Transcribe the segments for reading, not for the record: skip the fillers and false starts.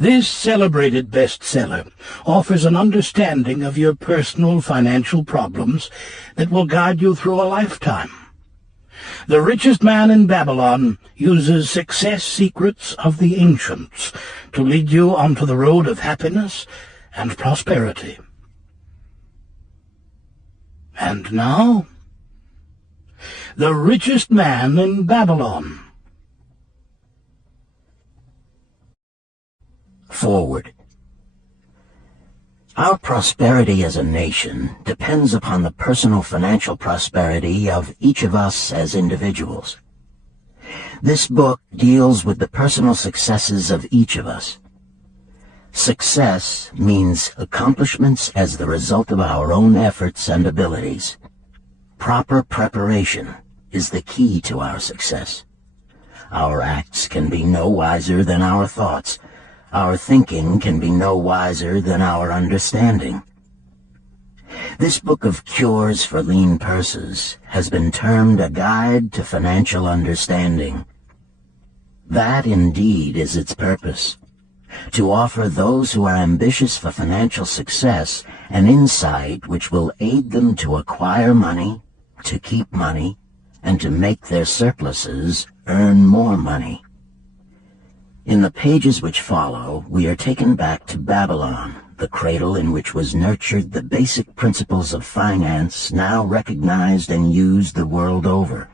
This celebrated bestseller offers an understanding of your personal financial problems that will guide you through a lifetime. The Richest Man in Babylon uses success secrets of the ancients to lead you onto the road of happiness and prosperity. And now, The Richest Man in Babylon. Forward. Our prosperity as a nation depends upon the personal financial prosperity of each of us as individuals. This book deals with the personal successes of each of us. Success means accomplishments as the result of our own efforts and abilities. Proper preparation is the key to our success. Our acts can be no wiser than our thoughts. Our thinking can be no wiser than our understanding. This book of cures for lean purses has been termed a guide to financial understanding. That indeed is its purpose, to offer those who are ambitious for financial success an insight which will aid them to acquire money, to keep money, and to make their surpluses earn more money. In the pages which follow, we are taken back to Babylon, the cradle in which was nurtured the basic principles of finance now recognized and used the world over.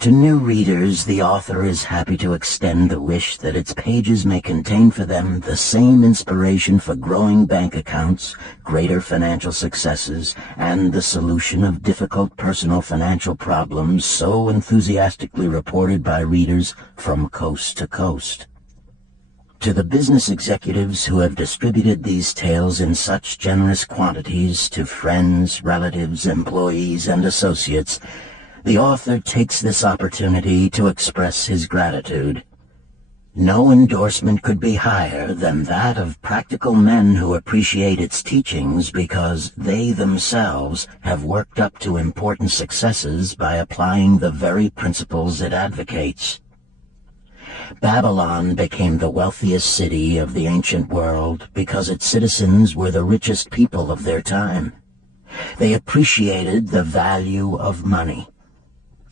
To new readers, the author is happy to extend the wish that its pages may contain for them the same inspiration for growing bank accounts, greater financial successes, and the solution of difficult personal financial problems so enthusiastically reported by readers from coast to coast. To the business executives who have distributed these tales in such generous quantities to friends, relatives, employees, and associates, the author takes this opportunity to express his gratitude. No endorsement could be higher than that of practical men who appreciate its teachings because they themselves have worked up to important successes by applying the very principles it advocates. Babylon became the wealthiest city of the ancient world because its citizens were the richest people of their time. They appreciated the value of money.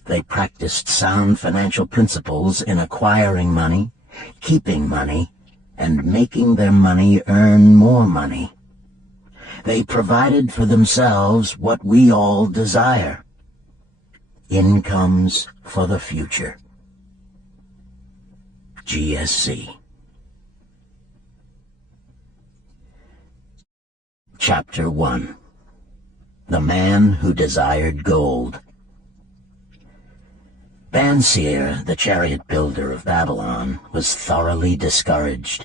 They practiced sound financial principles in acquiring money, keeping money, and making their money earn more money. They provided for themselves what we all desire: incomes for the future. GSC. Chapter 1. The Man Who Desired Gold. Banseer, the chariot builder of Babylon, was thoroughly discouraged.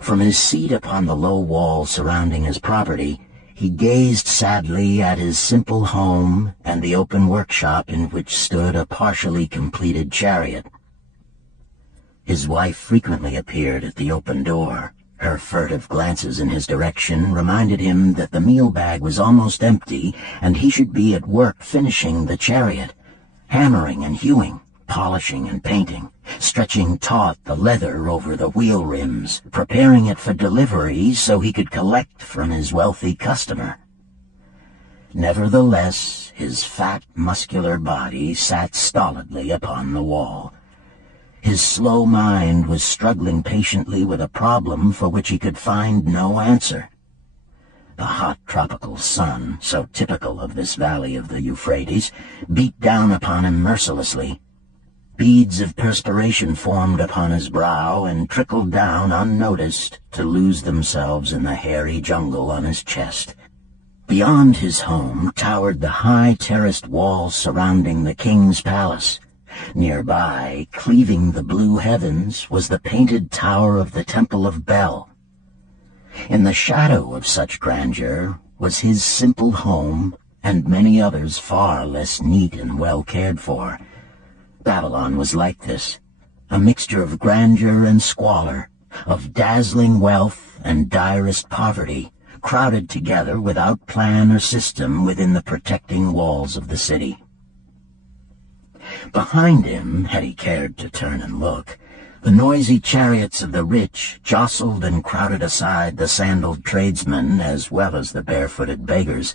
From his seat upon the low wall surrounding his property, he gazed sadly at his simple home and the open workshop in which stood a partially completed chariot. His wife frequently appeared at the open door. Her furtive glances in his direction reminded him that the meal bag was almost empty and he should be at work finishing the chariot, hammering and hewing, polishing and painting, stretching taut the leather over the wheel rims, preparing it for delivery so he could collect from his wealthy customer. Nevertheless, his fat, muscular body sat stolidly upon the wall. His slow mind was struggling patiently with a problem for which he could find no answer. The hot tropical sun, so typical of this valley of the Euphrates, beat down upon him mercilessly. Beads of perspiration formed upon his brow and trickled down unnoticed to lose themselves in the hairy jungle on his chest. Beyond his home towered the high terraced walls surrounding the king's palace. Nearby, cleaving the blue heavens, was the painted tower of the Temple of Bel. In the shadow of such grandeur was his simple home and many others far less neat and well cared for. Babylon was like this, a mixture of grandeur and squalor, of dazzling wealth and direst poverty, crowded together without plan or system within the protecting walls of the city. Behind him, had he cared to turn and look, The noisy chariots of the rich jostled and crowded aside the sandaled tradesmen as well as the barefooted beggars.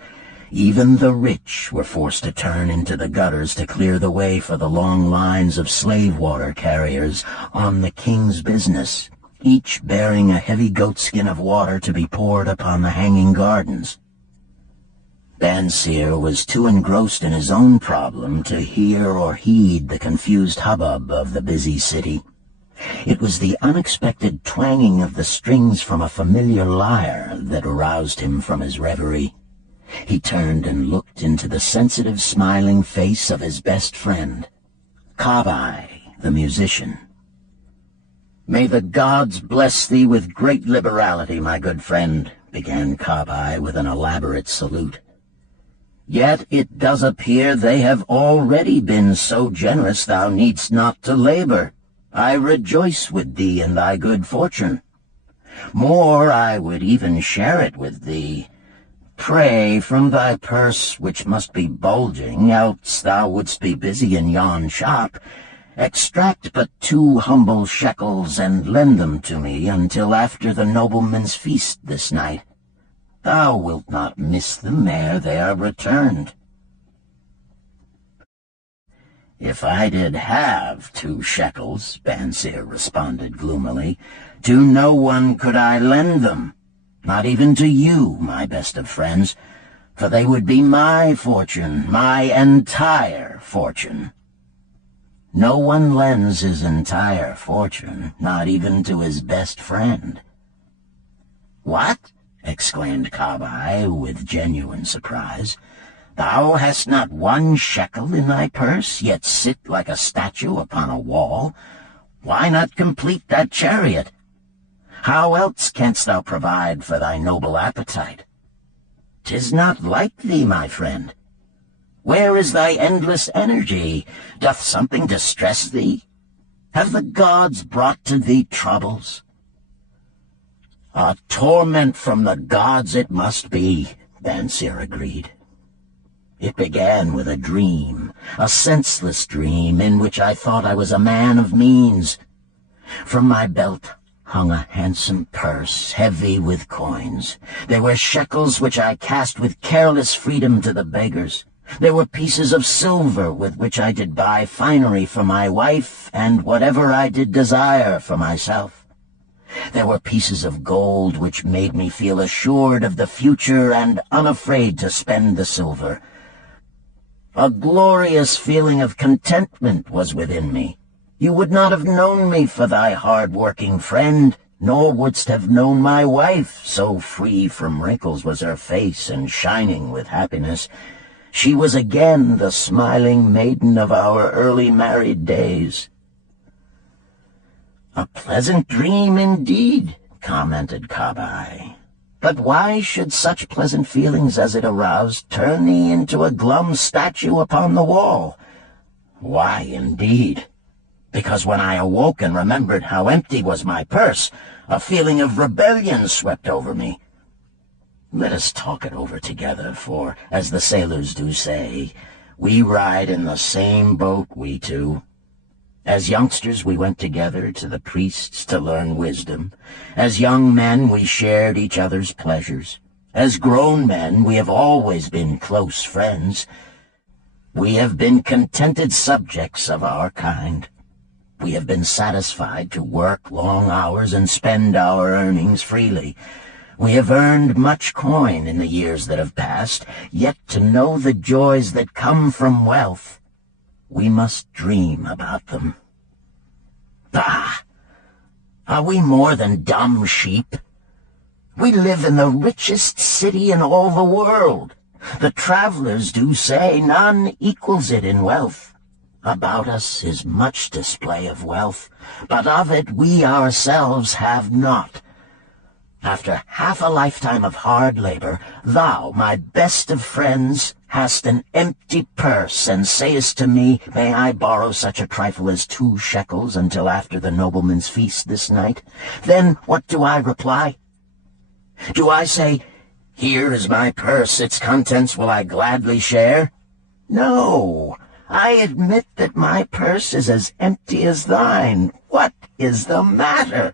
Even the rich were forced to turn into the gutters to clear the way for the long lines of slave water carriers on the king's business, each bearing a heavy goatskin of water to be poured upon the hanging gardens. Banseer was too engrossed in his own problem to hear or heed the confused hubbub of the busy city. It was the unexpected twanging of the strings from a familiar lyre that aroused him from his reverie. He turned and looked into the sensitive, smiling face of his best friend, Kabai, the musician. "May the gods bless thee with great liberality, my good friend," began Kabai with an elaborate salute. "Yet it does appear they have already been so generous thou needst not to labor. I rejoice with thee in thy good fortune. More, I would even share it with thee. Pray, from thy purse, which must be bulging, else thou wouldst be busy in yon shop, extract but 2 humble shekels and lend them to me until after the nobleman's feast this night. Thou wilt not miss them ere they are returned." "If I did have 2 shekels," Banseer responded gloomily, "to no one could I lend them. Not even to you, my best of friends, for they would be my fortune, my entire fortune." "No one lends his entire fortune, not even to his best friend." "What?" exclaimed Kabai with genuine surprise. "Thou hast not 1 shekel in thy purse, yet sit like a statue upon a wall. Why not complete that chariot? How else canst thou provide for thy noble appetite? 'Tis not like thee, my friend. Where is thy endless energy? Doth something distress thee? Have the gods brought to thee troubles?" "A torment from the gods it must be," Banseer agreed. "It began with a dream, a senseless dream in which I thought I was a man of means. From my belt hung a handsome purse, heavy with coins. There were shekels which I cast with careless freedom to the beggars. There were pieces of silver with which I did buy finery for my wife and whatever I did desire for myself. There were pieces of gold which made me feel assured of the future and unafraid to spend the silver. A glorious feeling of contentment was within me. You would not have known me for thy hard-working friend, nor wouldst have known my wife, so free from wrinkles was her face and shining with happiness. She was again the smiling maiden of our early married days." "A pleasant dream indeed," commented Kabai. "But why should such pleasant feelings as it aroused turn thee into a glum statue upon the wall?" "Why, indeed? Because when I awoke and remembered how empty was my purse, a feeling of rebellion swept over me. Let us talk it over together, for, as the sailors do say, we ride in the same boat, we two. As youngsters we went together to the priests to learn wisdom. As young men we shared each other's pleasures. As grown men we have always been close friends. We have been contented subjects of our kind. We have been satisfied to work long hours and spend our earnings freely. We have earned much coin in the years that have passed, yet to know the joys that come from wealth, we must dream about them. Bah! Are we more than dumb sheep? We live in the richest city in all the world. The travelers do say none equals it in wealth. About us is much display of wealth, but of it we ourselves have not. After half a lifetime of hard labor, thou, my best of friends, hast an empty purse, and sayest to me, may I borrow such a trifle as 2 shekels until after the nobleman's feast this night? Then what do I reply? Do I say, here is my purse, its contents will I gladly share? No, I admit that my purse is as empty as thine. What is the matter?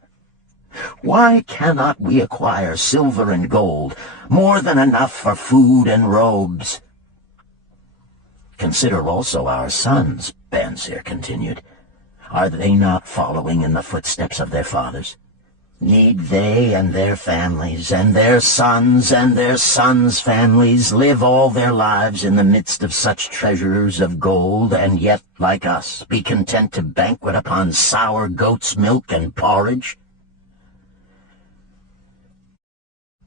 Why cannot we acquire silver and gold, more than enough for food and robes? Consider also our sons, Bansir continued. Are they not following in the footsteps of their fathers? Need they and their families, and their sons' families, live all their lives in the midst of such treasures of gold, and yet, like us, be content to banquet upon sour goat's milk and porridge?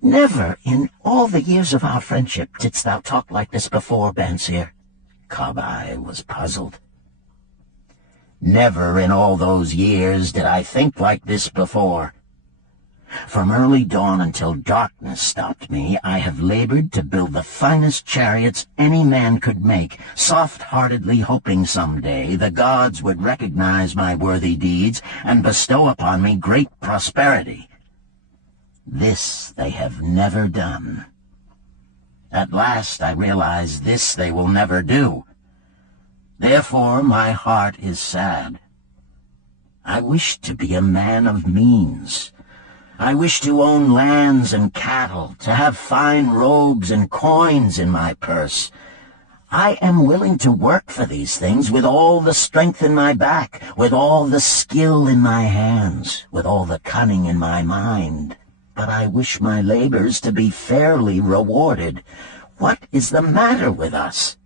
Never in all the years of our friendship didst thou talk like this before, Bansir. Kabai was puzzled. Never in all those years did I think like this before. From early dawn until darkness stopped me, I have labored to build the finest chariots any man could make, soft-heartedly hoping someday the gods would recognize my worthy deeds and bestow upon me great prosperity. This they have never done. At last I realize this they will never do. Therefore my heart is sad. I wish to be a man of means. I wish to own lands and cattle, to have fine robes and coins in my purse. I am willing to work for these things with all the strength in my back, with all the skill in my hands, with all the cunning in my mind. But I wish my labors to be fairly rewarded. What is the matter with us?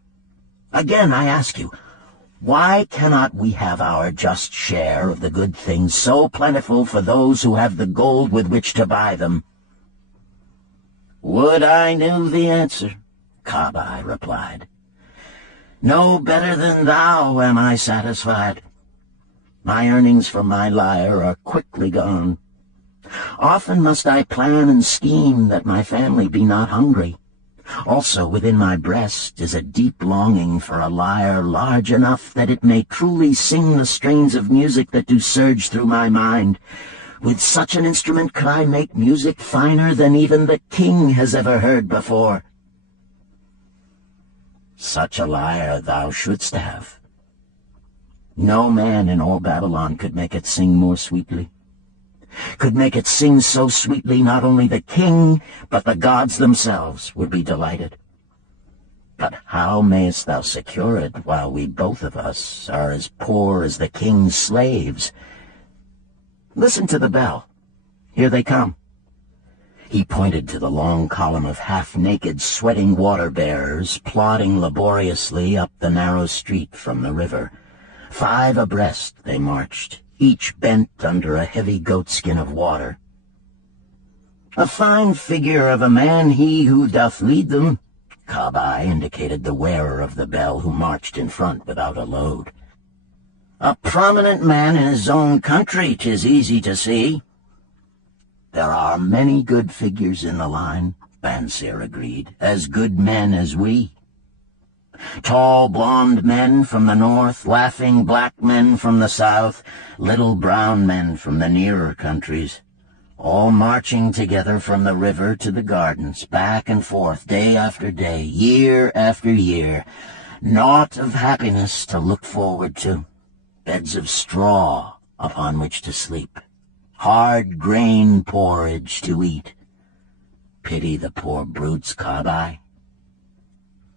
Again, I ask you, why cannot we have our just share of the good things so plentiful for those who have the gold with which to buy them? Would I knew the answer, Kabai replied. No better than thou am I satisfied. My earnings from my lyre are quickly gone. Often must I plan and scheme that my family be not hungry. Also within my breast is a deep longing for a lyre large enough that it may truly sing the strains of music that do surge through my mind. With such an instrument could I make music finer than even the king has ever heard before. Such a lyre thou shouldst have. No man in all Babylon could make it sing more sweetly. Could make it sing so sweetly not only the king, but the gods themselves would be delighted. But how mayest thou secure it while we both of us are as poor as the king's slaves? Listen to the bell. Here they come. He pointed to the long column of half-naked, sweating water-bearers plodding laboriously up the narrow street from the river. 5 abreast they marched, each bent under a heavy goatskin of water. A fine figure of a man he who doth lead them. Kabai indicated the wearer of the bell who marched in front without a load. A prominent man in his own country, 'tis easy to see. There are many good figures in the line, Bansir agreed, as good men as we. Tall, blond men from the north, laughing black men from the south, little brown men from the nearer countries, all marching together from the river to the gardens, back and forth, day after day, year after year, naught of happiness to look forward to, beds of straw upon which to sleep, hard grain porridge to eat. Pity the poor brutes, Kabai.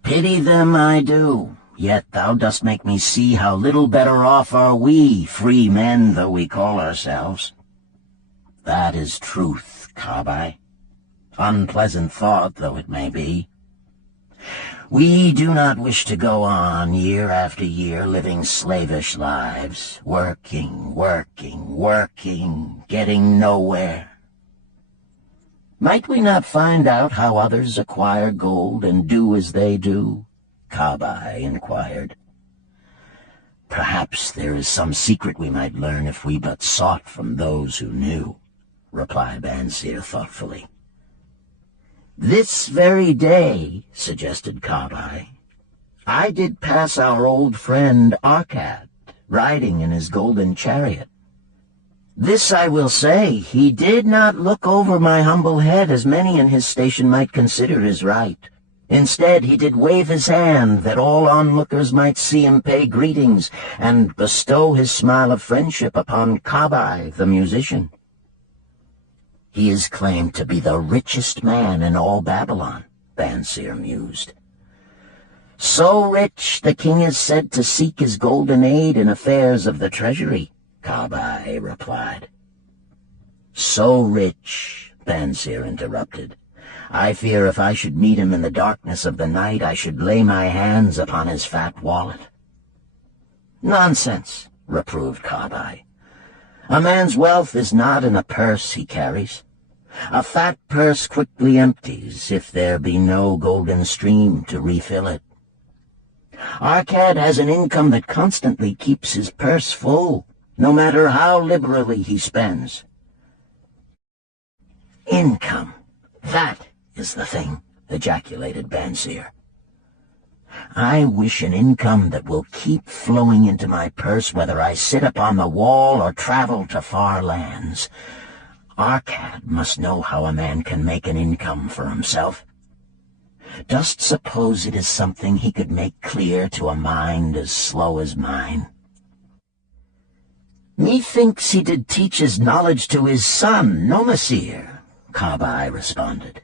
Pity them I do, yet thou dost make me see how little better off are we, free men though we call ourselves. That is truth, Kabai, unpleasant thought though it may be. We do not wish to go on year after year living slavish lives, working, getting nowhere. Might we not find out how others acquire gold and do as they do? Kabai inquired. Perhaps there is some secret we might learn if we but sought from those who knew, replied Bansir thoughtfully. This very day, suggested Kabai, I did pass our old friend Arkad, riding in his golden chariot. This I will say, he did not look over my humble head as many in his station might consider his right. Instead, he did wave his hand that all onlookers might see him pay greetings and bestow his smile of friendship upon Kabai, the musician. He is claimed to be the richest man in all Babylon, Bansir mused. So rich, the king is said to seek his golden aid in affairs of the treasury, Kabai replied. So rich, Bansir interrupted. I fear if I should meet him in the darkness of the night, I should lay my hands upon his fat wallet. Nonsense, reproved Kabai. A man's wealth is not in a purse he carries. A fat purse quickly empties if there be no golden stream to refill it. Arkad has an income that constantly keeps his purse full, no matter how liberally he spends. Income, that is the thing, ejaculated Bansir. I wish an income that will keep flowing into my purse whether I sit upon the wall or travel to far lands. Arkad must know how a man can make an income for himself. Dost suppose it is something he could make clear to a mind as slow as mine? Methinks he did teach his knowledge to his son, Nomasir, Kabai responded.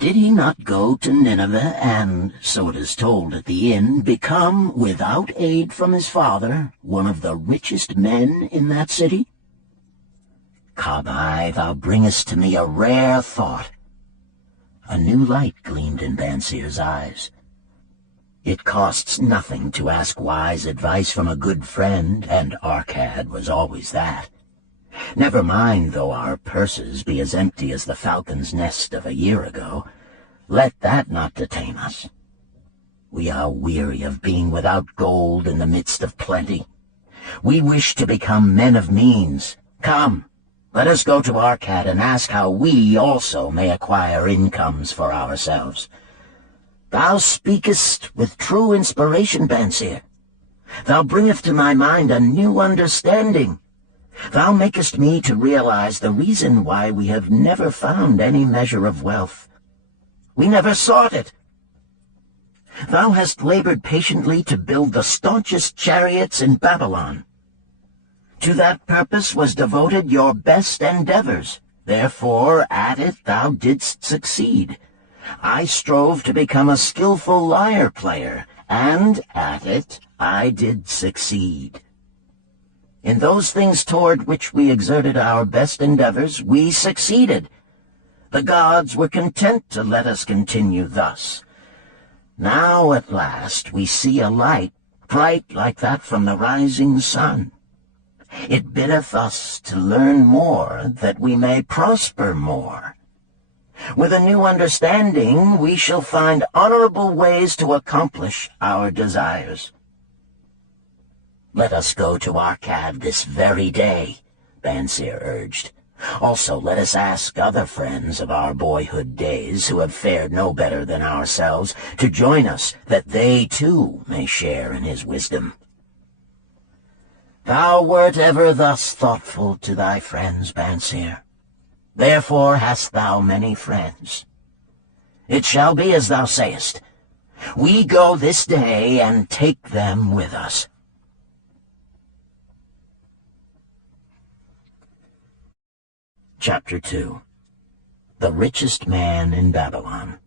Did he not go to Nineveh and, so it is told at the inn, become, without aid from his father, one of the richest men in that city? Kabai, thou bringest to me a rare thought. A new light gleamed in Bansir's eyes. It costs nothing to ask wise advice from a good friend, and Arkad was always that. Never mind though our purses be as empty as the falcon's nest of a year ago. Let that not detain us. We are weary of being without gold in the midst of plenty. We wish to become men of means. Come, let us go to Arkad and ask how we also may acquire incomes for ourselves. Thou speakest with true inspiration, Bansir. Thou bringest to my mind a new understanding. Thou makest me to realize the reason why we have never found any measure of wealth. We never sought it. Thou hast labored patiently to build the staunchest chariots in Babylon. To that purpose was devoted your best endeavors. Therefore, at it thou didst succeed. I strove to become a skillful lyre player, and at it I did succeed. In those things toward which we exerted our best endeavors, we succeeded. The gods were content to let us continue thus. Now at last we see a light, bright like that from the rising sun. It biddeth us to learn more, that we may prosper more. With a new understanding, we shall find honorable ways to accomplish our desires. Let us go to Arkad this very day, Bansir urged. Also let us ask other friends of our boyhood days who have fared no better than ourselves to join us, that they too may share in his wisdom. Thou wert ever thus thoughtful to thy friends, Bansir. Therefore hast thou many friends. It shall be as thou sayest. We go this day and take them with us. Chapter 2. The Richest Man in Babylon.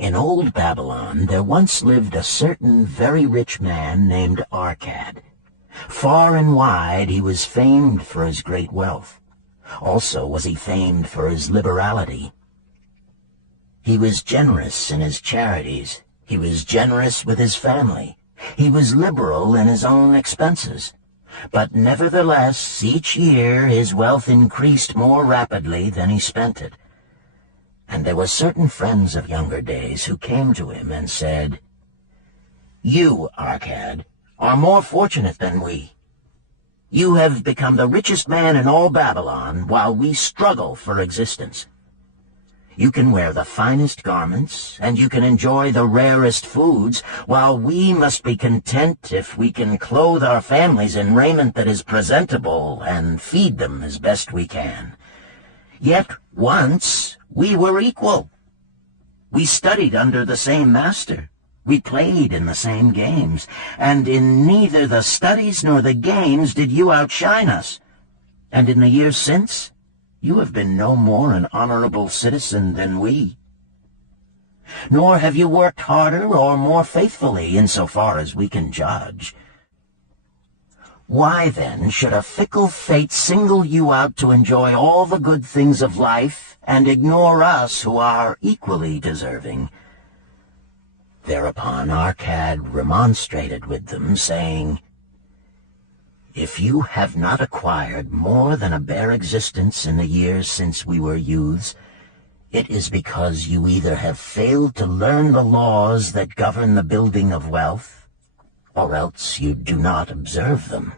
In old Babylon there once lived a certain very rich man named Arkad. Far and wide he was famed for his great wealth. Also was he famed for his liberality. He was generous in his charities. He was generous with his family. He was liberal in his own expenses. But nevertheless, each year his wealth increased more rapidly than he spent it. And there were certain friends of younger days who came to him and said, "You, Arkad, are more fortunate than we. You have become the richest man in all Babylon while we struggle for existence. You can wear the finest garments, and you can enjoy the rarest foods, while we must be content if we can clothe our families in raiment that is presentable and feed them as best we can. Yet once we were equal. We studied under the same master. We played in the same games, and in neither the studies nor the games did you outshine us. And in the years since, you have been no more an honorable citizen than we. Nor have you worked harder or more faithfully insofar as we can judge. Why, then, should a fickle fate single you out to enjoy all the good things of life and ignore us who are equally deserving? Thereupon Arcad remonstrated with them, saying, If you have not acquired more than a bare existence in the years since we were youths, it is because you either have failed to learn the laws that govern the building of wealth, or else you do not observe them.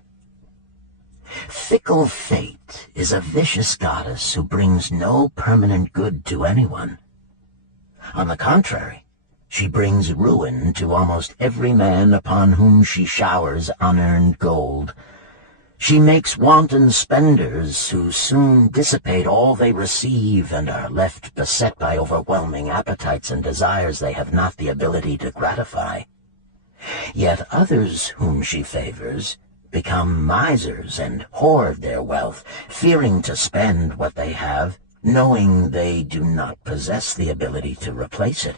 Fickle fate is a vicious goddess who brings no permanent good to anyone. On the contrary, she brings ruin to almost every man upon whom she showers unearned gold. She makes wanton spenders who soon dissipate all they receive and are left beset by overwhelming appetites and desires they have not the ability to gratify. Yet others whom she favors become misers and hoard their wealth, fearing to spend what they have, knowing they do not possess the ability to replace it.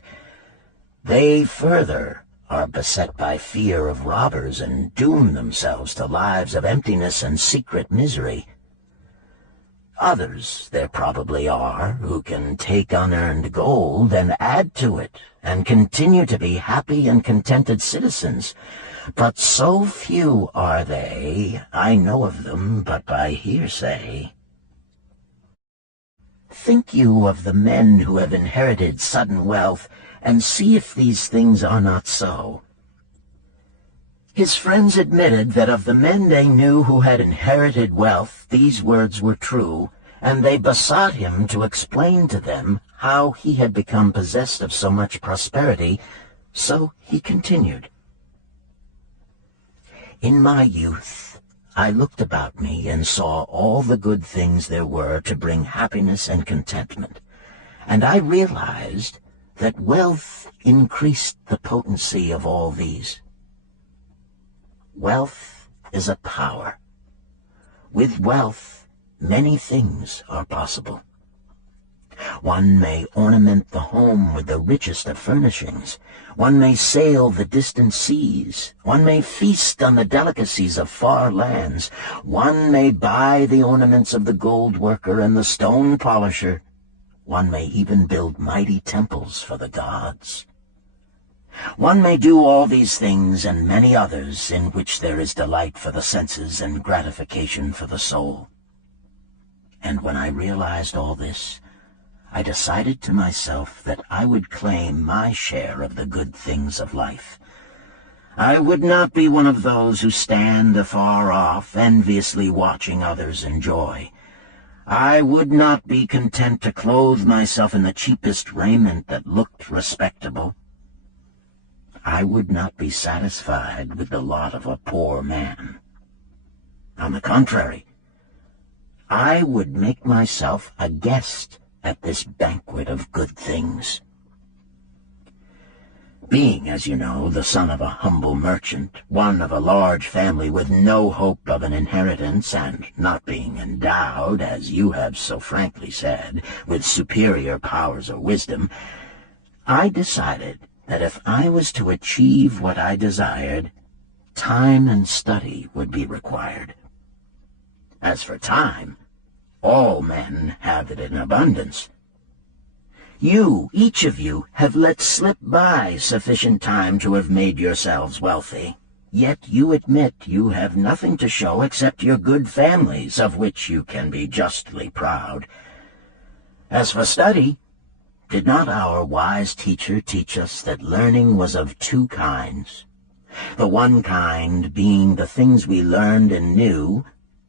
They further are beset by fear of robbers and doom themselves to lives of emptiness and secret misery. Others there probably are who can take unearned gold and add to it and continue to be happy and contented citizens. But so few are they, I know of them but by hearsay. Think you of the men who have inherited sudden wealth, and see if these things are not so. His friends admitted that of the men they knew who had inherited wealth, these words were true, and they besought him to explain to them how he had become possessed of so much prosperity. So he continued, In my youth, I looked about me and saw all the good things there were to bring happiness and contentment, and I realized that wealth increased the potency of all these. Wealth is a power. With wealth, many things are possible. One may ornament the home with the richest of furnishings. One may sail the distant seas. One may feast on the delicacies of far lands. One may buy the ornaments of the gold worker and the stone polisher. One may even build mighty temples for the gods. One may do all these things and many others in which there is delight for the senses and gratification for the soul. And when I realized all this, I decided to myself that I would claim my share of the good things of life. I would not be one of those who stand afar off, enviously watching others enjoy. I would not be content to clothe myself in the cheapest raiment that looked respectable. I would not be satisfied with the lot of a poor man. On the contrary, I would make myself a guest at this banquet of good things. Being, as you know, the son of a humble merchant, one of a large family with no hope of an inheritance, and not being endowed, as you have so frankly said, with superior powers or wisdom, I decided that if I was to achieve what I desired, time and study would be required. As for time, all men have it in abundance. You, each of you, have let slip by sufficient time to have made yourselves wealthy. Yet you admit you have nothing to show except your good families, of which you can be justly proud. As for study, did not our wise teacher teach us that learning was of two kinds? The one kind being the things we learned and knew,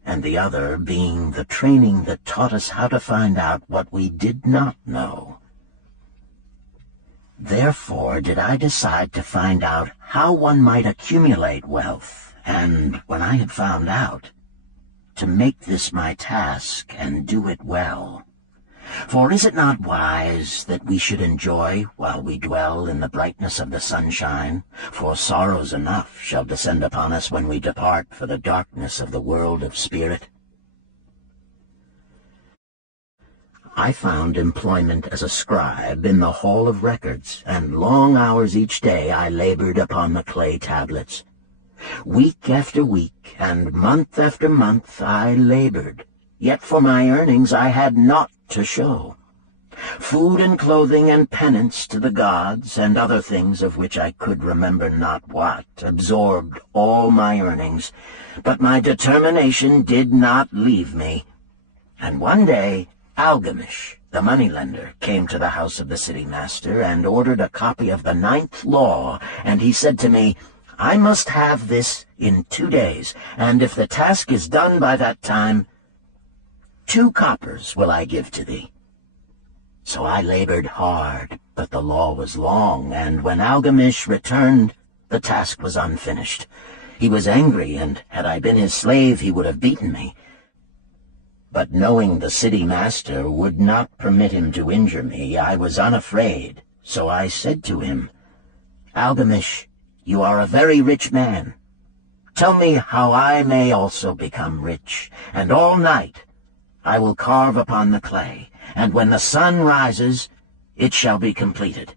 and the other being the training that taught us how to find out what we did not know. Therefore did I decide to find out how one might accumulate wealth, and when I had found out, to make this my task and do it well. For is it not wise that we should enjoy while we dwell in the brightness of the sunshine? For sorrows enough shall descend upon us when we depart for the darkness of the world of spirit. I found employment as a scribe in the Hall of Records, and long hours each day I labored upon the clay tablets. Week after week, and month after month I labored, yet for my earnings I had naught to show. Food and clothing and penance to the gods, and other things of which I could remember not what, absorbed all my earnings, but my determination did not leave me. And one day Algamish, the moneylender, came to the house of the city master and ordered a copy of the 9th law, and he said to me, I must have this in 2 days, and if the task is done by that time, 2 coppers will I give to thee. So I labored hard, but the law was long, and when Algamish returned, the task was unfinished. He was angry, and had I been his slave, he would have beaten me. But knowing the city master would not permit him to injure me, I was unafraid. So I said to him, Algamish, you are a very rich man. Tell me how I may also become rich, and all night I will carve upon the clay, and when the sun rises, it shall be completed.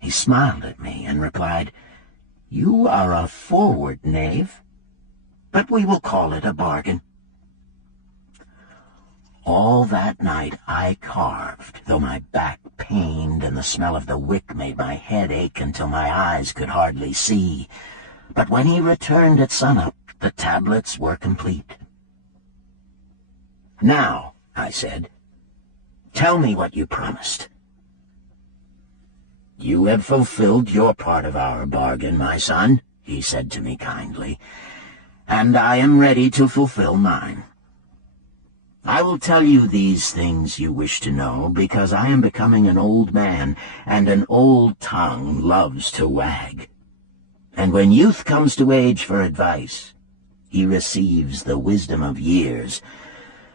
He smiled at me and replied, You are a forward knave, but we will call it a bargain. All that night I carved, though my back pained and the smell of the wick made my head ache until my eyes could hardly see. But when he returned at sunup, the tablets were complete. Now, I said, tell me what you promised. You have fulfilled your part of our bargain, my son, he said to me kindly, and I am ready to fulfill mine. I will tell you these things you wish to know, because I am becoming an old man, and an old tongue loves to wag. And when youth comes to age for advice, he receives the wisdom of years.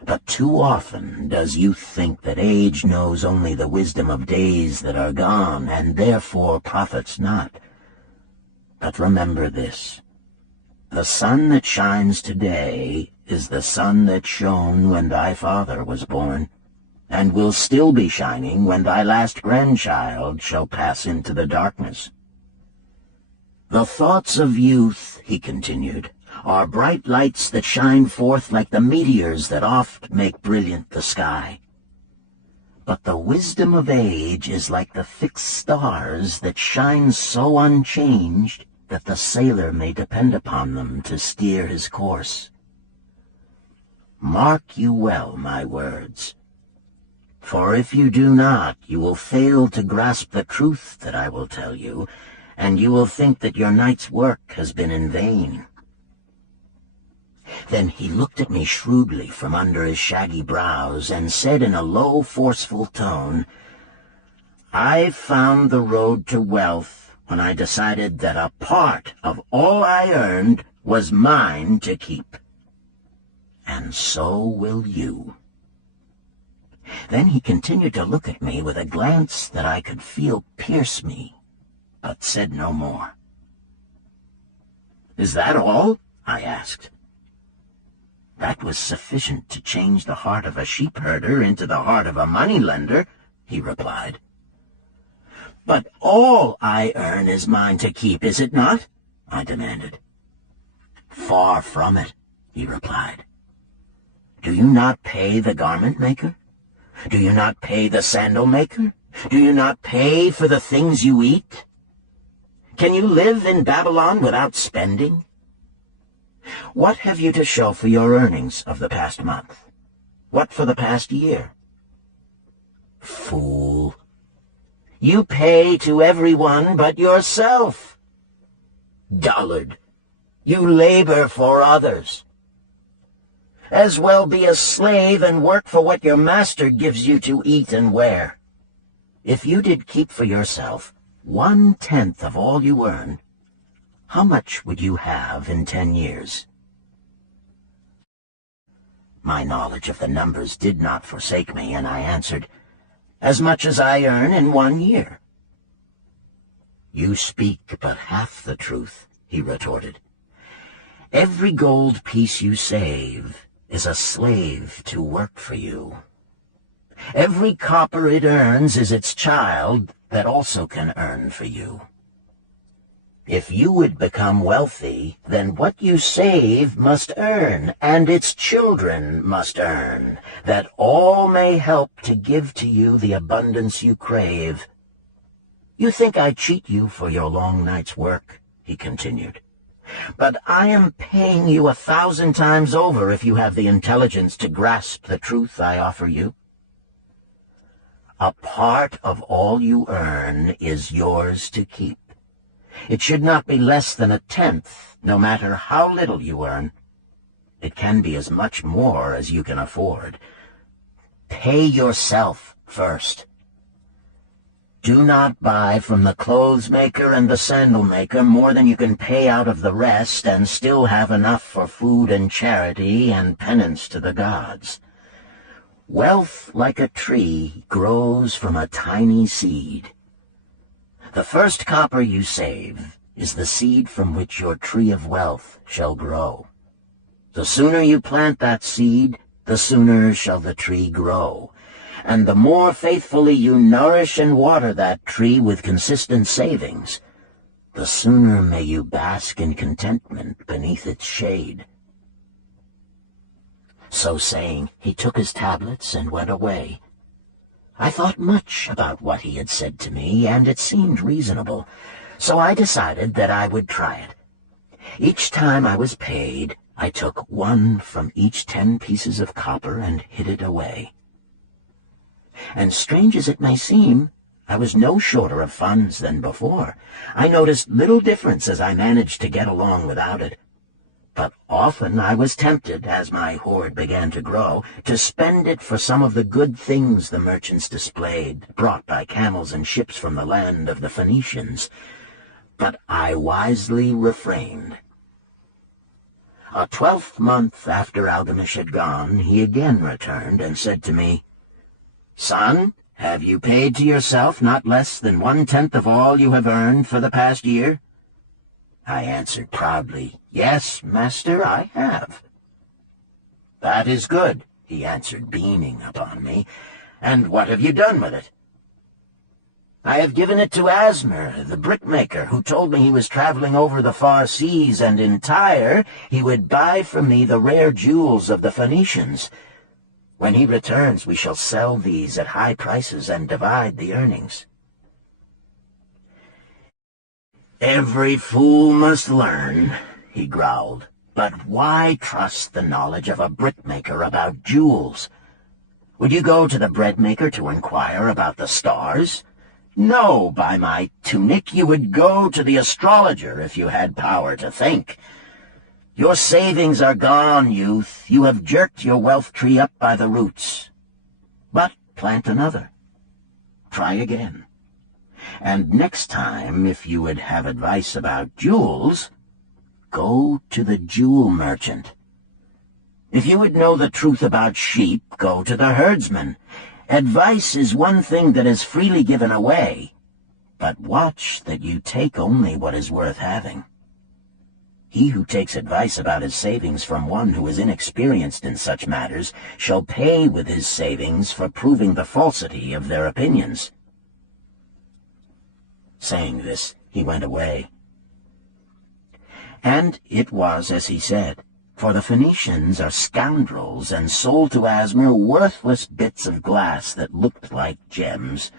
But too often does youth think that age knows only the wisdom of days that are gone, and therefore profits not. But remember this, the sun that shines today is the sun that shone when thy father was born, and will still be shining when thy last grandchild shall pass into the darkness. The thoughts of youth, he continued, are bright lights that shine forth like the meteors that oft make brilliant the sky. But the wisdom of age is like the fixed stars that shine so unchanged that the sailor may depend upon them to steer his course. Mark you well my words, for if you do not, you will fail to grasp the truth that I will tell you, and you will think that your night's work has been in vain. Then he looked at me shrewdly from under his shaggy brows, and said in a low, forceful tone, I found the road to wealth when I decided that a part of all I earned was mine to keep. And so will you. Then he continued to look at me with a glance that I could feel pierce me, but said no more. Is that all? I asked. That was sufficient to change the heart of a sheepherder into the heart of a moneylender, he replied. But all I earn is mine to keep, is it not? I demanded. Far from it, he replied. Do you not pay the garment maker? Do you not pay the sandal maker? Do you not pay for the things you eat? Can you live in Babylon without spending? What have you to show for your earnings of the past month? What for the past year? Fool! You pay to everyone but yourself. Dullard! You labor for others. As well be a slave and work for what your master gives you to eat and wear. If you did keep for yourself 1/10 of all you earn, how much would you have in 10 years? My knowledge of the numbers did not forsake me, and I answered, "As much as I earn in 1 year." "You speak but half the truth," he retorted. "Every gold piece you save is a slave to work for you. Every copper it earns is its child that also can earn for you. If you would become wealthy, then what you save must earn, and its children must earn, that all may help to give to you the abundance you crave. You think I cheat you for your long night's work," he continued, "but I am paying you 1,000 times over if you have the intelligence to grasp the truth I offer you. A part of all you earn is yours to keep. It should not be less than 1/10, no matter how little you earn. It can be as much more as you can afford. Pay yourself first. Do not buy from the clothes maker and the sandal maker more than you can pay out of the rest and still have enough for food and charity and penance to the gods. Wealth, like a tree, grows from a tiny seed. The first copper you save is the seed from which your tree of wealth shall grow. The sooner you plant that seed, the sooner shall the tree grow. And the more faithfully you nourish and water that tree with consistent savings, the sooner may you bask in contentment beneath its shade." So saying, he took his tablets and went away. I thought much about what he had said to me, and it seemed reasonable, so I decided that I would try it. Each time I was paid, I took 1 from each 10 pieces of copper and hid it away. And strange as it may seem, I was no shorter of funds than before. I noticed little difference as I managed to get along without it. But often I was tempted, as my hoard began to grow, to spend it for some of the good things the merchants displayed, brought by camels and ships from the land of the Phoenicians. But I wisely refrained. A 12th month after Algamish had gone, he again returned and said to me, "Son, have you paid to yourself not less than 1/10 of all you have earned for the past year?" I answered proudly, "Yes, master, I have." "That is good," he answered, beaming upon me. "And what have you done with it?" "I have given it to Asmer, the brickmaker, who told me he was traveling over the far seas, and in Tyre he would buy from me the rare jewels of the Phoenicians. When he returns, we shall sell these at high prices and divide the earnings." "Every fool must learn," he growled. "But why trust the knowledge of a brickmaker about jewels? Would you go to the breadmaker to inquire about the stars? No, by my tunic, you would go to the astrologer if you had power to think. Your savings are gone, youth. You have jerked your wealth tree up by the roots. But plant another. Try again. And next time, if you would have advice about jewels, go to the jewel merchant. If you would know the truth about sheep, go to the herdsman. Advice is one thing that is freely given away, but watch that you take only what is worth having. He who takes advice about his savings from one who is inexperienced in such matters shall pay with his savings for proving the falsity of their opinions." Saying this, he went away. And it was as he said, for the Phoenicians are scoundrels and sold to Asmer worthless bits of glass that looked like gems.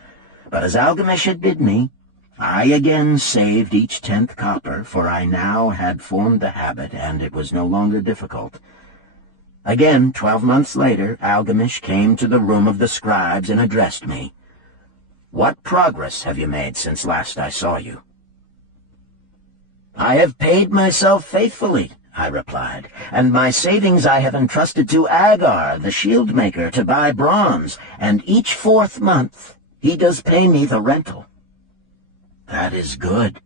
But as Algamish had bid me, I again saved each 10th copper, for I now had formed the habit, and it was no longer difficult. Again, 12 months later, Algamish came to the room of the scribes and addressed me. "What progress have you made since last I saw you?" "I have paid myself faithfully," I replied, "and my savings I have entrusted to Agar, the shield-maker, to buy bronze, and each 4th month he does pay me the rental." "That is good.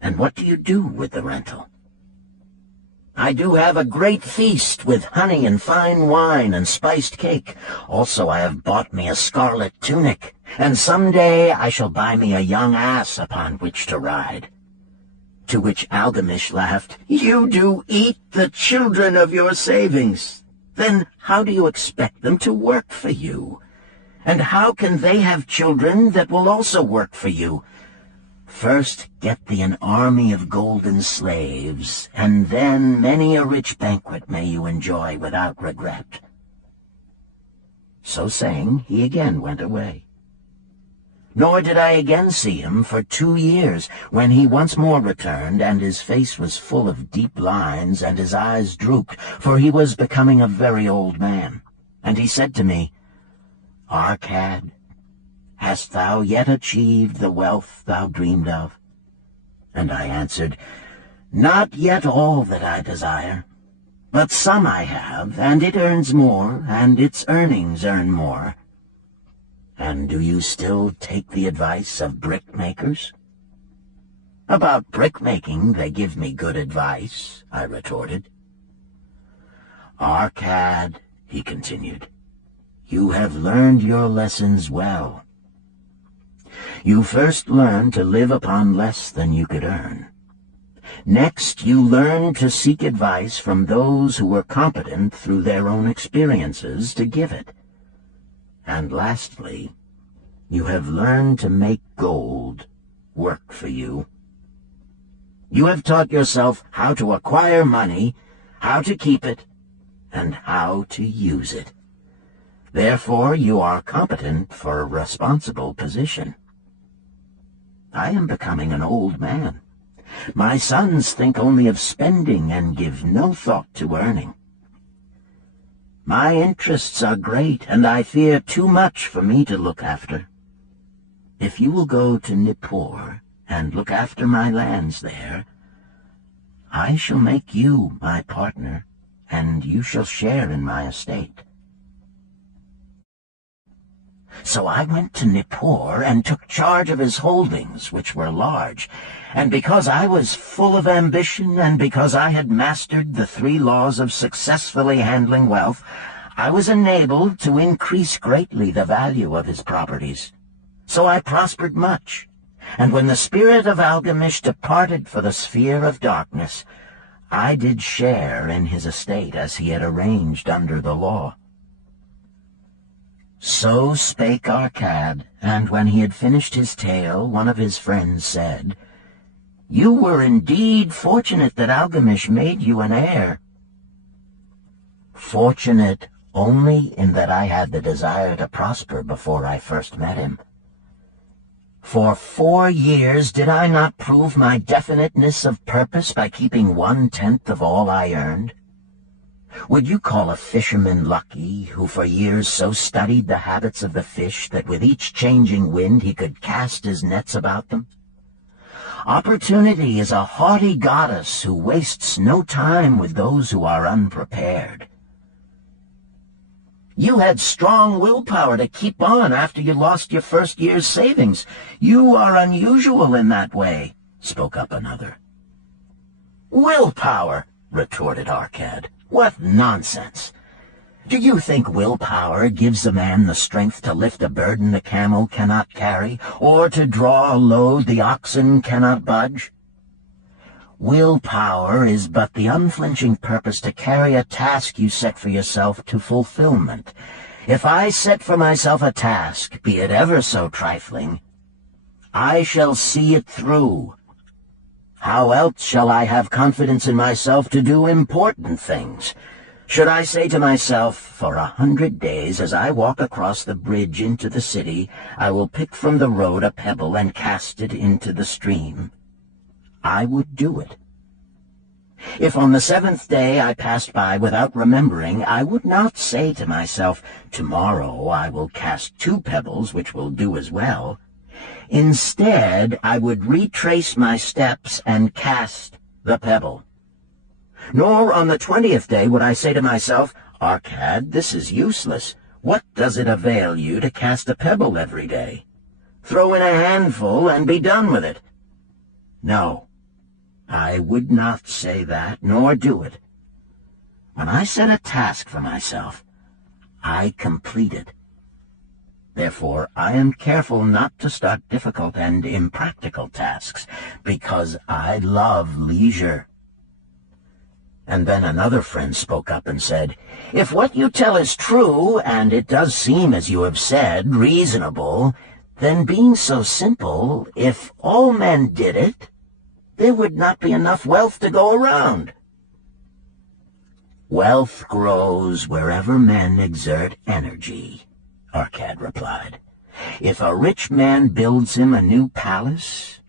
And what do you do with the rental?" I do have a great feast with honey and fine wine and spiced cake. Also I have bought me a scarlet tunic, and some day I shall buy me a young ass upon which to ride." To which Algamish laughed, "You do eat the children of your savings. Then how do you expect them to work for you? And how can they have children that will also work for you? First get thee an army of golden slaves, and then many a rich banquet may you enjoy without regret." So saying, he again went away. Nor did I again see him for 2 years, when he once more returned, and his face was full of deep lines, and his eyes drooped, for he was becoming a very old man. And he said to me, "Arcad, hast thou yet achieved the wealth thou dreamed of?" And I answered, "Not yet all that I desire, but some I have, and it earns more, and its earnings earn more." "And do you still take the advice of brickmakers?" "About brickmaking they give me good advice," I retorted. "Arcad," he continued, "you have learned your lessons well. You first learned to live upon less than you could earn. Next, you learned to seek advice from those who were competent through their own experiences to give it. And lastly, you have learned to make gold work for you. You have taught yourself how to acquire money, how to keep it, and how to use it. Therefore, you are competent for a responsible position. I am becoming an old man. My sons think only of spending and give no thought to earning. My interests are great, and I fear too much for me to look after. If you will go to Nippur and look after my lands there, I shall make you my partner, and you shall share in my estate." So I went to Nippur and took charge of his holdings, which were large, and because I was full of ambition, and because I had mastered the 3 laws of successfully handling wealth, I was enabled to increase greatly the value of his properties. So I prospered much, and when the spirit of Algamish departed for the sphere of darkness, I did share in his estate as he had arranged under the law. So spake Arcad, and when he had finished his tale, one of his friends said, "You were indeed fortunate that Algamish made you an heir." "Fortunate only in that I had the desire to prosper before I first met him. For 4 years did I not prove my definiteness of purpose by keeping 1/10 of all I earned? Would you call a fisherman lucky who for years so studied the habits of the fish that with each changing wind he could cast his nets about them? Opportunity is a haughty goddess who wastes no time with those who are unprepared. You had strong willpower to keep on after you lost your first year's savings. You are unusual in that way," spoke up another. "Willpower," retorted Arcad. "What nonsense! Do you think willpower gives a man the strength to lift a burden the camel cannot carry, or to draw a load the oxen cannot budge? Willpower is but the unflinching purpose to carry a task you set for yourself to fulfillment. If I set for myself a task, be it ever so trifling, I shall see it through. How else shall I have confidence in myself to do important things? Should I say to myself, for 100 days as I walk across the bridge into the city, I will pick from the road a pebble and cast it into the stream? I would do it. If on the 7th day I passed by without remembering, I would not say to myself, tomorrow I will cast 2 pebbles which will do as well. Instead, I would retrace my steps and cast the pebble. Nor on the 20th day would I say to myself, Arcad, this is useless. What does it avail you to cast a pebble every day? Throw in a handful and be done with it. No, I would not say that, nor do it. When I set a task for myself, I complete it. Therefore, I am careful not to start difficult and impractical tasks, because I love leisure." And then another friend spoke up and said, "If what you tell is true, and it does seem, as you have said, reasonable, then being so simple, if all men did it, there would not be enough wealth to go around." "Wealth grows wherever men exert energy," Arcad replied. "If a rich man builds him a new palace,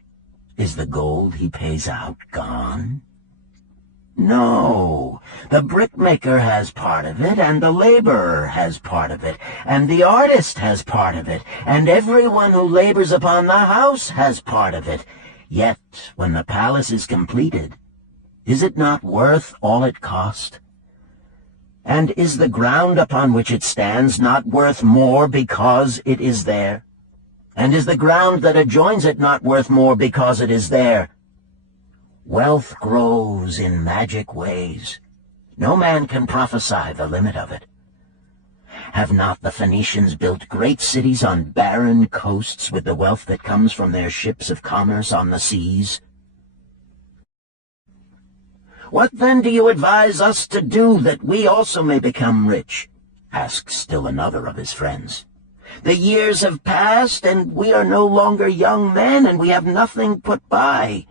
is the gold he pays out gone? No, the brickmaker has part of it, and the laborer has part of it, and the artist has part of it, and everyone who labors upon the house has part of it. Yet, when the palace is completed, is it not worth all it cost? And is the ground upon which it stands not worth more because it is there? And is the ground that adjoins it not worth more because it is there? Wealth grows in magic ways. No man can prophesy the limit of it. Have not the Phoenicians built great cities on barren coasts with the wealth that comes from their ships of commerce on the seas? What then do you advise us to do that we also may become rich?" asked still another of his friends. "The years have passed, and we are no longer young men, and we have nothing put by."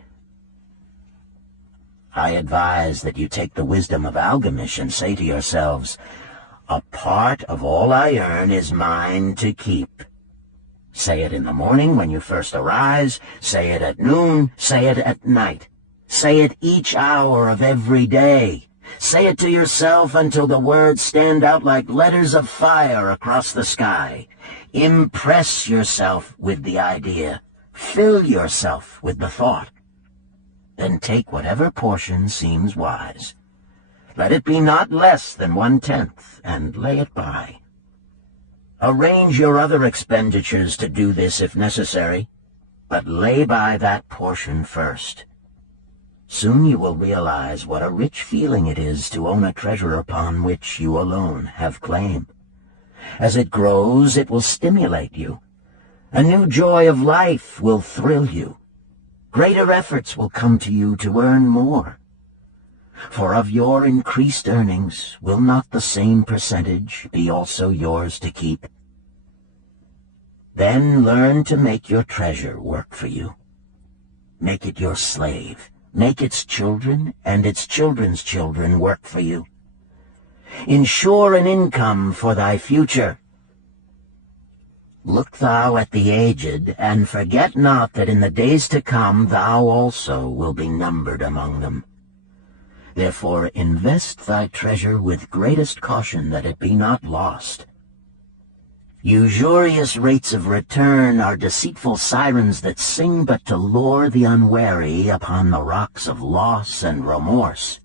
"I advise that you take the wisdom of Algamish and say to yourselves, 'A part of all I earn is mine to keep.' Say it in the morning when you first arise, say it at noon, say it at night. Say it each hour of every day. Say it to yourself until the words stand out like letters of fire across the sky. Impress yourself with the idea. Fill yourself with the thought. Then take whatever portion seems wise. Let it be not less than 1/10, and lay it by. Arrange your other expenditures to do this if necessary, but lay by that portion first. Soon you will realize what a rich feeling it is to own a treasure upon which you alone have claim. As it grows, it will stimulate you. A new joy of life will thrill you. Greater efforts will come to you to earn more. For of your increased earnings, will not the same percentage be also yours to keep? Then learn to make your treasure work for you. Make it your slave. Make its children and its children's children work for you. Ensure an income for thy future. Look thou at the aged, and forget not that in the days to come thou also will be numbered among them. Therefore invest thy treasure with greatest caution that it be not lost. Usurious rates of return are deceitful sirens that sing but to lure the unwary upon the rocks of loss and remorse.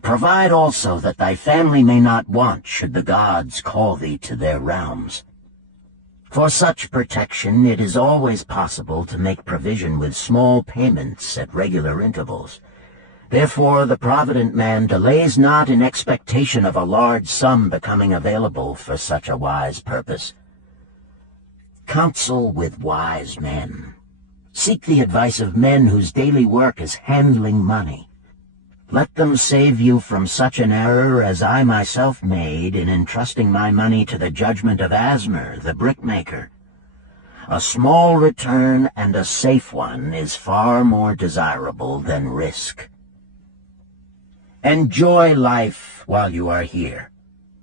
Provide also that thy family may not want should the gods call thee to their realms. For such protection it is always possible to make provision with small payments at regular intervals. Therefore the provident man delays not in expectation of a large sum becoming available for such a wise purpose. Counsel with wise men. Seek the advice of men whose daily work is handling money. Let them save you from such an error as I myself made in entrusting my money to the judgment of Asmer, the brickmaker. A small return and a safe one is far more desirable than risk. Enjoy life while you are here.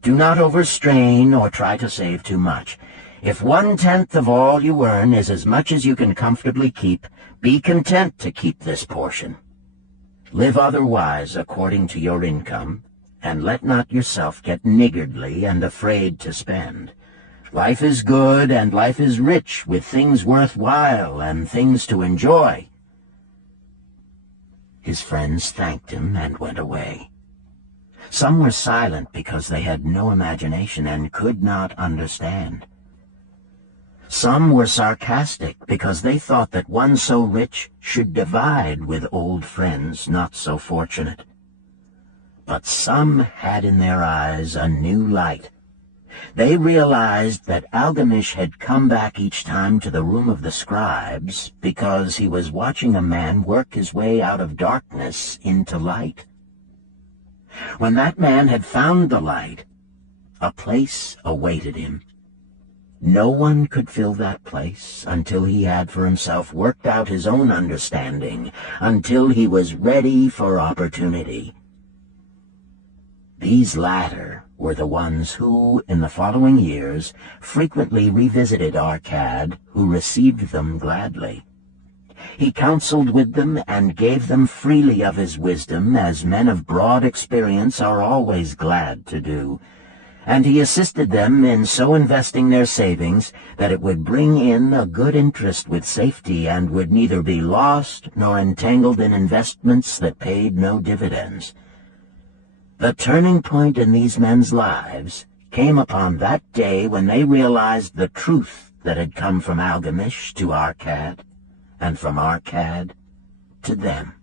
Do not overstrain or try to save too much. If 1/10 of all you earn is as much as you can comfortably keep, be content to keep this portion. Live otherwise according to your income, and let not yourself get niggardly and afraid to spend. Life is good, and life is rich with things worth while and things to enjoy. His friends thanked him and went away. Some were silent because they had no imagination and could not understand. Some were sarcastic because they thought that one so rich should divide with old friends not so fortunate. But some had in their eyes a new light. They realized that Algamish had come back each time to the room of the scribes because he was watching a man work his way out of darkness into light. When that man had found the light, a place awaited him. No one could fill that place until he had for himself worked out his own understanding, until he was ready for opportunity. These latter were the ones who, in the following years, frequently revisited Arcad, who received them gladly. He counseled with them and gave them freely of his wisdom, as men of broad experience are always glad to do, and he assisted them in so investing their savings that it would bring in a good interest with safety and would neither be lost nor entangled in investments that paid no dividends. The turning point in these men's lives came upon that day when they realized the truth that had come from Algamish to Arcad, and from Arcad to them.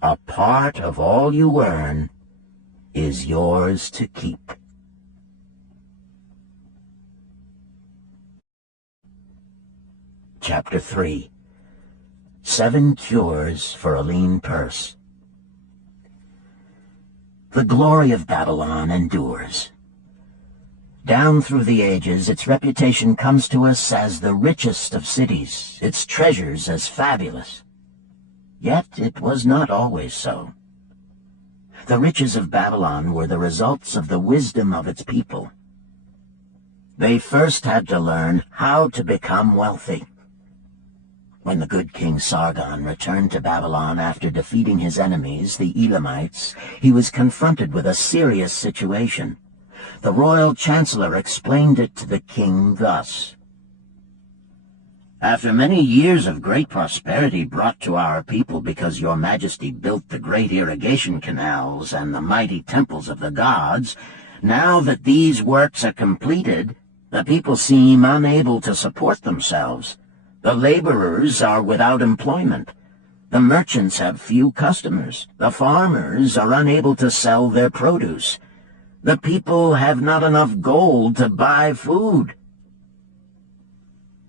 A part of all you earn is yours to keep. Chapter 3. 7 Cures for a Lean Purse. The glory of Babylon endures. Down through the ages, its reputation comes to us as the richest of cities, its treasures as fabulous. Yet it was not always so. The riches of Babylon were the results of the wisdom of its people. They first had to learn how to become wealthy. When the good King Sargon returned to Babylon after defeating his enemies, the Elamites, he was confronted with a serious situation. The royal chancellor explained it to the king thus: "After many years of great prosperity brought to our people because your majesty built the great irrigation canals and the mighty temples of the gods, now that these works are completed, the people seem unable to support themselves. The laborers are without employment. The merchants have few customers. The farmers are unable to sell their produce. The people have not enough gold to buy food."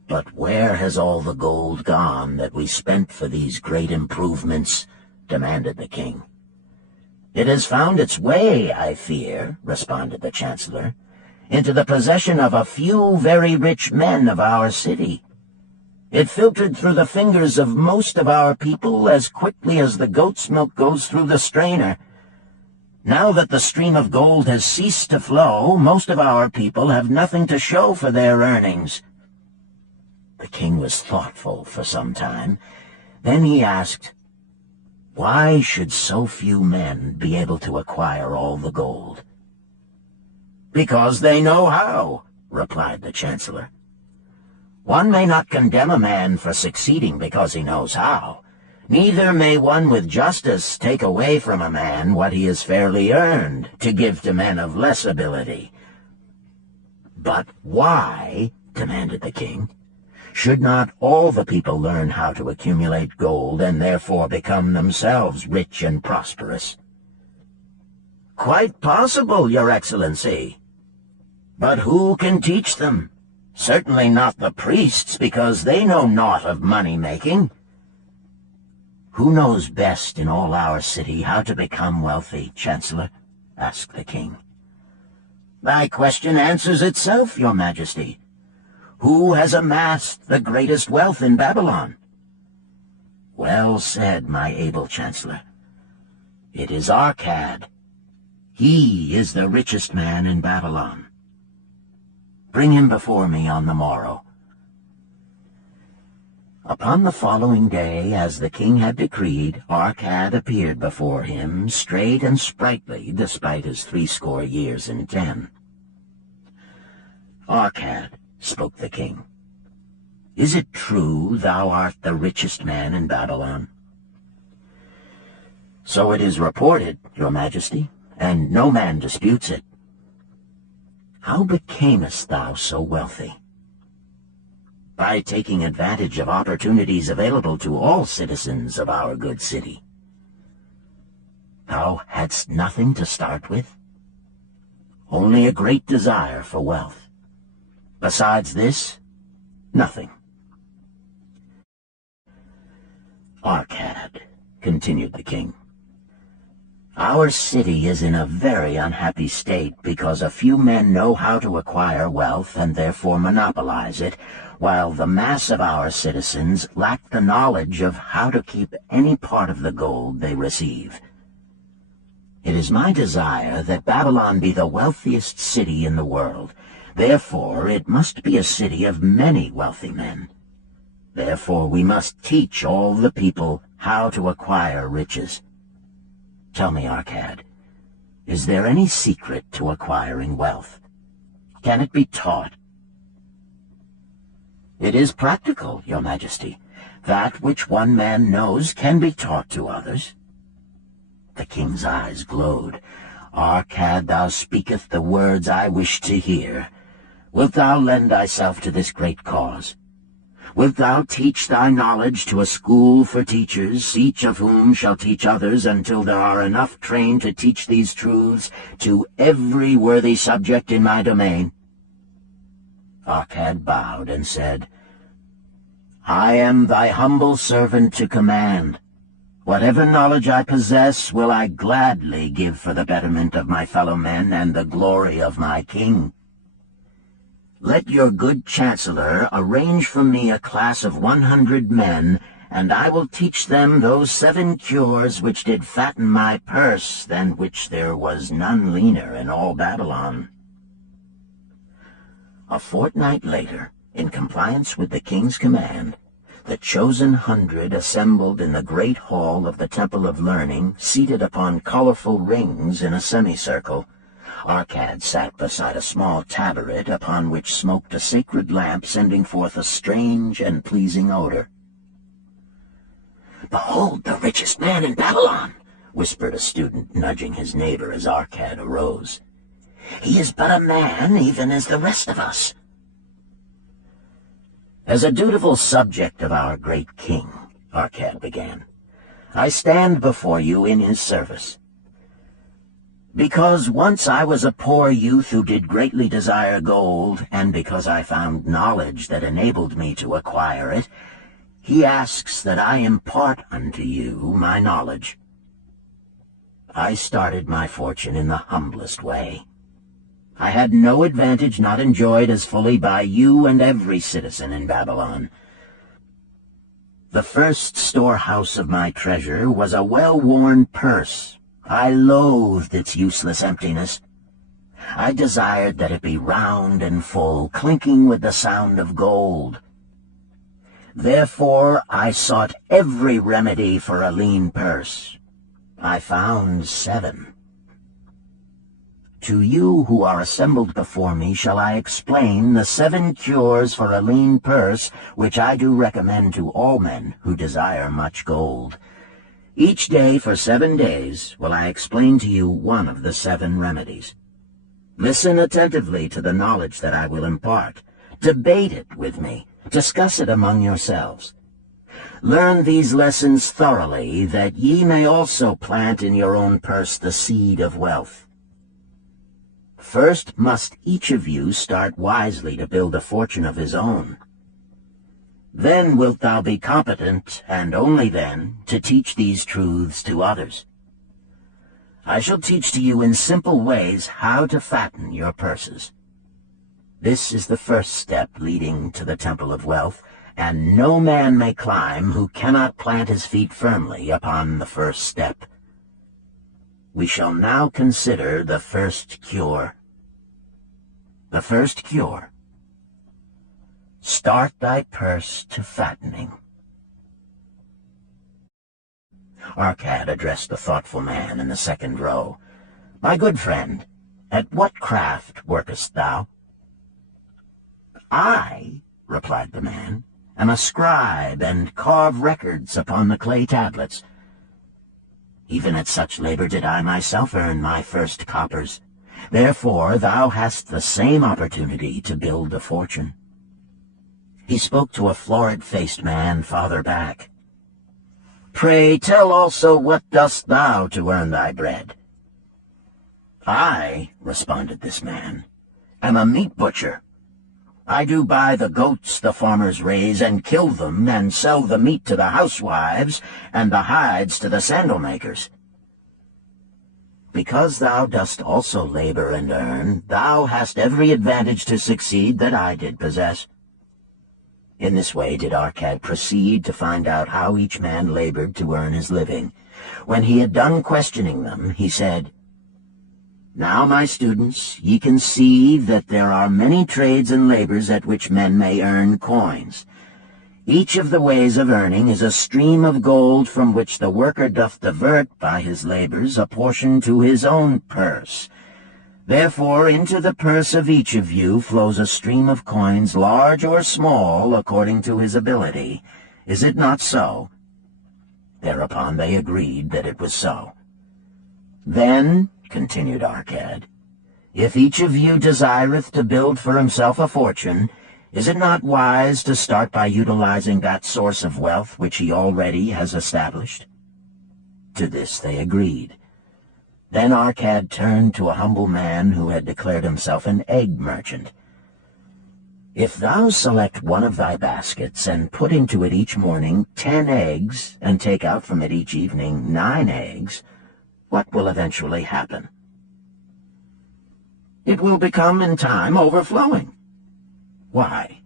"But where has all the gold gone that we spent for these great improvements?" demanded the king. "It has found its way, I fear," responded the chancellor, "into the possession of a few very rich men of our city. It filtered through the fingers of most of our people as quickly as the goat's milk goes through the strainer. Now that the stream of gold has ceased to flow, most of our people have nothing to show for their earnings." The king was thoughtful for some time. Then he asked, "Why should so few men be able to acquire all the gold?" "Because they know how," replied the chancellor. "One may not condemn a man for succeeding because he knows how. Neither may one with justice take away from a man what he has fairly earned to give to men of less ability." "But why," demanded the king, "should not all the people learn how to accumulate gold and therefore become themselves rich and prosperous?" "Quite possible, Your Excellency. But who can teach them? Certainly not the priests, because they know naught of money-making." "Who knows best in all our city how to become wealthy, Chancellor?" asked the king. "Thy question answers itself, Your Majesty. Who has amassed the greatest wealth in Babylon?" "Well said, my able Chancellor. It is Arcad. He is the richest man in Babylon. Bring him before me on the morrow." Upon the following day, as the king had decreed, Arcad appeared before him, straight and sprightly, despite his 80 years and 10. "Arcad," spoke the king, "is it true thou art the richest man in Babylon?" "So it is reported, Your Majesty, and no man disputes it." "How becamest thou so wealthy?" "By taking advantage of opportunities available to all citizens of our good city." Thou hadst nothing to start with? Only a great desire for wealth. Besides this, nothing. Arcad, continued the king, our city is in a very unhappy state because a few men know how to acquire wealth and therefore monopolize it, while the mass of our citizens lack the knowledge of how to keep any part of the gold they receive. It is my desire that Babylon be the wealthiest city in the world. Therefore, it must be a city of many wealthy men. Therefore, we must teach all the people how to acquire riches. Tell me, Arcad, is there any secret to acquiring wealth? Can it be taught? It is practical, your majesty. That which one man knows can be taught to others. The king's eyes glowed. Arcad, thou speakest the words I wish to hear. Wilt thou lend thyself to this great cause? Wilt thou teach thy knowledge to a school for teachers, each of whom shall teach others until there are enough trained to teach these truths to every worthy subject in my domain? Arcad bowed and said, I am thy humble servant to command. Whatever knowledge I possess will I gladly give for the betterment of my fellow men and the glory of my king. Let your good chancellor arrange for me a class of 100 men, and I will teach them those 7 cures which did fatten my purse, than which there was none leaner in all Babylon. A fortnight later, in compliance with the king's command, the chosen 100 assembled in the great hall of the Temple of Learning, seated upon colorful rings in a semicircle. Arcad sat beside a small tabaret upon which smoked a sacred lamp, sending forth a strange and pleasing odor. "Behold the richest man in Babylon," whispered a student, nudging his neighbor as Arcad arose. "He is but a man, even as the rest of us." "As a dutiful subject of our great king," Arcad began, "I stand before you in his service. Because once I was a poor youth who did greatly desire gold, and because I found knowledge that enabled me to acquire it, he asks that I impart unto you my knowledge. I started my fortune in the humblest way. I had no advantage not enjoyed as fully by you and every citizen in Babylon. The first storehouse of my treasure was a well-worn purse. I loathed its useless emptiness. I desired that it be round and full, clinking with the sound of gold. Therefore I sought every remedy for a lean purse. I found 7. To you who are assembled before me shall I explain the 7 cures for a lean purse, which I do recommend to all men who desire much gold. Each day for 7 days will I explain to you one of the 7 remedies. Listen attentively to the knowledge that I will impart. Debate it with me. Discuss it among yourselves. Learn these lessons thoroughly, that ye may also plant in your own purse the seed of wealth. First must each of you start wisely to build a fortune of his own. Then wilt thou be competent, and only then, to teach these truths to others. I shall teach to you in simple ways how to fatten your purses. This is the first step leading to the Temple of Wealth, and no man may climb who cannot plant his feet firmly upon the first step. We shall now consider the first cure. The first cure. Start thy purse to fattening. Arcad addressed the thoughtful man in the second row. My good friend, at what craft workest thou? I, replied the man, am a scribe, and carve records upon the clay tablets. Even at such labor did I myself earn my first coppers. Therefore thou hast the same opportunity to build a fortune. He spoke to a florid-faced man farther back. Pray tell also what dost thou to earn thy bread? I, responded this man, am a meat butcher. I do buy the goats the farmers raise, and kill them, and sell the meat to the housewives, and the hides to the sandal makers. Because thou dost also labor and earn, thou hast every advantage to succeed that I did possess. In this way did Arcad proceed to find out how each man labored to earn his living. When he had done questioning them, he said, Now, my students, ye conceive that there are many trades and labors at which men may earn coins. Each of the ways of earning is a stream of gold from which the worker doth divert by his labors a portion to his own purse. Therefore into the purse of each of you flows a stream of coins, large or small, according to his ability. Is it not so? Thereupon they agreed that it was so. Then, continued Arcad, if each of you desireth to build for himself a fortune, is it not wise to start by utilizing that source of wealth which he already has established? To this they agreed. Then Arcad turned to a humble man who had declared himself an egg merchant. If thou select one of thy baskets, and put into it each morning 10 eggs, and take out from it each evening 9 eggs, what will eventually happen? It will become in time overflowing. Why?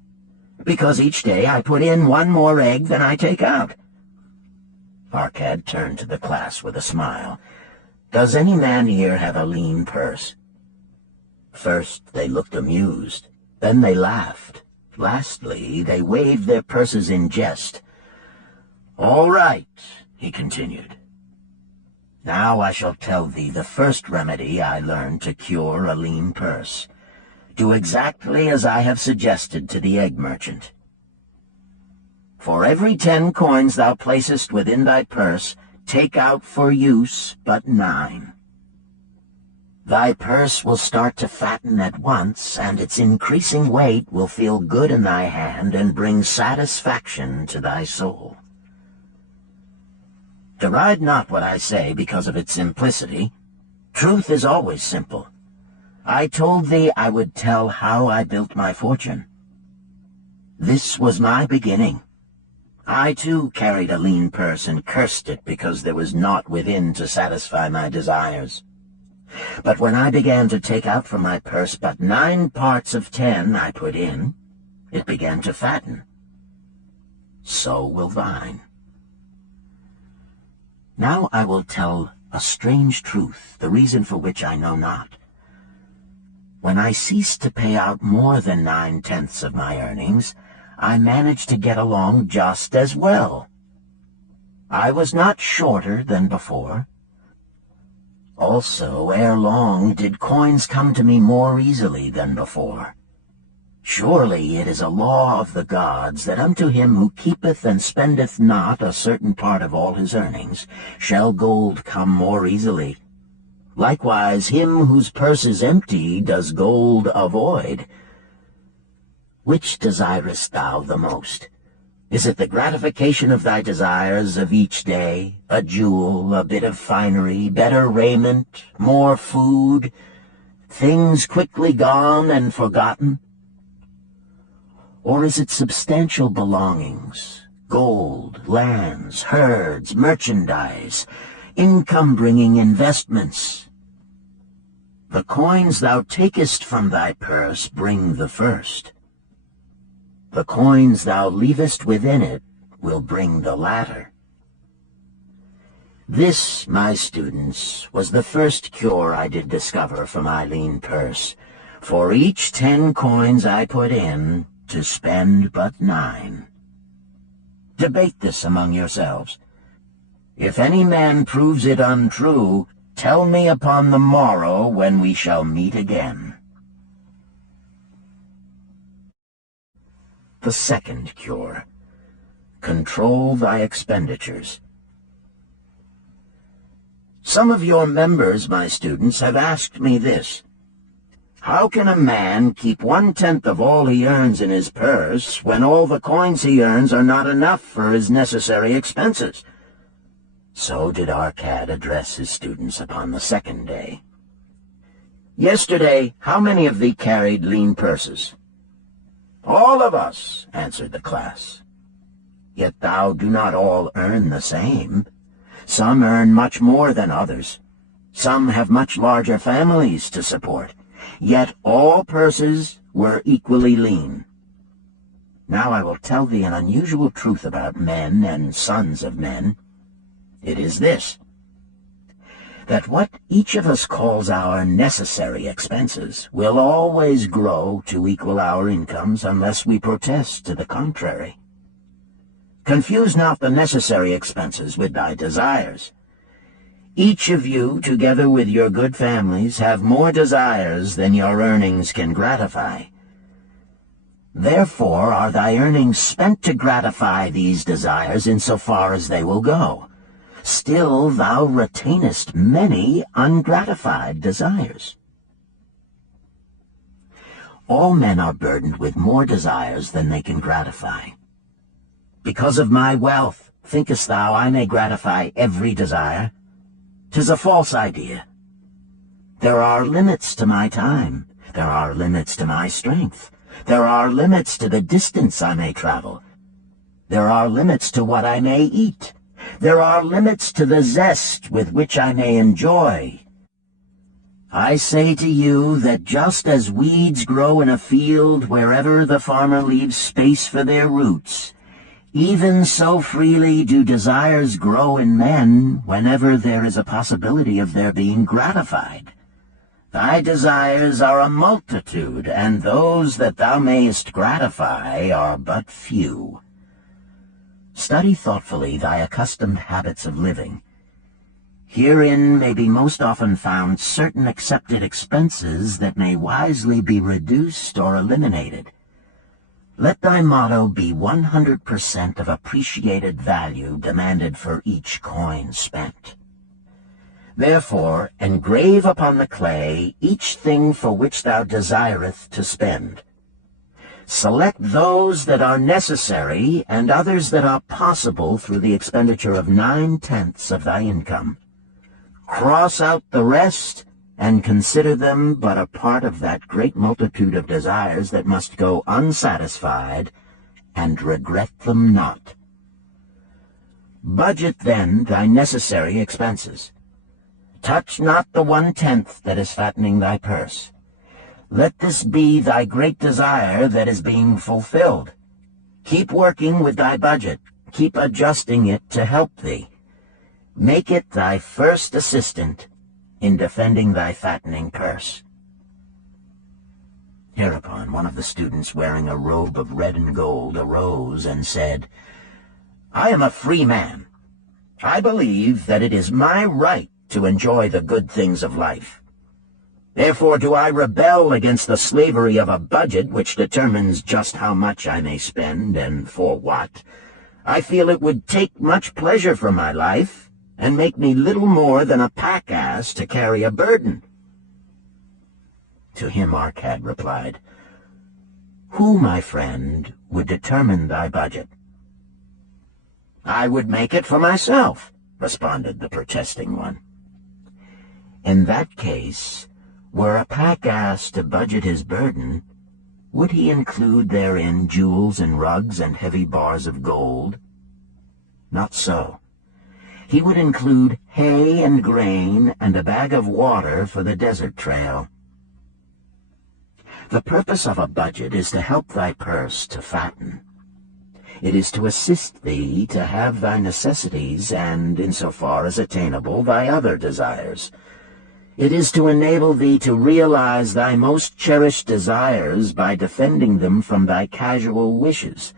Because each day I put in 1 more egg than I take out. Arcad turned to the class with a smile. Does any man here have a lean purse? First they looked amused, then they laughed. Lastly, they waved their purses in jest. All right, he continued. Now I shall tell thee the first remedy I learned to cure a lean purse. Do exactly as I have suggested to the egg merchant. For every 10 coins thou placest within thy purse, take out for use but 9. Thy purse will start to fatten at once, and its increasing weight will feel good in thy hand and bring satisfaction to thy soul. Deride not what I say because of its simplicity. Truth is always simple. I told thee I would tell how I built my fortune. This was my beginning. I, too, carried a lean purse and cursed it because there was naught within to satisfy my desires. But when I began to take out from my purse but 9 parts of 10 I put in, it began to fatten. So will thine. Now I will tell a strange truth, the reason for which I know not. When I ceased to pay out more than 9/10 of my earnings, I managed to get along just as well. I was not shorter than before. Also, ere long, did coins come to me more easily than before. Surely it is a law of the gods that unto him who keepeth and spendeth not a certain part of all his earnings shall gold come more easily. Likewise him whose purse is empty does gold avoid. Which desirest thou the most? Is it the gratification of thy desires of each day, a jewel, a bit of finery, better raiment, more food, things quickly gone and forgotten? Or is it substantial belongings, gold, lands, herds, merchandise, income-bringing investments? The coins thou takest from thy purse bring the first. The coins thou leavest within it will bring the latter. This, my students, was the first cure I did discover for my lean purse. For each 10 coins I put in, to spend but 9. Debate this among yourselves. If any man proves it untrue, tell me upon the morrow when we shall meet again. The second cure. Control thy expenditures. Some of your members, my students, have asked me this. How can a man keep 1/10 of all he earns in his purse when all the coins he earns are not enough for his necessary expenses? So did Arcad address his students upon the second day. "Yesterday, how many of thee carried lean purses?" "All of us," answered the class. "Yet thou do not all earn the same. Some earn much more than others. Some have much larger families to support. Yet all purses were equally lean. Now I will tell thee an unusual truth about men and sons of men. It is this, that what each of us calls our necessary expenses will always grow to equal our incomes unless we protest to the contrary. Confuse not the necessary expenses with thy desires. Each of you, together with your good families, have more desires than your earnings can gratify. Therefore are thy earnings spent to gratify these desires insofar as they will go. Still thou retainest many ungratified desires. All men are burdened with more desires than they can gratify. Because of my wealth, thinkest thou I may gratify every desire? 'Tis a false idea. There are limits to my time. There are limits to my strength. There are limits to the distance I may travel. There are limits to what I may eat. There are limits to the zest with which I may enjoy. I say to you that just as weeds grow in a field wherever the farmer leaves space for their roots, even so freely do desires grow in men whenever there is a possibility of their being gratified. Thy desires are a multitude, and those that thou mayest gratify are but few. Study thoughtfully thy accustomed habits of living. Herein may be most often found certain accepted expenses that may wisely be reduced or eliminated. Let thy motto be 100% of appreciated value demanded for each coin spent. Therefore engrave upon the clay each thing for which thou desireth to spend. Select those that are necessary and others that are possible through the expenditure of 9/10 of thy income. Cross out the rest and consider them but a part of that great multitude of desires that must go unsatisfied, and regret them not. Budget then thy necessary expenses. Touch not the 1/10 that is fattening thy purse. Let this be thy great desire that is being fulfilled. Keep working with thy budget. Keep adjusting it to help thee. Make it thy first assistant in defending thy fattening purse. Hereupon one of the students, wearing a robe of red and gold, arose and said, I am a free man. I believe that it is my right to enjoy the good things of life. Therefore do I rebel against the slavery of a budget which determines just how much I may spend and for what. I feel it would take much pleasure from my life and make me little more than a pack-ass to carry a burden. To him Arcad replied, Who, my friend, would determine thy budget? I would make it for myself, responded the protesting one. In that case, were a pack-ass to budget his burden, would he include therein jewels and rugs and heavy bars of gold? Not so. He would include hay and grain and a bag of water for the desert trail. The purpose of a budget is to help thy purse to fatten. It is to assist thee to have thy necessities and, insofar as attainable, thy other desires. It is to enable thee to realize thy most cherished desires by defending them from thy casual wishes.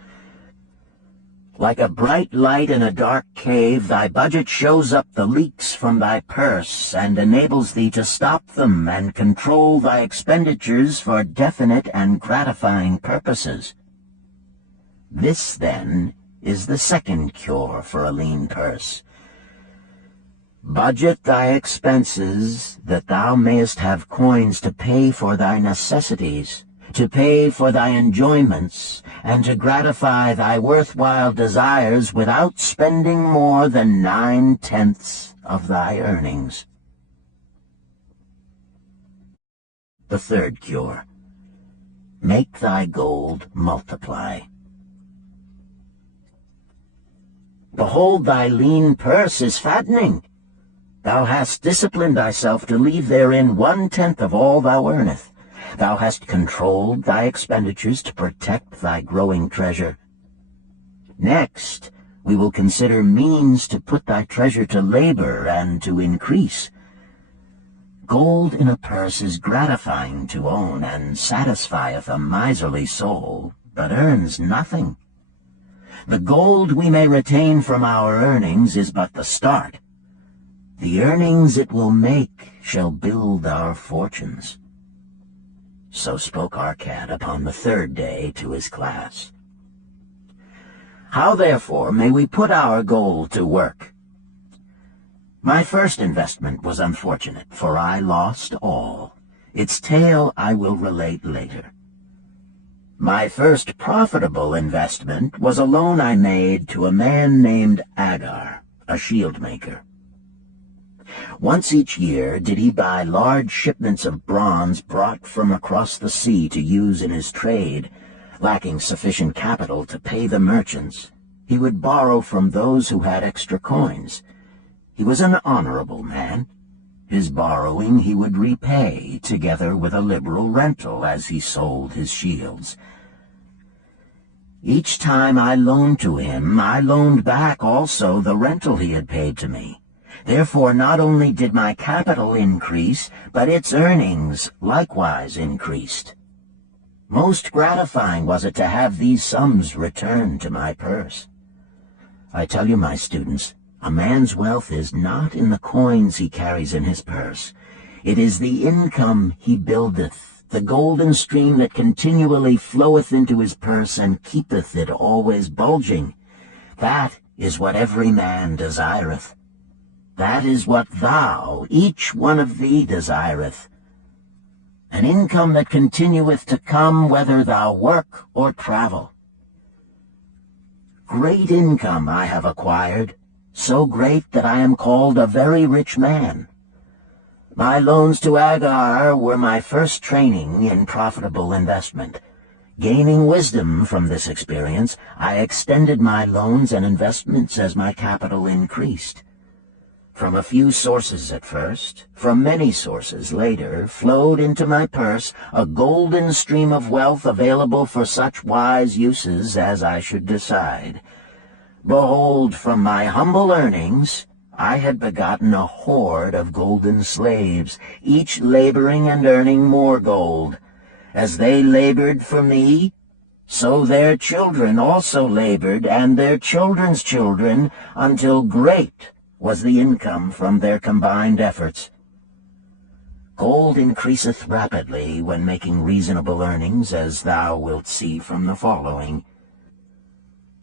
Like a bright light in a dark cave, thy budget shows up the leaks from thy purse and enables thee to stop them and control thy expenditures for definite and gratifying purposes. This, then, is the second cure for a lean purse. Budget thy expenses, that thou mayest have coins to pay for thy necessities, to pay for thy enjoyments, and to gratify thy worthwhile desires without spending more than 9/10 of thy earnings. The third cure. Make thy gold multiply. Behold, thy lean purse is fattening. Thou hast disciplined thyself to leave therein 1/10 of all thou earnest. Thou hast controlled thy expenditures to protect thy growing treasure. Next, we will consider means to put thy treasure to labor and to increase. Gold in a purse is gratifying to own, and satisfieth a miserly soul, but earns nothing. The gold we may retain from our earnings is but the start. The earnings it will make shall build our fortunes. So spoke our cat upon the third day to his class. How, therefore, may we put our gold to work? My first investment was unfortunate, for I lost all. Its tale I will relate later. My first profitable investment was a loan I made to a man named Agar, a shield maker. Once each year did he buy large shipments of bronze brought from across the sea to use in his trade. Lacking sufficient capital to pay the merchants, he would borrow from those who had extra coins. He was an honorable man. His borrowing he would repay, together with a liberal rental as he sold his shields. Each time I loaned to him, I loaned back also the rental he had paid to me. Therefore not only did my capital increase, but its earnings likewise increased. Most gratifying was it to have these sums returned to my purse. I tell you, my students, a man's wealth is not in the coins he carries in his purse. It is the income he buildeth, the golden stream that continually floweth into his purse and keepeth it always bulging. That is what every man desireth. That is what thou, each one of thee, desireth. An income that continueth to come whether thou work or travel. Great income I have acquired, so great that I am called a very rich man. My loans to Agar were my first training in profitable investment. Gaining wisdom from this experience, I extended my loans and investments as my capital increased. From a few sources at first, from many sources later, flowed into my purse a golden stream of wealth available for such wise uses as I should decide. Behold, from my humble earnings, I had begotten a horde of golden slaves, each laboring and earning more gold. As they labored for me, so their children also labored, and their children's children, until great was the income from their combined efforts. Gold increaseth rapidly when making reasonable earnings, as thou wilt see from the following.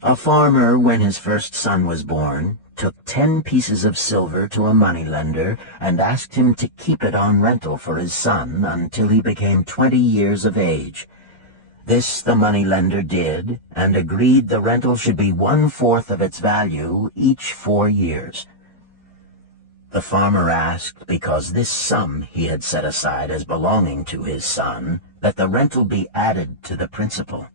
A farmer, when his first son was born, took 10 pieces of silver to a moneylender and asked him to keep it on rental for his son until he became 20 years of age. This the moneylender did, and agreed the rental should be 1/4 of its value each 4 years. The farmer asked, because this sum he had set aside as belonging to his son, that the rental be added to the principal.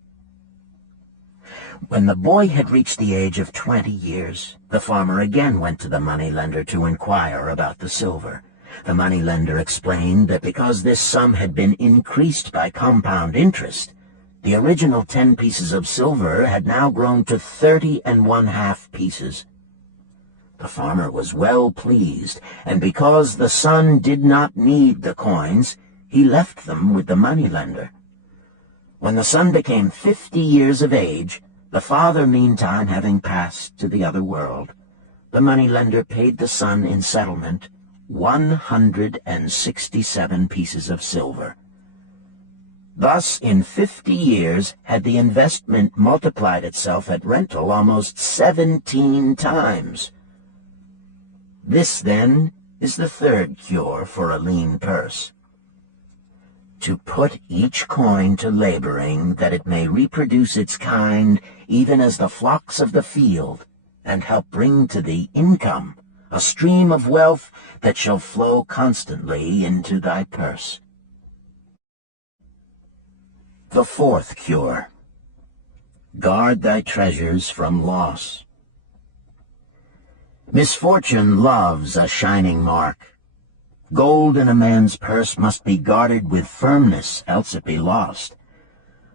When the boy had reached the age of 20 years, the farmer again went to the moneylender to inquire about the silver. The moneylender explained that because this sum had been increased by compound interest, the original 10 pieces of silver had now grown to 30 1/2 pieces. The farmer was well pleased, and because the son did not need the coins, he left them with the moneylender. When the son became 50 years of age, the father meantime having passed to the other world, the moneylender paid the son in settlement 167 pieces of silver. Thus, in 50 years, had the investment multiplied itself at rental almost 17 times. This, then, is the third cure for a lean purse. to put each coin to laboring, that it may reproduce its kind, even as the flocks of the field, and help bring to thee income, a stream of wealth that shall flow constantly into thy purse. The fourth cure. Guard thy treasures from loss. Misfortune loves a shining mark. Gold in a man's purse must be guarded with firmness, else it be lost.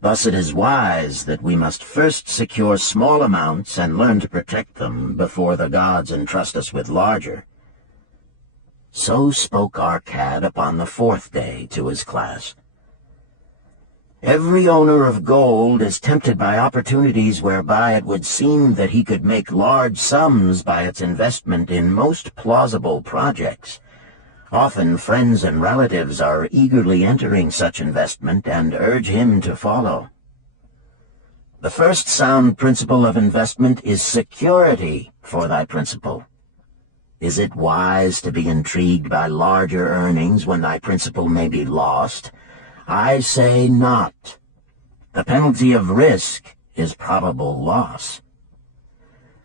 Thus it is wise that we must first secure small amounts and learn to protect them before the gods entrust us with larger. So spoke our cad upon the fourth day to his class. Every owner of gold is tempted by opportunities whereby it would seem that he could make large sums by its investment in most plausible projects. Often friends and relatives are eagerly entering such investment and urge him to follow. The first sound principle of investment is security for thy principal. Is it wise to be intrigued by larger earnings when thy principal may be lost? I say not. The penalty of risk is probable loss.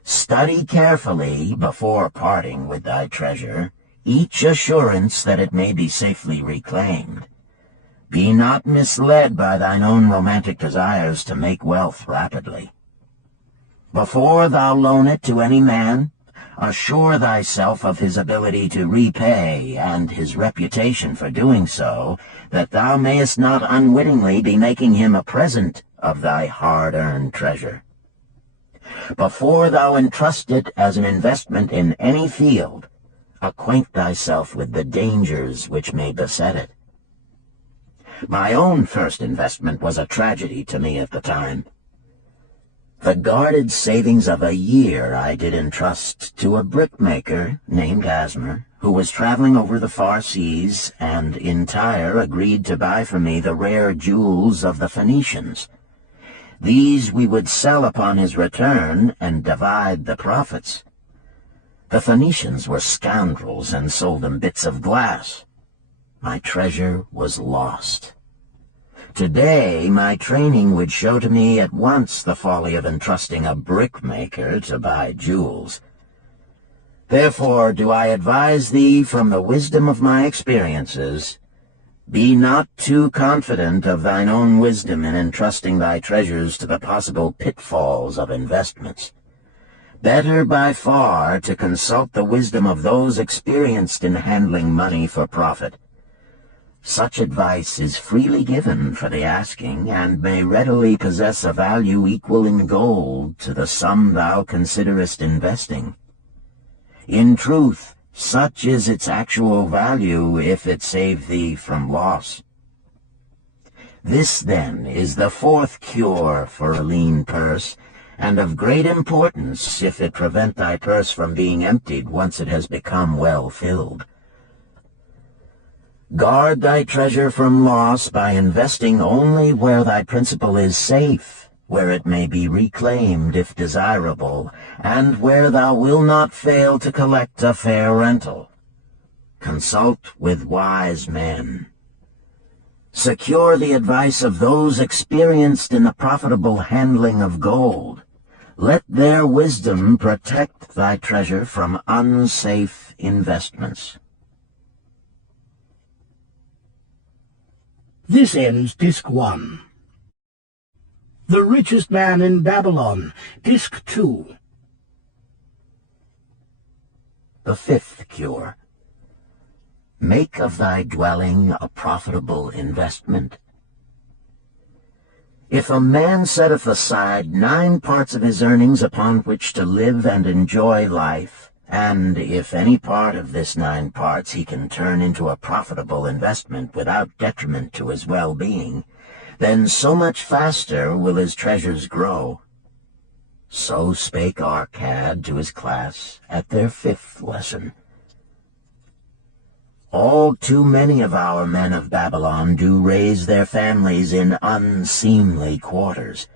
Study carefully before parting with thy treasure each assurance that it may be safely reclaimed. Be not misled by thine own romantic desires to make wealth rapidly. Before thou loan it to any man, assure thyself of his ability to repay and his reputation for doing so, that thou mayest not unwittingly be making him a present of thy hard-earned treasure. Before thou entrust it as an investment in any field, acquaint thyself with the dangers which may beset it. My own first investment was a tragedy to me at the time. The guarded savings of a year I did entrust to a brickmaker named Asmer, who was traveling over the far seas, and in Tyre agreed to buy for me the rare jewels of the Phoenicians. These we would sell upon his return and divide the profits. The Phoenicians were scoundrels and sold them bits of glass. My treasure was lost. Today, my training would show to me at once the folly of entrusting a brickmaker to buy jewels. Therefore do I advise thee from the wisdom of my experiences, be not too confident of thine own wisdom in entrusting thy treasures to the possible pitfalls of investments. Better by far to consult the wisdom of those experienced in handling money for profit. Such advice is freely given for the asking, and may readily possess a value equal in gold to the sum thou considerest investing. In truth, such is its actual value if it save thee from loss. This, then, is the fourth cure for a lean purse, and of great importance if it prevent thy purse from being emptied once it has become well filled. Guard thy treasure from loss by investing only where thy principal is safe, where it may be reclaimed if desirable, and where thou wilt not fail to collect a fair rental. Consult with wise men. Secure the advice of those experienced in the profitable handling of gold. Let their wisdom protect thy treasure from unsafe investments. This ends Disc 1. The Richest Man in Babylon, Disc 2. The fifth cure. Make of thy dwelling a profitable investment. If a man setteth aside 9 parts of his earnings upon which to live and enjoy life, and if any part of this 9 parts he can turn into a profitable investment without detriment to his well-being, then so much faster will his treasures grow. So spake our cad to his class at their 5th lesson. All too many of our men of Babylon do raise their families in unseemly quarters.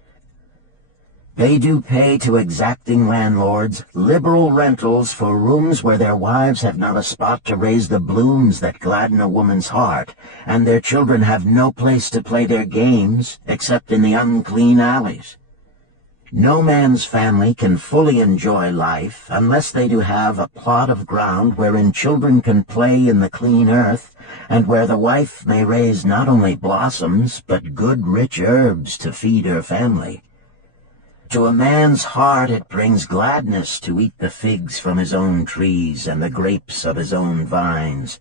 They do pay to exacting landlords liberal rentals for rooms where their wives have not a spot to raise the blooms that gladden a woman's heart, and their children have no place to play their games except in the unclean alleys. No man's family can fully enjoy life unless they do have a plot of ground wherein children can play in the clean earth, and where the wife may raise not only blossoms, but good rich herbs to feed her family. To a man's heart it brings gladness to eat the figs from his own trees and the grapes of his own vines,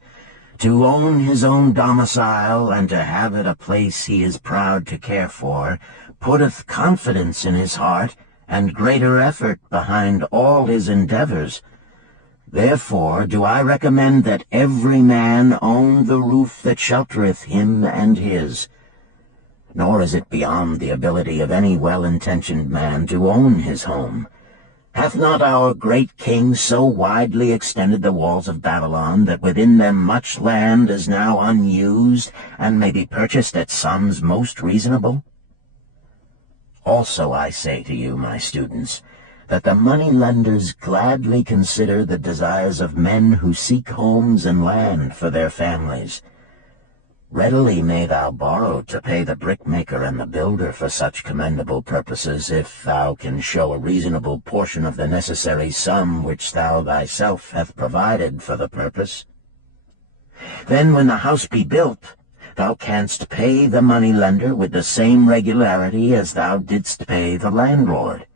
to own his own domicile and to have it a place he is proud to care for, putteth confidence in his heart and greater effort behind all his endeavors. Therefore do I recommend that every man own the roof that sheltereth him and his. Nor is it beyond the ability of any well-intentioned man to own his home. Hath not our great king so widely extended the walls of Babylon that within them much land is now unused, and may be purchased at sums most reasonable? Also I say to you, my students, that the money-lenders gladly consider the desires of men who seek homes and land for their families. Readily may thou borrow to pay the brickmaker and the builder for such commendable purposes, if thou can show a reasonable portion of the necessary sum which thou thyself hast provided for the purpose. Then when the house be built, thou canst pay the money-lender with the same regularity as thou didst pay the landlord,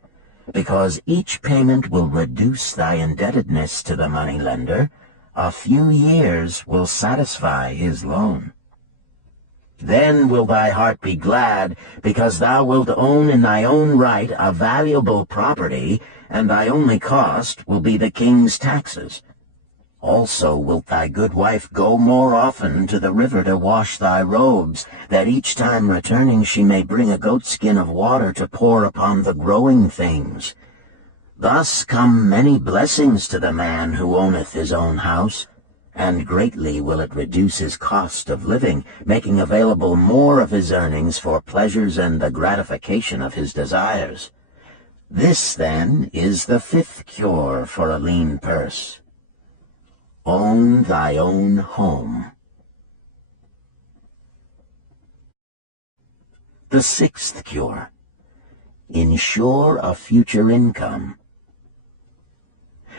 because each payment will reduce thy indebtedness to the money-lender. A few years will satisfy his loan. Then will thy heart be glad, because thou wilt own in thy own right a valuable property, and thy only cost will be the king's taxes. Also wilt thy good wife go more often to the river to wash thy robes, that each time returning she may bring a goatskin of water to pour upon the growing things. Thus come many blessings to the man who owneth his own house, and greatly will it reduce his cost of living, making available more of his earnings for pleasures and the gratification of his desires. This, then, is the fifth cure for a lean purse. Own thy own home. The sixth cure. Ensure a future income.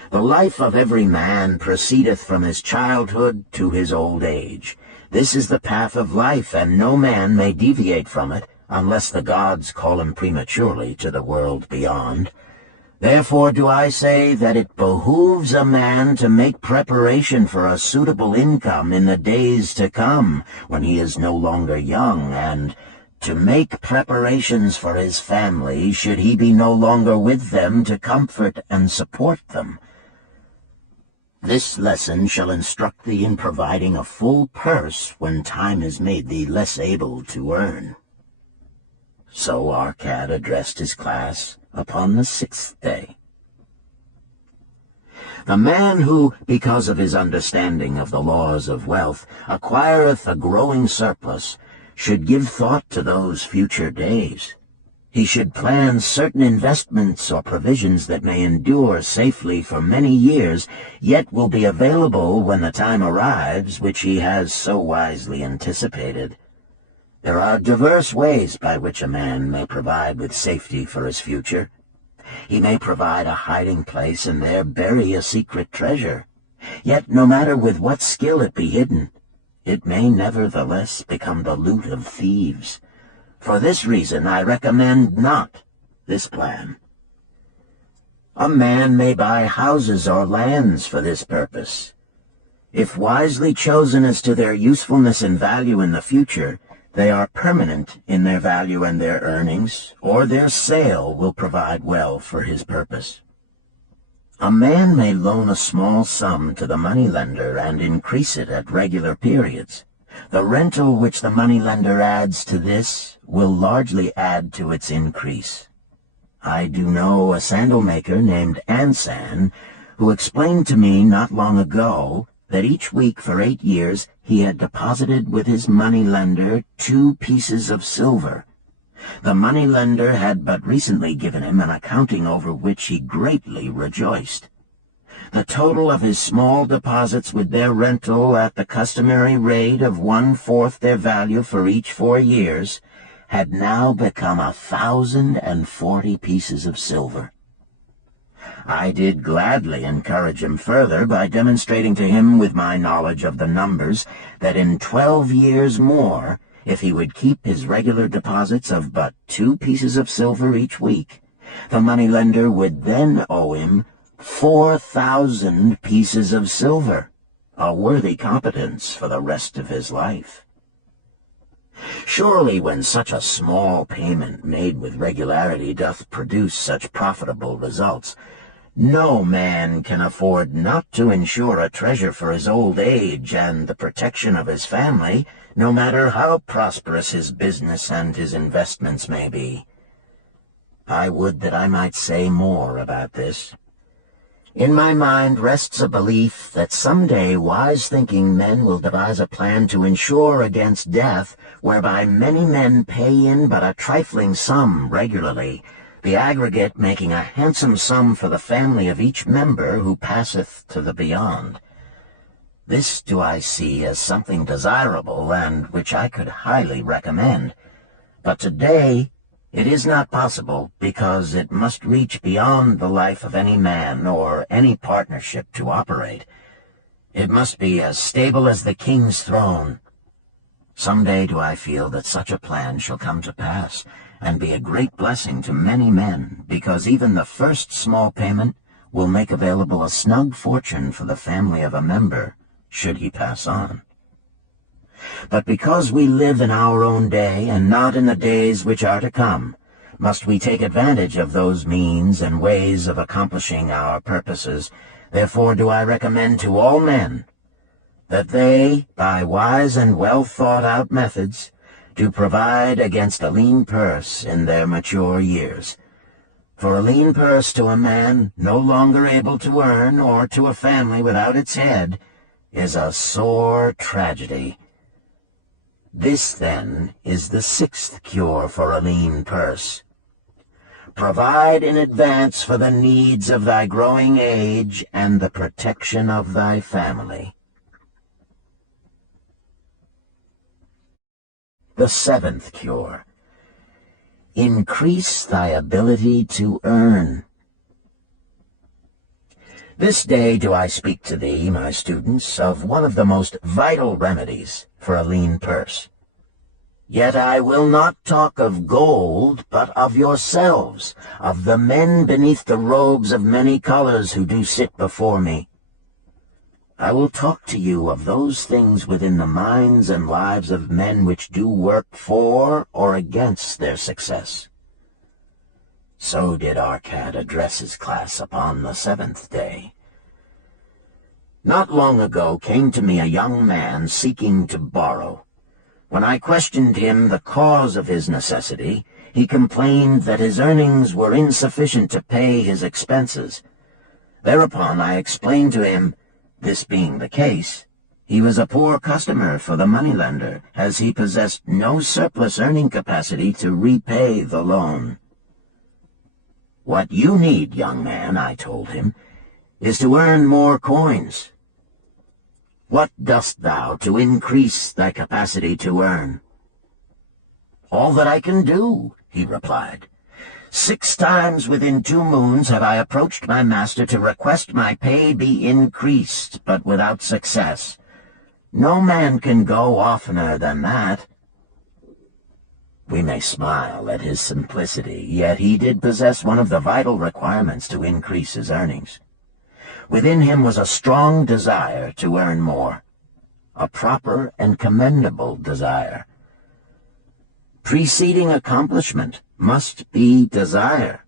The life of every man proceedeth from his childhood to his old age. This is the path of life, and no man may deviate from it, unless the gods call him prematurely to the world beyond. Therefore do I say that it behooves a man to make preparation for a suitable income in the days to come, when he is no longer young, and to make preparations for his family, should he be no longer with them to comfort and support them. This lesson shall instruct thee in providing a full purse when time has made thee less able to earn. So Arcad addressed his class upon the sixth day. The man who, because of his understanding of the laws of wealth, acquireth a growing surplus, should give thought to those future days. He should plan certain investments or provisions that may endure safely for many years, yet will be available when the time arrives which he has so wisely anticipated. There are diverse ways by which a man may provide with safety for his future. He may provide a hiding place and there bury a secret treasure. Yet no matter with what skill it be hidden, it may nevertheless become the loot of thieves. For this reason I recommend not this plan. A man may buy houses or lands for this purpose. If wisely chosen as to their usefulness and value in the future, they are permanent in their value and their earnings, or their sale will provide well for his purpose. A man may loan a small sum to the moneylender and increase it at regular periods. The rental which the moneylender adds to this will largely add to its increase. I do know a sandal-maker named Ansan, who explained to me not long ago that each week for 8 years he had deposited with his moneylender 2 pieces of silver. The moneylender had but recently given him an accounting over which he greatly rejoiced. The total of his small deposits with their rental at the customary rate of 1/4 their value for each 4 years had now become 1,040 pieces of silver. I did gladly encourage him further by demonstrating to him with my knowledge of the numbers that in 12 years more, if he would keep his regular deposits of but 2 pieces of silver each week, the moneylender would then owe him 4,000 pieces of silver, a worthy competence for the rest of his life. Surely when such a small payment made with regularity doth produce such profitable results, no man can afford not to insure a treasure for his old age and the protection of his family, no matter how prosperous his business and his investments may be. I would that I might say more about this. In my mind rests a belief that someday wise-thinking men will devise a plan to insure against death, whereby many men pay in but a trifling sum regularly, the aggregate making a handsome sum for the family of each member who passeth to the beyond. This do I see as something desirable, and which I could highly recommend. But today it is not possible, because it must reach beyond the life of any man or any partnership to operate. It must be as stable as the king's throne. Some day do I feel that such a plan shall come to pass, and be a great blessing to many men, because even the first small payment will make available a snug fortune for the family of a member, should he pass on. But because we live in our own day, and not in the days which are to come, must we take advantage of those means and ways of accomplishing our purposes. Therefore do I recommend to all men that they, by wise and well-thought-out methods, do provide against a lean purse in their mature years. For a lean purse to a man no longer able to earn, or to a family without its head, is a sore tragedy. This, then, is the 6th cure for a lean purse. Provide in advance for the needs of thy growing age and the protection of thy family. The 7th cure. Increase thy ability to earn. This day do I speak to thee, my students, of one of the most vital remedies for a lean purse. Yet I will not talk of gold, but of yourselves, of the men beneath the robes of many colors who do sit before me. I will talk to you of those things within the minds and lives of men which do work for or against their success. So did Arcad address his class upon the 7th day. Not long ago came to me a young man seeking to borrow. When I questioned him the cause of his necessity, he complained that his earnings were insufficient to pay his expenses. Thereupon I explained to him, this being the case, he was a poor customer for the moneylender, as he possessed no surplus earning capacity to repay the loan. What you need, young man, I told him, is to earn more coins. What dost thou to increase thy capacity to earn? All that I can do, he replied. 6 times within 2 moons have I approached my master to request my pay be increased, but without success. No man can go oftener than that. We may smile at his simplicity, yet he did possess one of the vital requirements to increase his earnings. Within him was a strong desire to earn more, a proper and commendable desire. Preceding accomplishment must be desire.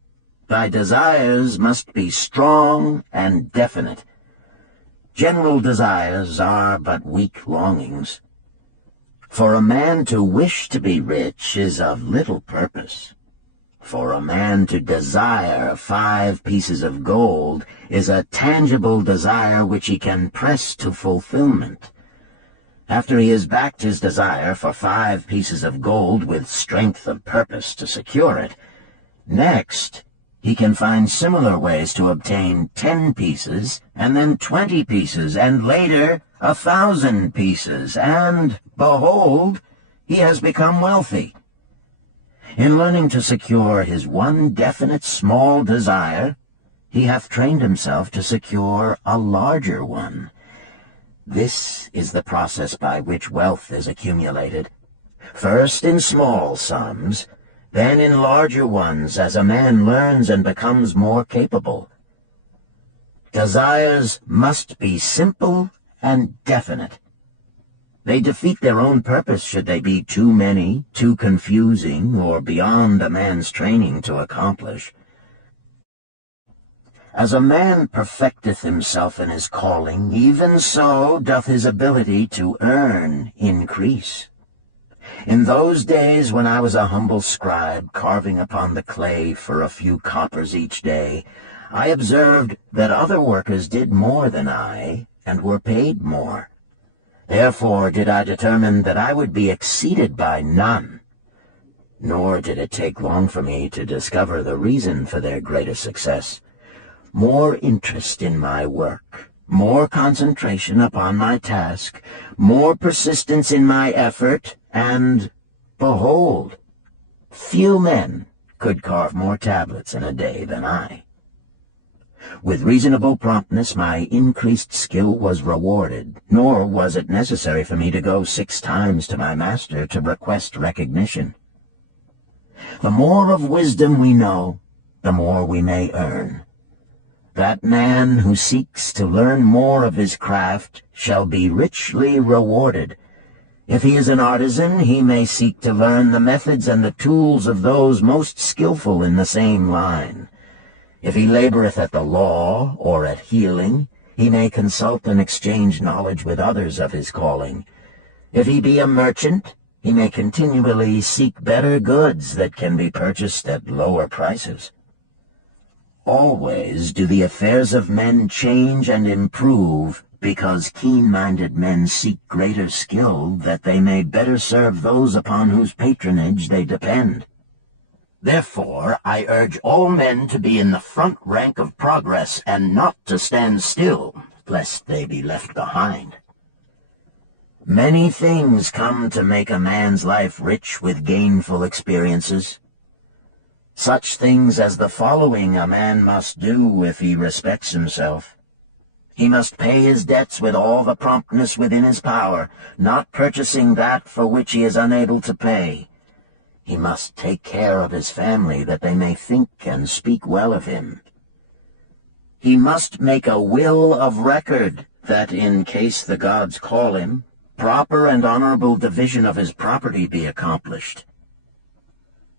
Thy desires must be strong and definite. General desires are but weak longings. For a man to wish to be rich is of little purpose. For a man to desire 5 pieces of gold is a tangible desire which he can press to fulfillment. After he has backed his desire for 5 pieces of gold with strength of purpose to secure it, next he can find similar ways to obtain 10 pieces, and then 20 pieces, and later 1,000 pieces, and, behold, he has become wealthy. In learning to secure his one definite small desire, he hath trained himself to secure a larger one. This is the process by which wealth is accumulated, first in small sums, then in larger ones as a man learns and becomes more capable. Desires must be simple and definite. They defeat their own purpose should they be too many, too confusing, or beyond a man's training to accomplish. As a man perfecteth himself in his calling, even so doth his ability to earn increase. In those days when I was a humble scribe carving upon the clay for a few coppers each day, I observed that other workers did more than I, and were paid more. Therefore did I determine that I would be exceeded by none. Nor did it take long for me to discover the reason for their greater success. More interest in my work, more concentration upon my task, more persistence in my effort, and, behold, few men could carve more tablets in a day than I. With reasonable promptness my increased skill was rewarded, nor was it necessary for me to go 6 times to my master to request recognition. The more of wisdom we know, the more we may earn. That man who seeks to learn more of his craft shall be richly rewarded. If he is an artisan, he may seek to learn the methods and the tools of those most skillful in the same line. If he laboreth at the law or at healing, he may consult and exchange knowledge with others of his calling. If he be a merchant, he may continually seek better goods that can be purchased at lower prices. Always do the affairs of men change and improve, because keen-minded men seek greater skill, that they may better serve those upon whose patronage they depend. Therefore I urge all men to be in the front rank of progress, and not to stand still, lest they be left behind. Many things come to make a man's life rich with gainful experiences. Such things as the following a man must do if he respects himself. He must pay his debts with all the promptness within his power, not purchasing that for which he is unable to pay. He must take care of his family, that they may think and speak well of him. He must make a will of record, that in case the gods call him, proper and honorable division of his property be accomplished.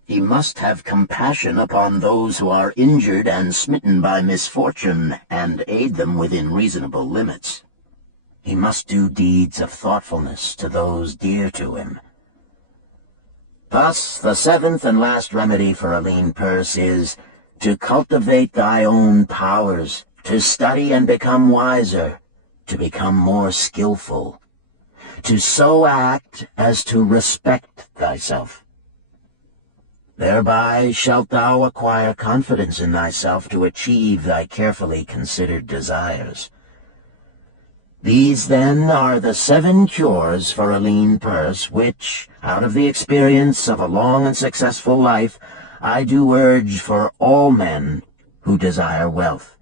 He must have compassion upon those who are injured and smitten by misfortune, and aid them within reasonable limits. He must do deeds of thoughtfulness to those dear to him. Thus, the 7th and last remedy for a lean purse is to cultivate thy own powers, to study and become wiser, to become more skillful, to so act as to respect thyself. Thereby shalt thou acquire confidence in thyself to achieve thy carefully considered desires. These, then, are the 7 cures for a lean purse, which, out of the experience of a long and successful life, I do urge for all men who desire wealth.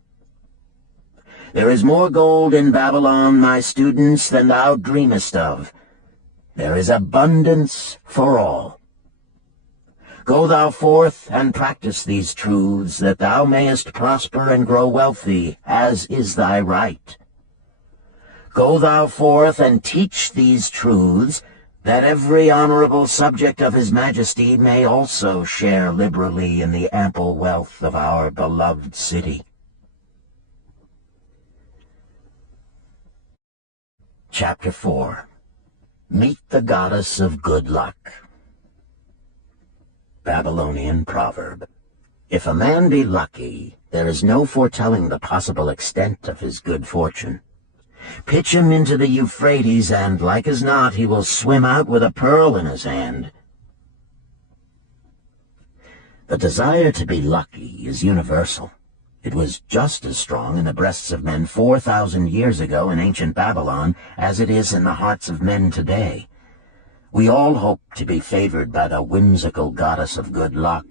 There is more gold in Babylon, my students, than thou dreamest of. There is abundance for all. Go thou forth and practice these truths, that thou mayest prosper and grow wealthy, as is thy right. Go thou forth and teach these truths, that every honorable subject of his majesty may also share liberally in the ample wealth of our beloved city. Chapter 4. Meet the Goddess of Good Luck. Babylonian Proverb. If a man be lucky, there is no foretelling the possible extent of his good fortune. Pitch him into the Euphrates, and like as not he will swim out with a pearl in his hand. The desire to be lucky is universal. It was just as strong in the breasts of men 4,000 years ago in ancient Babylon as it is in the hearts of men today. We all hope to be favored by the whimsical goddess of good luck.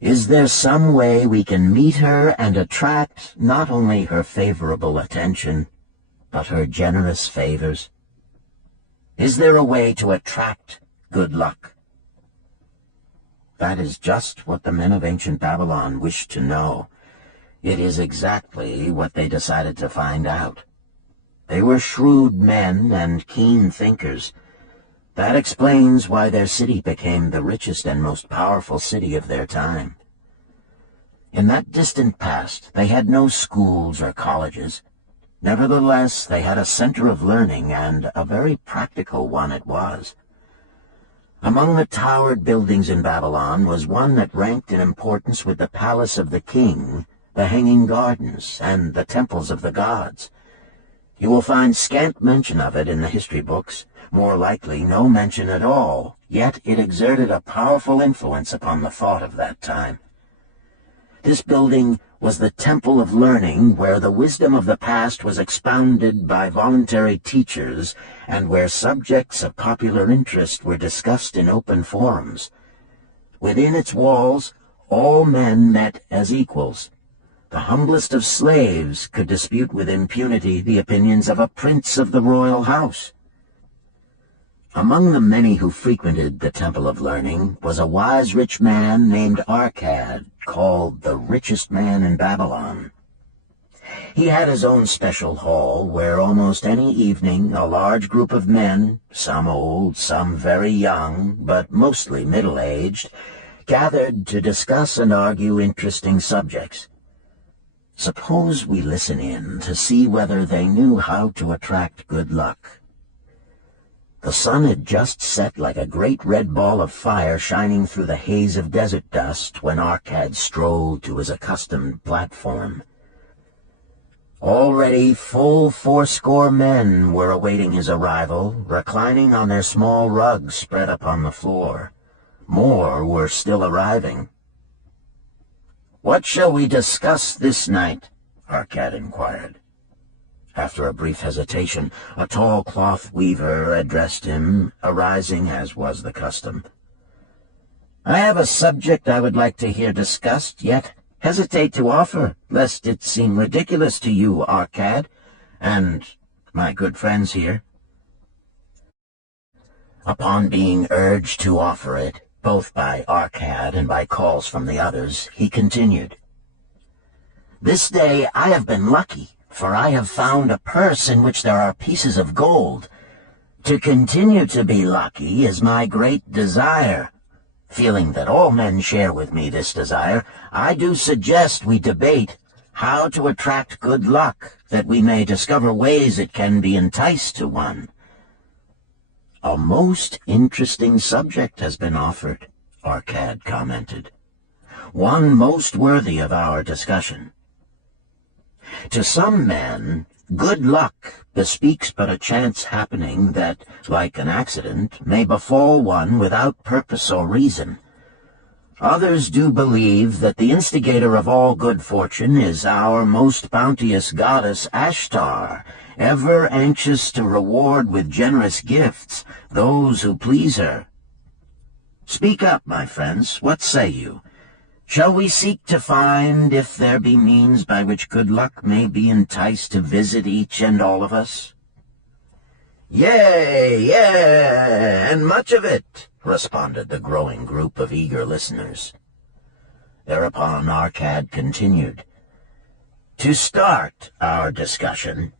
Is there some way we can meet her and attract not only her favorable attention, but her generous favors? Is there a way to attract good luck? That is just what the men of ancient Babylon wished to know. It is exactly what they decided to find out. They were shrewd men and keen thinkers. That explains why their city became the richest and most powerful city of their time. In that distant past, they had no schools or colleges. Nevertheless, they had a center of learning, and a very practical one it was. Among the towered buildings in Babylon was one that ranked in importance with the palace of the king, the hanging gardens, and the temples of the gods. You will find scant mention of it in the history books, more likely no mention at all, yet it exerted a powerful influence upon the thought of that time. This building was the temple of learning, where the wisdom of the past was expounded by voluntary teachers, and where subjects of popular interest were discussed in open forums. Within its walls, all men met as equals. The humblest of slaves could dispute with impunity the opinions of a prince of the royal house. Among the many who frequented the Temple of Learning was a wise rich man named Arcad, called the richest man in Babylon. He had his own special hall where almost any evening a large group of men, some old, some very young, but mostly middle-aged, gathered to discuss and argue interesting subjects. Suppose we listen in to see whether they knew how to attract good luck. The sun had just set like a great red ball of fire shining through the haze of desert dust when Arcad strolled to his accustomed platform. Already full 80 men were awaiting his arrival, reclining on their small rugs spread upon the floor. More were still arriving. "What shall we discuss this night?" Arcad inquired. After a brief hesitation, a tall cloth weaver addressed him, arising as was the custom. "I have a subject I would like to hear discussed, yet hesitate to offer, lest it seem ridiculous to you, Arcad, and my good friends here." Upon being urged to offer it, both by Arcad and by calls from the others, he continued, "This day I have been lucky, for I have found a purse in which there are pieces of gold. To continue to be lucky is my great desire. Feeling that all men share with me this desire, I do suggest we debate how to attract good luck, that we may discover ways it can be enticed to one." "A most interesting subject has been offered," Arcad commented. "One most worthy of our discussion. To some men, good luck bespeaks but a chance happening that, like an accident, may befall one without purpose or reason. Others do believe that the instigator of all good fortune is our most bounteous goddess Ashtar, ever anxious to reward with generous gifts those who please her. Speak up, my friends, what say you? Shall we seek to find if there be means by which good luck may be enticed to visit each and all of us?" "Yea, and much of it," responded the growing group of eager listeners. Thereupon Arcad continued, "To start our discussion,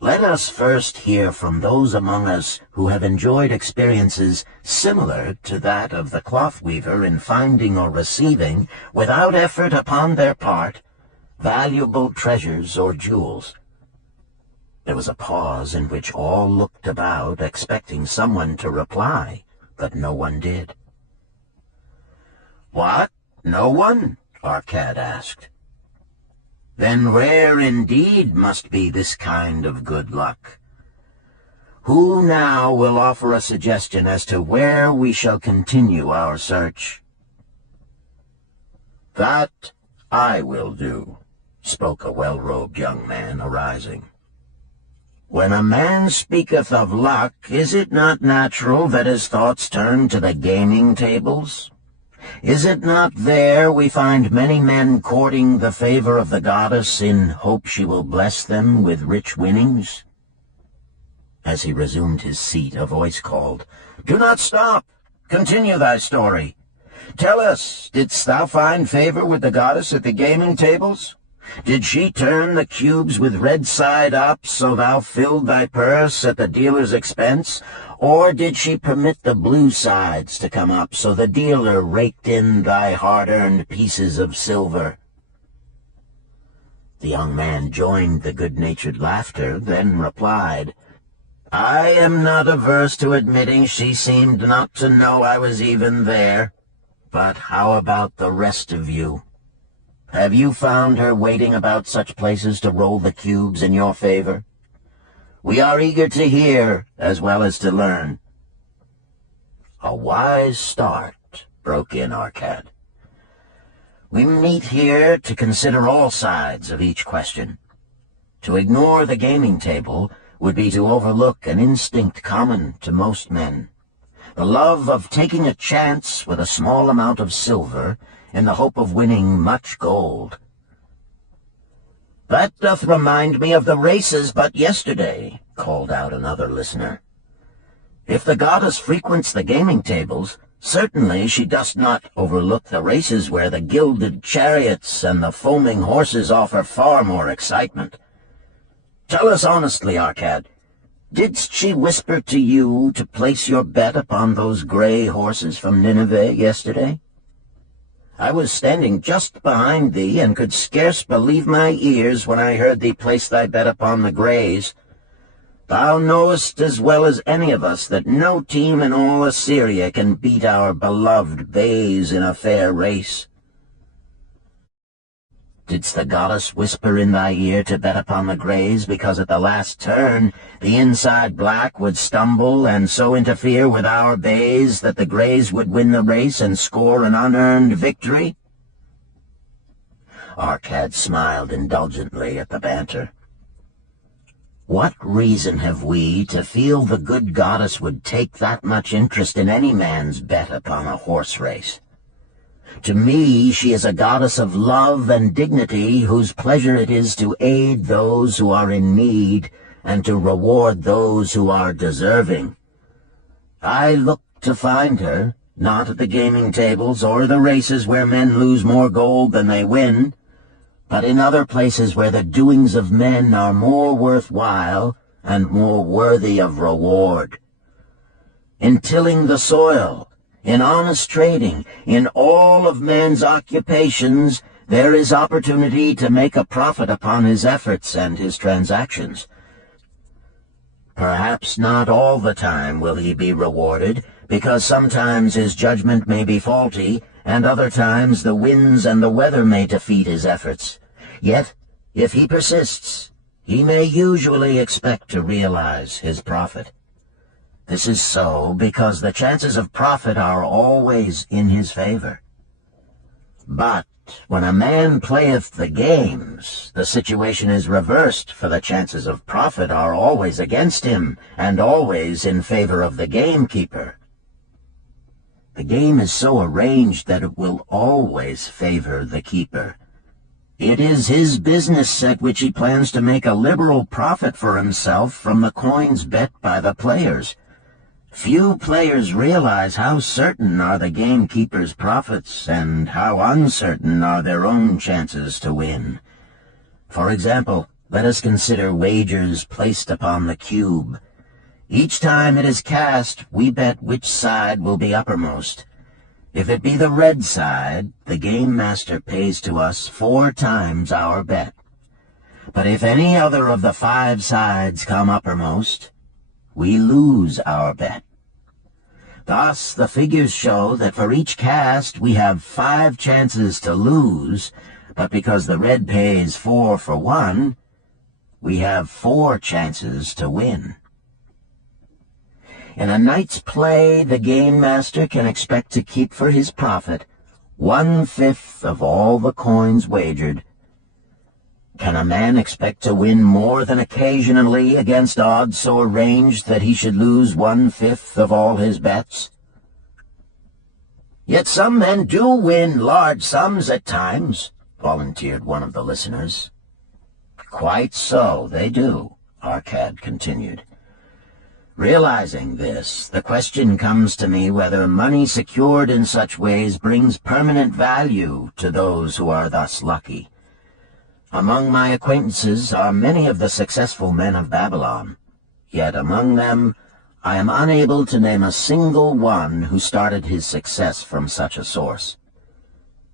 let us first hear from those among us who have enjoyed experiences similar to that of the cloth weaver in finding or receiving, without effort upon their part, valuable treasures or jewels." There was a pause in which all looked about, expecting someone to reply, but no one did. "What? No one?" Arcad asked. Then rare indeed must be this kind of good luck. Who now will offer a suggestion as to where we shall continue our search? That I will do, spoke a well-robed young man, arising. When a man speaketh of luck, is it not natural that his thoughts turn to the gaming tables? Is it not there we find many men courting the favor of the goddess in hope she will bless them with rich winnings? As he resumed his seat, a voice called, "Do not stop! Continue thy story. Tell us, didst thou find favor with the goddess at the gaming tables? Did she turn the cubes with red side up, so thou filled thy purse at the dealer's expense? Or did she permit the blue sides to come up, so the dealer raked in thy hard-earned pieces of silver?" The young man joined the good-natured laughter, then replied, "I am not averse to admitting she seemed not to know I was even there. But how about the rest of you? Have you found her waiting about such places to roll the cubes in your favor? We are eager to hear as well as to learn." "A wise start," broke in Arcad. "We meet here to consider all sides of each question. To ignore the gaming table would be to overlook an instinct common to most men, the love of taking a chance with a small amount of silver in the hope of winning much gold." "That doth remind me of the races but yesterday," called out another listener. "If the goddess frequents the gaming tables, certainly she does not overlook the races where the gilded chariots and the foaming horses offer far more excitement. Tell us honestly, Arcad, didst she whisper to you to place your bet upon those gray horses from Nineveh yesterday? I was standing just behind thee, and could scarce believe my ears when I heard thee place thy bet upon the grays. Thou knowest as well as any of us that no team in all Assyria can beat our beloved bays in a fair race. Didst the goddess whisper in thy ear to bet upon the grays, because at the last turn the inside black would stumble and so interfere with our bays that the grays would win the race and score an unearned victory?" Arcad smiled indulgently at the banter. "What reason have we to feel the good goddess would take that much interest in any man's bet upon a horse race? To me she is a goddess of love and dignity, whose pleasure it is to aid those who are in need and to reward those who are deserving. I look to find her, not at the gaming tables or the races where men lose more gold than they win, but in other places where the doings of men are more worthwhile and more worthy of reward. In tilling the soil, in honest trading, in all of man's occupations, there is opportunity to make a profit upon his efforts and his transactions. Perhaps not all the time will he be rewarded, because sometimes his judgment may be faulty, and other times the winds and the weather may defeat his efforts. Yet, if he persists, he may usually expect to realize his profit. This is so because the chances of profit are always in his favor. But when a man playeth the games, the situation is reversed, for the chances of profit are always against him, and always in favor of the gamekeeper. The game is so arranged that it will always favor the keeper. It is his business at which he plans to make a liberal profit for himself from the coins bet by the players. Few players realize how certain are the gamekeeper's profits and how uncertain are their own chances to win. For example, let us consider wagers placed upon the cube. Each time it is cast, we bet which side will be uppermost. If it be the red side, the game master pays to us 4 times our bet. But if any other of the 5 sides come uppermost, we lose our bet. Thus, the figures show that for each cast we have 5 chances to lose, but because the red pays 4 for 1, we have 4 chances to win. In a night's play, the game master can expect to keep for his profit 1/5 of all the coins wagered. Can a man expect to win more than occasionally against odds so arranged that he should lose 1/5 of all his bets? Yet some men do win large sums at times, volunteered one of the listeners. Quite so, they do, Arcad continued. Realizing this, the question comes to me whether money secured in such ways brings permanent value to those who are thus lucky. Among my acquaintances are many of the successful men of Babylon, yet among them I am unable to name a single one who started his success from such a source.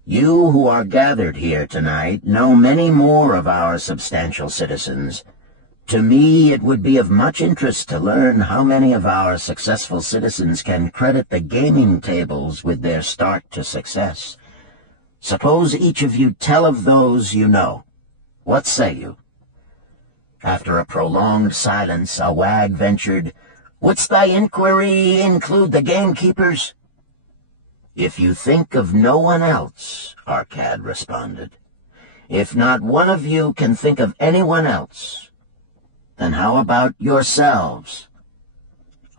You who are gathered here tonight know many more of our substantial citizens. To me, it would be of much interest to learn how many of our successful citizens can credit the gaming tables with their start to success. Suppose each of you tell of those you know. What say you? After a prolonged silence, a wag ventured, "Wouldst thy inquiry include the gamekeepers?" "If you think of no one else," Arcad responded. "If not one of you can think of anyone else, then how about yourselves?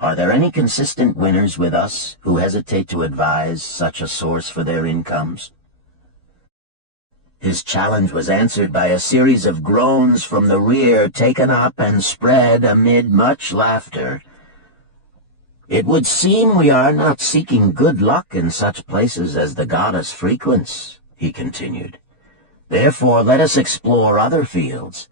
Are there any consistent winners with us who hesitate to advise such a source for their incomes?" His challenge was answered by a series of groans from the rear, taken up and spread amid much laughter. "It would seem we are not seeking good luck in such places as the goddess frequents," he continued. "Therefore let us explore other fields.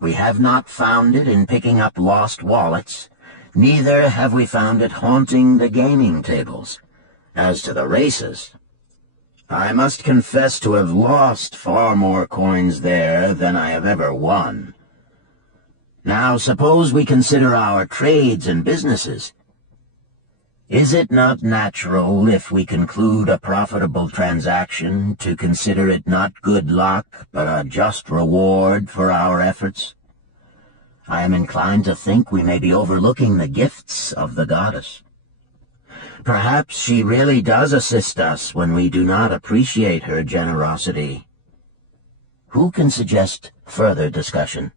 We have not found it in picking up lost wallets, neither have we found it haunting the gaming tables. As to the races, I must confess to have lost far more coins there than I have ever won. Now suppose we consider our trades and businesses. Is it not natural, if we conclude a profitable transaction, to consider it not good luck, but a just reward for our efforts? I am inclined to think we may be overlooking the gifts of the goddess. Perhaps she really does assist us when we do not appreciate her generosity. Who can suggest further discussion?"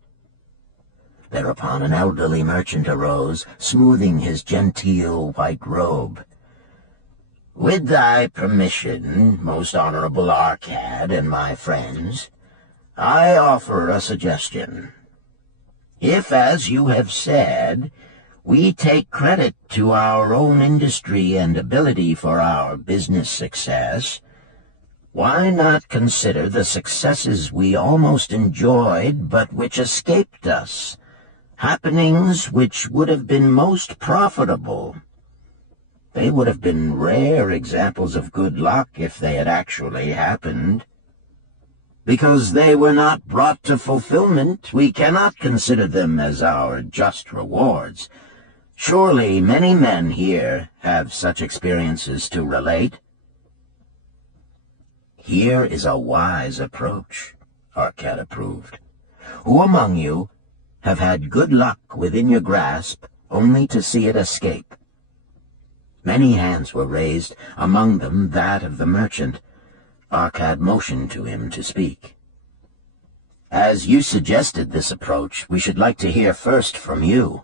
Thereupon an elderly merchant arose, smoothing his genteel white robe. "With thy permission, most honorable Arcad and my friends, I offer a suggestion. If, as you have said, we take credit to our own industry and ability for our business success, why not consider the successes we almost enjoyed but which escaped us, happenings which would have been most profitable? They would have been rare examples of good luck if they had actually happened. Because they were not brought to fulfillment, we cannot consider them as our just rewards. Surely many men here have such experiences to relate." "Here is a wise approach," Arcad approved. "Who among you have had good luck within your grasp only to see it escape?" Many hands were raised, among them that of the merchant. Arcad motioned to him to speak. "As you suggested this approach, we should like to hear first from you."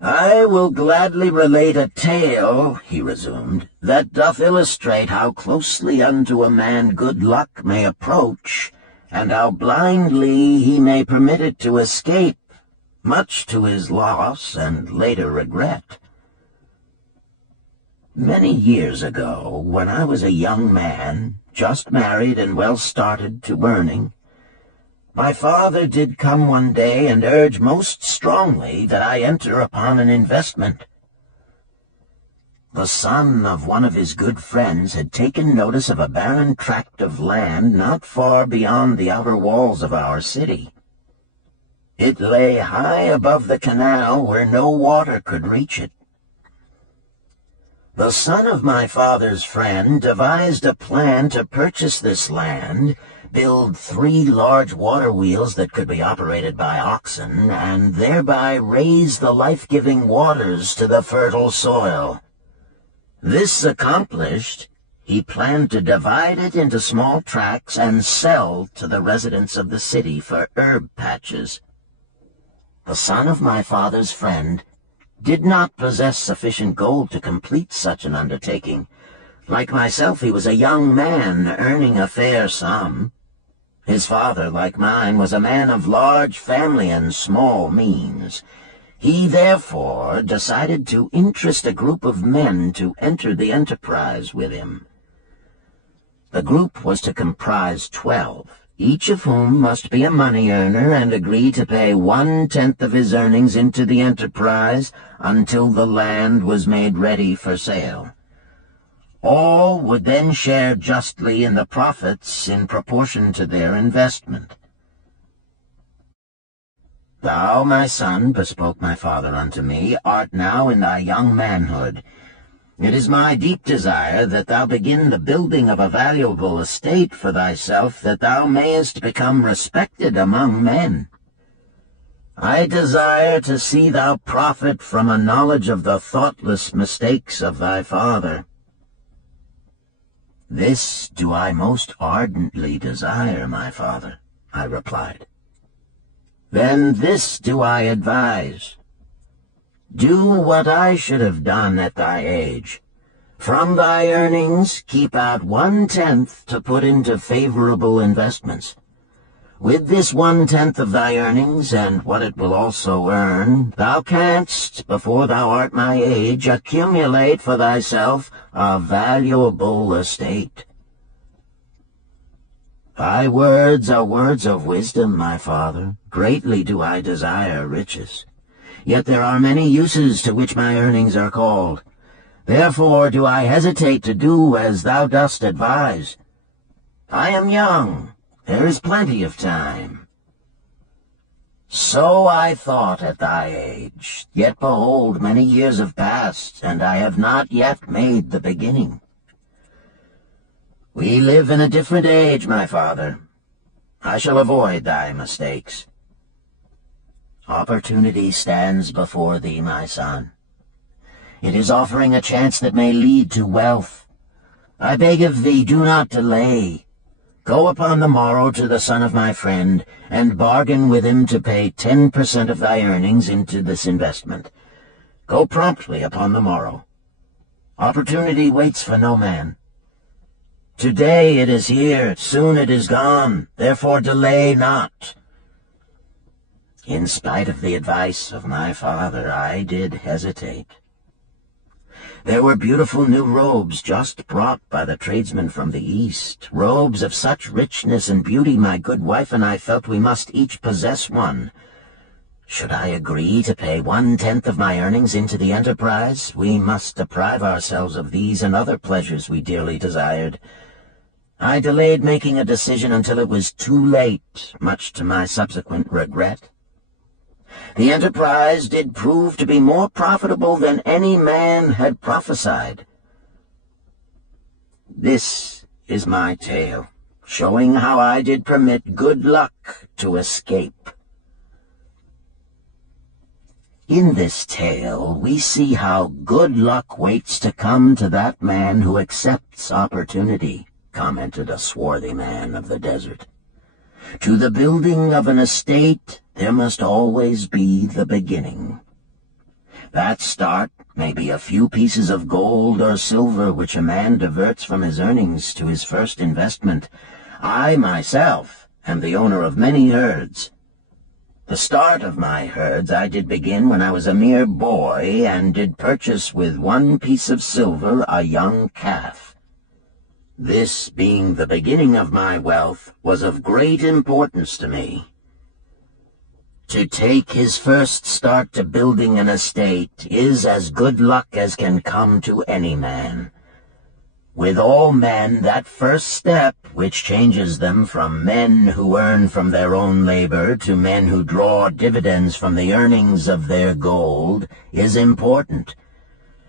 "I will gladly relate a tale," he resumed, "that doth illustrate how closely unto a man good luck may approach, and how blindly he may permit it to escape, much to his loss and later regret. Many years ago, when I was a young man, just married and well started to earning, my father did come one day and urge most strongly that I enter upon an investment. The son of one of his good friends had taken notice of a barren tract of land not far beyond the outer walls of our city. It lay high above the canal where no water could reach it. The son of my father's friend devised a plan to purchase this land, build 3 large water wheels that could be operated by oxen, and thereby raise the life-giving waters to the fertile soil. This accomplished, he planned to divide it into small tracts and sell to the residents of the city for herb patches. The son of my father's friend did not possess sufficient gold to complete such an undertaking. Like myself, he was a young man earning a fair sum. His father, like mine, was a man of large family and small means. He therefore decided to interest a group of men to enter the enterprise with him. The group was to comprise 12, each of whom must be a money earner and agree to pay 1/10 of his earnings into the enterprise until the land was made ready for sale. All would then share justly in the profits in proportion to their investment. Thou, my son, bespoke my father unto me, art now in thy young manhood. It is my deep desire that thou begin the building of a valuable estate for thyself, that thou mayest become respected among men. I desire to see thou profit from a knowledge of the thoughtless mistakes of thy father. This do I most ardently desire, my father, I replied. Then this do I advise. Do what I should have done at thy age. From thy earnings keep out 1/10 to put into favorable investments. With this 1/10 of thy earnings, and what it will also earn, thou canst, before thou art my age, accumulate for thyself a valuable estate. Thy words are words of wisdom, my father. Greatly do I desire riches. Yet there are many uses to which my earnings are called. Therefore do I hesitate to do as thou dost advise. I am young. There is plenty of time. So I thought at thy age, yet behold, many years have passed, and I have not yet made the beginning. We live in a different age, my father. I shall avoid thy mistakes. Opportunity stands before thee, my son. It is offering a chance that may lead to wealth. I beg of thee, do not delay. Go upon the morrow to the son of my friend, and bargain with him to pay 10% of thy earnings into this investment. Go promptly upon the morrow. Opportunity waits for no man. Today it is here, soon it is gone, therefore delay not. In spite of the advice of my father, I did hesitate. There were beautiful new robes just brought by the tradesmen from the east, robes of such richness and beauty my good wife and I felt we must each possess one. Should I agree to pay 1/10 of my earnings into the enterprise, we must deprive ourselves of these and other pleasures we dearly desired. I delayed making a decision until it was too late, much to my subsequent regret. The enterprise did prove to be more profitable than any man had prophesied. This is my tale, showing how I did permit good luck to escape. In this tale, we see how good luck waits to come to that man who accepts opportunity, commented a swarthy man of the desert. To the building of an estate, there must always be the beginning. That start may be a few pieces of gold or silver which a man diverts from his earnings to his first investment. I, myself, am the owner of many herds. The start of my herds I did begin when I was a mere boy, and did purchase with 1 piece of silver a young calf. This, being the beginning of my wealth, was of great importance to me. To take his first start to building an estate is as good luck as can come to any man. With all men, that first step, which changes them from men who earn from their own labor to men who draw dividends from the earnings of their gold, is important.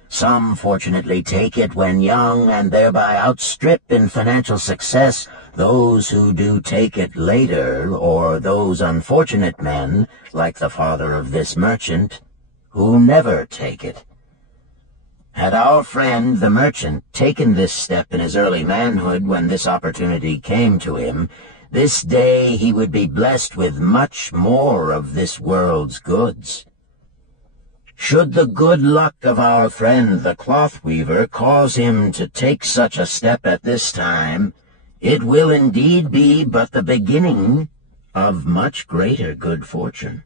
Some fortunately take it when young and thereby outstrip in financial success those who do take it later, or those unfortunate men, like the father of this merchant, who never take it. Had our friend, the merchant, taken this step in his early manhood when this opportunity came to him, this day he would be blessed with much more of this world's goods. Should the good luck of our friend the cloth weaver cause him to take such a step at this time, it will indeed be but the beginning of much greater good fortune.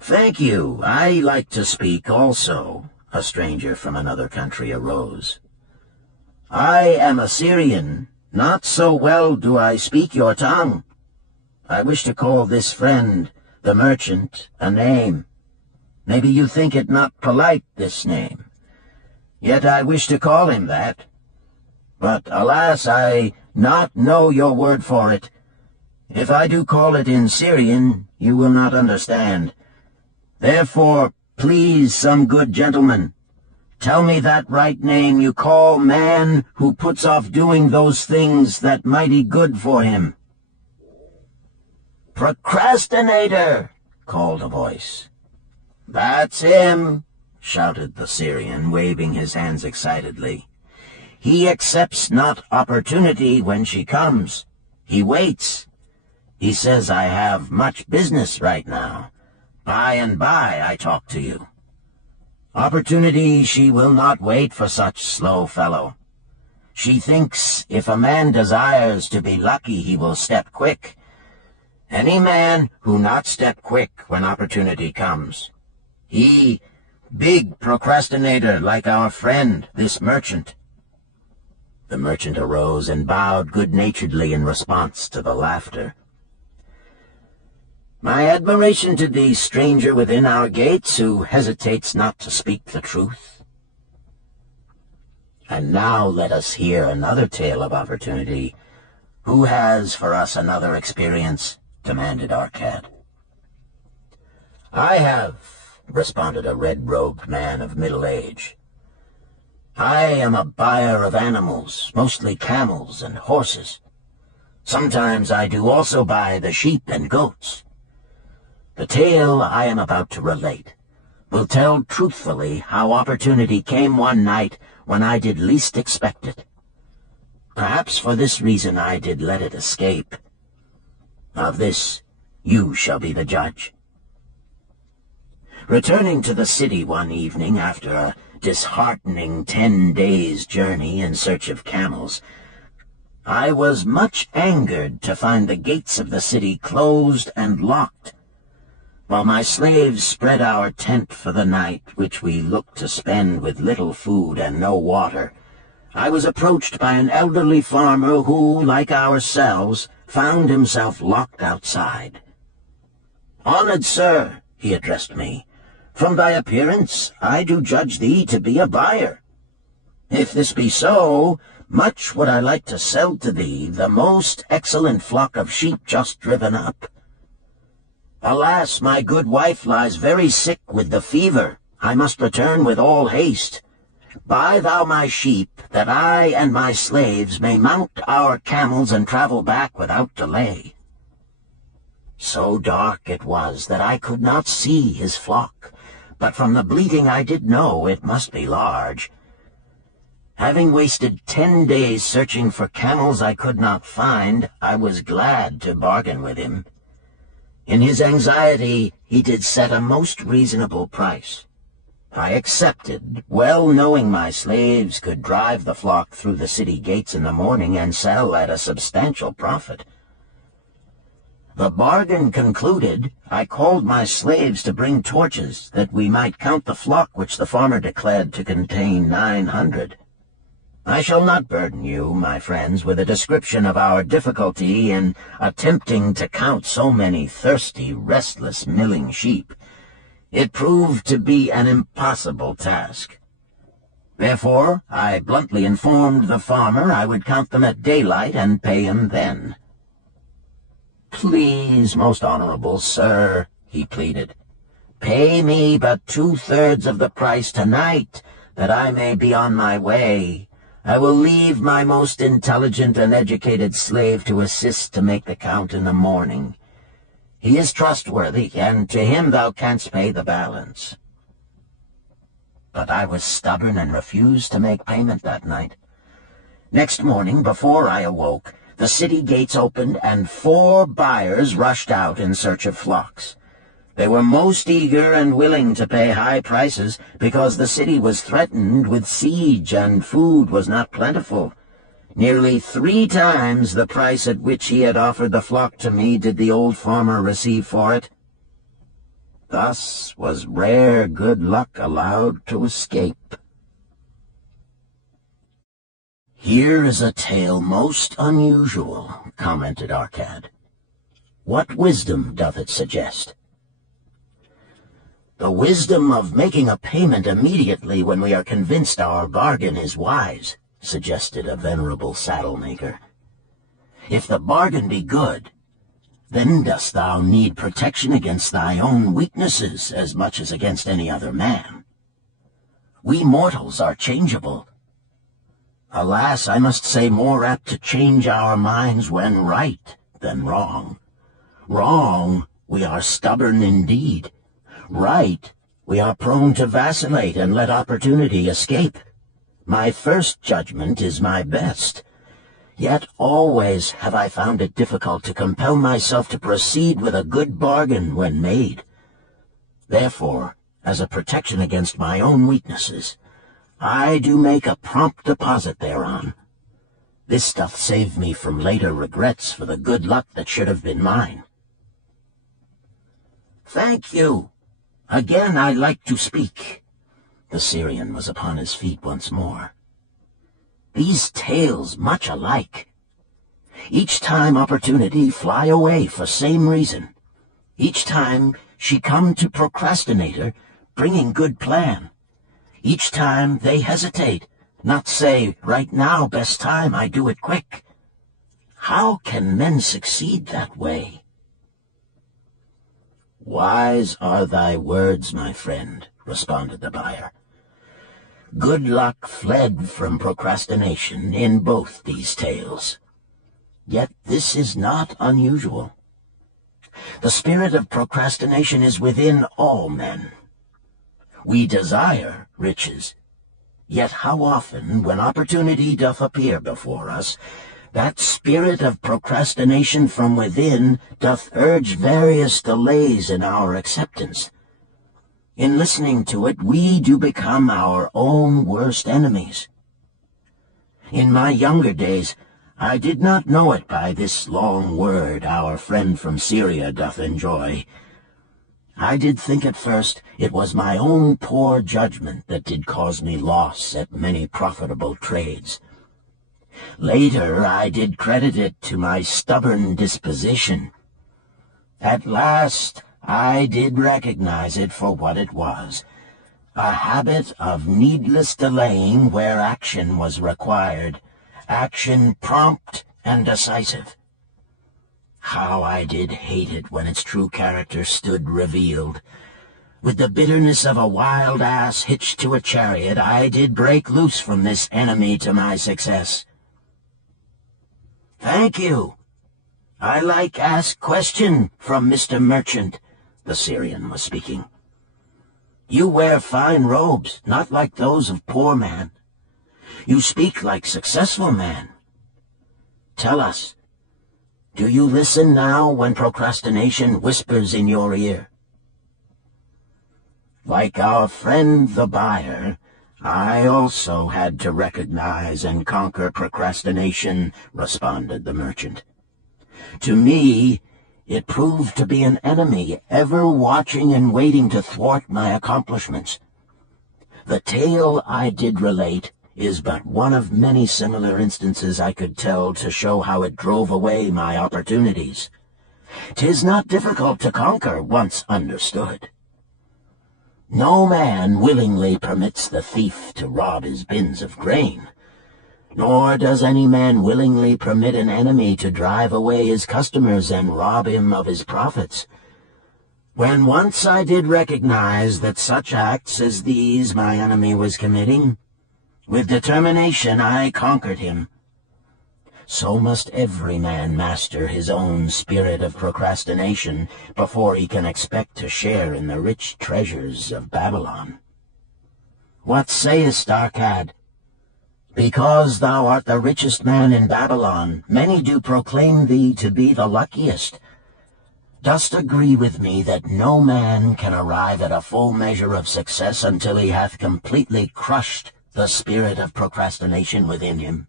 "Thank you. I like to speak also," a stranger from another country arose. "I am a Syrian. Not so well do I speak your tongue. I wish to call this friend, the merchant, a name. Maybe you think it not polite, this name. Yet I wish to call him that. But, alas, I not know your word for it. If I do call it in Syrian, you will not understand. Therefore, please, some good gentleman, tell me that right name you call man who puts off doing those things that mighty good for him." "Procrastinator!" called a voice. "That's him!" shouted the Syrian, waving his hands excitedly. "He accepts not opportunity when she comes. He waits. He says, I have much business right now. By and by I talk to you. Opportunity she will not wait for such slow fellow. She thinks if a man desires to be lucky he will step quick. Any man who not step quick when opportunity comes, he big procrastinator like our friend, this merchant." The merchant arose and bowed good-naturedly in response to the laughter. "My admiration to thee, stranger within our gates, who hesitates not to speak the truth." And now let us hear another tale of opportunity. "Who has for us another experience?" demanded our cat. "I have," responded a red-robed man of middle age. "I am a buyer of animals, mostly camels and horses. Sometimes I do also buy the sheep and goats. The tale I am about to relate will tell truthfully how opportunity came one night when I did least expect it. Perhaps for this reason I did let it escape. Of this you shall be the judge. Returning to the city one evening after a disheartening 10 days' journey in search of camels, I was much angered to find the gates of the city closed and locked. While my slaves spread our tent for the night, which we looked to spend with little food and no water, I was approached by an elderly farmer who, like ourselves, found himself locked outside. "Honored sir," he addressed me, "from thy appearance I do judge thee to be a buyer. If this be so, much would I like to sell to thee the most excellent flock of sheep just driven up. Alas, my good wife lies very sick with the fever. I must return with all haste. Buy thou my sheep, that I and my slaves may mount our camels and travel back without delay." So dark it was that I could not see his flock, but from the bleating I did know it must be large. Having wasted 10 days searching for camels I could not find, I was glad to bargain with him. In his anxiety he did set a most reasonable price. I accepted, well knowing my slaves could drive the flock through the city gates in the morning and sell at a substantial profit. The bargain concluded, I called my slaves to bring torches, that we might count the flock which the farmer declared to contain 900. I shall not burden you, my friends, with a description of our difficulty in attempting to count so many thirsty, restless, milling sheep. It proved to be an impossible task. Therefore, I bluntly informed the farmer I would count them at daylight and pay him then. "Please, most honorable sir," he pleaded, Pay me but 2/3 of the price tonight, that I may be on my way. I will leave my most intelligent and educated slave to assist to make the count in the morning. He is trustworthy, and to him thou canst pay the balance." But I was stubborn and refused to make payment that night. Next morning, before I awoke, the city gates opened, and 4 buyers rushed out in search of flocks. They were most eager and willing to pay high prices, because the city was threatened with siege and food was not plentiful. Nearly 3 times the price at which he had offered the flock to me did the old farmer receive for it. Thus was rare good luck allowed to escape. "Here is a tale most unusual," commented Arcad. "What wisdom doth it suggest?" "The wisdom of making a payment immediately when we are convinced our bargain is wise," suggested a venerable saddle-maker. "If the bargain be good, then dost thou need protection against thy own weaknesses as much as against any other man. We mortals are changeable. Alas, I must say, more apt to change our minds when right than wrong. Wrong, we are stubborn indeed. Right, we are prone to vacillate and let opportunity escape. My first judgment is my best. Yet always have I found it difficult to compel myself to proceed with a good bargain when made. Therefore, as a protection against my own weaknesses, I do make a prompt deposit thereon. This doth save me from later regrets for the good luck that should have been mine." "Thank you. Again I like to speak." The Syrian was upon his feet once more. "These tales much alike. Each time opportunity fly away for same reason. Each time she come to procrastinator, bringing good plan. Each time they hesitate, not say, right now, best time, I do it quick. How can men succeed that way?" "Wise are thy words, my friend," responded the buyer. "Good luck fled from procrastination in both these tales. Yet this is not unusual. The spirit of procrastination is within all men. We desire riches, yet how often, when opportunity doth appear before us, that spirit of procrastination from within doth urge various delays in our acceptance. In listening to it, we do become our own worst enemies. In my younger days, I did not know it by this long word our friend from Syria doth enjoy. I did think at first it was my own poor judgment that did cause me loss at many profitable trades. Later I did credit it to my stubborn disposition. At last I did recognize it for what it was, a habit of needless delaying where action was required, action prompt and decisive. How I did hate it when its true character stood revealed. With the bitterness of a wild ass hitched to a chariot, I did break loose from this enemy to my success. "Thank you. I like ask question from Mr. Merchant," the Syrian was speaking. "You wear fine robes, not like those of poor man. You speak like successful man. Tell us, do you listen now when procrastination whispers in your ear?" "Like our friend the buyer, I also had to recognize and conquer procrastination," responded the merchant. "To me, it proved to be an enemy ever watching and waiting to thwart my accomplishments. The tale I did relate is but one of many similar instances I could tell to show how it drove away my opportunities. 'Tis not difficult to conquer once understood. No man willingly permits the thief to rob his bins of grain, nor does any man willingly permit an enemy to drive away his customers and rob him of his profits. When once I did recognize that such acts as these my enemy was committing, with determination I conquered him. So must every man master his own spirit of procrastination before he can expect to share in the rich treasures of Babylon. What sayest, Arcad? Because thou art the richest man in Babylon, many do proclaim thee to be the luckiest. Dost agree with me that no man can arrive at a full measure of success until he hath completely crushed the spirit of procrastination within him?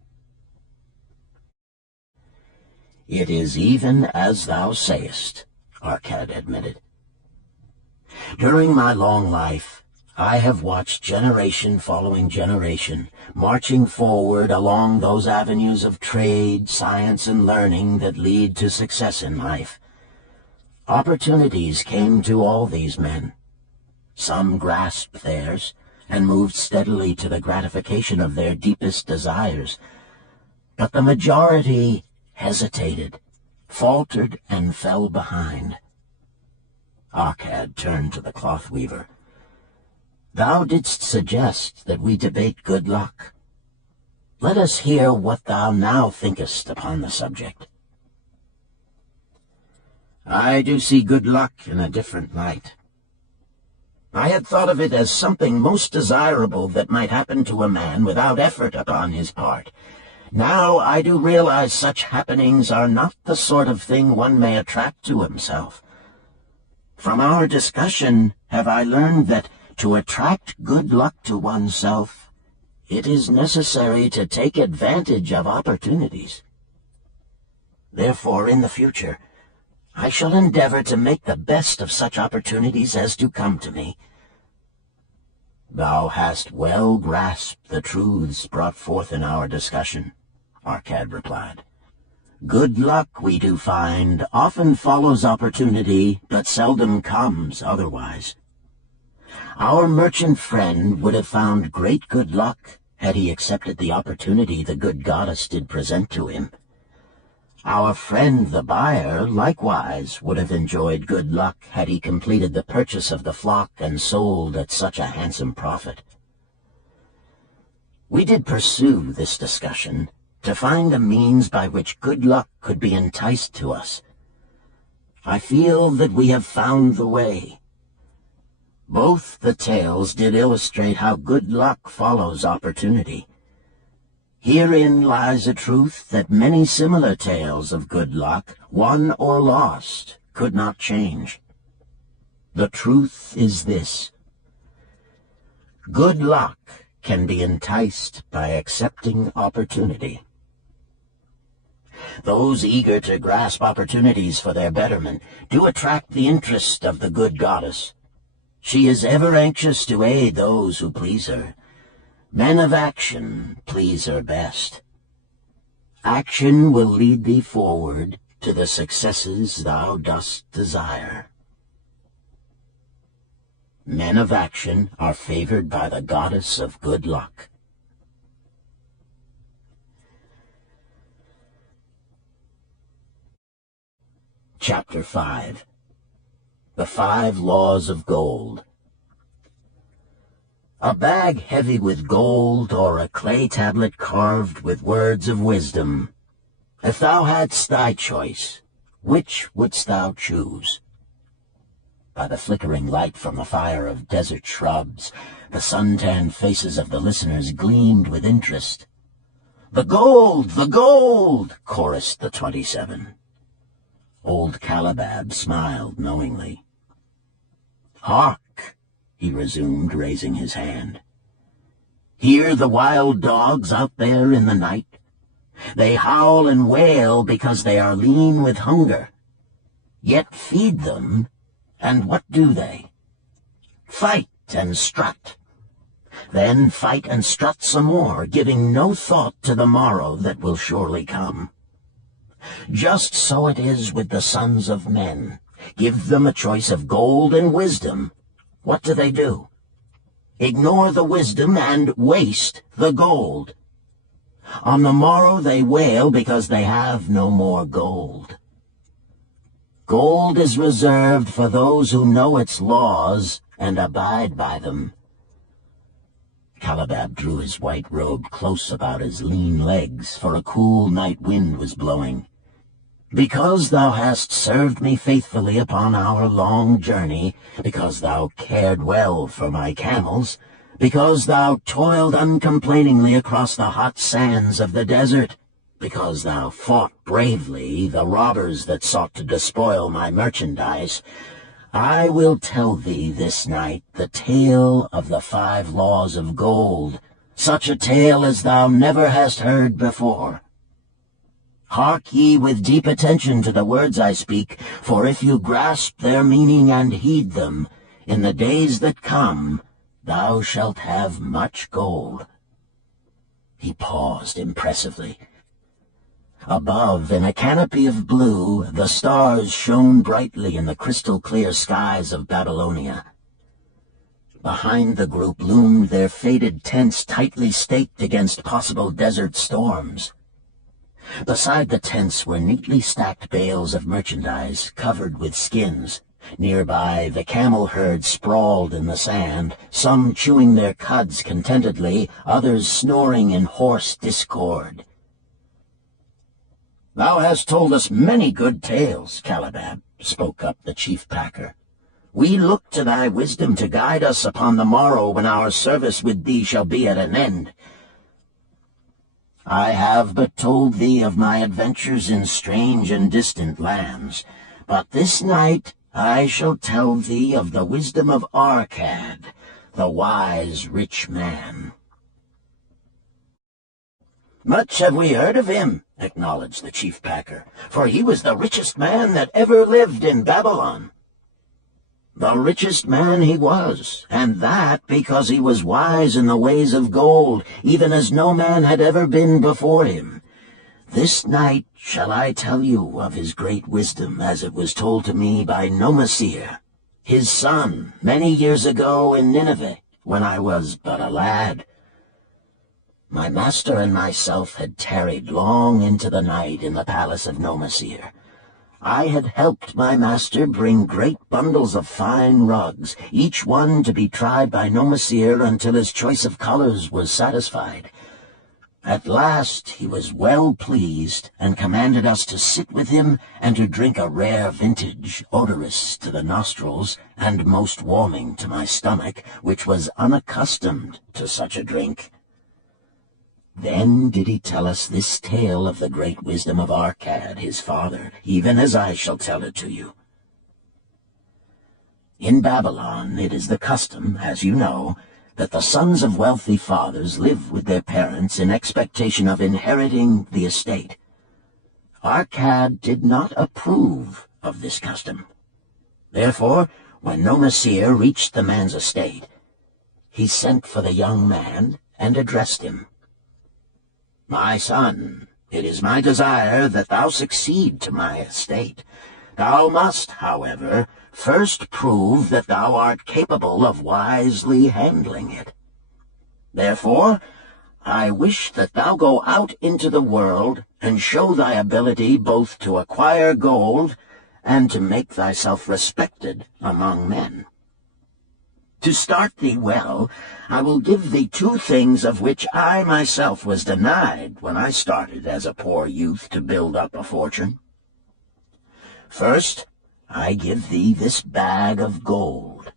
It is even as thou sayest, Arcad admitted. During my long life, I have watched generation following generation, marching forward along those avenues of trade, science, and learning that lead to success in life. Opportunities came to all these men. Some grasped theirs and moved steadily to the gratification of their deepest desires, but the majority hesitated, faltered, and fell behind. Arcad turned to the cloth weaver. Thou didst suggest that we debate good luck. Let us hear what thou now thinkest upon the subject. I do see good luck in a different light. I had thought of it as something most desirable that might happen to a man without effort upon his part. Now I do realize such happenings are not the sort of thing one may attract to himself. From our discussion have I learned that to attract good luck to oneself, it is necessary to take advantage of opportunities. Therefore, in the future, I shall endeavor to make the best of such opportunities as do come to me. Thou hast well grasped the truths brought forth in our discussion, Arcad replied. Good luck, we do find, often follows opportunity, but seldom comes otherwise. Our merchant friend would have found great good luck had he accepted the opportunity the good goddess did present to him. Our friend the buyer likewise would have enjoyed good luck had he completed the purchase of the flock and sold at such a handsome profit. We did pursue this discussion to find a means by which good luck could be enticed to us. I feel that we have found the way. Both the tales did illustrate how good luck follows opportunity. Herein lies a truth that many similar tales of good luck, won or lost, could not change. The truth is this: good luck can be enticed by accepting opportunity. Those eager to grasp opportunities for their betterment do attract the interest of the good goddess. She is ever anxious to aid those who please her. Men of action please her best. Action will lead thee forward to the successes thou dost desire. Men of action are favored by the goddess of good luck. Chapter 5. The 5 Laws of Gold. A bag heavy with gold, or a clay tablet carved with words of wisdom. If thou hadst thy choice, which wouldst thou choose? By the flickering light from the fire of desert shrubs, the sun-tanned faces of the listeners gleamed with interest. "The gold! The gold!" chorused the 27. Old Calabab smiled knowingly. "Hark!" he resumed, raising his hand. "Hear the wild dogs out there in the night? They howl and wail because they are lean with hunger. Yet feed them, and what do they? Fight and strut. Then fight and strut some more, giving no thought to the morrow that will surely come. Just so it is with the sons of men. Give them a choice of gold and wisdom. What do? Ignore the wisdom and waste the gold. On the morrow they wail because they have no more gold. Gold is reserved for those who know its laws and abide by them." Calabab drew his white robe close about his lean legs, for a cool night wind was blowing. "Because thou hast served me faithfully upon our long journey, because thou cared well for my camels, because thou toiled uncomplainingly across the hot sands of the desert, because thou fought bravely the robbers that sought to despoil my merchandise, I will tell thee this night the tale of the 5 laws of gold, such a tale as thou never hast heard before. Hark ye with deep attention to the words I speak, for if you grasp their meaning and heed them, in the days that come thou shalt have much gold." He paused impressively. Above, in a canopy of blue, the stars shone brightly in the crystal-clear skies of Babylonia. Behind the group loomed their faded tents tightly staked against possible desert storms. Beside the tents were neatly stacked bales of merchandise covered with skins. Nearby, the camel herd sprawled in the sand, some chewing their cuds contentedly, others snoring in hoarse discord. "Thou hast told us many good tales, Calabab," spoke up the chief packer. "We look to thy wisdom to guide us upon the morrow when our service with thee shall be at an end. I have but told thee of my adventures in strange and distant lands, but this night I shall tell thee of the wisdom of Arkad, the wise rich man." "Much have we heard of him," acknowledged the chief packer, "for he was the richest man that ever lived in Babylon." "The richest man he was, and that because he was wise in the ways of gold, even as no man had ever been before him. This night shall I tell you of his great wisdom as it was told to me by Nomasir, his son, many years ago in Nineveh, when I was but a lad. My master and myself had tarried long into the night in the palace of Nomasir. I had helped my master bring great bundles of fine rugs, each one to be tried by Nomasir until his choice of colors was satisfied. At last he was well pleased, and commanded us to sit with him and to drink a rare vintage, odorous to the nostrils, and most warming to my stomach, which was unaccustomed to such a drink. Then did he tell us this tale of the great wisdom of Arkad, his father, even as I shall tell it to you. In Babylon it is the custom, as you know, that the sons of wealthy fathers live with their parents in expectation of inheriting the estate. Arkad did not approve of this custom. Therefore, when Nomasir reached the man's estate, he sent for the young man and addressed him. "My son, it is my desire that thou succeed to my estate. Thou must, however, first prove that thou art capable of wisely handling it. Therefore, I wish that thou go out into the world and show thy ability both to acquire gold and to make thyself respected among men. To start thee well, I will give thee 2 things of which I myself was denied when I started as a poor youth to build up a fortune. First, I give thee this bag of gold.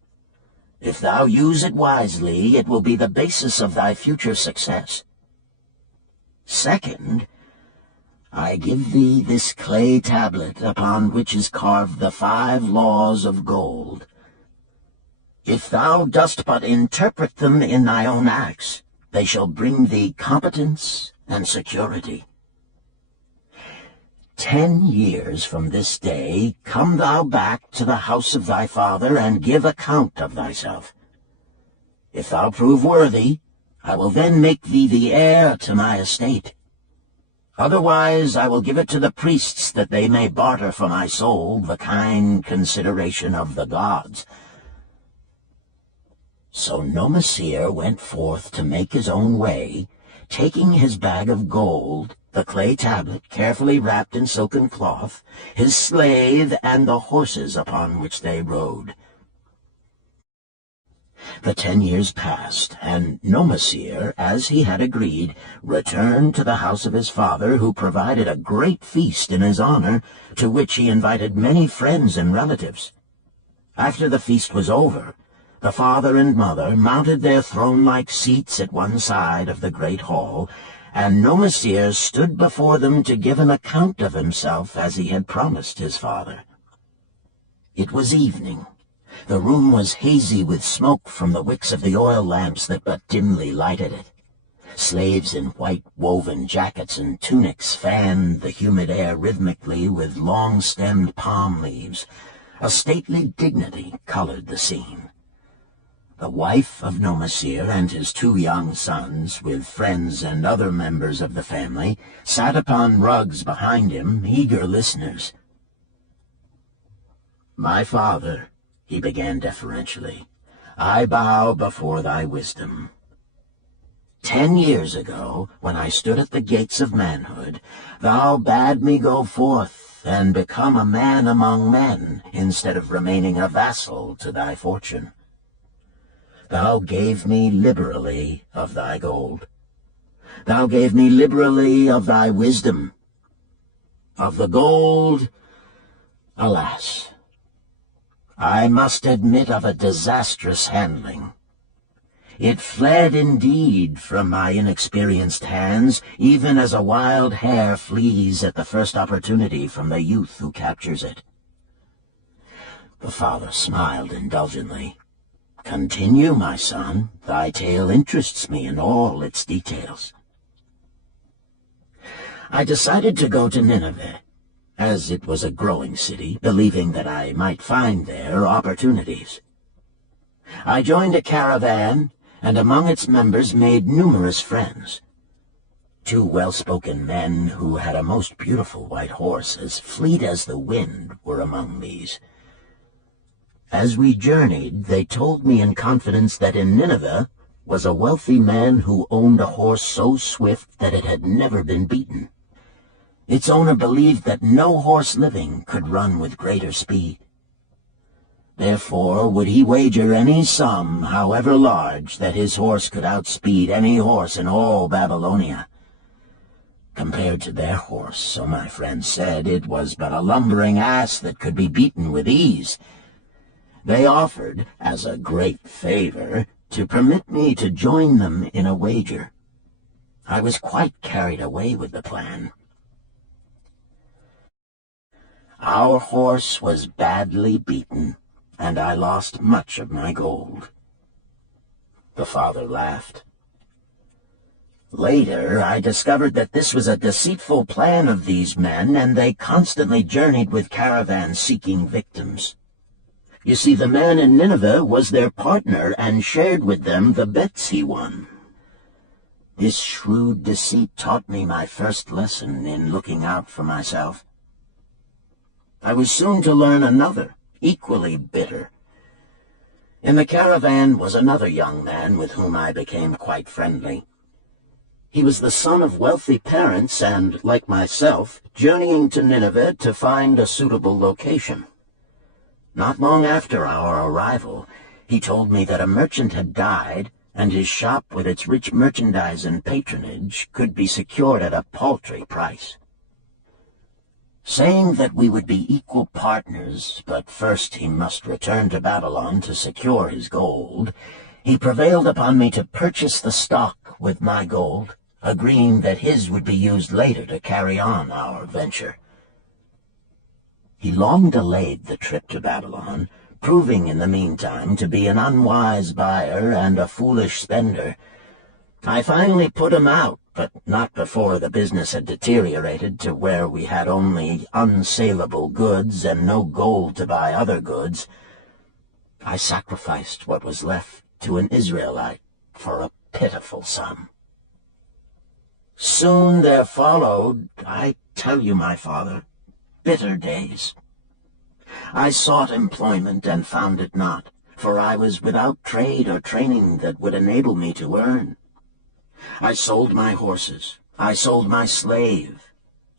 If thou use it wisely, it will be the basis of thy future success. Second, I give thee this clay tablet upon which is carved the 5 laws of gold. If thou dost but interpret them in thy own acts, they shall bring thee competence and security. 10 years from this day come thou back to the house of thy father and give account of thyself. If thou prove worthy, I will then make thee the heir to my estate. Otherwise I will give it to the priests that they may barter for my soul the kind consideration of the gods." So Nomasir went forth to make his own way, Taking his bag of gold, the clay tablet carefully wrapped in silken cloth, his slave, and the horses upon which they rode. The 10 years passed, and Nomasir, as he had agreed, returned to the house of his father, who provided a great feast in his honor, to which he invited many friends and relatives. After the feast was over, the father and mother mounted their throne-like seats at one side of the great hall, and Nomasir stood before them to give an account of himself as he had promised his father. It was evening. The room was hazy with smoke from the wicks of the oil lamps that but dimly lighted it. Slaves in white woven jackets and tunics fanned the humid air rhythmically with long-stemmed palm leaves. A stately dignity colored the scene. The wife of Nomasir and his 2 young sons, with friends and other members of the family, sat upon rugs behind him, eager listeners. "My father," he began deferentially, "I bow before thy wisdom. 10 years ago, when I stood at the gates of manhood, thou bade me go forth and become a man among men, instead of remaining a vassal to thy fortune. Thou gave me liberally of thy gold. Thou gave me liberally of thy wisdom. Of the gold, alas, I must admit of a disastrous handling. It fled indeed from my inexperienced hands, even as a wild hare flees at the first opportunity from the youth who captures it." The father smiled indulgently. "Continue, my son. Thy tale interests me in all its details." "I decided to go to Nineveh, as it was a growing city, believing that I might find there opportunities. I joined a caravan, and among its members made numerous friends. 2 well-spoken men who had a most beautiful white horse, as fleet as the wind, were among these. As we journeyed, they told me in confidence that in Nineveh was a wealthy man who owned a horse so swift that it had never been beaten. Its owner believed that no horse living could run with greater speed. Therefore would he wager any sum, however large, that his horse could outspeed any horse in all Babylonia. Compared to their horse, so my friend said, it was but a lumbering ass that could be beaten with ease. They offered, as a great favor, to permit me to join them in a wager. I was quite carried away with the plan. Our horse was badly beaten, and I lost much of my gold." The father laughed. "Later, I discovered that this was a deceitful plan of these men, and they constantly journeyed with caravans seeking victims. You see, the man in Nineveh was their partner and shared with them the bets he won. This shrewd deceit taught me my first lesson in looking out for myself. I was soon to learn another, equally bitter. In the caravan was another young man with whom I became quite friendly. He was the son of wealthy parents and, like myself, journeying to Nineveh to find a suitable location. Not long after our arrival, he told me that a merchant had died, and his shop with its rich merchandise and patronage could be secured at a paltry price. Saying that we would be equal partners, but first he must return to Babylon to secure his gold, he prevailed upon me to purchase the stock with my gold, agreeing that his would be used later to carry on our venture. He long delayed the trip to Babylon, proving in the meantime to be an unwise buyer and a foolish spender. I finally put him out, but not before the business had deteriorated to where we had only unsaleable goods and no gold to buy other goods. I sacrificed what was left to an Israelite for a pitiful sum. Soon there followed, I tell you, my father, bitter days. I sought employment and found it not, for I was without trade or training that would enable me to earn. I sold my horses. I sold my slave.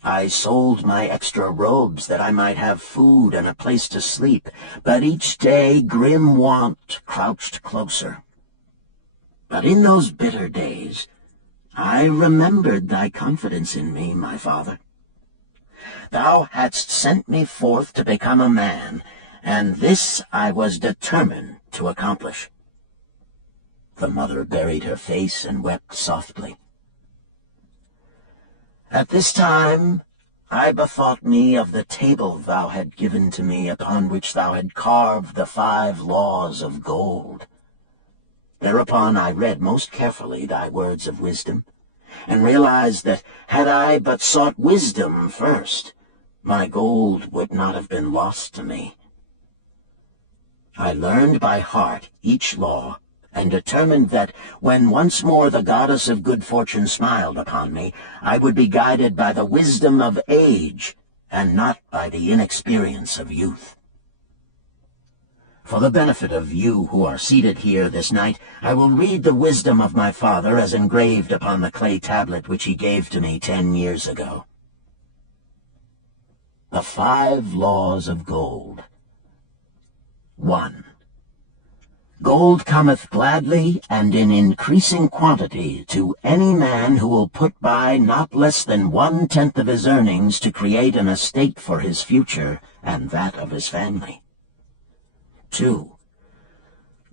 I sold my extra robes that I might have food and a place to sleep, but each day grim want crouched closer. But in those bitter days, I remembered thy confidence in me, my father. Thou hadst sent me forth to become a man, and this I was determined to accomplish. The mother buried her face and wept softly. At this time I bethought me of the table thou had given to me, upon which thou had carved the 5 laws of gold. Thereupon I read most carefully thy words of wisdom, and realized that had I but sought wisdom first, my gold would not have been lost to me. I learned by heart each law, and determined that when once more the goddess of good fortune smiled upon me, I would be guided by the wisdom of age, and not by the inexperience of youth. For the benefit of you who are seated here this night, I will read the wisdom of my father as engraved upon the clay tablet which he gave to me 10 years ago. The 5 laws of gold. 1. Gold cometh gladly and in increasing quantity to any man who will put by not less than 1/10 of his earnings to create an estate for his future and that of his family. 2.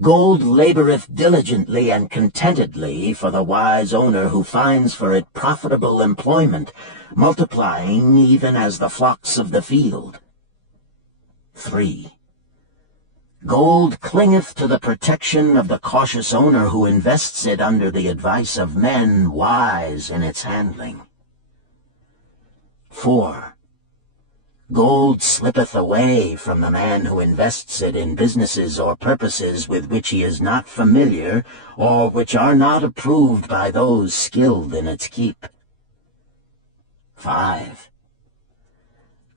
Gold laboreth diligently and contentedly for the wise owner who finds for it profitable employment, multiplying even as the flocks of the field. 3. Gold clingeth to the protection of the cautious owner who invests it under the advice of men wise in its handling. 4. Gold slippeth away from the man who invests it in businesses or purposes with which he is not familiar, or which are not approved by those skilled in its keep. 5.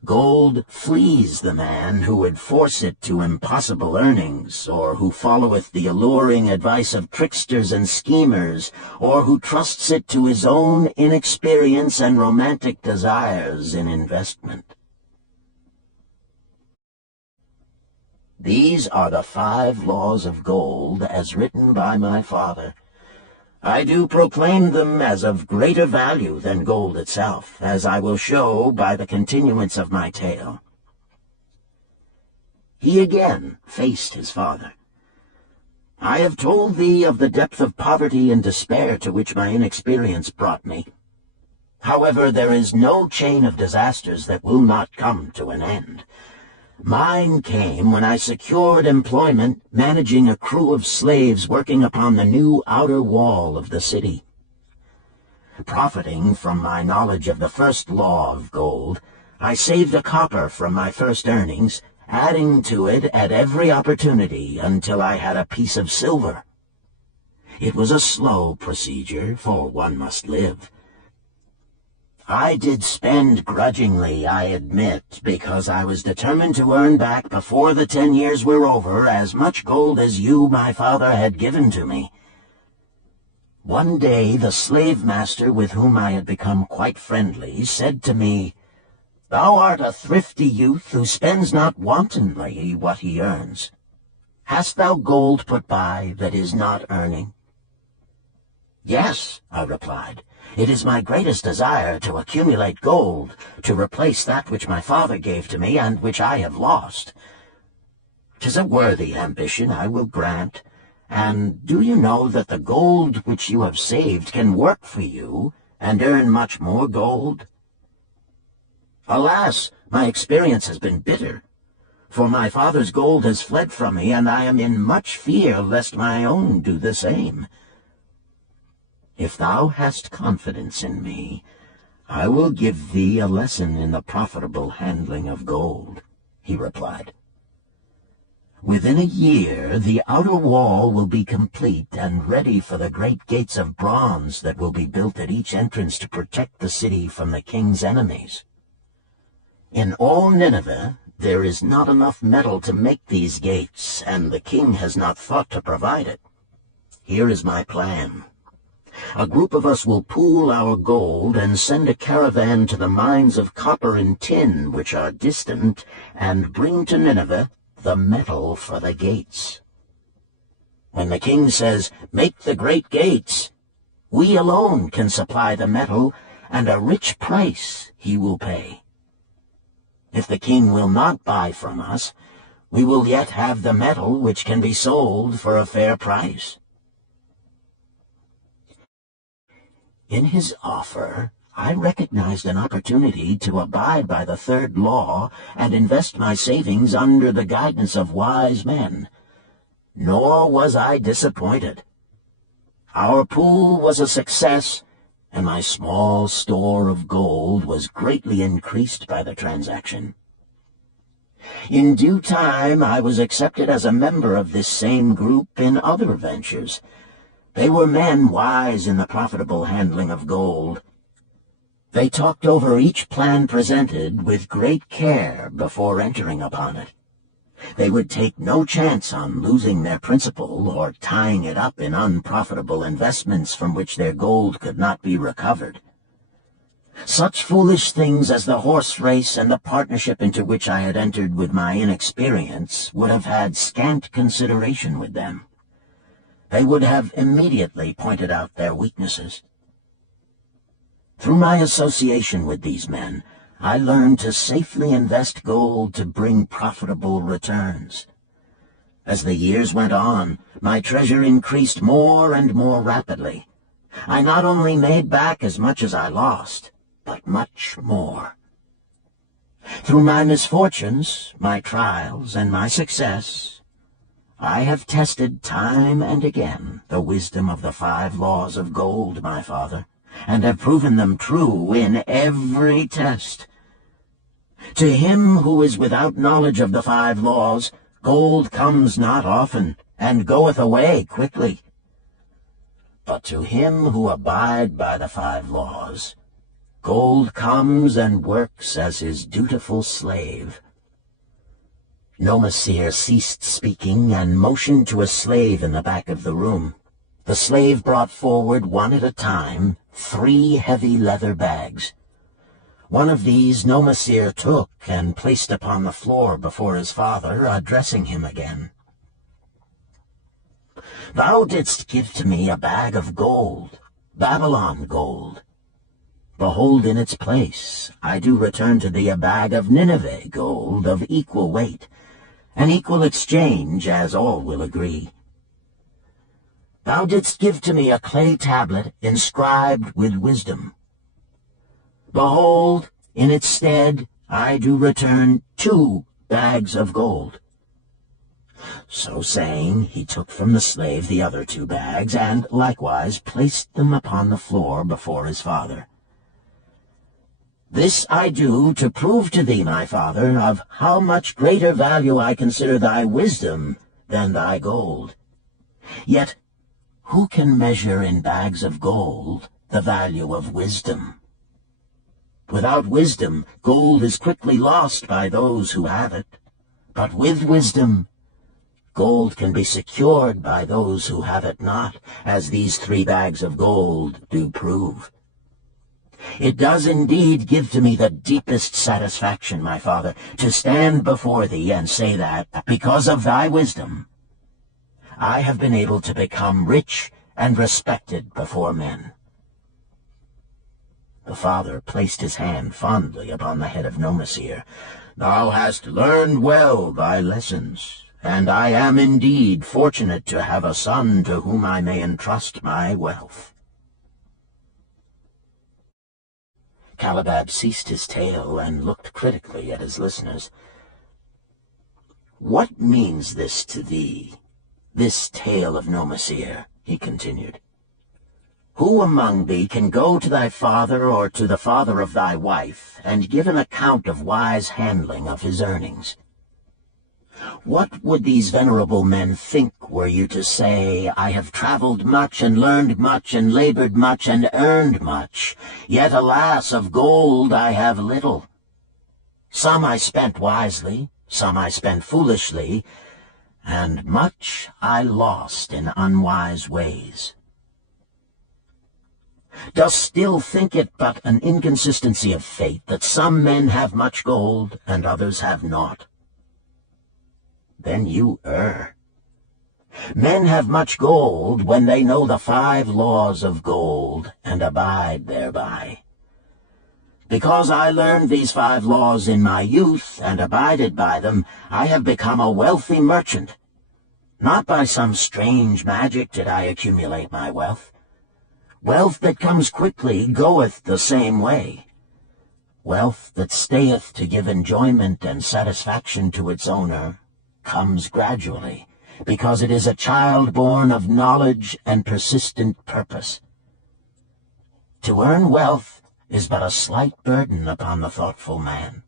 Gold flees the man who would force it to impossible earnings, or who followeth the alluring advice of tricksters and schemers, or who trusts it to his own inexperience and romantic desires in investment. These are the 5 laws of gold as written by my father. I do proclaim them as of greater value than gold itself, as I will show by the continuance of my tale. He again faced his father. I have told thee of the depth of poverty and despair to which my inexperience brought me. However, there is no chain of disasters that will not come to an end. Mine came when I secured employment managing a crew of slaves working upon the new outer wall of the city. Profiting from my knowledge of the first law of gold, I saved a copper from my first earnings, adding to it at every opportunity until I had a piece of silver. It was a slow procedure, for one must live. I did spend grudgingly, I admit, because I was determined to earn back before the 10 years were over as much gold as you, my father, had given to me. One day the slave-master with whom I had become quite friendly said to me, "Thou art a thrifty youth who spends not wantonly what he earns. Hast thou gold put by that is not earning?" "Yes," I replied. "It is my greatest desire to accumulate gold, to replace that which my father gave to me and which I have lost. 'Tis a worthy ambition, I will grant. And do you know that the gold which you have saved can work for you and earn much more gold?" "Alas, my experience has been bitter, for my father's gold has fled from me, and I am in much fear lest my own do the same." "If thou hast confidence in me, I will give thee a lesson in the profitable handling of gold," he replied. "Within a year the outer wall will be complete and ready for the great gates of bronze that will be built at each entrance to protect the city from the king's enemies. In all Nineveh there is not enough metal to make these gates, and the king has not thought to provide it. Here is my plan. A group of us will pool our gold and send a caravan to the mines of copper and tin which are distant, and bring to Nineveh the metal for the gates. When the king says, 'Make the great gates,' we alone can supply the metal, and a rich price he will pay. If the king will not buy from us, we will yet have the metal which can be sold for a fair price." In his offer, I recognized an opportunity to abide by the third law and invest my savings under the guidance of wise men. Nor was I disappointed. Our pool was a success, and my small store of gold was greatly increased by the transaction. In due time, I was accepted as a member of this same group in other ventures. They were men wise in the profitable handling of gold. They talked over each plan presented with great care before entering upon it. They would take no chance on losing their principal or tying it up in unprofitable investments from which their gold could not be recovered. Such foolish things as the horse race and the partnership into which I had entered with my inexperience would have had scant consideration with them. They would have immediately pointed out their weaknesses. Through my association with these men, I learned to safely invest gold to bring profitable returns. As the years went on, my treasure increased more and more rapidly. I not only made back as much as I lost, but much more. Through my misfortunes, my trials, and my success, I have tested time and again the wisdom of the 5 laws of gold, my father, and have proven them true in every test. To him who is without knowledge of the 5 laws, gold comes not often, and goeth away quickly. But to him who abide by the 5 laws, gold comes and works as his dutiful slave. Nomasir ceased speaking and motioned to a slave in the back of the room. The slave brought forward one at a time 3 heavy leather bags. One of these Nomasir took and placed upon the floor before his father, addressing him again. "Thou didst give to me a bag of gold, Babylon gold. Behold, in its place I do return to thee a bag of Nineveh gold of equal weight, an equal exchange, as all will agree. Thou didst give to me a clay tablet inscribed with wisdom. Behold, in its stead I do return 2 bags of gold." So saying, he took from the slave the other 2 bags, and likewise placed them upon the floor before his father. "This I do to prove to thee, my father, of how much greater value I consider thy wisdom than thy gold. Yet who can measure in bags of gold the value of wisdom? Without wisdom, gold is quickly lost by those who have it. But with wisdom, gold can be secured by those who have it not, as these 3 bags of gold do prove. It does indeed give to me the deepest satisfaction, my father, to stand before thee and say that, because of thy wisdom, I have been able to become rich and respected before men." The father placed his hand fondly upon the head of Nomasir. "Thou hast learned well thy lessons, and I am indeed fortunate to have a son to whom I may entrust my wealth." Calibab ceased his tale and looked critically at his listeners. "What means this to thee, this tale of Nomasir?" he continued. "Who among thee can go to thy father or to the father of thy wife and give an account of wise handling of his earnings? What would these venerable men think were you to say, 'I have traveled much and learned much and labored much and earned much, yet alas, of gold I have little. Some I spent wisely, some I spent foolishly, and much I lost in unwise ways'?" Dost still think it but an inconsistency of fate that some men have much gold and others have naught? Then you err. Men have much gold when they know the 5 laws of gold and abide thereby. Because I learned these 5 laws in my youth and abided by them, I have become a wealthy merchant. Not by some strange magic did I accumulate my wealth. Wealth that comes quickly goeth the same way. Wealth that stayeth to give enjoyment and satisfaction to its owner comes gradually, because it is a child born of knowledge and persistent purpose. To earn wealth is but a slight burden upon the thoughtful man.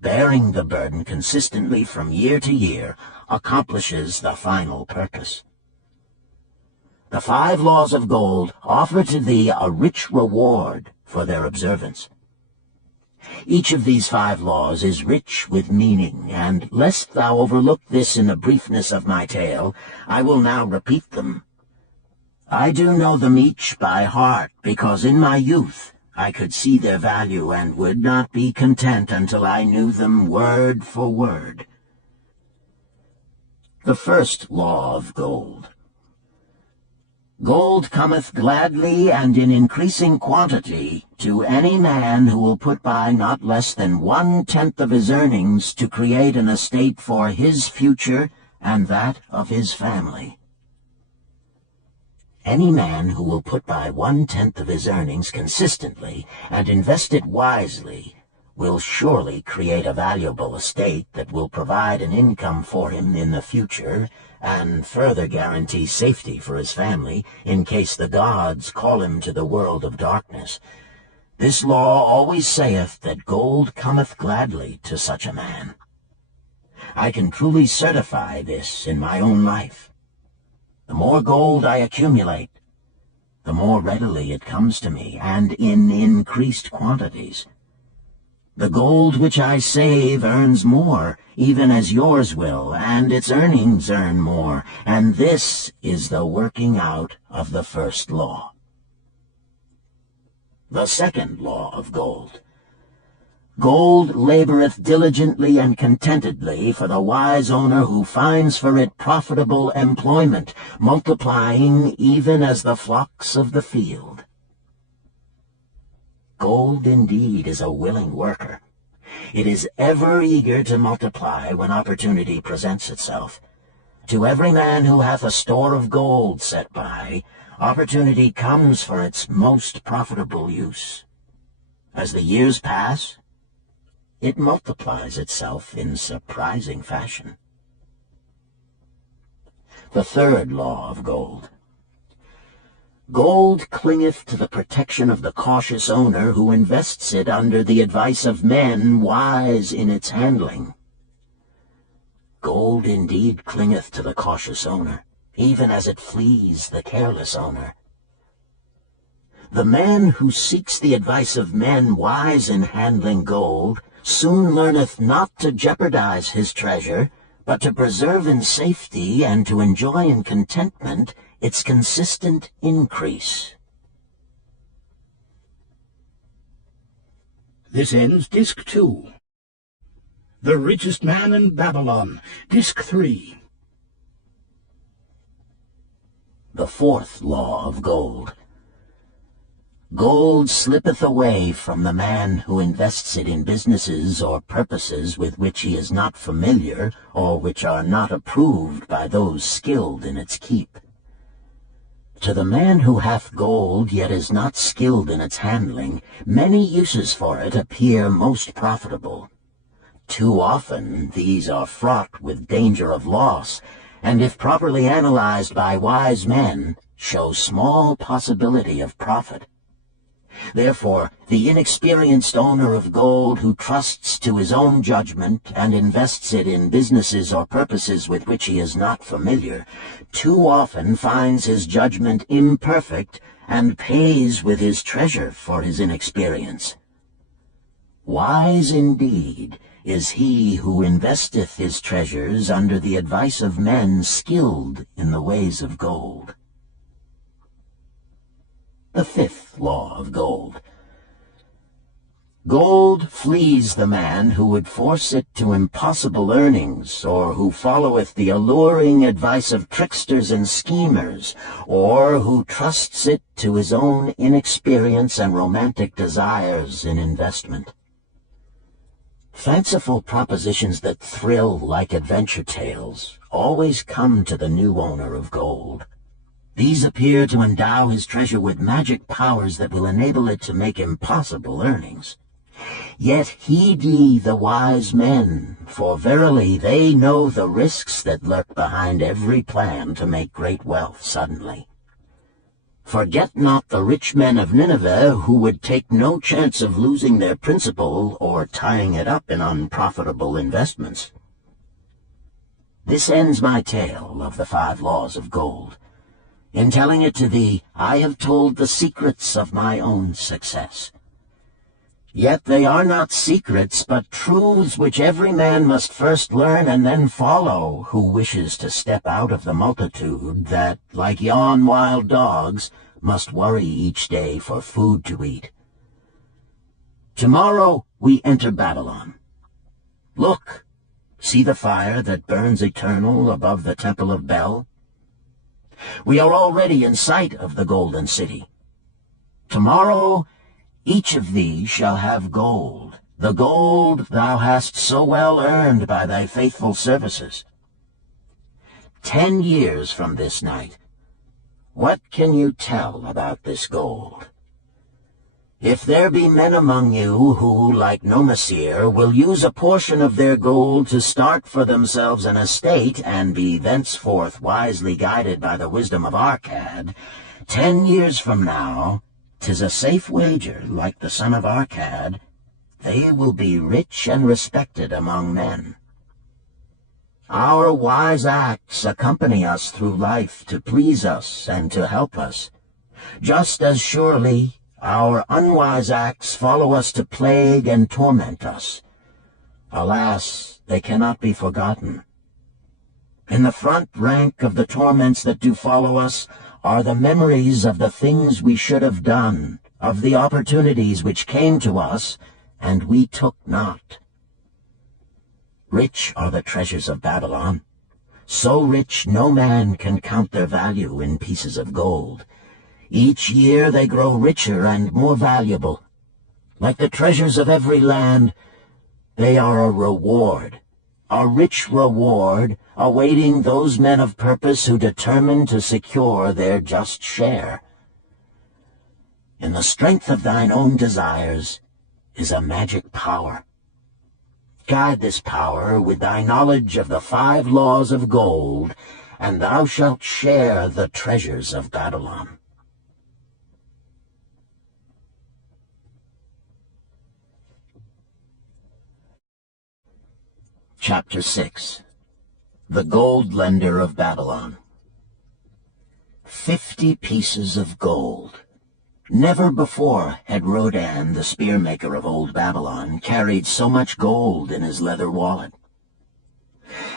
Bearing the burden consistently from year to year accomplishes the final purpose. The 5 laws of gold offer to thee a rich reward for their observance. Each of these 5 laws is rich with meaning, and lest thou overlook this in the briefness of my tale, I will now repeat them. I do know them each by heart, because in my youth I could see their value and would not be content until I knew them word for word. The first law of gold. Gold cometh gladly and in increasing quantity to any man who will put by not less than 1/10 of his earnings to create an estate for his future and that of his family. Any man who will put by 1/10 of his earnings consistently and invest it wisely will surely create a valuable estate that will provide an income for him in the future and further guarantee safety for his family in case the gods call him to the world of darkness. This law always saith that gold cometh gladly to such a man. I can truly certify this in my own life. The more gold I accumulate, the more readily it comes to me, and in increased quantities. The gold which I save earns more, even as yours will, and its earnings earn more, and this is the working out of the first law. The second law of gold. Gold laboreth diligently and contentedly for the wise owner who finds for it profitable employment, multiplying even as the flocks of the field. Gold indeed is a willing worker. It is ever eager to multiply when opportunity presents itself. To every man who hath a store of gold set by, opportunity comes for its most profitable use. As the years pass, it multiplies itself in surprising fashion. The third law of gold. Gold clingeth to the protection of the cautious owner who invests it under the advice of men wise in its handling. Gold indeed clingeth to the cautious owner, even as it flees the careless owner. The man who seeks the advice of men wise in handling gold soon learneth not to jeopardize his treasure, but to preserve in safety and to enjoy in contentment its consistent increase. This ends Disc 2. The Richest Man in Babylon, Disc 3. The fourth law of gold. Gold slippeth away from the man who invests it in businesses or purposes with which he is not familiar, or which are not approved by those skilled in its keep. To the man who hath gold, yet is not skilled in its handling, many uses for it appear most profitable. Too often these are fraught with danger of loss, and if properly analyzed by wise men, show small possibility of profit. Therefore, the inexperienced owner of gold who trusts to his own judgment and invests it in businesses or purposes with which he is not familiar, too often finds his judgment imperfect and pays with his treasure for his inexperience. Wise indeed is he who investeth his treasures under the advice of men skilled in the ways of gold. The fifth law of gold. Gold flees the man who would force it to impossible earnings, or who followeth the alluring advice of tricksters and schemers, or who trusts it to his own inexperience and romantic desires in investment. Fanciful propositions that thrill like adventure tales always come to the new owner of gold. These appear to endow his treasure with magic powers that will enable it to make impossible earnings. Yet heed ye the wise men, for verily they know the risks that lurk behind every plan to make great wealth suddenly. Forget not the rich men of Nineveh, who would take no chance of losing their principal or tying it up in unprofitable investments. This ends my tale of the 5 laws of gold. In telling it to thee, I have told the secrets of my own success. Yet they are not secrets, but truths which every man must first learn and then follow, who wishes to step out of the multitude that, like yon wild dogs, must worry each day for food to eat. Tomorrow we enter Babylon. Look, see the fire that burns eternal above the temple of Bel? We are already in sight of the golden city. Tomorrow each of thee shall have gold, the gold thou hast so well earned by thy faithful services. 10 years from this night, what can you tell about this gold? If there be men among you who, like Nomasir, will use a portion of their gold to start for themselves an estate and be thenceforth wisely guided by the wisdom of Arkad, 10 years from now, 'tis a safe wager, like the son of Arkad, they will be rich and respected among men. Our wise acts accompany us through life to please us and to help us. Just as surely our unwise acts follow us to plague and torment us. Alas, they cannot be forgotten. In the front rank of the torments that do follow us are the memories of the things we should have done, of the opportunities which came to us, and we took not. Rich are the treasures of Babylon, so rich no man can count their value in pieces of gold. Each year they grow richer and more valuable. Like the treasures of every land, they are a reward, a rich reward, awaiting those men of purpose who determine to secure their just share. In the strength of thine own desires is a magic power. Guide this power with thy knowledge of the 5 laws of gold, and thou shalt share the treasures of Babylon. Chapter 6. The Gold Lender of Babylon. 50 pieces of gold. Never before had Rodan, the spearmaker of old Babylon, carried so much gold in his leather wallet.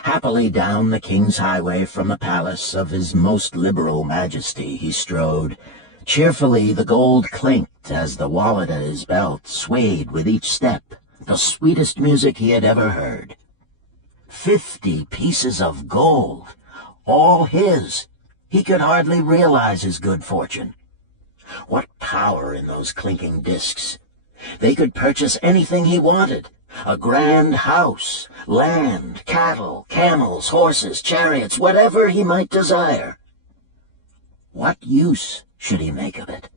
Happily down the king's highway from the palace of his most liberal majesty he strode. Cheerfully the gold clinked as the wallet at his belt swayed with each step, the sweetest music he had ever heard. 50 pieces of gold, all his. He could hardly realize his good fortune. What power in those clinking discs! They could purchase anything he wanted. A grand house, land, cattle, camels, horses, chariots, whatever he might desire. What use should he make of it?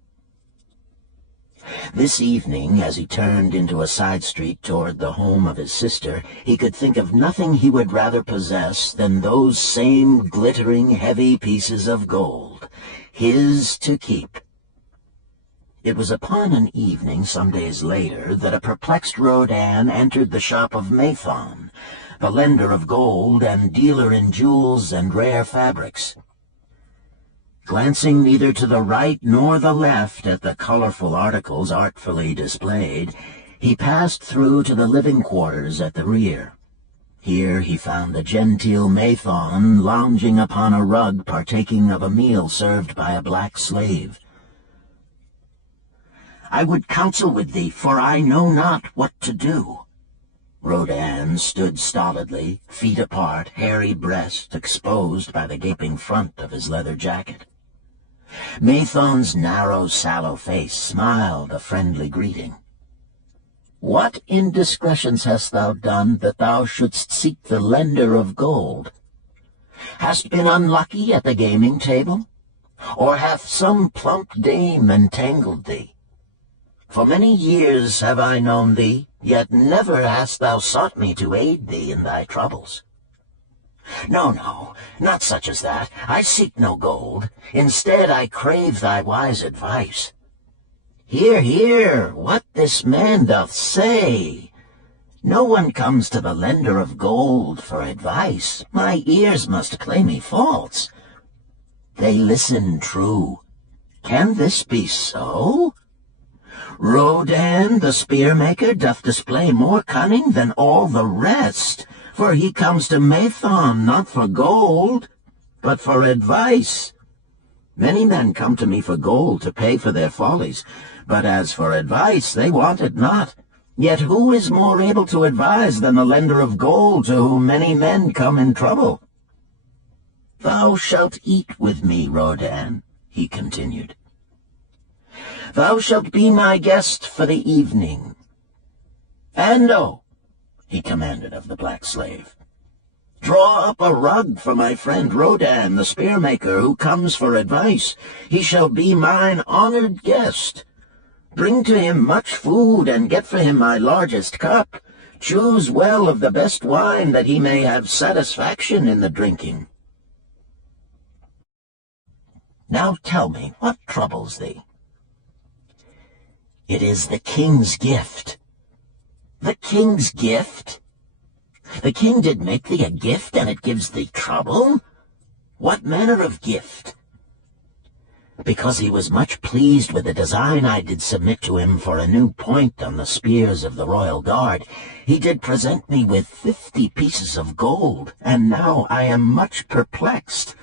This evening, as he turned into a side street toward the home of his sister, he could think of nothing he would rather possess than those same glittering, heavy pieces of gold, his to keep. It was upon an evening some days later that a perplexed Rodan entered the shop of Mathon, the lender of gold and dealer in jewels and rare fabrics. Glancing neither to the right nor the left at the colorful articles artfully displayed, he passed through to the living quarters at the rear. Here he found the genteel Mathon lounging upon a rug partaking of a meal served by a black slave. I would counsel with thee, for I know not what to do." Rodan stood stolidly, feet apart, hairy breast exposed by the gaping front of his leather jacket. Mathon's narrow, sallow face smiled a friendly greeting. "What indiscretions hast thou done that thou shouldst seek the lender of gold? Hast been unlucky at the gaming table? Or hath some plump dame entangled thee? For many years have I known thee, yet never hast thou sought me to aid thee in thy troubles. No, no, not such as that. I seek no gold. Instead, I crave thy wise advice. Hear, hear, what this man doth say. No one comes to the lender of gold for advice. My ears must play me false. They listen true. Can this be so? Rodan, the spear-maker, doth display more cunning than all the rest, for he comes to Mathon not for gold, but for advice. Many men come to me for gold to pay for their follies, but as for advice, they want it not. Yet who is more able to advise than the lender of gold, to whom many men come in trouble? Thou shalt eat with me, Rodan, he continued. Thou shalt be my guest for the evening. Ando, he commanded of the black slave, draw up a rug for my friend Rodan, the spear-maker, who comes for advice. He shall be mine honored guest. Bring to him much food, and get for him my largest cup. Choose well of the best wine, that he may have satisfaction in the drinking. Now tell me, what troubles thee? It is the king's gift. The king's gift? The king did make thee a gift, and it gives thee trouble? What manner of gift? Because he was much pleased with the design I did submit to him for a new point on the spears of the royal guard, he did present me with 50 pieces of gold, and now I am much perplexed.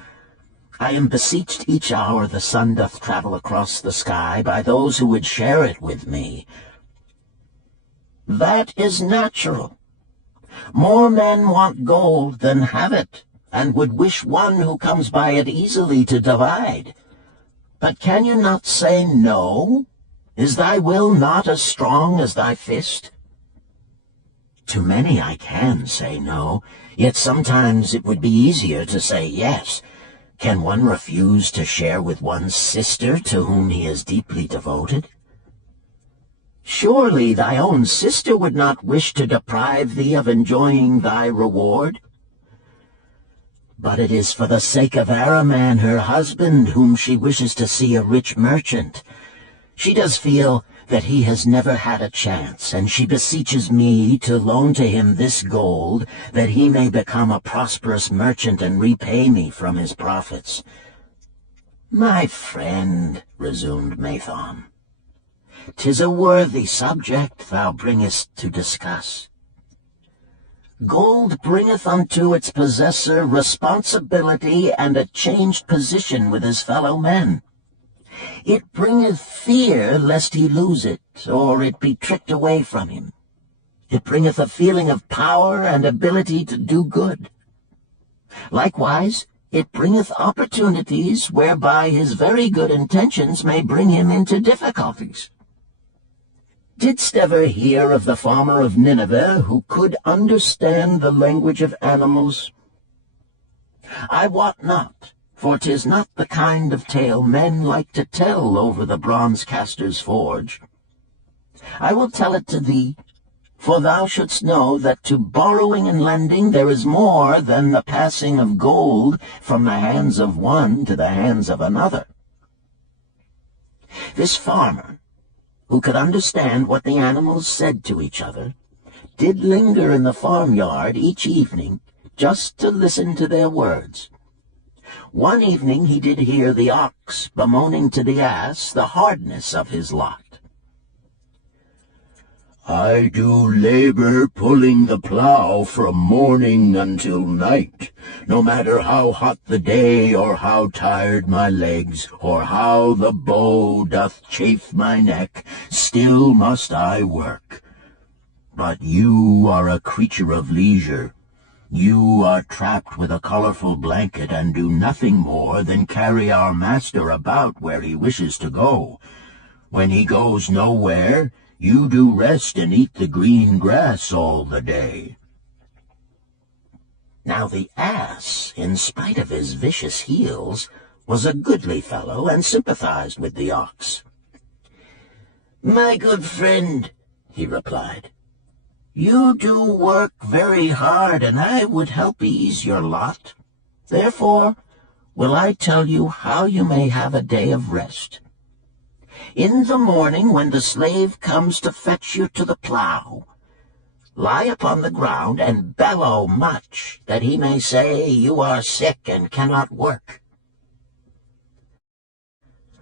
I am beseeched each hour the sun doth travel across the sky by those who would share it with me. That is natural. More men want gold than have it, and would wish one who comes by it easily to divide. But can you not say no? Is thy will not as strong as thy fist? To many I can say no, yet sometimes it would be easier to say yes. Can one refuse to share with one's sister to whom he is deeply devoted? Surely thy own sister would not wish to deprive thee of enjoying thy reward? But it is for the sake of Araman, her husband, whom she wishes to see a rich merchant. She does feel that he has never had a chance, and she beseeches me to loan to him this gold, that he may become a prosperous merchant and repay me from his profits. My friend, resumed Mathon, 'tis a worthy subject thou bringest to discuss. Gold bringeth unto its possessor responsibility and a changed position with his fellow men. It bringeth fear lest he lose it, or it be tricked away from him. It bringeth a feeling of power and ability to do good. Likewise, it bringeth opportunities whereby his very good intentions may bring him into difficulties. Didst ever hear of the farmer of Nineveh who could understand the language of animals? I wot not, for 'tis not the kind of tale men like to tell over the bronze-caster's forge. I will tell it to thee, for thou shouldst know that to borrowing and lending there is more than the passing of gold from the hands of one to the hands of another. This farmer, who could understand what the animals said to each other, did linger in the farmyard each evening just to listen to their words. One evening he did hear the ox bemoaning to the ass the hardness of his lot. I do labor pulling the plow from morning until night, no matter how hot the day, or how tired my legs, or how the bow doth chafe my neck, still must I work. But you are a creature of leisure. You are trapped with a colorful blanket and do nothing more than carry our master about where he wishes to go. When he goes nowhere, you do rest and eat the green grass all the day." Now the ass, in spite of his vicious heels, was a goodly fellow and sympathized with the ox. "My good friend," he replied, "you do work very hard, and I would help ease your lot. Therefore will I tell you how you may have a day of rest. In the morning, when the slave comes to fetch you to the plow, lie upon the ground and bellow much, that he may say you are sick and cannot work."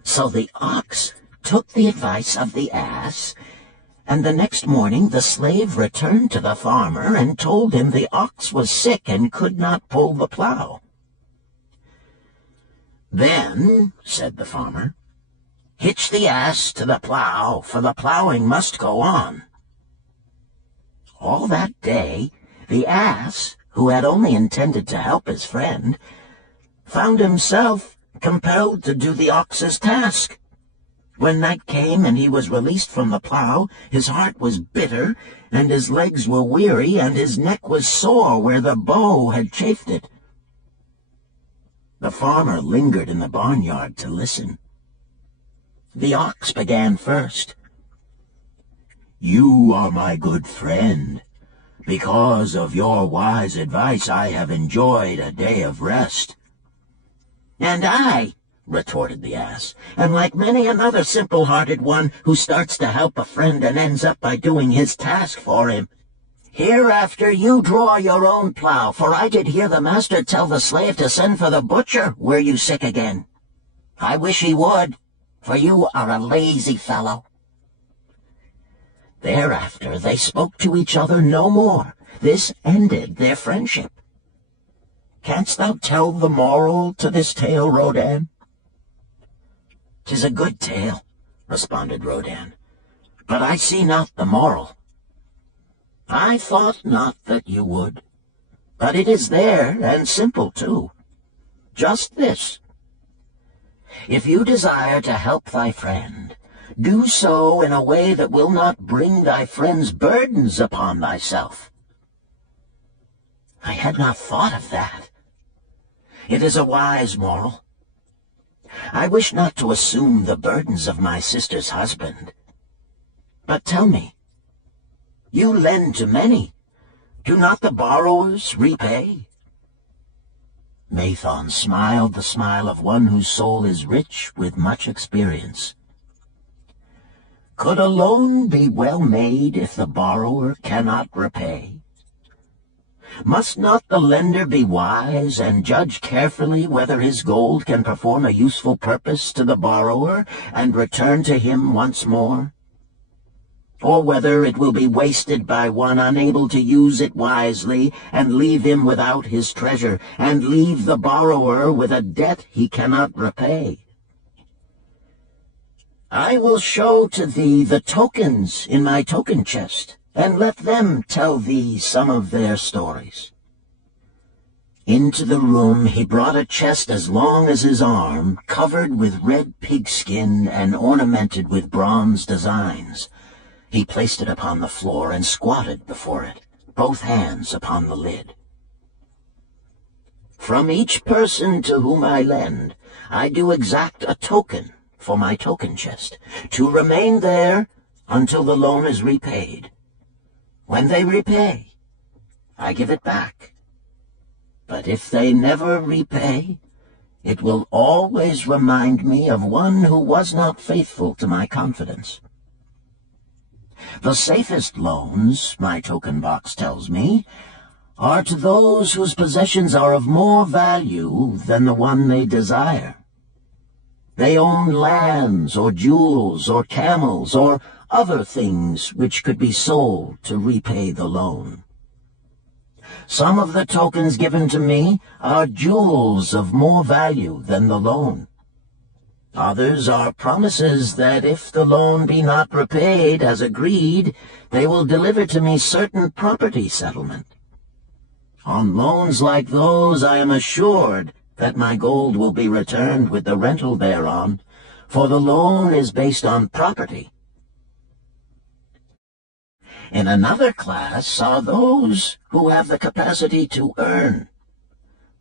So the ox took the advice of the ass, and the next morning the slave returned to the farmer and told him the ox was sick and could not pull the plow. "Then," said the farmer, "hitch the ass to the plow, for the plowing must go on." All that day the ass, who had only intended to help his friend, found himself compelled to do the ox's task. When night came and he was released from the plow, his heart was bitter, and his legs were weary, and his neck was sore where the bow had chafed it. The farmer lingered in the barnyard to listen. The ox began first. "You are my good friend. Because of your wise advice I have enjoyed a day of rest." "And I," retorted the ass, "am like many another simple-hearted one who starts to help a friend and ends up by doing his task for him. Hereafter you draw your own plow, for I did hear the master tell the slave to send for the butcher were you sick again. I wish he would, for you are a lazy fellow." Thereafter they spoke to each other no more. This ended their friendship. Canst thou tell the moral to this tale, Rodan? "'Tis a good tale," responded Rodan, "but I see not the moral." "I thought not that you would, but it is there, and simple too. Just this: if you desire to help thy friend, do so in a way that will not bring thy friend's burdens upon thyself." "I had not thought of that. It is a wise moral. I wish not to assume the burdens of my sister's husband. But tell me, you lend to many. Do not the borrowers repay?" Mathon smiled the smile of one whose soul is rich with much experience. "Could a loan be well made if the borrower cannot repay? Must not the lender be wise and judge carefully whether his gold can perform a useful purpose to the borrower and return to him once more? Or whether it will be wasted by one unable to use it wisely, and leave him without his treasure, and leave the borrower with a debt he cannot repay? I will show to thee the tokens in my token chest, and let them tell thee some of their stories." Into the room he brought a chest as long as his arm, covered with red pigskin and ornamented with bronze designs. He placed it upon the floor and squatted before it, both hands upon the lid. "From each person to whom I lend, I do exact a token for my token chest, to remain there until the loan is repaid. When they repay, I give it back. But if they never repay, it will always remind me of one who was not faithful to my confidence. The safest loans, my token box tells me, are to those whose possessions are of more value than the one they desire. They own lands or jewels or camels or other things which could be sold to repay the loan. Some of the tokens given to me are jewels of more value than the loan. Others are promises that if the loan be not repaid as agreed, they will deliver to me certain property settlement. On loans like those I am assured that my gold will be returned with the rental thereon, for the loan is based on property. In another class are those who have the capacity to earn.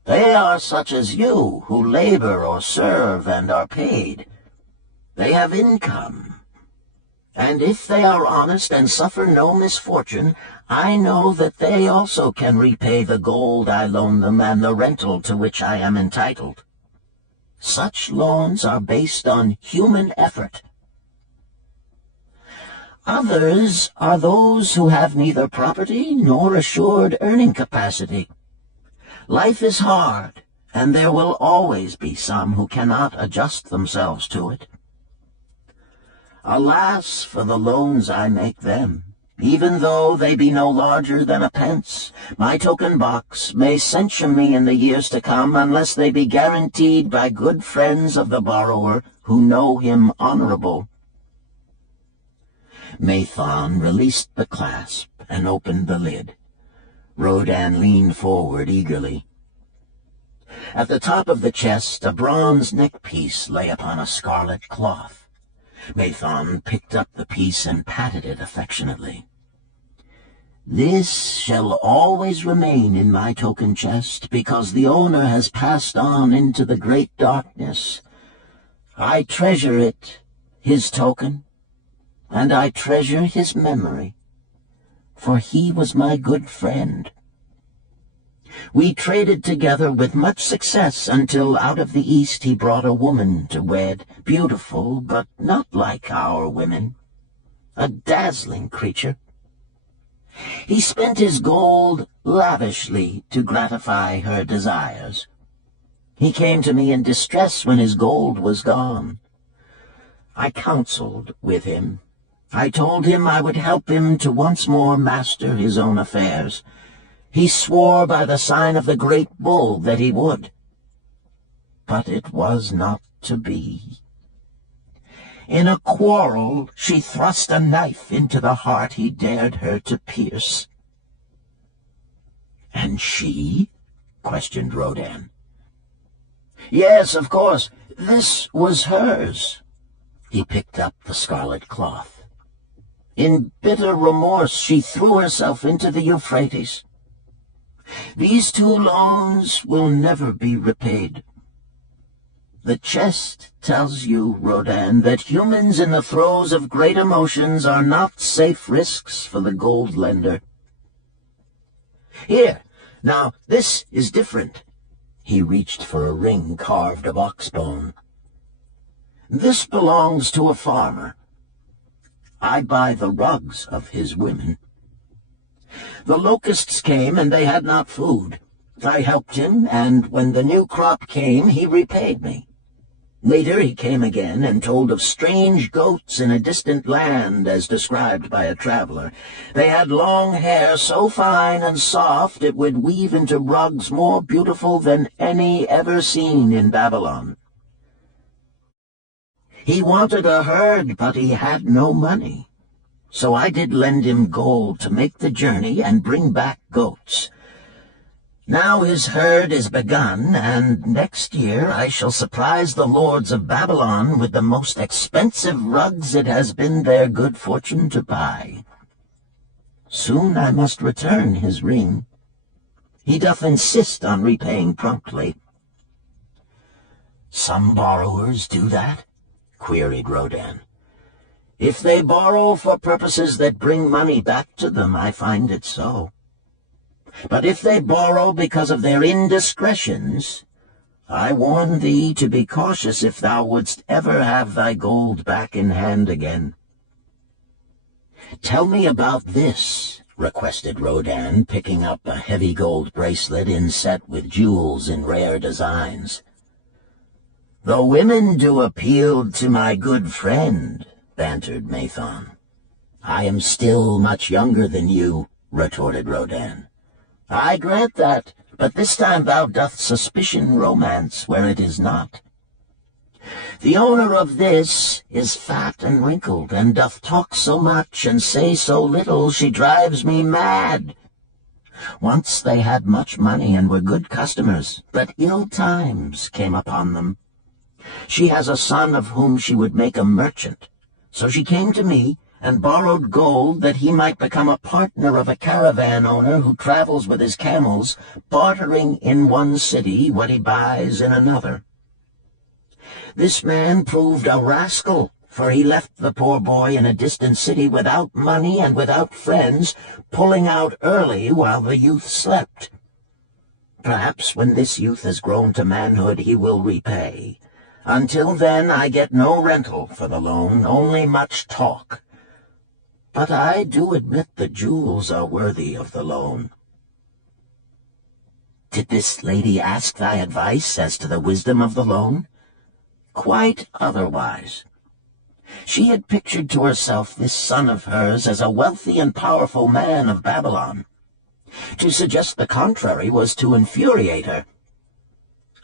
They are such as you, who labor or serve and are paid. They have income. And if they are honest and suffer no misfortune, I know that they also can repay the gold I loan them and the rental to which I am entitled. Such loans are based on human effort. Others are those who have neither property nor assured earning capacity. Life is hard, and there will always be some who cannot adjust themselves to it. Alas for the loans I make them! Even though they be no larger than a pence, my token box may censure me in the years to come unless they be guaranteed by good friends of the borrower who know him honorable. Mathon released the clasp and opened the lid. Rodan leaned forward eagerly. At the top of the chest a bronze neckpiece lay upon a scarlet cloth. Mathon picked up the piece and patted it affectionately. This shall always remain in my token chest, because the owner has passed on into the great darkness. I treasure it, his token, and I treasure his memory, for he was my good friend. We traded together with much success until out of the East he brought a woman to wed, beautiful, but not like our women, a dazzling creature. He spent his gold lavishly to gratify her desires. He came to me in distress when his gold was gone. I counseled with him. I told him I would help him to once more master his own affairs. He swore by the sign of the great bull that he would. But it was not to be. In a quarrel she thrust a knife into the heart he dared her to pierce. "And she?" questioned Rodan. "Yes, of course. This was hers." He picked up the scarlet cloth. "In bitter remorse she threw herself into the Euphrates. These 2 loans will never be repaid. The chest tells you, Rodan, that humans in the throes of great emotions are not safe risks for the gold lender. Here, now, this is different." He reached for a ring carved of ox bone. "This belongs to a farmer. I buy the rugs of his women. The locusts came, and they had not food. I helped him, and when the new crop came, he repaid me. Later he came again and told of strange goats in a distant land, as described by a traveler. They had long hair so fine and soft it would weave into rugs more beautiful than any ever seen in Babylon. He wanted a herd, but he had no money. So I did lend him gold to make the journey and bring back goats. Now his herd is begun, and next year I shall surprise the lords of Babylon with the most expensive rugs it has been their good fortune to buy. Soon I must return his ring. He doth insist on repaying promptly." "Some borrowers do that?" queried Rodan. "If they borrow for purposes that bring money back to them, I find it so. But if they borrow because of their indiscretions, I warn thee to be cautious if thou wouldst ever have thy gold back in hand again." "Tell me about this," requested Rodan, picking up a heavy gold bracelet inset with jewels in rare designs. "The women do appeal to my good friend," bantered Mathon. I am still much younger than you, retorted Rodin. I grant that, but this time thou doth suspicion romance where it is not. The owner of this is fat and wrinkled, and doth talk so much and say so little, she drives me mad. Once they had much money and were good customers, but ill times came upon them. She has a son of whom she would make a merchant, so she came to me and borrowed gold that he might become a partner of a caravan owner who travels with his camels, bartering in one city what he buys in another. This man proved a rascal, for he left the poor boy in a distant city without money and without friends, pulling out early while the youth slept. Perhaps when this youth has grown to manhood he will repay. Until then I get no rental for the loan, only much talk. But I do admit the jewels are worthy of the loan. Did this lady ask thy advice as to the wisdom of the loan? Quite otherwise. She had pictured to herself this son of hers as a wealthy and powerful man of Babylon. To suggest the contrary was to infuriate her.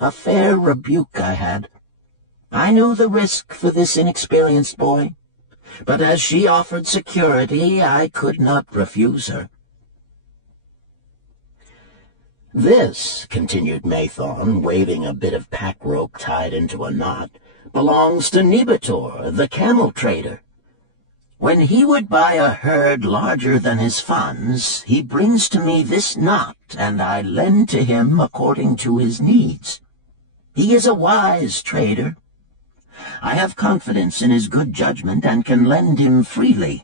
A fair rebuke I had. I knew the risk for this inexperienced boy, but as she offered security, I could not refuse her. This, continued Mathon, waving a bit of pack rope tied into a knot, belongs to Nebator, the camel trader. When he would buy a herd larger than his funds, he brings to me this knot, and I lend to him according to his needs. He is a wise trader. I have confidence in his good judgment and can lend him freely.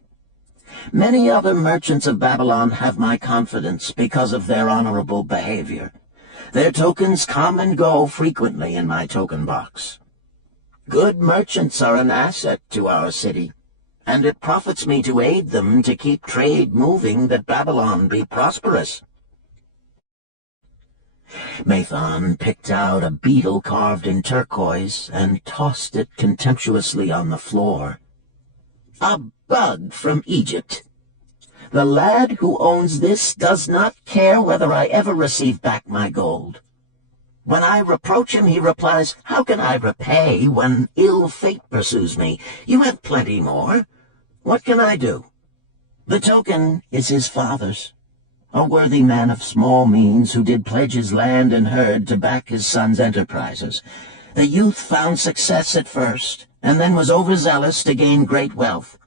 Many other merchants of Babylon have my confidence because of their honorable behavior. Their tokens come and go frequently in my token box. Good merchants are an asset to our city, and it profits me to aid them to keep trade moving that Babylon be prosperous. Mathon picked out a beetle carved in turquoise and tossed it contemptuously on the floor. A bug from Egypt. The lad who owns this does not care whether I ever receive back my gold. When I reproach him, he replies, "How can I repay when ill fate pursues me? You have plenty more. What can I do?" The token is his father's, a worthy man of small means who did pledge his land and herd to back his son's enterprises. The youth found success at first, and then was overzealous to gain great wealth.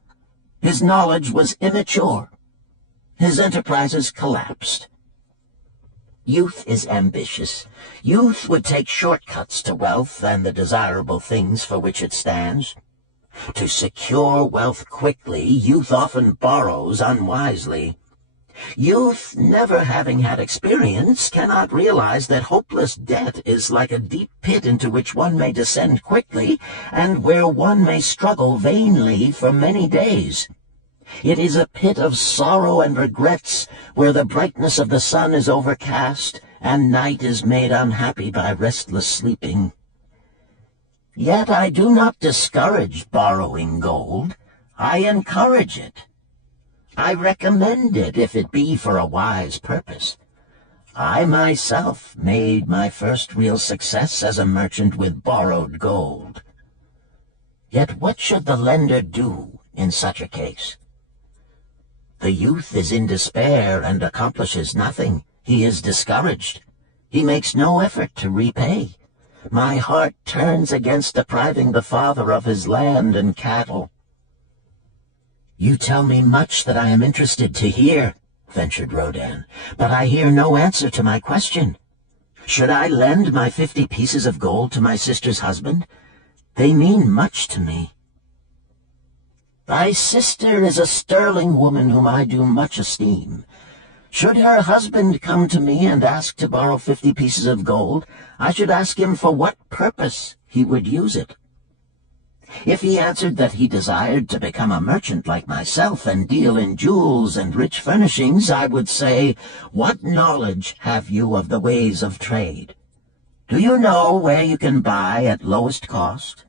His knowledge was immature. His enterprises collapsed. Youth is ambitious. Youth would take shortcuts to wealth and the desirable things for which it stands. To secure wealth quickly, youth often borrows unwisely. Youth, never having had experience, cannot realize that hopeless debt is like a deep pit into which one may descend quickly, and where one may struggle vainly for many days. It is a pit of sorrow and regrets, where the brightness of the sun is overcast, and night is made unhappy by restless sleeping. Yet I do not discourage borrowing gold. I encourage it. I recommend it if it be for a wise purpose. I myself made my first real success as a merchant with borrowed gold. Yet what should the lender do in such a case? The youth is in despair and accomplishes nothing. He is discouraged. He makes no effort to repay. My heart turns against depriving the father of his land and cattle. You tell me much that I am interested to hear, ventured Rodin, but I hear no answer to my question. Should I lend my 50 pieces of gold to my sister's husband? They mean much to me. Thy sister is a sterling woman whom I do much esteem. Should her husband come to me and ask to borrow 50 pieces of gold, I should ask him for what purpose he would use it. If he answered that he desired to become a merchant like myself and deal in jewels and rich furnishings, I would say, "What knowledge have you of the ways of trade? Do you know where you can buy at lowest cost?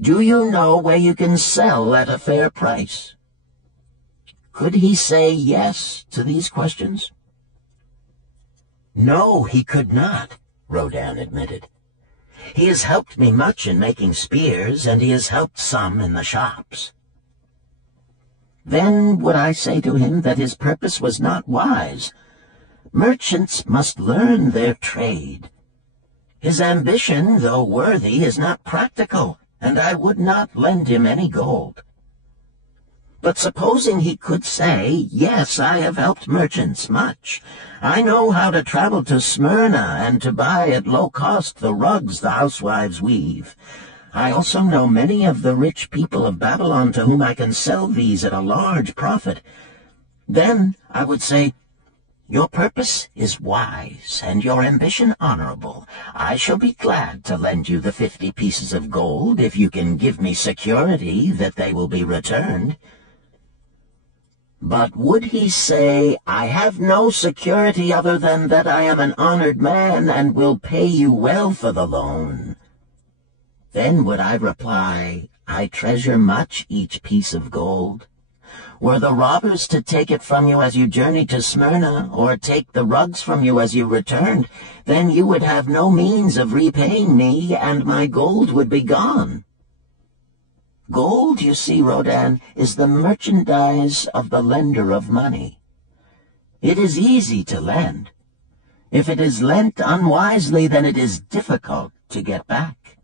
Do you know where you can sell at a fair price? Could he say yes to these questions? No, he could not, Rodin admitted. He has helped me much in making spears, and he has helped some in the shops. Then would I say to him that his purpose was not wise? Merchants must learn their trade. His ambition, though worthy, is not practical, and I would not lend him any gold. But supposing he could say, yes, I have helped merchants much. I know how to travel to Smyrna and to buy at low cost the rugs the housewives weave. I also know many of the rich people of Babylon to whom I can sell these at a large profit. Then I would say, your purpose is wise and your ambition honorable. I shall be glad to lend you the 50 pieces of gold if you can give me security that they will be returned. But would he say, I have no security other than that I am an honored man and will pay you well for the loan? Then would I reply, I treasure much each piece of gold. Were the robbers to take it from you as you journeyed to Smyrna, or take the rugs from you as you returned, then you would have no means of repaying me, and my gold would be gone. Gold, you see, Rodin, is the merchandise of the lender of money. It is easy to lend. If it is lent unwisely, then it is difficult to get back.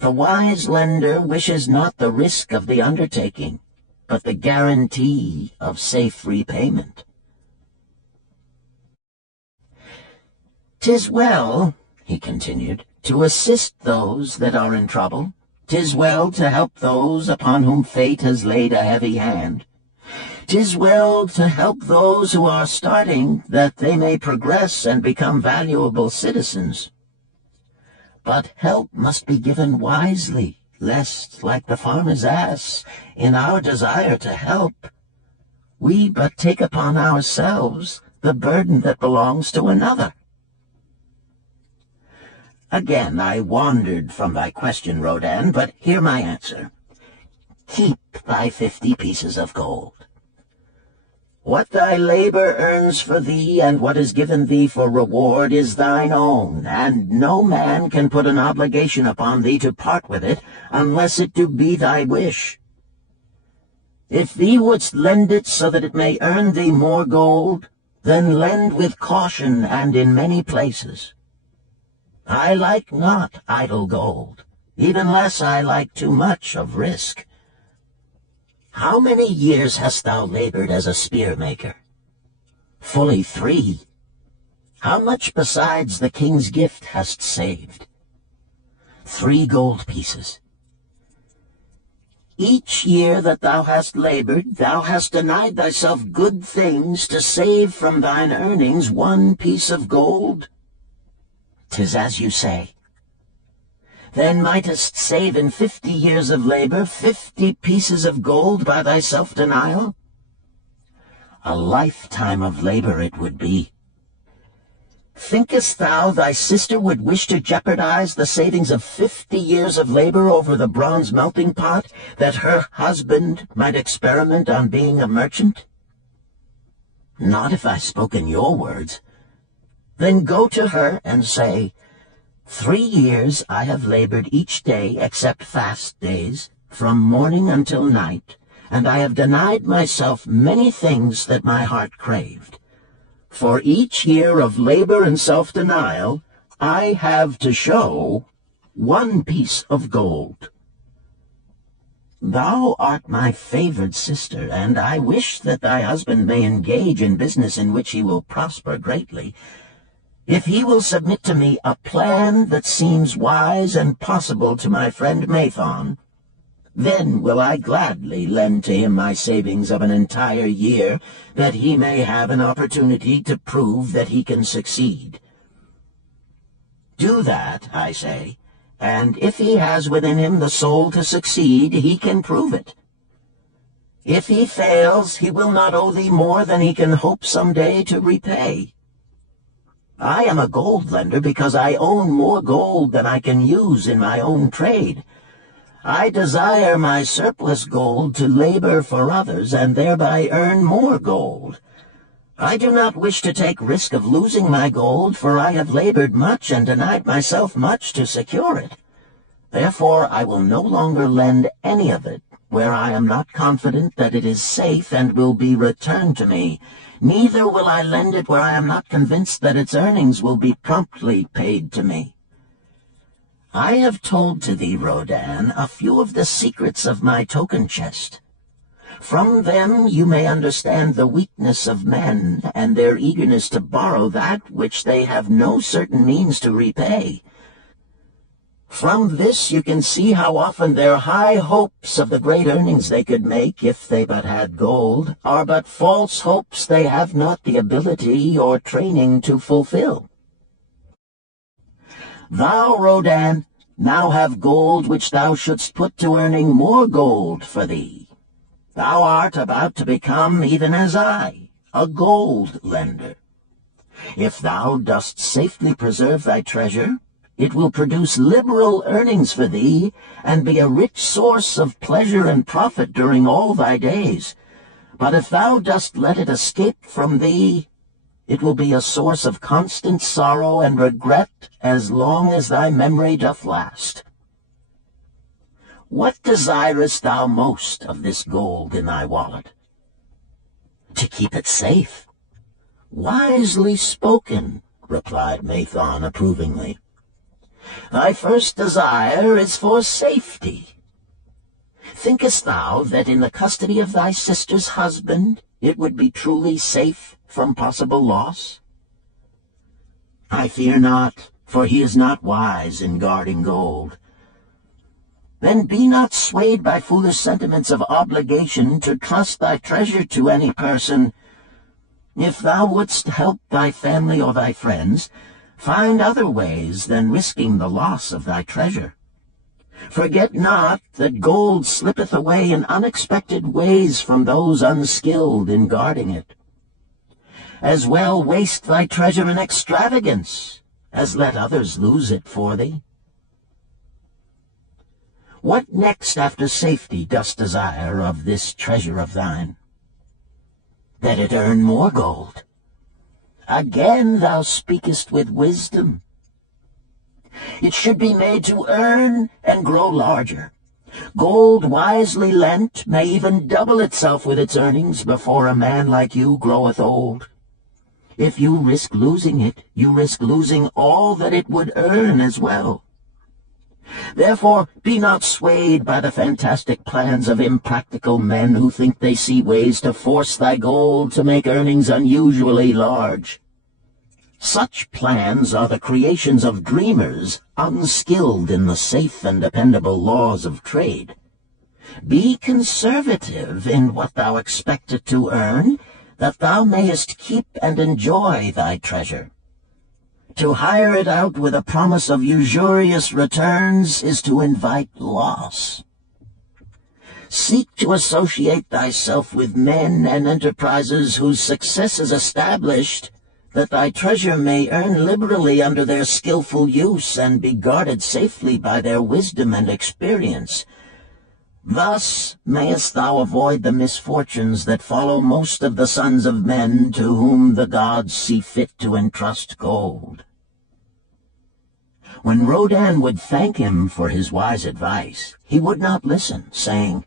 The wise lender wishes not the risk of the undertaking, but the guarantee of safe repayment. "'Tis well," he continued, "to assist those that are in trouble. 'Tis well to help those upon whom fate has laid a heavy hand. 'Tis well to help those who are starting, that they may progress and become valuable citizens. But help must be given wisely, lest, like the farmer's ass, in our desire to help, we but take upon ourselves the burden that belongs to another." Again I wandered from thy question, Rodin, but hear my answer. Keep thy 50 pieces of gold. What thy labor earns for thee, and what is given thee for reward, is thine own, and no man can put an obligation upon thee to part with it, unless it do be thy wish. If thee wouldst lend it so that it may earn thee more gold, then lend with caution and in many places. I like not idle gold, even less I like too much of risk. How many years hast thou labored as a spear-maker? Fully 3. How much besides the king's gift hast saved? 3 gold pieces. Each year that thou hast labored, thou hast denied thyself good things to save from thine earnings 1 piece of gold. 'Tis as you say. Then mightest save in 50 years of labor 50 pieces of gold by thy self-denial? A lifetime of labor it would be. Thinkest thou thy sister would wish to jeopardize the savings of 50 years of labor over the bronze melting pot, that her husband might experiment on being a merchant? Not if I spoke in your words. Then go to her and say, 3 years I have labored each day except fast days, from morning until night, and I have denied myself many things that my heart craved. For each year of labor and self-denial, I have to show 1 piece of gold. Thou art my favored sister, and I wish that thy husband may engage in business in which he will prosper greatly. If he will submit to me a plan that seems wise and possible to my friend Mathon, then will I gladly lend to him my savings of an entire year, that he may have an opportunity to prove that he can succeed. Do that, I say, and if he has within him the soul to succeed, he can prove it. If he fails, he will not owe thee more than he can hope some day to repay. I am a gold lender because I own more gold than I can use in my own trade. I desire my surplus gold to labor for others and thereby earn more gold. I do not wish to take risk of losing my gold, for I have labored much and denied myself much to secure it. Therefore I will no longer lend any of it where I am not confident that it is safe and will be returned to me. Neither will I lend it where I am not convinced that its earnings will be promptly paid to me. I have told to thee, Rodan, a few of the secrets of my token chest. From them you may understand the weakness of men and their eagerness to borrow that which they have no certain means to repay. From this you can see how often their high hopes of the great earnings they could make if they but had gold are but false hopes they have not the ability or training to fulfill. Thou, Rodan, now have gold which thou shouldst put to earning more gold for thee. Thou art about to become, even as I, a gold lender. If thou dost safely preserve thy treasure, it will produce liberal earnings for thee, and be a rich source of pleasure and profit during all thy days. But if thou dost let it escape from thee, it will be a source of constant sorrow and regret as long as thy memory doth last. What desirest thou most of this gold in thy wallet? To keep it safe. Wisely spoken, replied Mathon approvingly. Thy first desire is for safety. Thinkest thou that in the custody of thy sister's husband it would be truly safe from possible loss? I fear not, for he is not wise in guarding gold. Then be not swayed by foolish sentiments of obligation to trust thy treasure to any person. If thou wouldst help thy family or thy friends, find other ways than risking the loss of thy treasure. Forget not that gold slippeth away in unexpected ways from those unskilled in guarding it. As well waste thy treasure in extravagance as let others lose it for thee. What next after safety dost desire of this treasure of thine? That it earn more gold. Again thou speakest with wisdom. It should be made to earn and grow larger. Gold wisely lent may even double itself with its earnings before a man like you groweth old. If you risk losing it, you risk losing all that it would earn as well. Therefore be not swayed by the fantastic plans of impractical men who think they see ways to force thy gold to make earnings unusually large. Such plans are the creations of dreamers unskilled in the safe and dependable laws of trade. Be conservative in what thou expectest to earn, that thou mayest keep and enjoy thy treasure. To hire it out with a promise of usurious returns is to invite loss. Seek to associate thyself with men and enterprises whose success is established, that thy treasure may earn liberally under their skillful use and be guarded safely by their wisdom and experience. Thus mayest thou avoid the misfortunes that follow most of the sons of men to whom the gods see fit to entrust gold. When Rodan would thank him for his wise advice, he would not listen, saying,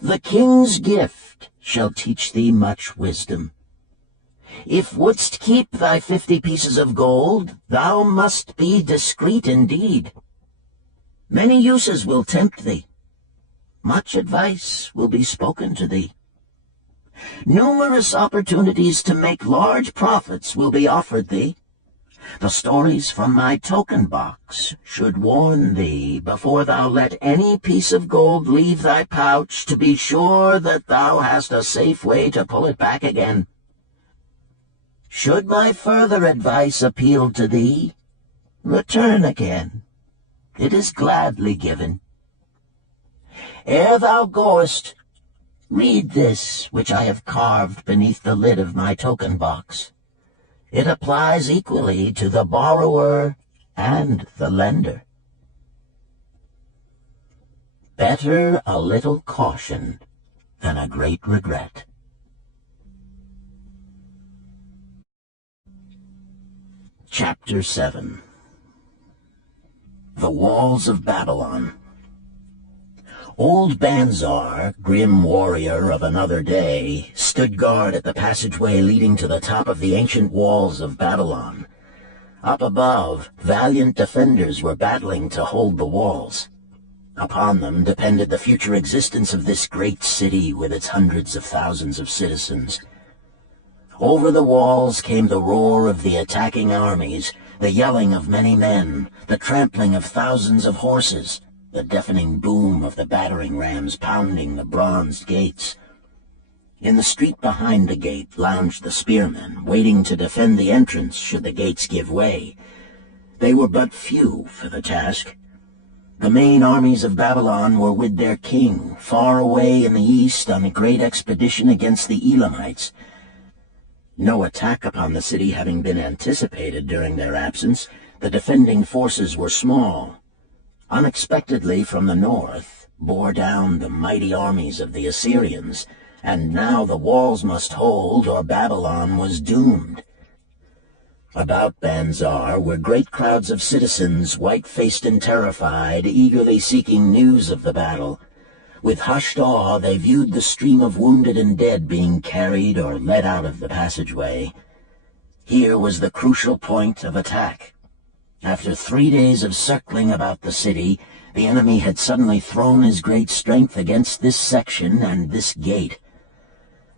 "The king's gift shall teach thee much wisdom. If wouldst keep thy 50 pieces of gold, thou must be discreet indeed. Many uses will tempt thee. Much advice will be spoken to thee. Numerous opportunities to make large profits will be offered thee. The stories from my token box should warn thee, before thou let any piece of gold leave thy pouch, to be sure that thou hast a safe way to pull it back again. Should my further advice appeal to thee, return again. It is gladly given. Ere thou goest, read this which I have carved beneath the lid of my token box. It applies equally to the borrower and the lender." Better a little caution than a great regret. Chapter 7. The Walls of Babylon. Old Banzar, grim warrior of another day, stood guard at the passageway leading to the top of the ancient walls of Babylon. Up above, valiant defenders were battling to hold the walls. Upon them depended the future existence of this great city with its hundreds of thousands of citizens. Over the walls came the roar of the attacking armies, the yelling of many men, the trampling of thousands of horses, the deafening boom of the battering rams pounding the bronzed gates. In the street behind the gate lounged the spearmen, waiting to defend the entrance should the gates give way. They were but few for the task. The main armies of Babylon were with their king, far away in the east on a great expedition against the Elamites. No attack upon the city having been anticipated during their absence, the defending forces were small. Unexpectedly from the north bore down the mighty armies of the Assyrians, and now the walls must hold or Babylon was doomed. About Banzar were great crowds of citizens, white-faced and terrified, eagerly seeking news of the battle. With hushed awe they viewed the stream of wounded and dead being carried or led out of the passageway. Here was the crucial point of attack. After 3 days of circling about the city, the enemy had suddenly thrown his great strength against this section and this gate.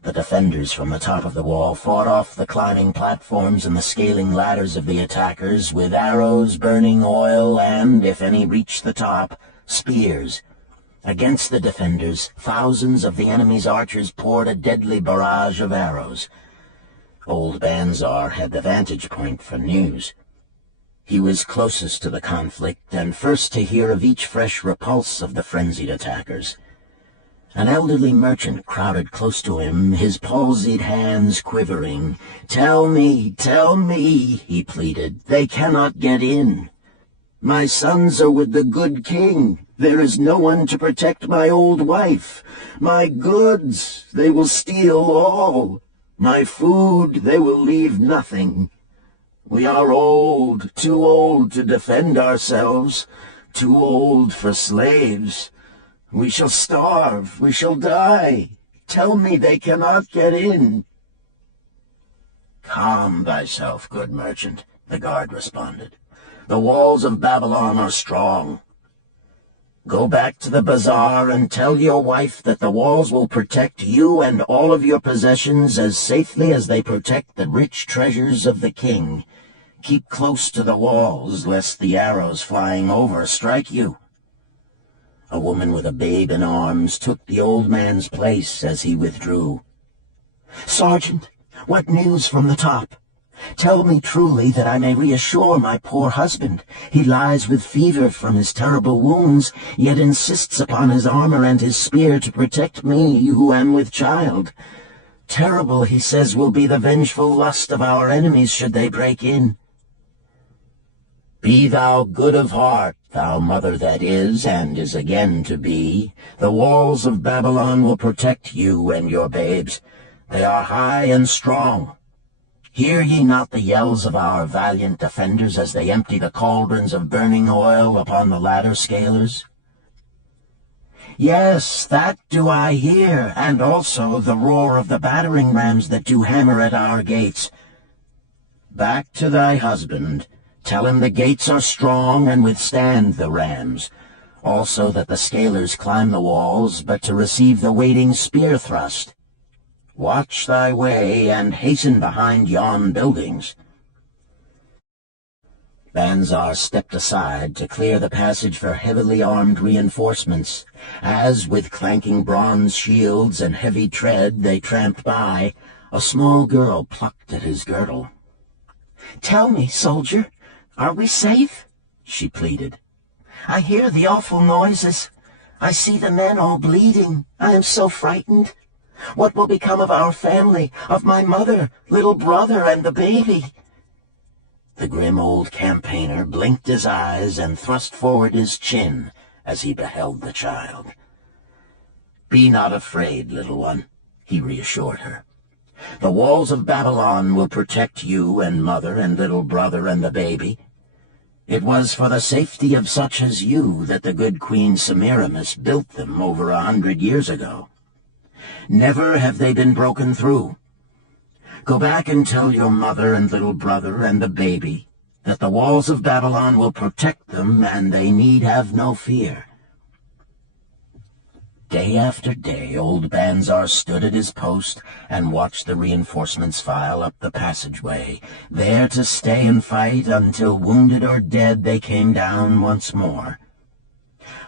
The defenders from the top of the wall fought off the climbing platforms and the scaling ladders of the attackers with arrows, burning oil, and, if any reached the top, spears. Against the defenders, thousands of the enemy's archers poured a deadly barrage of arrows. Old Banzar had the vantage point for news. He was closest to the conflict and first to hear of each fresh repulse of the frenzied attackers. An elderly merchant crowded close to him, his palsied hands quivering. tell me," he pleaded. "They cannot get in. My sons are with the good king. There is no one to protect my old wife. My goods, they will steal all. My food, they will leave nothing. We are old, too old to defend ourselves, too old for slaves. We shall starve, we shall die. Tell me they cannot get in." "Calm thyself, good merchant," the guard responded. "The walls of Babylon are strong. Go back to the bazaar and tell your wife that the walls will protect you and all of your possessions as safely as they protect the rich treasures of the king. Keep close to the walls, lest the arrows flying over strike you." A woman with a babe in arms took the old man's place as he withdrew. "Sergeant, what news from the top? Tell me truly that I may reassure my poor husband. He lies with fever from his terrible wounds, yet insists upon his armor and his spear to protect me, who am with child. Terrible, he says, will be the vengeful lust of our enemies should they break in." "Be thou good of heart, thou mother that is and is again to be. The walls of Babylon will protect you and your babes. They are high and strong. Hear ye not the yells of our valiant defenders as they empty the cauldrons of burning oil upon the ladder scalers?" "Yes, that do I hear, and also the roar of the battering rams that do hammer at our gates." "Back to thy husband. Tell him the gates are strong and withstand the rams. Also that the scalers climb the walls, but to receive the waiting spear thrust. Watch thy way, and hasten behind yon buildings." Banzar stepped aside to clear the passage for heavily armed reinforcements. As, with clanking bronze shields and heavy tread, they tramped by, a small girl plucked at his girdle. "Tell me, soldier, are we safe?" she pleaded. "I hear the awful noises. I see the men all bleeding. I am so frightened. What will become of our family, of my mother, little brother, and the baby?" The grim old campaigner blinked his eyes and thrust forward his chin as he beheld the child. "Be not afraid, little one," he reassured her. "The walls of Babylon will protect you and mother and little brother and the baby. It was for the safety of such as you that the good Queen Semiramis built them over 100 years ago. Never have they been broken through. Go back and tell your mother and little brother and the baby that the walls of Babylon will protect them and they need have no fear." Day after day, old Banzar stood at his post and watched the reinforcements file up the passageway, there to stay and fight until, wounded or dead, they came down once more.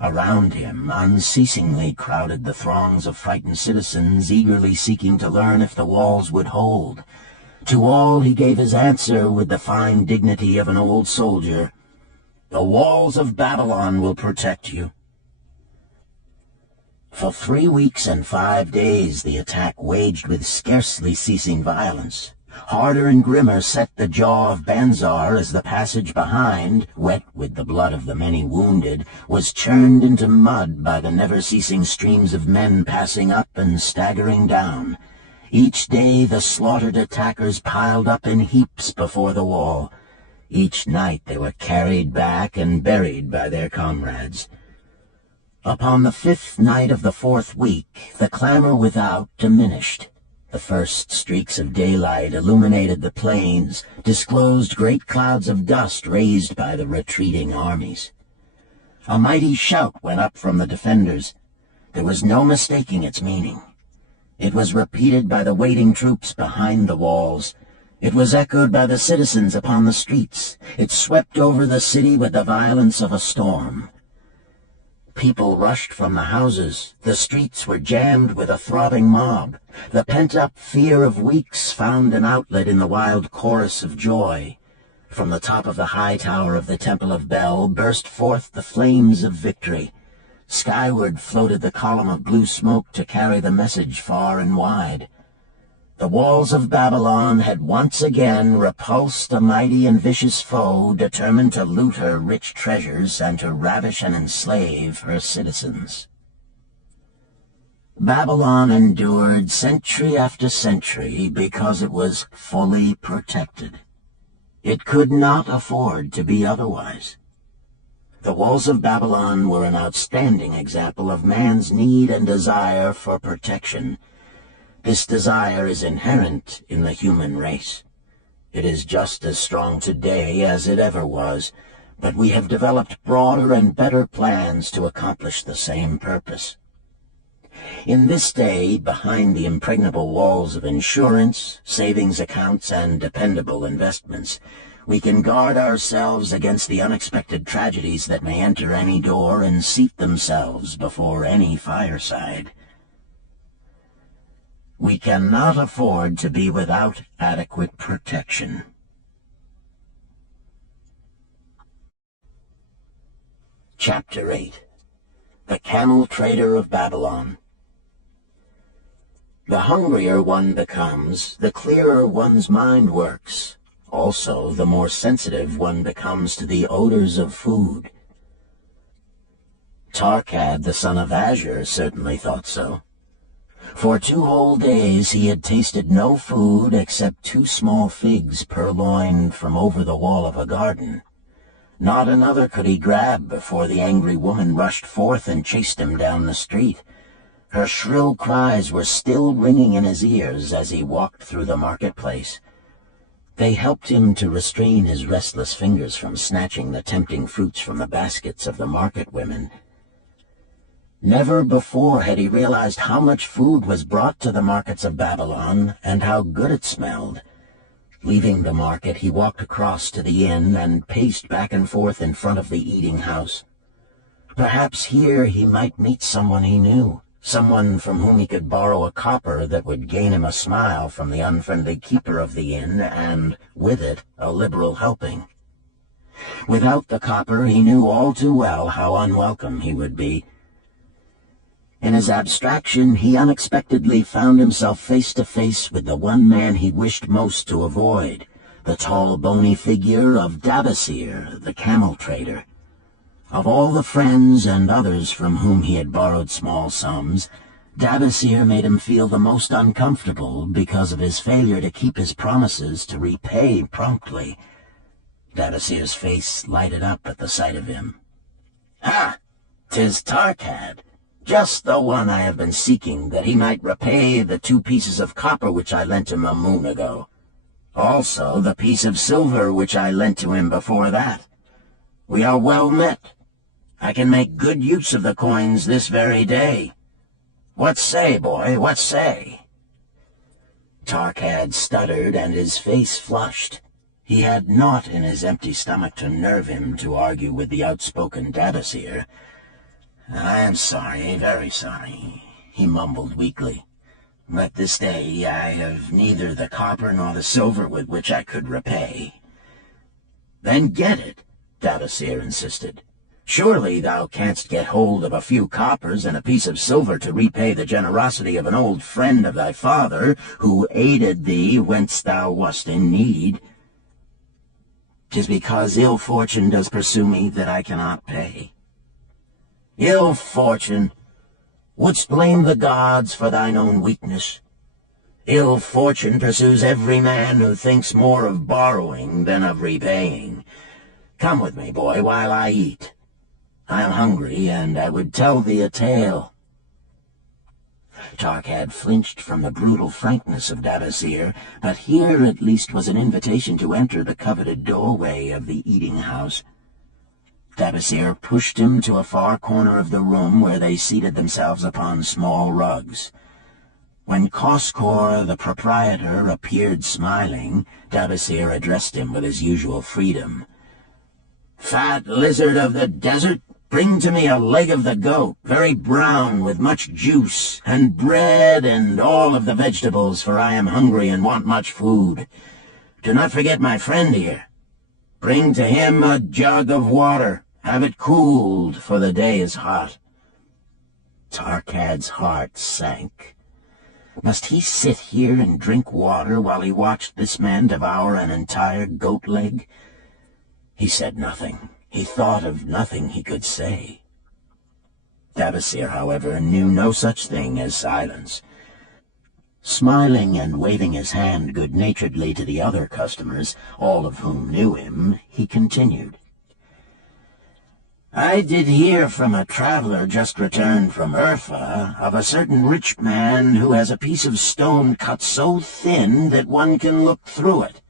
Around him unceasingly crowded the throngs of frightened citizens, eagerly seeking to learn if the walls would hold. To all he gave his answer with the fine dignity of an old soldier: "The walls of Babylon will protect you." For 3 weeks and 5 days the attack waged with scarcely ceasing violence. Harder and grimmer set the jaw of Banzar as the passage behind, wet with the blood of the many wounded, was churned into mud by the never-ceasing streams of men passing up and staggering down. Each day the slaughtered attackers piled up in heaps before the wall. Each night they were carried back and buried by their comrades. Upon the 5th night of the 4th week, the clamor without diminished. The first streaks of daylight illuminated the plains, disclosed great clouds of dust raised by the retreating armies. A mighty shout went up from the defenders. There was no mistaking its meaning. It was repeated by the waiting troops behind the walls. It was echoed by the citizens upon the streets. It swept over the city with the violence of a storm. People rushed from the houses. The streets were jammed with a throbbing mob. The pent-up fear of weeks found an outlet in the wild chorus of joy. From the top of the high tower of the Temple of Bel burst forth the flames of victory. Skyward floated the column of blue smoke to carry the message far and wide. The walls of Babylon had once again repulsed a mighty and vicious foe, determined to loot her rich treasures and to ravish and enslave her citizens. Babylon endured century after century because it was fully protected. It could not afford to be otherwise. The walls of Babylon were an outstanding example of man's need and desire for protection. This desire is inherent in the human race. It is just as strong today as it ever was, but we have developed broader and better plans to accomplish the same purpose. In this day, behind the impregnable walls of insurance, savings accounts, and dependable investments, we can guard ourselves against the unexpected tragedies that may enter any door and seat themselves before any fireside. We cannot afford to be without adequate protection. Chapter 8. The Camel Trader of Babylon. The hungrier one becomes, the clearer one's mind works. Also, the more sensitive one becomes to the odors of food. Tarkad, the son of Azure, certainly thought so. For 2 whole days he had tasted no food except 2 small figs purloined from over the wall of a garden. Not another could he grab before the angry woman rushed forth and chased him down the street. Her shrill cries were still ringing in his ears as he walked through the marketplace. They helped him to restrain his restless fingers from snatching the tempting fruits from the baskets of the market women. Never before had he realized how much food was brought to the markets of Babylon and how good it smelled. Leaving the market, he walked across to the inn and paced back and forth in front of the eating house. Perhaps here he might meet someone he knew, someone from whom he could borrow a copper that would gain him a smile from the unfriendly keeper of the inn and, with it, a liberal helping. Without the copper, he knew all too well how unwelcome he would be. In his abstraction, he unexpectedly found himself face to face with the one man he wished most to avoid, the tall, bony figure of Dabasir, the camel trader. Of all the friends and others from whom he had borrowed small sums, Davasir made him feel the most uncomfortable because of his failure to keep his promises to repay promptly. Davasir's face lighted up at the sight of him. "Ha! 'Tis Tarkad, just the one I have been seeking, that he might repay the 2 pieces of copper which I lent him a moon ago. Also the piece of silver which I lent to him before that. We are well met. I can make good use of the coins this very day. What say, boy, what say?" Tarkad stuttered, and his face flushed. He had naught in his empty stomach to nerve him to argue with the outspoken Davasir. "I am sorry, very sorry," he mumbled weakly. "But this day I have neither the copper nor the silver with which I could repay." "Then get it," Davasir insisted. "Surely thou canst get hold of a few coppers and a piece of silver to repay the generosity of an old friend of thy father, who aided thee whence thou wast in need." "'Tis because ill fortune does pursue me that I cannot pay." "Ill fortune? Wouldst blame the gods for thine own weakness? Ill fortune pursues every man who thinks more of borrowing than of repaying. Come with me, boy, while I eat. I am hungry, and I would tell thee a tale." Tarkad flinched from the brutal frankness of Davasir, but here at least was an invitation to enter the coveted doorway of the eating-house. Davasir pushed him to a far corner of the room, where they seated themselves upon small rugs. When Koskor, the proprietor, appeared smiling, Davasir addressed him with his usual freedom. "Fat lizard of the desert, bring to me a leg of the goat, very brown, with much juice, and bread and all of the vegetables, for I am hungry and want much food. Do not forget my friend here. Bring to him a jug of water. Have it cooled, for the day is hot." Tarkad's heart sank. Must he sit here and drink water while he watched this man devour an entire goat leg? He said nothing. He thought of nothing he could say. Davasir, however, knew no such thing as silence. Smiling and waving his hand good-naturedly to the other customers, all of whom knew him, he continued. "I did hear from a traveler just returned from Urfa of a certain rich man who has a piece of stone cut so thin that one can look through it.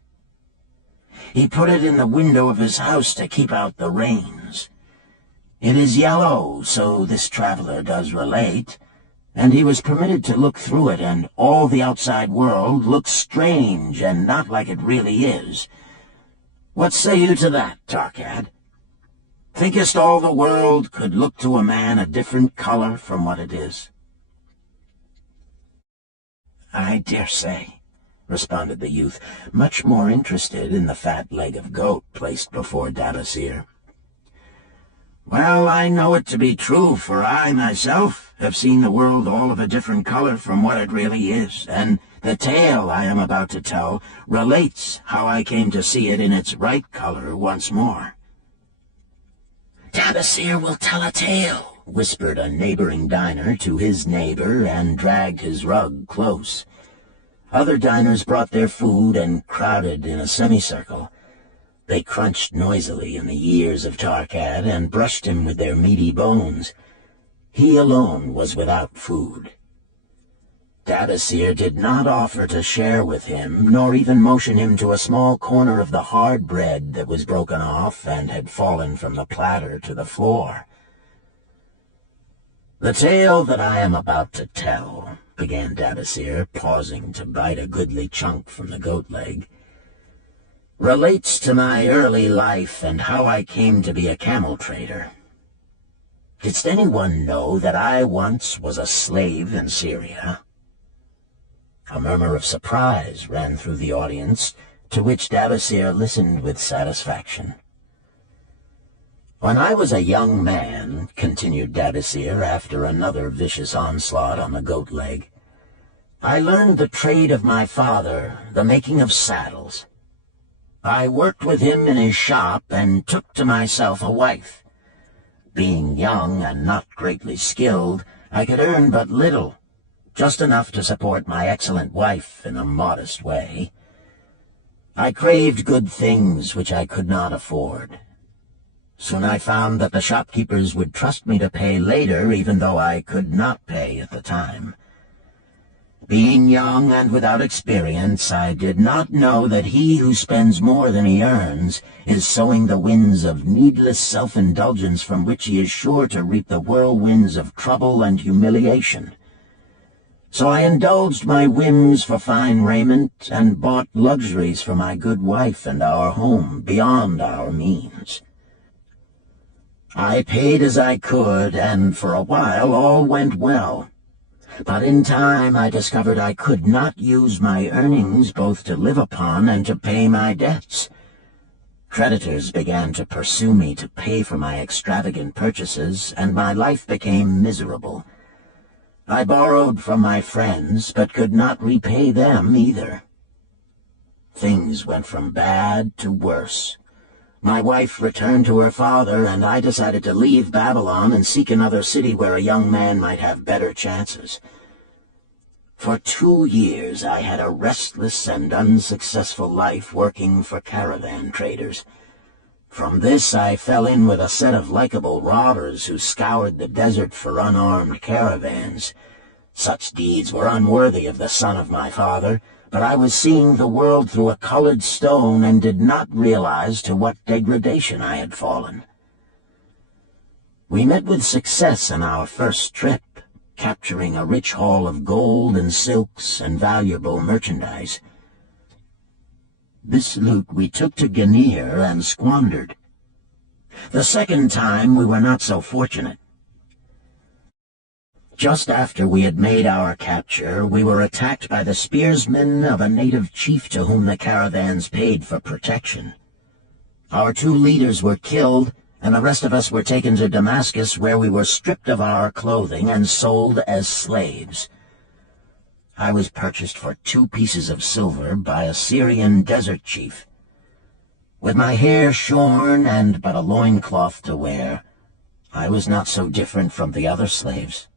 He put it in the window of his house to keep out the rains. It is yellow, so this traveler does relate, and he was permitted to look through it, and all the outside world looks strange and not like it really is. What say you to that, Tarkad? Thinkest all the world could look to a man a different color from what it is?" "I dare say," responded the youth, much more interested in the fat leg of goat placed before Davasir. "Well, I know it to be true, for I myself have seen the world all of a different color from what it really is, and the tale I am about to tell relates how I came to see it in its right color once more." "Davasir will tell a tale," whispered a neighboring diner to his neighbor, and dragged his rug close. Other diners brought their food and crowded in a semicircle. They crunched noisily in the ears of Tarkad and brushed him with their meaty bones. He alone was without food. Davasir did not offer to share with him, nor even motion him to a small corner of the hard bread that was broken off and had fallen from the platter to the floor. "The tale that I am about to tell," began Davasir, pausing to bite a goodly chunk from the goat leg, "relates to my early life and how I came to be a camel trader. Didst anyone know that I once was a slave in Syria?" A murmur of surprise ran through the audience, to which Davasir listened with satisfaction. "When I was a young man," continued Davasir after another vicious onslaught on the goat leg, "I learned the trade of my father, the making of saddles. I worked with him in his shop and took to myself a wife. Being young and not greatly skilled, I could earn but little, just enough to support my excellent wife in a modest way. I craved good things which I could not afford. Soon I found that the shopkeepers would trust me to pay later, even though I could not pay at the time. Being young and without experience, I did not know that he who spends more than he earns is sowing the winds of needless self-indulgence from which he is sure to reap the whirlwinds of trouble and humiliation. So I indulged my whims for fine raiment and bought luxuries for my good wife and our home beyond our means. I paid as I could, and for a while all went well. But in time I discovered I could not use my earnings both to live upon and to pay my debts. Creditors began to pursue me to pay for my extravagant purchases, and my life became miserable. I borrowed from my friends, but could not repay them either. Things went from bad to worse. My wife returned to her father, and I decided to leave Babylon and seek another city where a young man might have better chances. For 2 years I had a restless and unsuccessful life working for caravan traders. From this I fell in with a set of likable robbers who scoured the desert for unarmed caravans. Such deeds were unworthy of the son of my father, but I was seeing the world through a colored stone and did not realize to what degradation I had fallen. We met with success on our first trip, capturing a rich haul of gold and silks and valuable merchandise. This loot we took to Ganir and squandered. The second time we were not so fortunate. Just after we had made our capture, we were attacked by the spearsmen of a native chief to whom the caravans paid for protection. Our 2 leaders were killed, and the rest of us were taken to Damascus, where we were stripped of our clothing and sold as slaves. I was purchased for 2 pieces of silver by a Syrian desert chief. With my hair shorn and but a loincloth to wear, I was not so different from the other slaves.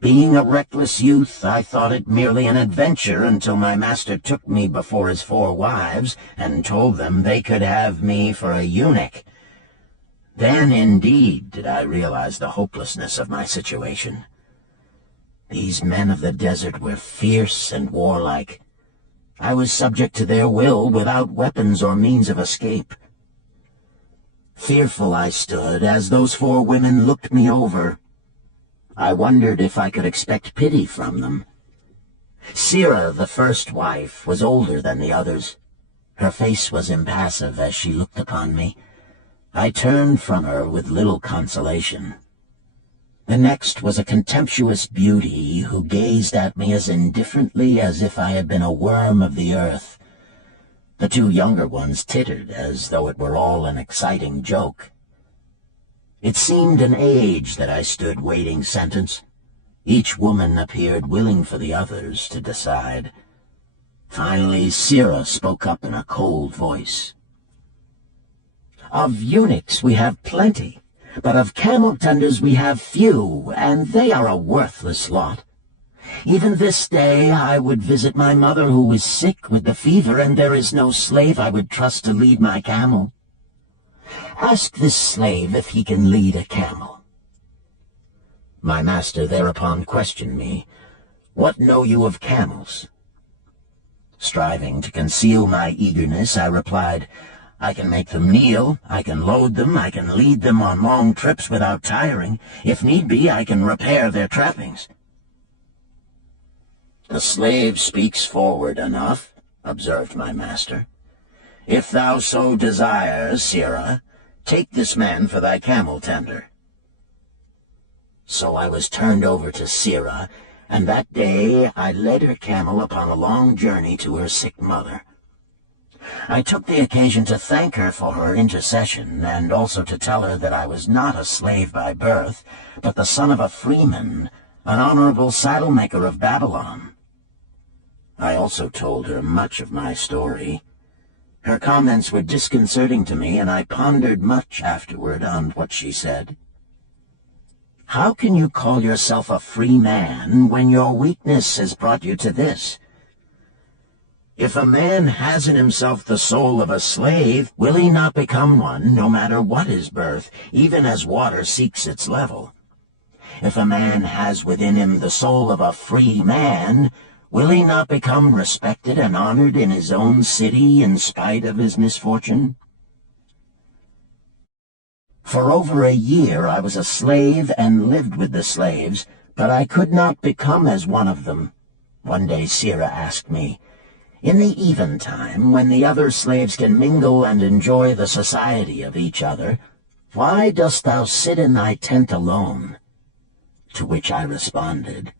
Being a reckless youth, I thought it merely an adventure until my master took me before his 4 wives and told them they could have me for a eunuch. Then, indeed, did I realize the hopelessness of my situation. These men of the desert were fierce and warlike. I was subject to their will without weapons or means of escape. Fearful I stood as those 4 women looked me over. I wondered if I could expect pity from them. Sirah, the first wife, was older than the others. Her face was impassive as she looked upon me. I turned from her with little consolation. The next was a contemptuous beauty who gazed at me as indifferently as if I had been a worm of the earth. The 2 younger ones tittered as though it were all an exciting joke. It seemed an age that I stood waiting sentence. Each woman appeared willing for the others to decide. Finally, Sirah spoke up in a cold voice. "Of eunuchs we have plenty, but of camel-tenders we have few, and they are a worthless lot. Even this day I would visit my mother who is sick with the fever, and there is no slave I would trust to lead my camel. Ask this slave if he can lead a camel." My master thereupon questioned me, "What know you of camels?" Striving to conceal my eagerness, I replied, "I can make them kneel, I can load them, I can lead them on long trips without tiring. If need be, I can repair their trappings." "The slave speaks forward enough," observed my master. "If thou so desires, Sirah, take this man for thy camel-tender." So I was turned over to Sirah, and that day I led her camel upon a long journey to her sick mother. I took the occasion to thank her for her intercession, and also to tell her that I was not a slave by birth, but the son of a freeman, an honorable saddle-maker of Babylon. I also told her much of my story. Her comments were disconcerting to me, and I pondered much afterward on what she said. How can you call yourself a free man when your weakness has brought you to this? If a man has in himself the soul of a slave, will he not become one, no matter what his birth, even as water seeks its level? If a man has within him the soul of a free man, will he not become respected and honored in his own city in spite of his misfortune? For over a year I was a slave and lived with the slaves, but I could not become as one of them. One day Sira asked me, "In the eventime, when the other slaves can mingle and enjoy the society of each other, why dost thou sit in thy tent alone?" To which I responded,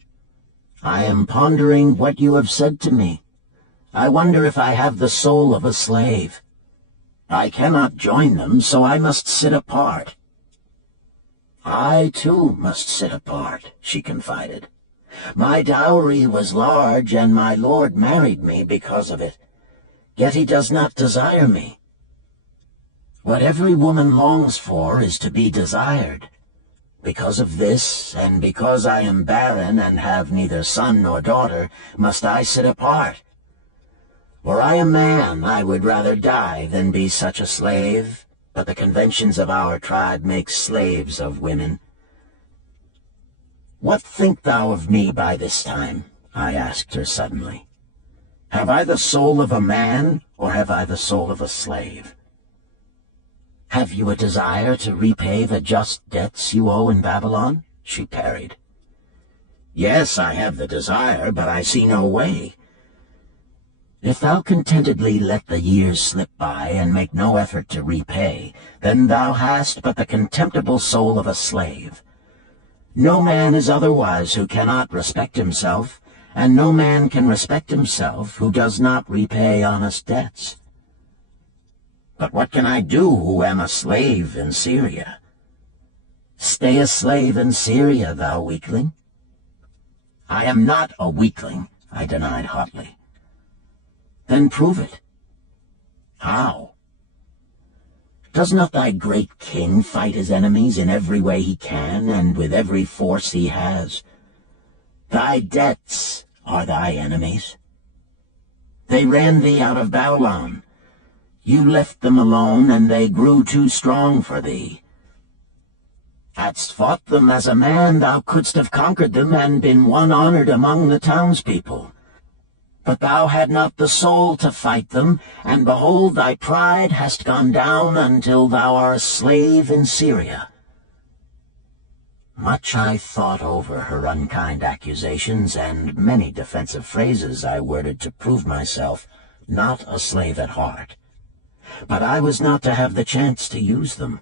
"I am pondering what you have said to me. I wonder if I have the soul of a slave. I cannot join them, so I must sit apart." "I, too, must sit apart," she confided. "My dowry was large, and my lord married me because of it. Yet he does not desire me. What every woman longs for is to be desired. Because of this, and because I am barren and have neither son nor daughter, must I sit apart. Were I a man, I would rather die than be such a slave, but the conventions of our tribe make slaves of women." "What think thou of me by this time?" I asked her suddenly. "Have I the soul of a man, or have I the soul of a slave?" "Have you a desire to repay the just debts you owe in Babylon?" she parried. "Yes, I have the desire, but I see no way." "If thou contentedly let the years slip by and make no effort to repay, then thou hast but the contemptible soul of a slave. No man is otherwise who cannot respect himself, and no man can respect himself who does not repay honest debts." "But what can I do who am a slave in Syria?" "Stay a slave in Syria, thou weakling." "I am not a weakling," I denied hotly. "Then prove it." "How?" "Does not thy great king fight his enemies in every way he can, and with every force he has? Thy debts are thy enemies. They ran thee out of Babylon. You left them alone, and they grew too strong for thee. Hadst fought them as a man, thou couldst have conquered them and been one honored among the townspeople. But thou had not the soul to fight them, and behold, thy pride hast gone down until thou art a slave in Syria." Much I thought over her unkind accusations, and many defensive phrases I worded to prove myself not a slave at heart. But I was not to have the chance to use them.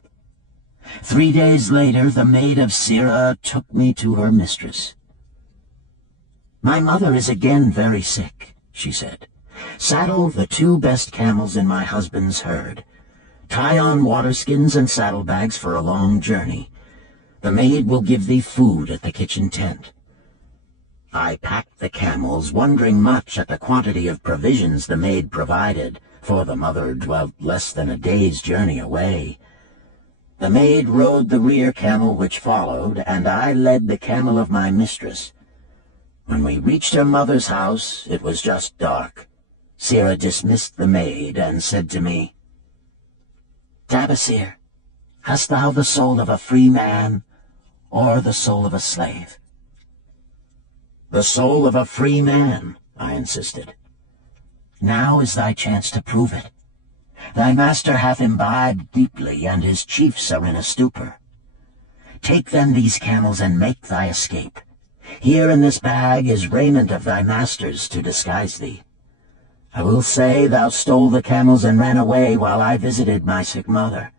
3 days later, the maid of Sira took me to her mistress. "My mother is again very sick," she said. "Saddle the 2 best camels in my husband's herd. Tie on waterskins and saddlebags for a long journey. The maid will give thee food at the kitchen tent." I packed the camels, wondering much at the quantity of provisions the maid provided, for the mother dwelt less than a day's journey away. The maid rode the rear camel which followed, and I led the camel of my mistress. When we reached her mother's house, it was just dark. Sira dismissed the maid and said to me, "Tabasir, hast thou the soul of a free man, or the soul of a slave?" "The soul of a free man," I insisted. "Now is thy chance to prove it. Thy master hath imbibed deeply, and his chiefs are in a stupor. Take then these camels and make thy escape. Here in this bag is raiment of thy master's to disguise thee. I will say thou stole the camels and ran away while I visited my sick mother."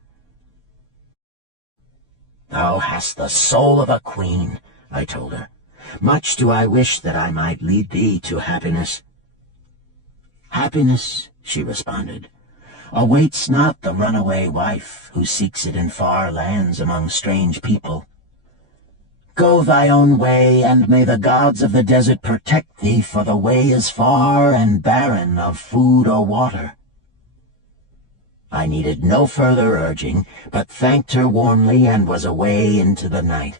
"Thou hast the soul of a queen," I told her. "Much do I wish that I might lead thee to happiness." "Happiness," she responded, "awaits not the runaway wife who seeks it in far lands among strange people. Go thy own way, and may the gods of the desert protect thee, for the way is far and barren of food or water." I needed no further urging, but thanked her warmly and was away into the night.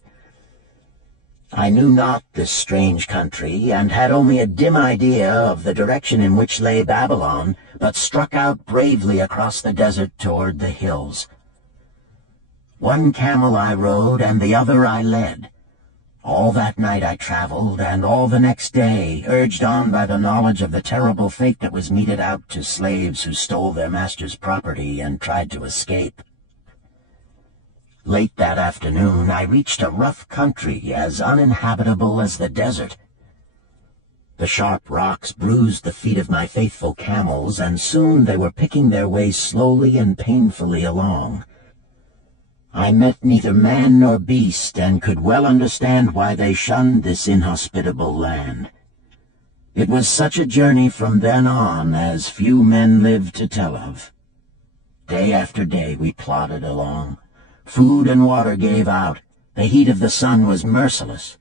I knew not this strange country, and had only a dim idea of the direction in which lay Babylon, but struck out bravely across the desert toward the hills. One camel I rode, and the other I led. All that night I traveled, and all the next day, urged on by the knowledge of the terrible fate that was meted out to slaves who stole their master's property and tried to escape. Late that afternoon I reached a rough country as uninhabitable as the desert. The sharp rocks bruised the feet of my faithful camels, and soon they were picking their way slowly and painfully along. I met neither man nor beast, and could well understand why they shunned this inhospitable land. It was such a journey from then on as few men live to tell of. Day after day we plodded along. Food and water gave out. The heat of the sun was merciless.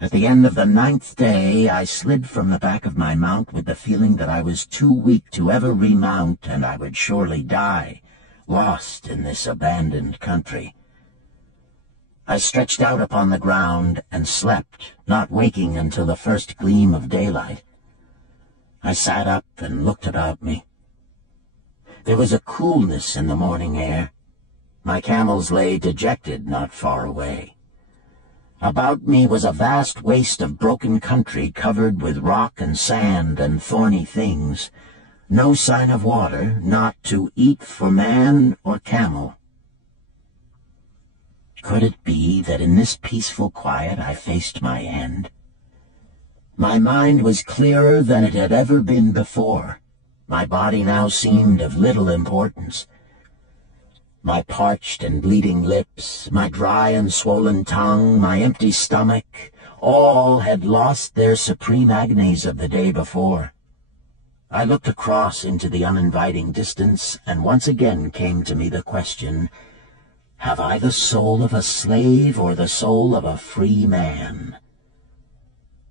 At the end of the 9th day I slid from the back of my mount with the feeling that I was too weak to ever remount, and I would surely die, lost in this abandoned country. I stretched out upon the ground and slept, not waking until the first gleam of daylight. I sat up and looked about me. There was a coolness in the morning air. My camels lay dejected not far away. About me was a vast waste of broken country covered with rock and sand and thorny things. No sign of water, not to eat for man or camel. Could it be that in this peaceful quiet I faced my end? My mind was clearer than it had ever been before. My body now seemed of little importance. My parched and bleeding lips, my dry and swollen tongue, my empty stomach, all had lost their supreme agonies of the day before. I looked across into the uninviting distance, and once again came to me the question, have I the soul of a slave or the soul of a free man?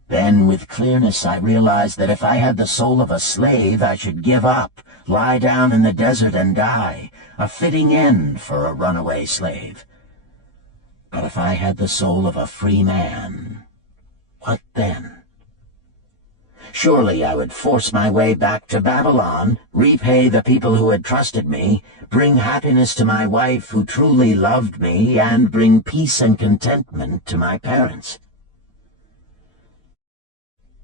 Then, with clearness, I realized that if I had the soul of a slave, I should give up, lie down in the desert and die, a fitting end for a runaway slave. But if I had the soul of a free man, what then? Surely I would force my way back to Babylon, repay the people who had trusted me, bring happiness to my wife who truly loved me, and bring peace and contentment to my parents.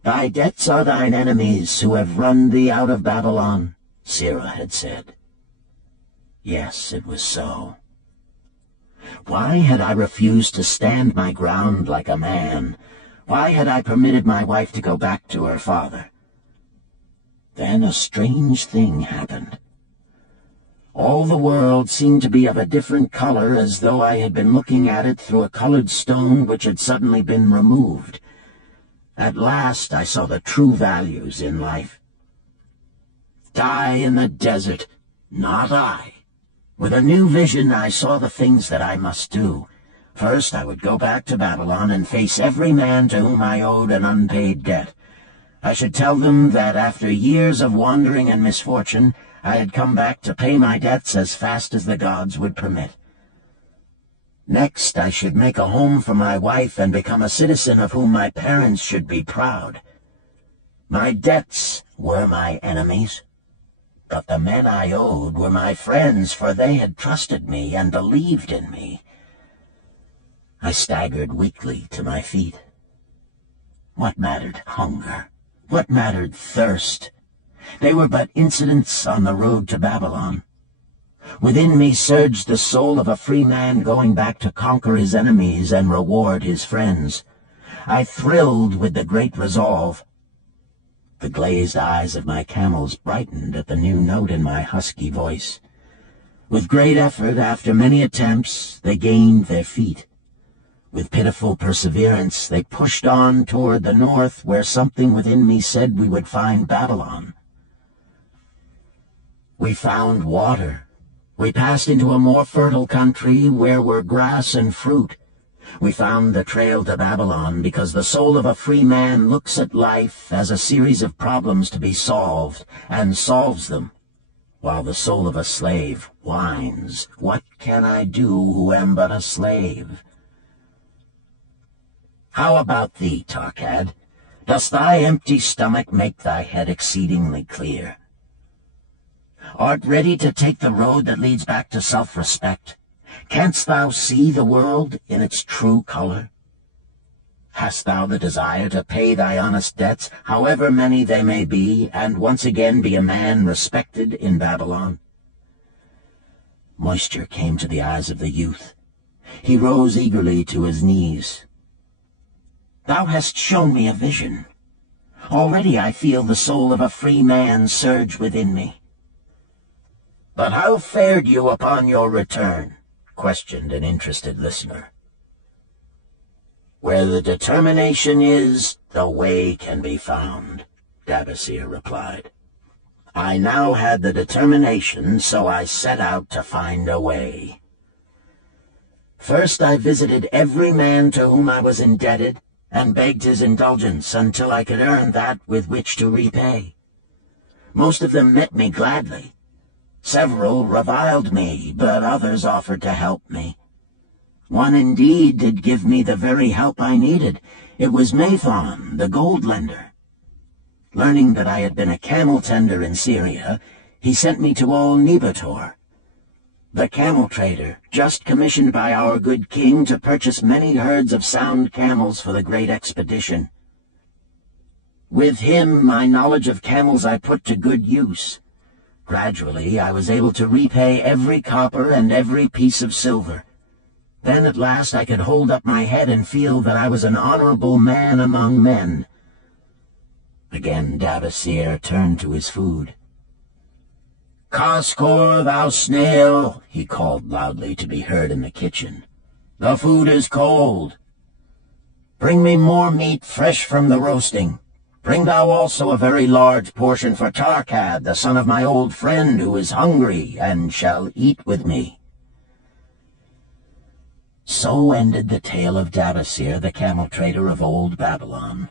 Thy debts are thine enemies who have run thee out of Babylon, Sarah had said. Yes, it was so. Why had I refused to stand my ground like a man? Why had I permitted my wife to go back to her father? Then a strange thing happened. All the world seemed to be of a different color, as though I had been looking at it through a colored stone which had suddenly been removed. At last I saw the true values in life. Die in the desert, not I. With a new vision I saw the things that I must do. First, I would go back to Babylon and face every man to whom I owed an unpaid debt. I should tell them that after years of wandering and misfortune, I had come back to pay my debts as fast as the gods would permit. Next, I should make a home for my wife and become a citizen of whom my parents should be proud. My debts were my enemies, but the men I owed were my friends, for they had trusted me and believed in me. I staggered weakly to my feet. What mattered hunger? What mattered thirst? They were but incidents on the road to Babylon. Within me surged the soul of a free man going back to conquer his enemies and reward his friends. I thrilled with the great resolve. The glazed eyes of my camels brightened at the new note in my husky voice. With great effort, after many attempts, they gained their feet. With pitiful perseverance, they pushed on toward the north, where something within me said we would find Babylon. We found water. We passed into a more fertile country where were grass and fruit. We found the trail to Babylon because the soul of a free man looks at life as a series of problems to be solved, and solves them. while the soul of a slave whines, "What can I do who am but a slave?" How about thee, Tarkad? Does thy empty stomach make thy head exceedingly clear? Art ready to take the road that leads back to self-respect? Canst thou see the world in its true color? Hast thou the desire to pay thy honest debts, however many they may be, and once again be a man respected in Babylon? Moisture came to the eyes of the youth. He rose eagerly to his knees. Thou hast shown me a vision. Already I feel the soul of a free man surge within me. But how fared you upon your return? Questioned an interested listener. Where the determination is, the way can be found, Dabasir replied. I now had the determination, so I set out to find a way. First I visited every man to whom I was indebted, and begged his indulgence until I could earn that with which to repay. Most of them met me gladly. Several reviled me, but others offered to help me. One indeed did give me the very help I needed. It was Mathon, the gold lender. Learning that I had been a camel tender in Syria, he sent me to old Nebator, the camel trader, just commissioned by our good king to purchase many herds of sound camels for the great expedition. With him, my knowledge of camels I put to good use. Gradually, I was able to repay every copper and every piece of silver. Then at last I could hold up my head and feel that I was an honorable man among men. Again Dabasir turned to his food. "Kaskor, thou snail," he called loudly to be heard in the kitchen. "The food is cold. Bring me more meat fresh from the roasting. Bring thou also a very large portion for Tarkad, the son of my old friend, who is hungry and shall eat with me." So ended the tale of Dabasir, the camel trader of old Babylon.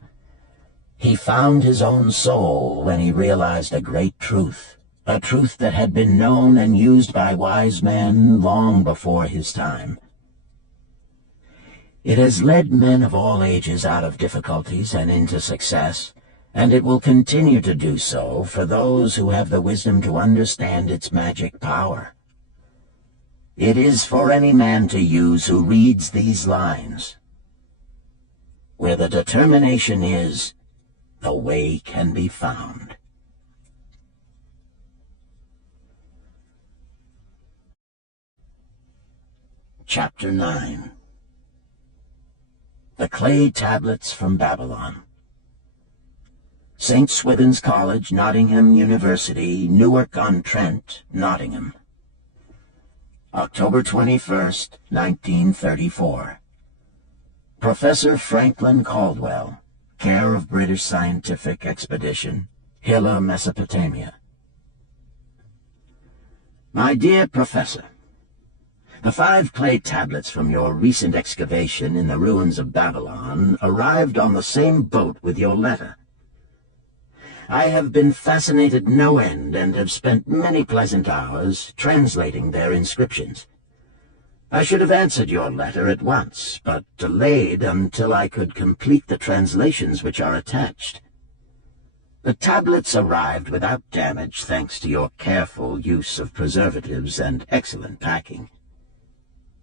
He found his own soul when he realized a great truth, a truth that had been known and used by wise men long before his time. It has led men of all ages out of difficulties and into success, and it will continue to do so for those who have the wisdom to understand its magic power. It is for any man to use who reads these lines. Where the determination is, the way can be found. Chapter 9. The Clay Tablets from Babylon. St. Swithin's College, Nottingham University, Newark-on-Trent, Nottingham. October 21st, 1934. Professor Franklin Caldwell, care of British Scientific Expedition, Hilla, Mesopotamia. My dear Professor, the 5 clay tablets from your recent excavation in the ruins of Babylon arrived on the same boat with your letter. I have been fascinated no end and have spent many pleasant hours translating their inscriptions. I should have answered your letter at once, but delayed until I could complete the translations which are attached. The tablets arrived without damage thanks to your careful use of preservatives and excellent packing.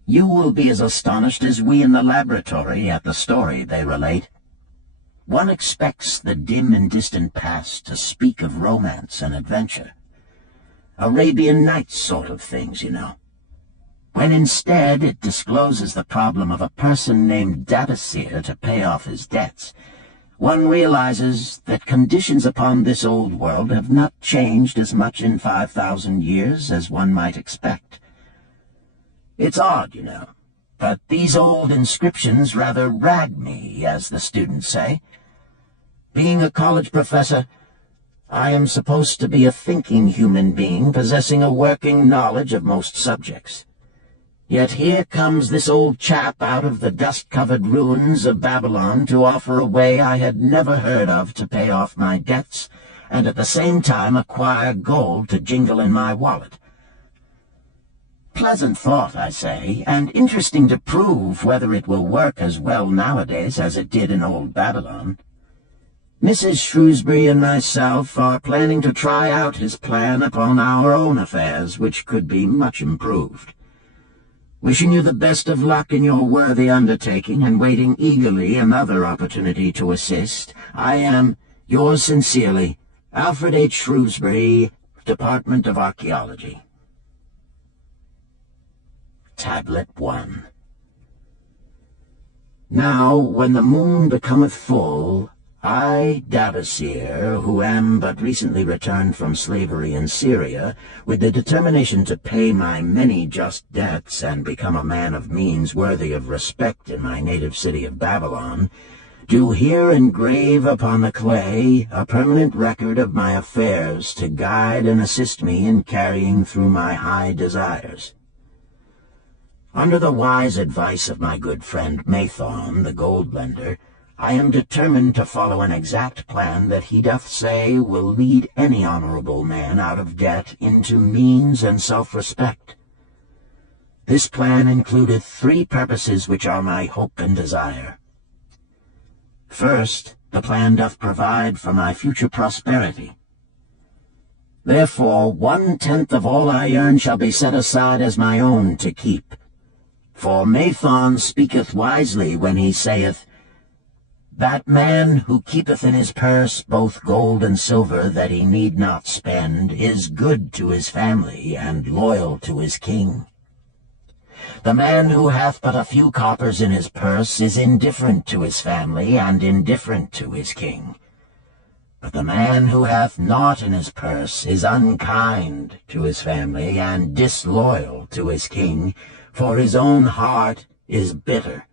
You will be as astonished as we in the laboratory at the story they relate. One expects the dim and distant past to speak of romance and adventure. Arabian Nights sort of things, you know. When instead it discloses the problem of a person named Dabasir to pay off his debts, one realizes that conditions upon this old world have not changed as much in 5,000 years as one might expect. It's odd, you know, but these old inscriptions rather rag me, as the students say. Being a college professor, I am supposed to be a thinking human being possessing a working knowledge of most subjects. Yet here comes this old chap out of the dust-covered ruins of Babylon to offer a way I had never heard of to pay off my debts, and at the same time acquire gold to jingle in my wallet. Pleasant thought, I say, and interesting to prove whether it will work as well nowadays as it did in old Babylon. Mrs. Shrewsbury and myself are planning to try out his plan upon our own affairs, which could be much improved. Wishing you the best of luck in your worthy undertaking, and waiting eagerly another opportunity to assist, I am, yours sincerely, Alfred H. Shrewsbury, Department of Archaeology. Tablet 1. Now, when the moon becometh full, I, Davasir, who am but recently returned from slavery in Syria, with the determination to pay my many just debts and become a man of means worthy of respect in my native city of Babylon, do here engrave upon the clay a permanent record of my affairs to guide and assist me in carrying through my high desires. Under the wise advice of my good friend Mathon, the gold lender, I am determined to follow an exact plan that he doth say will lead any honorable man out of debt into means and self-respect. This plan includeth 3 purposes which are my hope and desire. First, the plan doth provide for my future prosperity. Therefore 1/10 of all I earn shall be set aside as my own to keep. For Mathon speaketh wisely when he saith, "That man who keepeth in his purse both gold and silver that he need not spend is good to his family and loyal to his king. The man who hath but a few coppers in his purse is indifferent to his family and indifferent to his king. But the man who hath naught in his purse is unkind to his family and disloyal to his king, for his own heart is bitter.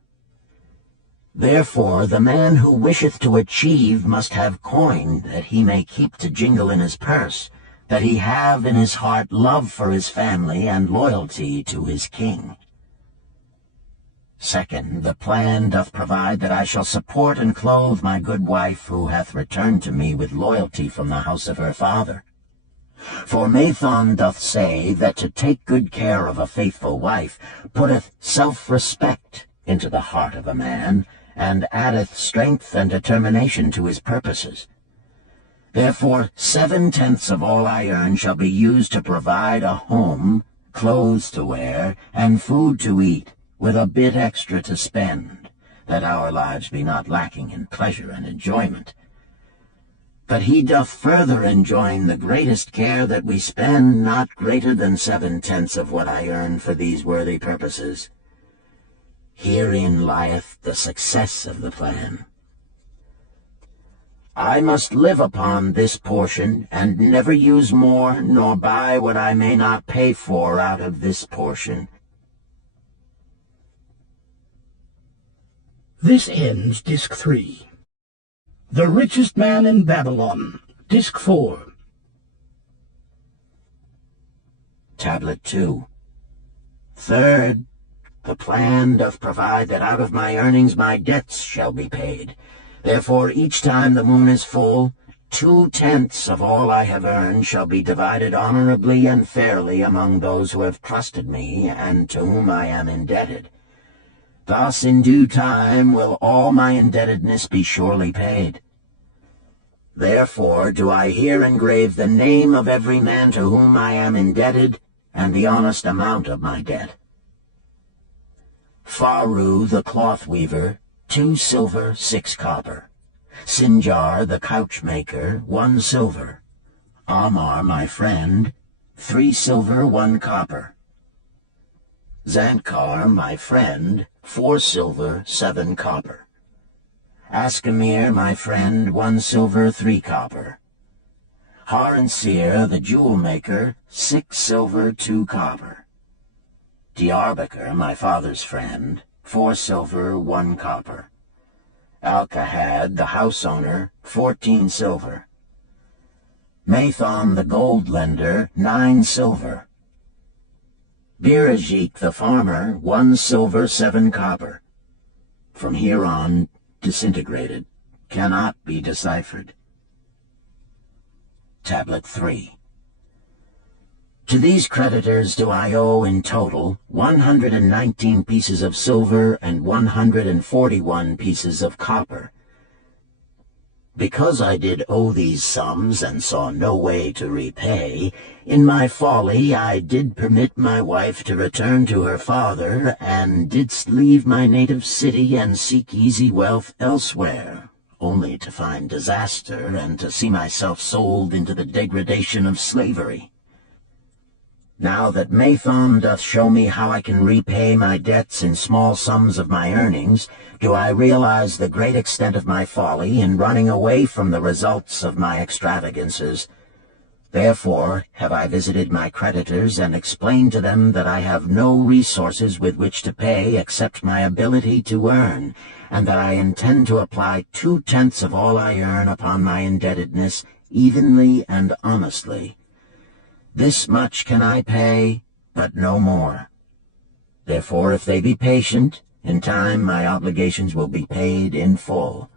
Therefore the man who wisheth to achieve must have coin that he may keep to jingle in his purse, that he have in his heart love for his family and loyalty to his king. Second, the plan doth provide that I shall support and clothe my good wife who hath returned to me with loyalty from the house of her father. For Mathon doth say that to take good care of a faithful wife putteth self-respect into the heart of a man, and addeth strength and determination to his purposes. Therefore 7/10 of all I earn shall be used to provide a home, clothes to wear, and food to eat, with a bit extra to spend, that our lives be not lacking in pleasure and enjoyment. But he doth further enjoin the greatest care that we spend not greater than 7/10 of what I earn for these worthy purposes. Herein lieth the success of the plan. I must live upon this portion, and never use more, nor buy what I may not pay for out of this portion. This ends Disc 3. The Richest Man in Babylon, Disc 4. Tablet 2. Third, the plan doth provide that out of my earnings my debts shall be paid. Therefore each time the moon is full, 2/10 of all I have earned shall be divided honorably and fairly among those who have trusted me and to whom I am indebted. Thus in due time will all my indebtedness be surely paid. Therefore do I here engrave the name of every man to whom I am indebted, and the honest amount of my debt. Faru the cloth weaver, 2 silver, 6 copper. Sinjar the couch maker, 1 silver. Amar my friend, 3 silver, 1 copper. Zantkar my friend, 4 silver, 7 copper. Askamir my friend, 1 silver, 3 copper. Haransir the jewel maker, 6 silver, 2 copper. Diarbakir my father's friend, 4 silver, 1 copper. Alkahad the house owner, 14 silver. Mathon the gold lender, 9 silver. Birajik the farmer, 1 silver, 7 copper. From here on, disintegrated, cannot be deciphered. Tablet 3. To these creditors do I owe in total 119 pieces of silver and 141 pieces of copper. Because I did owe these sums and saw no way to repay, in my folly I did permit my wife to return to her father, and didst leave my native city and seek easy wealth elsewhere, only to find disaster and to see myself sold into the degradation of slavery. Now that Mathon doth show me how I can repay my debts in small sums of my earnings, do I realize the great extent of my folly in running away from the results of my extravagances. Therefore have I visited my creditors and explained to them that I have no resources with which to pay except my ability to earn, and that I intend to apply 2/10 of all I earn upon my indebtedness evenly and honestly. This much can I pay, but no more. Therefore, if they be patient, in time my obligations will be paid in full.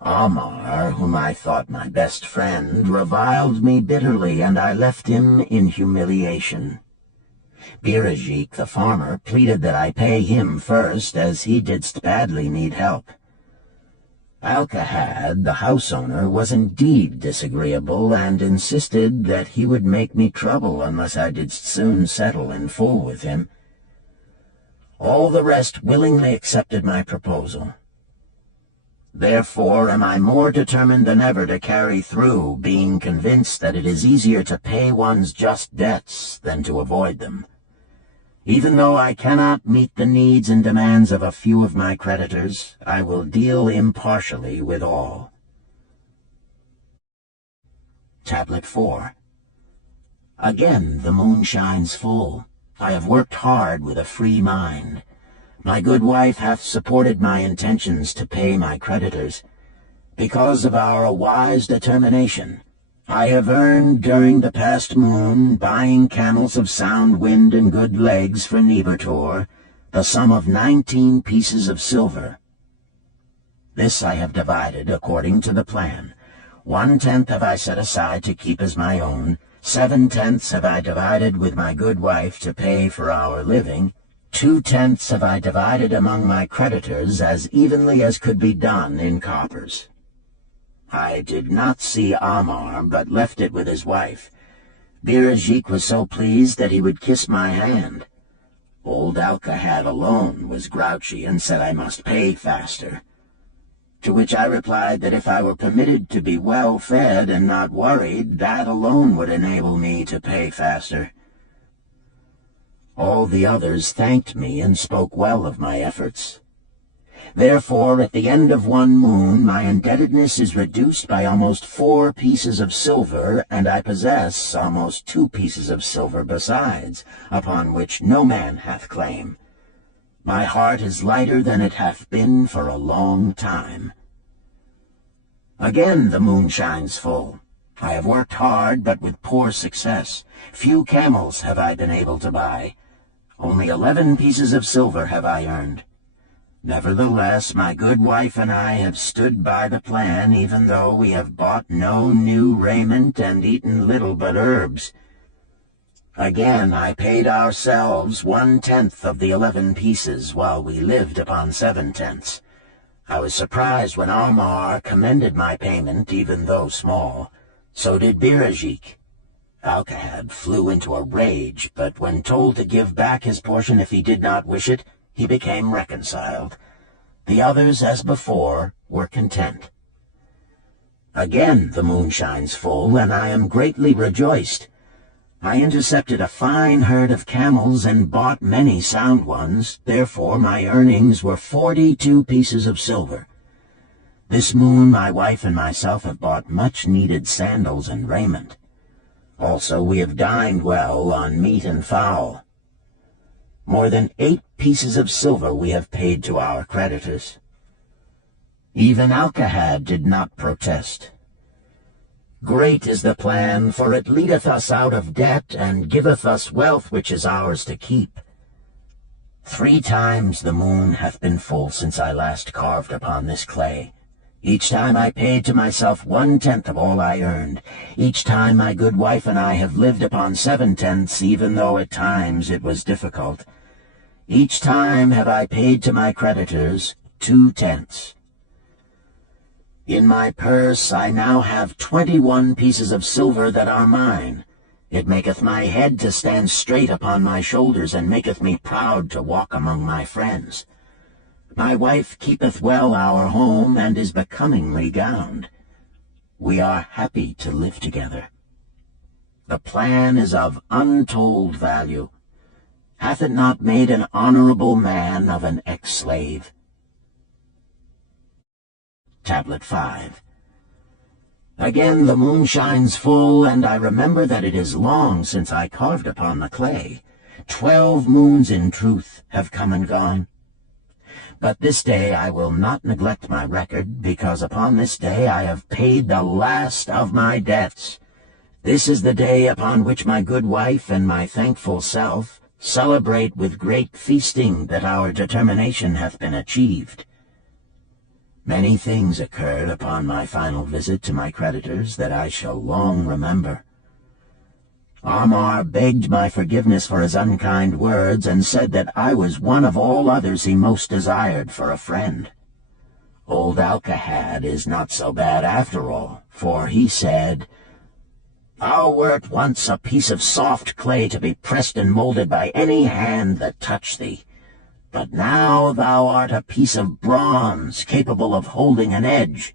Amar, whom I thought my best friend, reviled me bitterly, and I left him in humiliation. Birajik, the farmer, pleaded that I pay him first, as he didst badly need help. Alcahad, the house owner, was indeed disagreeable, and insisted that he would make me trouble unless I did soon settle in full with him. All the rest willingly accepted my proposal. Therefore am I more determined than ever to carry through, being convinced that it is easier to pay one's just debts than to avoid them. Even though I cannot meet the needs and demands of a few of my creditors, I will deal impartially with all. Tablet 4. Again the moon shines full. I have worked hard with a free mind. My good wife hath supported my intentions to pay my creditors. Because of our wise determination, I have earned during the past moon, buying camels of sound wind and good legs for Nebertor, the sum of 19 pieces of silver. This I have divided according to the plan. 1/10 have I set aside to keep as my own, 7/10 have I divided with my good wife to pay for our living, 2/10 have I divided among my creditors as evenly as could be done in coppers. I did not see Amar, but left it with his wife. Birajik was so pleased that he would kiss my hand. Old Alcahad alone was grouchy and said I must pay faster. To which I replied that if I were permitted to be well fed and not worried, that alone would enable me to pay faster. All the others thanked me and spoke well of my efforts. Therefore, at the end of one moon, my indebtedness is reduced by almost 4 pieces of silver, and I possess almost 2 pieces of silver besides, upon which no man hath claim. My heart is lighter than it hath been for a long time. Again the moon shines full. I have worked hard, but with poor success. Few camels have I been able to buy. Only 11 pieces of silver have I earned. Nevertheless, my good wife and I have stood by the plan, even though we have bought no new raiment and eaten little but herbs. Again I paid ourselves 1/10 of the 11 pieces, while we lived upon 7/10. I was surprised when Amar commended my payment, even though small. So did Birajik. Alcahad flew into a rage, but when told to give back his portion if he did not wish it, he became reconciled. The others, as before, were content. Again the moon shines full, and I am greatly rejoiced. I intercepted a fine herd of camels and bought many sound ones, therefore my earnings were 42 pieces of silver. This moon my wife and myself have bought much-needed sandals and raiment. Also we have dined well on meat and fowl. More than 8 pieces of silver we have paid to our creditors. Even Alcahad did not protest. Great is the plan, for it leadeth us out of debt, and giveth us wealth which is ours to keep. 3 times the moon hath been full since I last carved upon this clay. Each time I paid to myself 1/10 of all I earned. Each time my good wife and I have lived upon 7/10, even though at times it was difficult. Each time have I paid to my creditors 2/10. In my purse I now have 21 pieces of silver that are mine. It maketh my head to stand straight upon my shoulders, and maketh me proud to walk among my friends. My wife keepeth well our home, and is becomingly gowned. We are happy to live together. The plan is of untold value. Hath it not made an honorable man of an ex-slave? Tablet 5. Again the moon shines full, and I remember that it is long since I carved upon the clay. 12 moons in truth have come and gone. But this day I will not neglect my record, because upon this day I have paid the last of my debts. This is the day upon which my good wife and my thankful self celebrate with great feasting that our determination hath been achieved. Many things occurred upon my final visit to my creditors that I shall long remember. Amar begged my forgiveness for his unkind words, and said that I was one of all others he most desired for a friend. Old Alcahad is not so bad after all, for he said, "Thou wert once a piece of soft clay to be pressed and molded by any hand that touched thee. But now thou art a piece of bronze capable of holding an edge.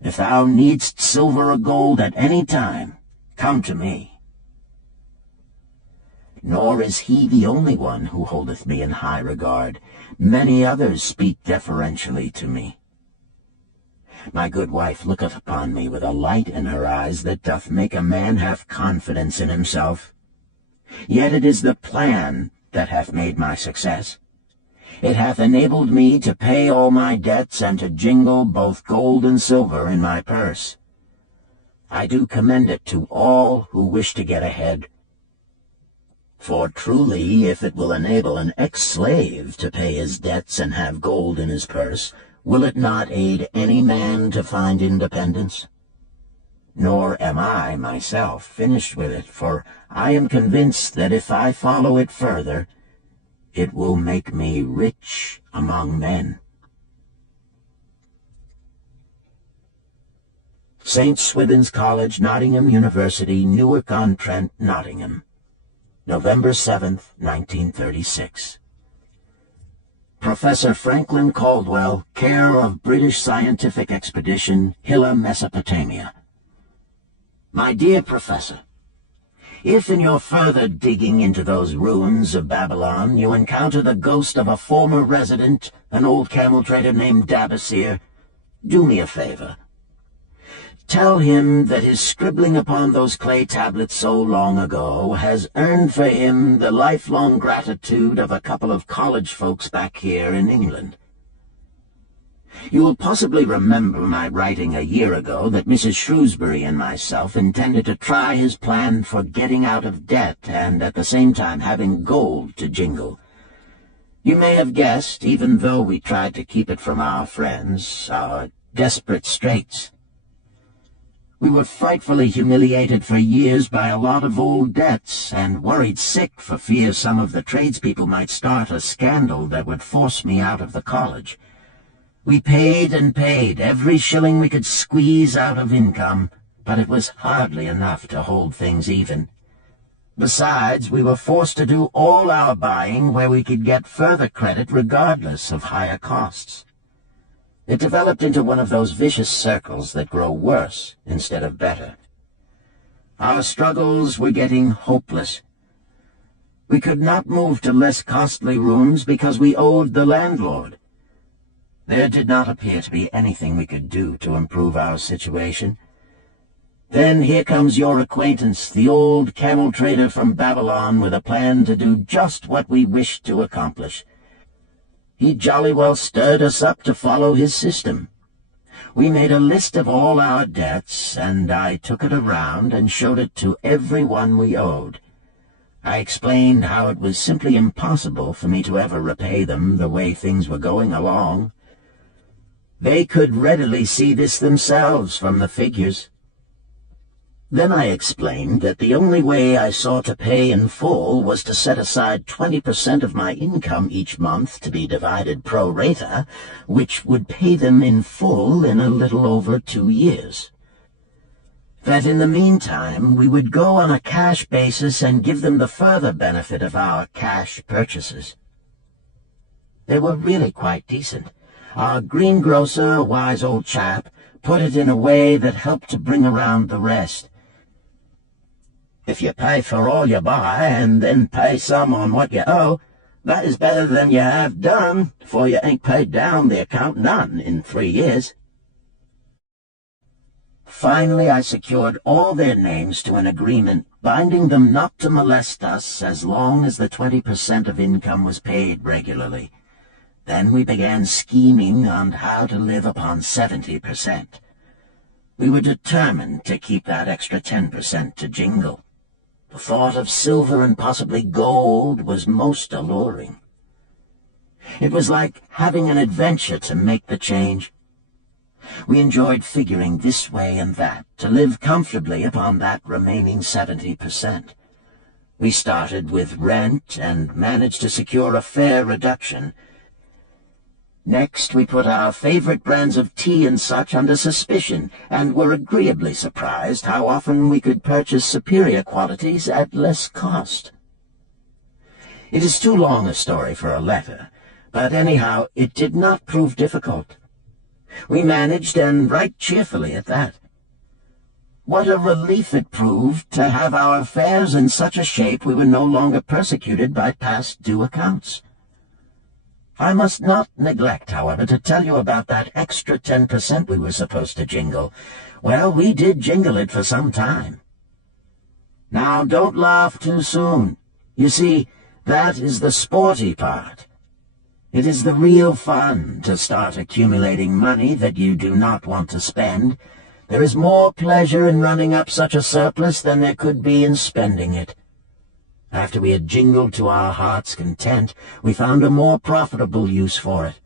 If thou needst silver or gold at any time, come to me." Nor is he the only one who holdeth me in high regard. Many others speak deferentially to me. My good wife looketh upon me with a light in her eyes that doth make a man have confidence in himself. Yet it is the plan that hath made my success. It hath enabled me to pay all my debts, and to jingle both gold and silver in my purse. I do commend it to all who wish to get ahead. For truly, if it will enable an ex-slave to pay his debts and have gold in his purse, will it not aid any man to find independence? Nor am I myself finished with it, for I am convinced that if I follow it further, it will make me rich among men. St. Swithin's College, Nottingham University, Newark-on-Trent, Nottingham, November 7th, 1936. Professor Franklin Caldwell, care of British Scientific Expedition, Hilla, Mesopotamia. My dear Professor, if in your further digging into those ruins of Babylon you encounter the ghost of a former resident, an old camel trader named Dabasir, do me a favor. Tell him that his scribbling upon those clay tablets so long ago has earned for him the lifelong gratitude of a couple of college folks back here in England. You will possibly remember my writing a year ago that Mrs. Shrewsbury and myself intended to try his plan for getting out of debt and at the same time having gold to jingle. You may have guessed, even though we tried to keep it from our friends, our desperate straits. We were frightfully humiliated for years by a lot of old debts, and worried sick for fear some of the tradespeople might start a scandal that would force me out of the college. We paid and paid, every shilling we could squeeze out of income, but it was hardly enough to hold things even. Besides, we were forced to do all our buying where we could get further credit regardless of higher costs. It developed into one of those vicious circles that grow worse instead of better. Our struggles were getting hopeless. We could not move to less costly rooms because we owed the landlord. There did not appear to be anything we could do to improve our situation. Then here comes your acquaintance, the old camel trader from Babylon, with a plan to do just what we wished to accomplish. He jolly well stirred us up to follow his system. We made a list of all our debts, and I took it around and showed it to every one we owed. I explained how it was simply impossible for me to ever repay them the way things were going along. They could readily see this themselves from the figures. Then I explained that the only way I saw to pay in full was to set aside 20% of my income each month to be divided pro rata, which would pay them in full in a little over 2 years. That in the meantime we would go on a cash basis and give them the further benefit of our cash purchases. They were really quite decent. Our greengrocer, a wise old chap, put it in a way that helped to bring around the rest. If you pay for all you buy and then pay some on what you owe, that is better than you have done, for you ain't paid down the account none in 3 years. Finally, I secured all their names to an agreement binding them not to molest us as long as the 20% of income was paid regularly. Then we began scheming on how to live upon 70%. We were determined to keep that extra 10% to jingle. The thought of silver and possibly gold was most alluring. It was like having an adventure to make the change. We enjoyed figuring this way and that to live comfortably upon that remaining 70%. We started with rent and managed to secure a fair reduction. Next, we put our favorite brands of tea and such under suspicion, and were agreeably surprised how often we could purchase superior qualities at less cost. It is too long a story for a letter, but anyhow, it did not prove difficult. We managed, and right cheerfully at that. What a relief it proved to have our affairs in such a shape we were no longer persecuted by past due accounts. I must not neglect, however, to tell you about that extra 10% we were supposed to jingle. Well, we did jingle it for some time. Now, don't laugh too soon. You see, that is the sporty part. It is the real fun to start accumulating money that you do not want to spend. There is more pleasure in running up such a surplus than there could be in spending it. After we had jingled to our heart's content, we found a more profitable use for it.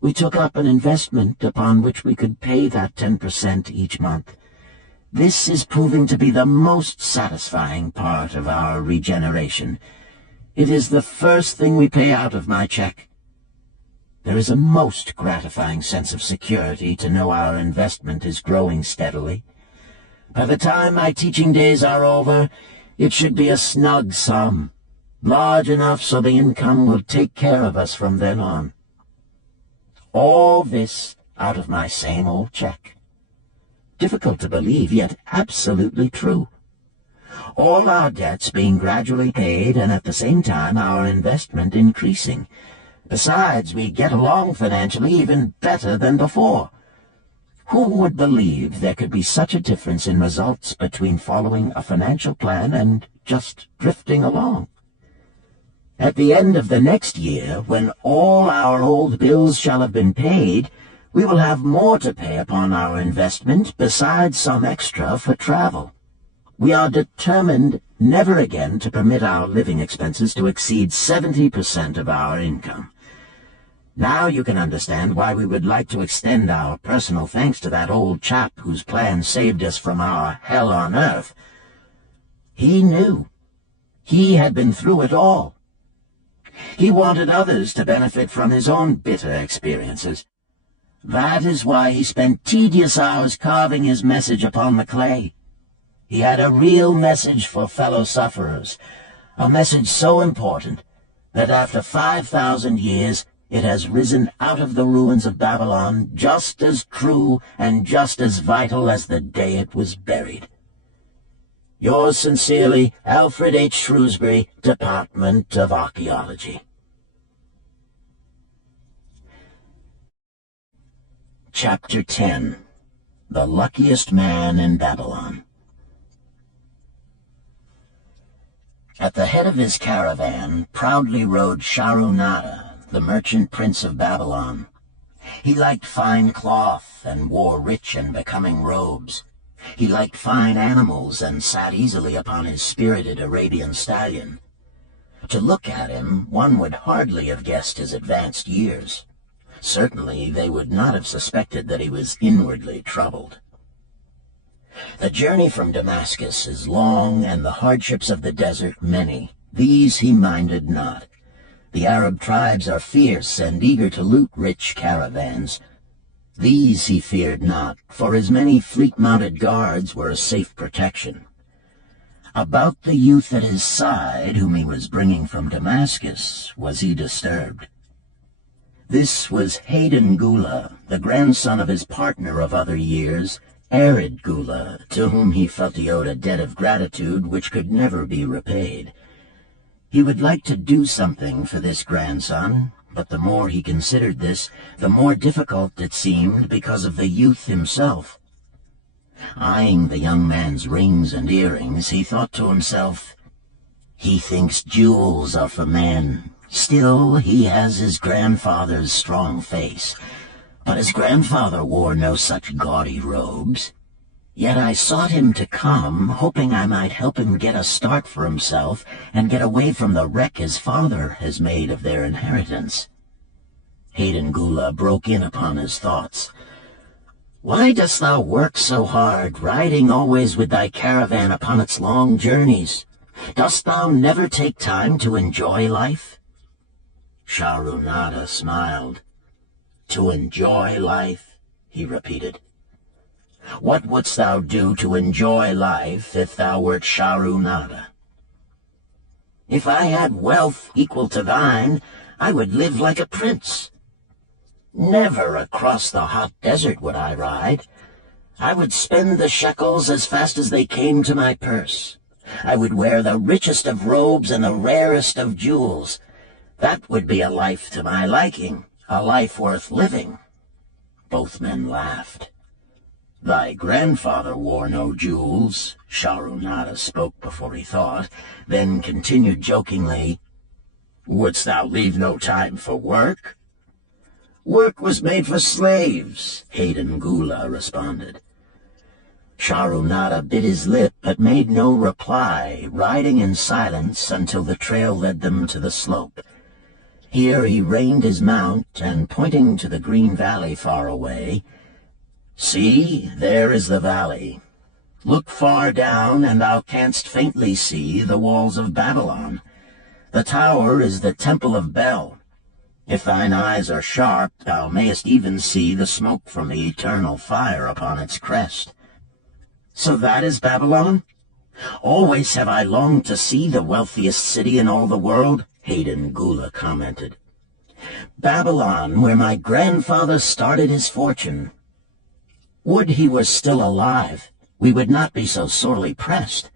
We took up an investment upon which we could pay that 10% each month. This is proving to be the most satisfying part of our regeneration. It is the first thing we pay out of my check. There is a most gratifying sense of security to know our investment is growing steadily. By the time my teaching days are over, it should be a snug sum, large enough so the income will take care of us from then on. All this out of my same old check. Difficult to believe, yet absolutely true. All our debts being gradually paid, and at the same time our investment increasing. Besides, we get along financially even better than before. Who would believe there could be such a difference in results between following a financial plan and just drifting along? At the end of the next year, when all our old bills shall have been paid, we will have more to pay upon our investment besides some extra for travel. We are determined never again to permit our living expenses to exceed 70% of our income. Now you can understand why we would like to extend our personal thanks to that old chap whose plan saved us from our hell on earth. He knew. He had been through it all. He wanted others to benefit from his own bitter experiences. That is why he spent tedious hours carving his message upon the clay. He had a real message for fellow sufferers, a message so important that after 5,000 years it has risen out of the ruins of Babylon just as true and just as vital as the day it was buried. Yours sincerely, Alfred H. Shrewsbury, Department of Archaeology. Chapter 10. The Luckiest Man in Babylon. At the head of his caravan proudly rode Shahrunada, the merchant prince of Babylon. He liked fine cloth and wore rich and becoming robes. He liked fine animals and sat easily upon his spirited Arabian stallion. To look at him, one would hardly have guessed his advanced years. Certainly they would not have suspected that he was inwardly troubled. The journey from Damascus is long, and the hardships of the desert many. These he minded not. The Arab tribes are fierce and eager to loot rich caravans. These he feared not, for his many fleet-mounted guards were a safe protection. About the youth at his side, whom he was bringing from Damascus, was he disturbed. This was Hayden Gula, the grandson of his partner of other years, Arid Gula, to whom he felt he owed a debt of gratitude which could never be repaid. He would like to do something for this grandson, but the more he considered this, the more difficult it seemed because of the youth himself. Eyeing the young man's rings and earrings, he thought to himself, "He thinks jewels are for men. Still, he has his grandfather's strong face. But his grandfather wore no such gaudy robes. Yet I sought him to come, hoping I might help him get a start for himself and get away from the wreck his father has made of their inheritance." Hayden Gula broke in upon his thoughts. "Why dost thou work so hard, riding always with thy caravan upon its long journeys? Dost thou never take time to enjoy life?" Shahrunada smiled. "To enjoy life?" he repeated. "What wouldst thou do to enjoy life if thou wert Shahrunada?" "If I had wealth equal to thine, I would live like a prince. Never across the hot desert would I ride. I would spend the shekels as fast as they came to my purse. I would wear the richest of robes and the rarest of jewels. That would be a life to my liking, a life worth living." Both men laughed. "Thy grandfather wore no jewels." Shahrunada spoke before he thought, then continued jokingly, "Wouldst thou leave no time for work?" "Work was made for slaves," Hayden Gula responded. Shahrunada bit his lip but made no reply, riding in silence until the trail led them to the slope. Here he reined his mount, and pointing to the green valley far away, "See, there is the valley. Look far down, and thou canst faintly see the walls of Babylon. The tower is the temple of Bel. If thine eyes are sharp, thou mayest even see the smoke from the eternal fire upon its crest." "So that is Babylon? Always have I longed to see the wealthiest city in all the world," Hayden Gula commented. "Babylon, where my grandfather started his fortune. Would he were still alive, we would not be so sorely pressed.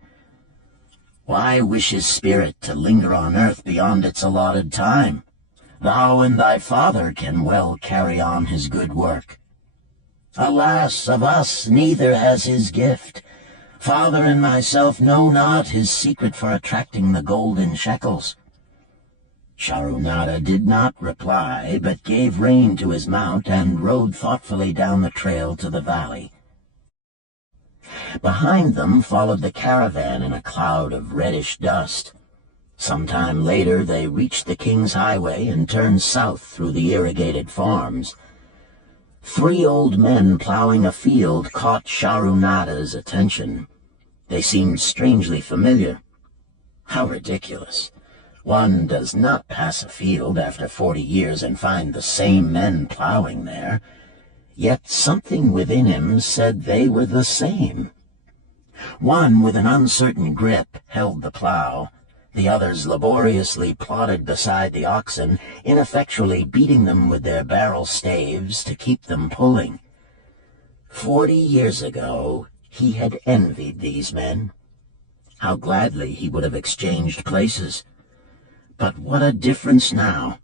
Why wish his spirit to linger on earth beyond its allotted time? Thou and thy father can well carry on his good work. Alas, of us neither has his gift. Father and myself know not his secret for attracting the golden shekels." Shahrunada did not reply, but gave rein to his mount and rode thoughtfully down the trail to the valley. Behind them followed the caravan in a cloud of reddish dust. Some time later they reached the King's Highway and turned south through the irrigated farms. 3 old men plowing a field caught Shahrunada's attention. They seemed strangely familiar. How ridiculous! One does not pass a field after 40 years and find the same men plowing there. Yet something within him said they were the same. One, with an uncertain grip, held the plow. The others laboriously plodded beside the oxen, ineffectually beating them with their barrel staves to keep them pulling. 40 years ago, he had envied these men. How gladly he would have exchanged places. But what a difference now!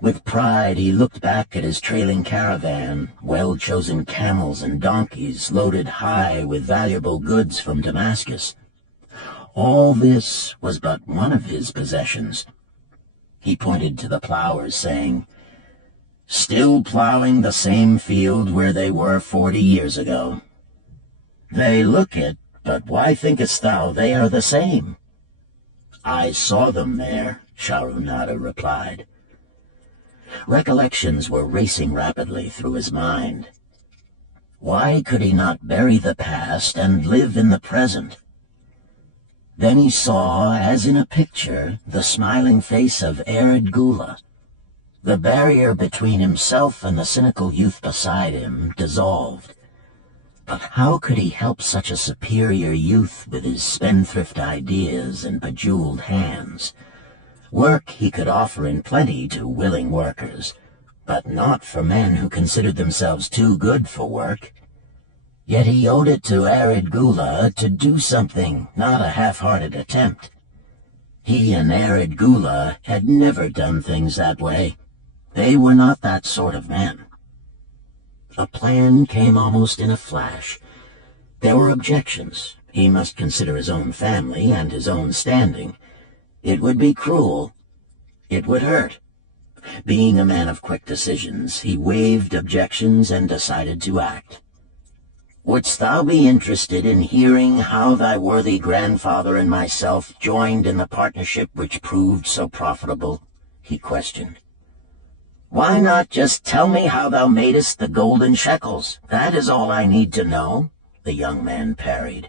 With pride he looked back at his trailing caravan, well-chosen camels and donkeys loaded high with valuable goods from Damascus. All this was but one of his possessions. He pointed to the plowers, saying, "Still plowing the same field where they were 40 years ago. They look it, but why thinkest thou they are the same?" "I saw them there," Shahrunada replied. Recollections were racing rapidly through his mind. Why could he not bury the past and live in the present? Then he saw, as in a picture, the smiling face of Arid Gula. The barrier between himself and the cynical youth beside him dissolved. But how could he help such a superior youth with his spendthrift ideas and bejeweled hands? Work he could offer in plenty to willing workers, but not for men who considered themselves too good for work. Yet he owed it to Arid Gula to do something, not a half-hearted attempt. He and Arid Gula had never done things that way. They were not that sort of men. A plan came almost in a flash. There were objections. He must consider his own family and his own standing. It would be cruel. It would hurt. Being a man of quick decisions, he waived objections and decided to act. Wouldst thou be interested in hearing how thy worthy grandfather and myself joined in the partnership which proved so profitable? He questioned. Why not just tell me how thou madest the golden shekels? That is all I need to know, the young man parried.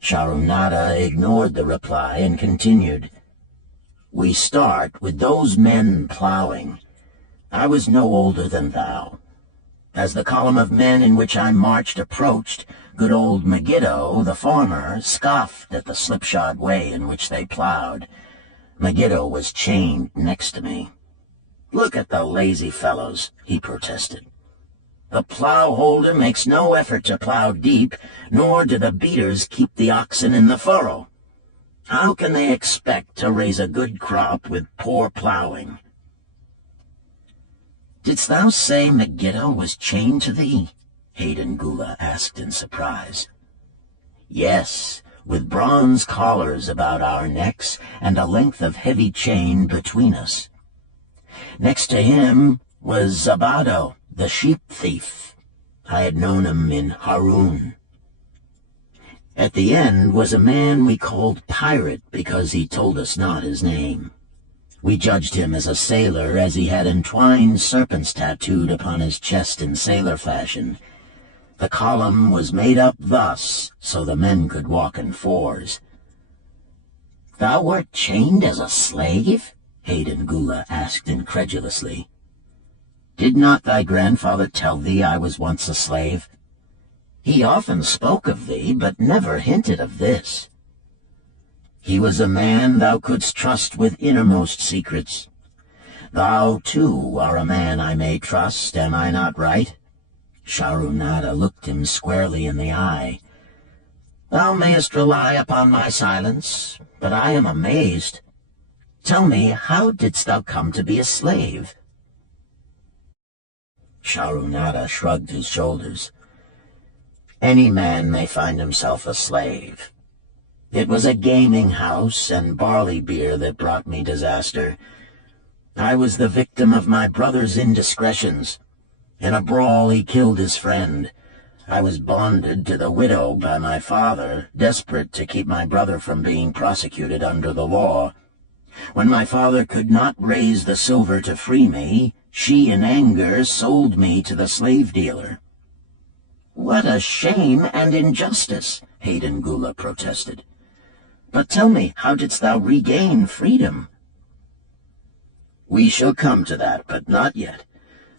Sharunada ignored the reply and continued. We start with those men plowing. I was no older than thou. As the column of men in which I marched approached, good old Megiddo, the farmer, scoffed at the slipshod way in which they plowed. Megiddo was chained next to me. Look at the lazy fellows, he protested. The plow holder makes no effort to plow deep, nor do the beaters keep the oxen in the furrow. How can they expect to raise a good crop with poor plowing? Didst thou say Megiddo was chained to thee? Hayden Gula asked in surprise. Yes, with bronze collars about our necks and a length of heavy chain between us. Next to him was Zabado, the sheep thief. I had known him in Harun. At the end was a man we called Pirate because he told us not his name. We judged him as a sailor as he had entwined serpents tattooed upon his chest in sailor fashion. The column was made up thus, so the men could walk in fours. Thou wert chained as a slave? Hayden Gula asked incredulously. Did not thy grandfather tell thee I was once a slave? He often spoke of thee, but never hinted of this. He was a man thou couldst trust with innermost secrets. Thou, too, are a man I may trust, am I not right? Sharunada looked him squarely in the eye. Thou mayest rely upon my silence, but I am amazed. Tell me, how didst thou come to be a slave? Sharunada shrugged his shoulders. Any man may find himself a slave. It was a gaming house and barley beer that brought me disaster. I was the victim of my brother's indiscretions. In a brawl he killed his friend. I was bonded to the widow by my father, desperate to keep my brother from being prosecuted under the law. When my father could not raise the silver to free me, she in anger sold me to the slave dealer. What a shame and injustice, Hayden Gula protested. But tell me, how didst thou regain freedom? We shall come to that, but not yet.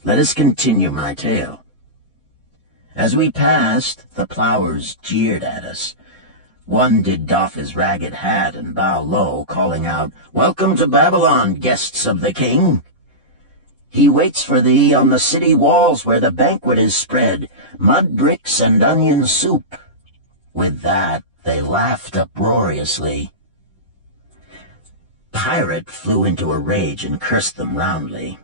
Let us continue my tale. As we passed, the plowers jeered at us. One did doff his ragged hat and bow low, calling out, Welcome to Babylon, guests of the king. He waits for thee on the city walls where the banquet is spread, mud bricks and onion soup. With that, they laughed uproariously. Pirate flew into a rage and cursed them roundly.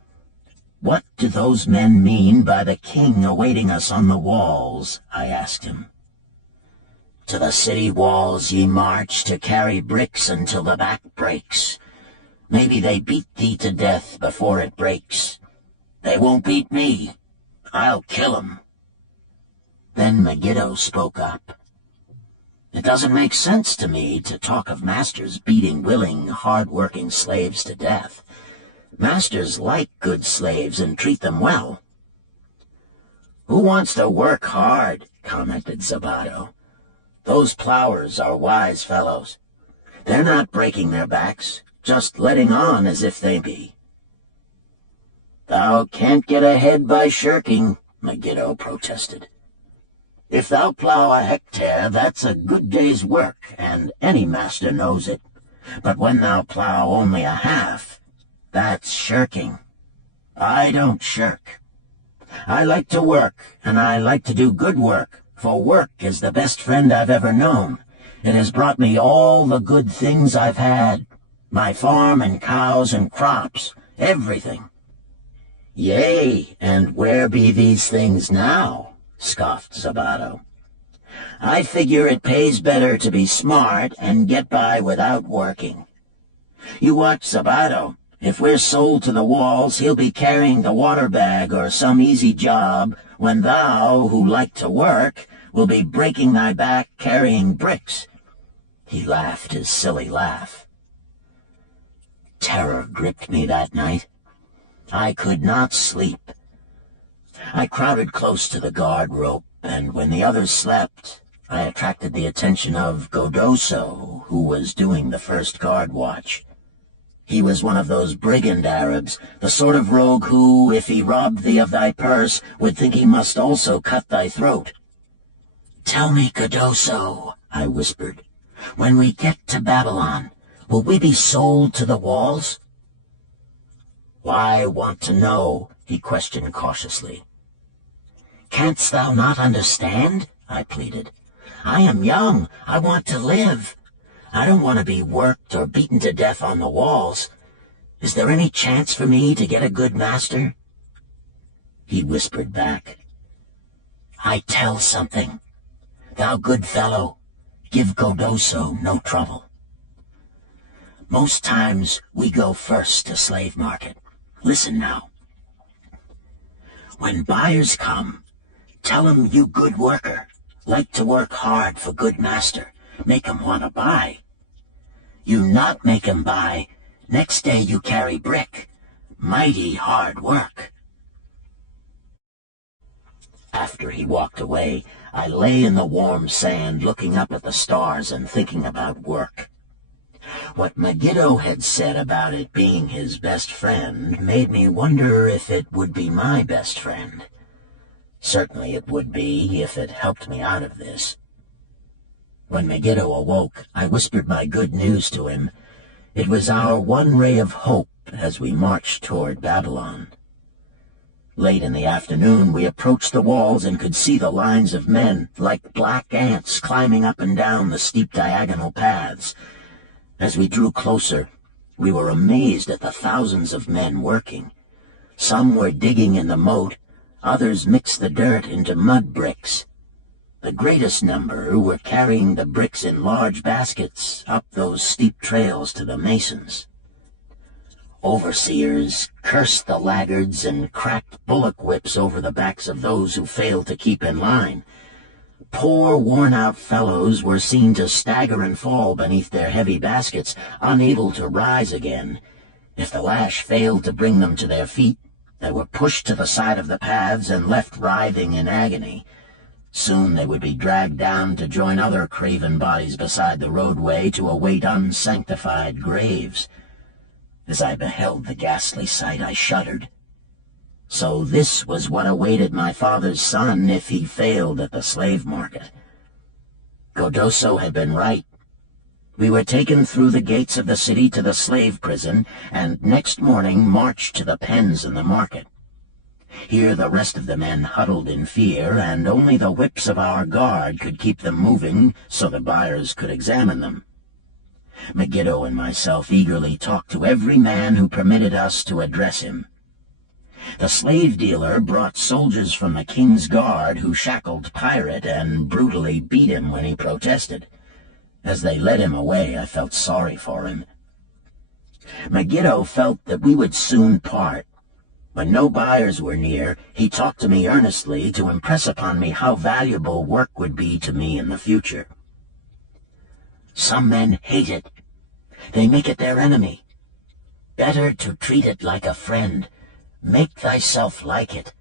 What do those men mean by the king awaiting us on the walls? I asked him. To the city walls ye march to carry bricks until the back breaks. Maybe they beat thee to death before it breaks. They won't beat me. I'll kill 'em. Then Megiddo spoke up. It doesn't make sense to me to talk of masters beating willing, hard-working slaves to death. Masters like good slaves and treat them well. "Who wants to work hard?" commented Zabato. "Those plowers are wise fellows. They're not breaking their backs, just letting on as if they be." "Thou can't get ahead by shirking," Megiddo protested. "If thou plow a hectare, that's a good day's work, and any master knows it. But when thou plow only a half, that's shirking. I don't shirk. I like to work, and I like to do good work, for work is the best friend I've ever known. It has brought me all the good things I've had, my farm and cows and crops, everything." "Yea, and where be these things now?" scoffed Zabato. "I figure it pays better to be smart and get by without working. You watch Zabato. If we're sold to the walls, he'll be carrying the water bag or some easy job, when thou, who like to work, will be breaking thy back carrying bricks." He laughed his silly laugh. Terror gripped me that night. I could not sleep. I crowded close to the guard rope, and when the others slept, I attracted the attention of Godoso, who was doing the first guard watch. He was one of those brigand Arabs, the sort of rogue who, if he robbed thee of thy purse, would think he must also cut thy throat. "Tell me, Godoso," I whispered, "when we get to Babylon, will we be sold to the walls?" "Why want to know?" he questioned cautiously. "Canst thou not understand?" I pleaded. "I am young. I want to live. I don't want to be worked or beaten to death on the walls. Is there any chance for me to get a good master?" He whispered back, "I tell something. Thou good fellow, give Godoso no trouble. Most times we go first to slave market. Listen now. When buyers come, tell 'em you good worker, like to work hard for good master, make 'em want to buy. You not make 'em buy, next day you carry brick, mighty hard work." After he walked away, I lay in the warm sand looking up at the stars and thinking about work. What Megiddo had said about it being his best friend made me wonder if it would be my best friend. Certainly it would be if it helped me out of this. When Megiddo awoke, I whispered my good news to him. It was our one ray of hope as we marched toward Babylon. Late in the afternoon, we approached the walls and could see the lines of men, like black ants, climbing up and down the steep diagonal paths. As we drew closer, we were amazed at the thousands of men working. Some were digging in the moat, others mixed the dirt into mud bricks. The greatest number were carrying the bricks in large baskets up those steep trails to the masons. Overseers cursed the laggards and cracked bullock whips over the backs of those who failed to keep in line. Poor, worn-out fellows were seen to stagger and fall beneath their heavy baskets, unable to rise again. If the lash failed to bring them to their feet, they were pushed to the side of the paths and left writhing in agony. Soon they would be dragged down to join other craven bodies beside the roadway to await unsanctified graves. As I beheld the ghastly sight, I shuddered. So this was what awaited my father's son if he failed at the slave market. Godoso had been right. We were taken through the gates of the city to the slave prison, and next morning marched to the pens in the market. Here the rest of the men huddled in fear, and only the whips of our guard could keep them moving so the buyers could examine them. Megiddo and myself eagerly talked to every man who permitted us to address him. The slave dealer brought soldiers from the king's guard who shackled Pirate and brutally beat him when he protested. As they led him away, I felt sorry for him. Megiddo felt that we would soon part. When no buyers were near, he talked to me earnestly to impress upon me how valuable work would be to me in the future. Some men hate it. They make it their enemy. Better to treat it like a friend. Make thyself like it.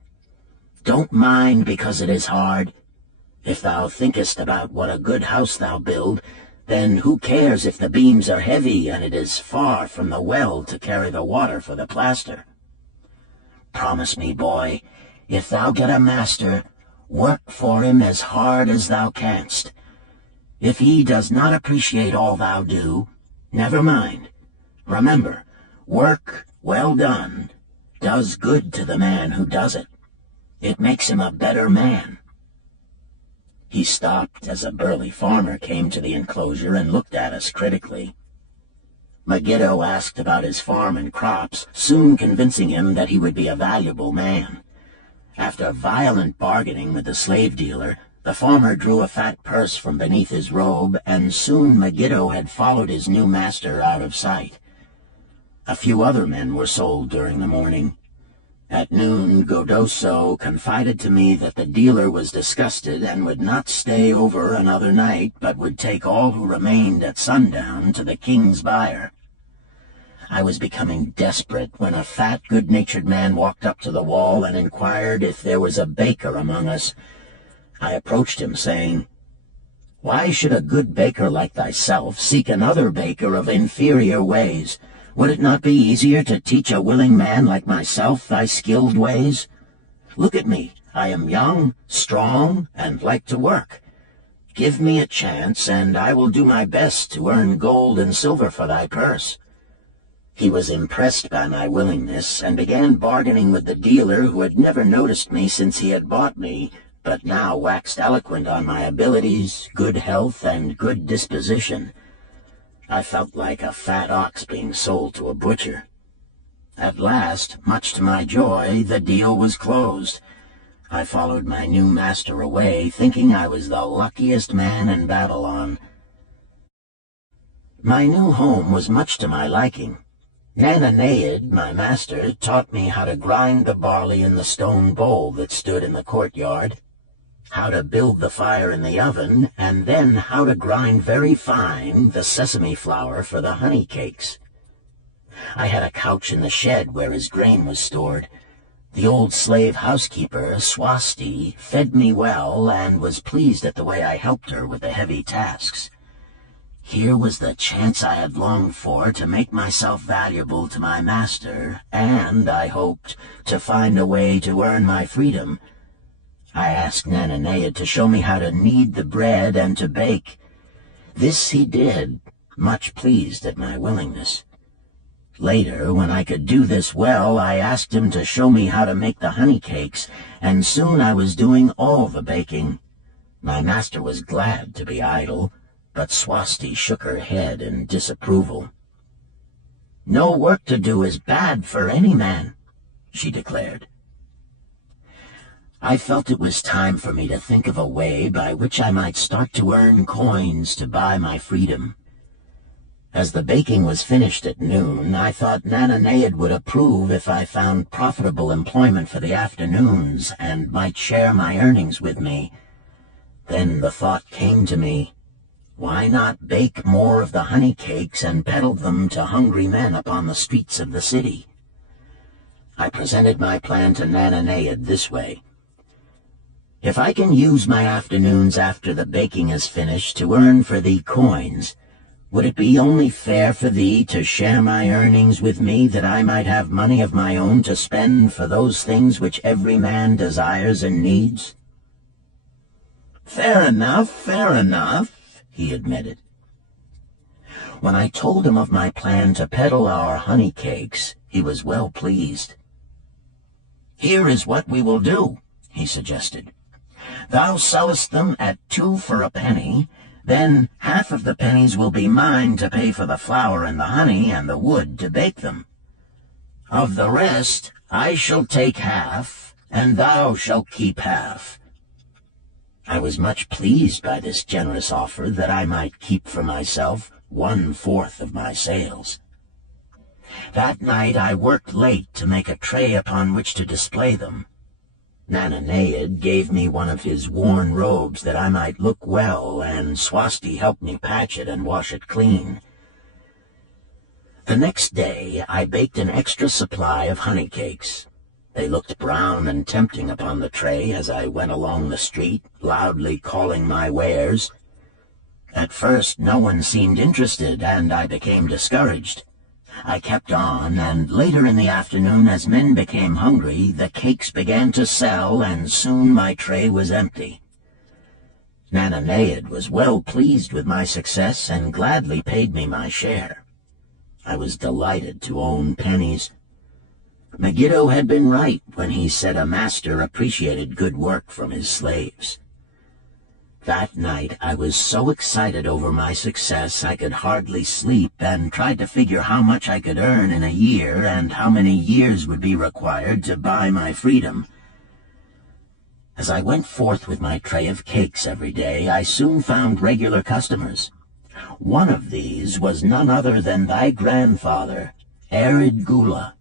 Don't mind because it is hard. If thou thinkest about what a good house thou build, then who cares if the beams are heavy and it is far from the well to carry the water for the plaster? Promise me, boy, if thou get a master, work for him as hard as thou canst. If he does not appreciate all thou do, never mind. Remember, work well done does good to the man who does it. It makes him a better man. He stopped as a burly farmer came to the enclosure and looked at us critically. Megiddo asked about his farm and crops, soon convincing him that he would be a valuable man. After violent bargaining with the slave dealer, the farmer drew a fat purse from beneath his robe, and soon Megiddo had followed his new master out of sight. A few other men were sold during the morning. At noon, Godoso confided to me that the dealer was disgusted and would not stay over another night, but would take all who remained at sundown to the king's buyer. I was becoming desperate when a fat, good-natured man walked up to the wall and inquired if there was a baker among us. I approached him, saying, "Why should a good baker like thyself seek another baker of inferior ways? Would it not be easier to teach a willing man like myself thy skilled ways? Look at me. I am young, strong, and like to work. Give me a chance, and I will do my best to earn gold and silver for thy purse." He was impressed by my willingness, and began bargaining with the dealer, who had never noticed me since he had bought me, but now waxed eloquent on my abilities, good health, and good disposition. I felt like a fat ox being sold to a butcher. At last, much to my joy, the deal was closed. I followed my new master away, thinking I was the luckiest man in Babylon. My new home was much to my liking. Nananeid, my master, taught me how to grind the barley in the stone bowl that stood in the courtyard, how to build the fire in the oven, and then how to grind very fine the sesame flour for the honey cakes. I had a couch in the shed where his grain was stored. The old slave housekeeper, Swasti, fed me well and was pleased at the way I helped her with the heavy tasks. Here was the chance I had longed for to make myself valuable to my master, and, I hoped, to find a way to earn my freedom. I asked Nananeid to show me how to knead the bread and to bake. This he did, much pleased at my willingness. Later, when I could do this well, I asked him to show me how to make the honey cakes, and soon I was doing all the baking. My master was glad to be idle, but Swasti shook her head in disapproval. "No work to do is bad for any man," she declared. I felt it was time for me to think of a way by which I might start to earn coins to buy my freedom. As the baking was finished at noon, I thought Nananeid would approve if I found profitable employment for the afternoons and might share my earnings with me. Then the thought came to me, why not bake more of the honey cakes and peddle them to hungry men upon the streets of the city? I presented my plan to Nananeid this way. "If I can use my afternoons after the baking is finished to earn for thee coins, would it be only fair for thee to share my earnings with me, that I might have money of my own to spend for those things which every man desires and needs?" Fair enough, he admitted. When I told him of my plan to peddle our honey cakes, he was well pleased. "Here is what we will do," he suggested. "Thou sellest them at 2 for a penny, then half of the pennies will be mine to pay for the flour and the honey and the wood to bake them. Of the rest I shall take half, and thou shalt keep half." I was much pleased by this generous offer that I might keep for myself 1/4 of my sales. That night I worked late to make a tray upon which to display them. Nananeid gave me one of his worn robes that I might look well, and Swasti helped me patch it and wash it clean. The next day I baked an extra supply of honey cakes. They looked brown and tempting upon the tray as I went along the street, loudly calling my wares. At first no one seemed interested, and I became discouraged. I kept on, and later in the afternoon, as men became hungry, the cakes began to sell, and soon my tray was empty. Nananeid was well pleased with my success and gladly paid me my share. I was delighted to own pennies. Megiddo had been right when he said a master appreciated good work from his slaves. That night I was so excited over my success I could hardly sleep, and tried to figure how much I could earn in a year and how many years would be required to buy my freedom. As I went forth with my tray of cakes every day, I soon found regular customers. One of these was none other than thy grandfather, Arid Gula.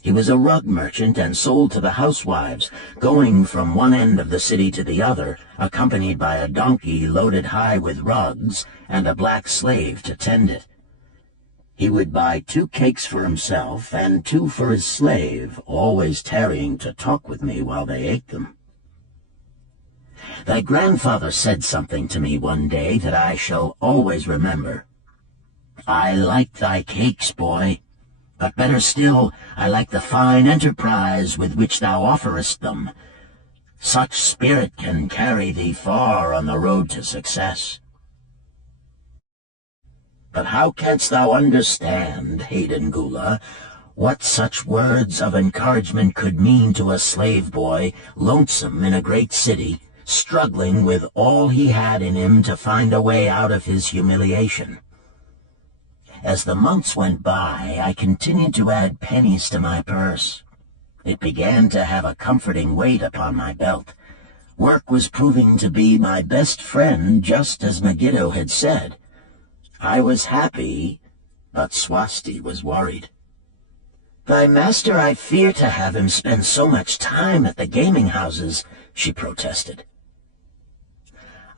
He was a rug merchant and sold to the housewives, going from one end of the city to the other, accompanied by a donkey loaded high with rugs and a black slave to tend it. He would buy 2 cakes for himself and 2 for his slave, always tarrying to talk with me while they ate them. Thy grandfather said something to me one day that I shall always remember. "I like thy cakes, boy. But better still, I like the fine enterprise with which thou offerest them. Such spirit can carry thee far on the road to success." But how canst thou understand, Hayden Gula, what such words of encouragement could mean to a slave boy, lonesome in a great city, struggling with all he had in him to find a way out of his humiliation? As the months went by, I continued to add pennies to my purse. It began to have a comforting weight upon my belt. Work was proving to be my best friend, just as Megiddo had said. I was happy, but Swasti was worried. "Thy master, I fear to have him spend so much time at the gaming houses," she protested.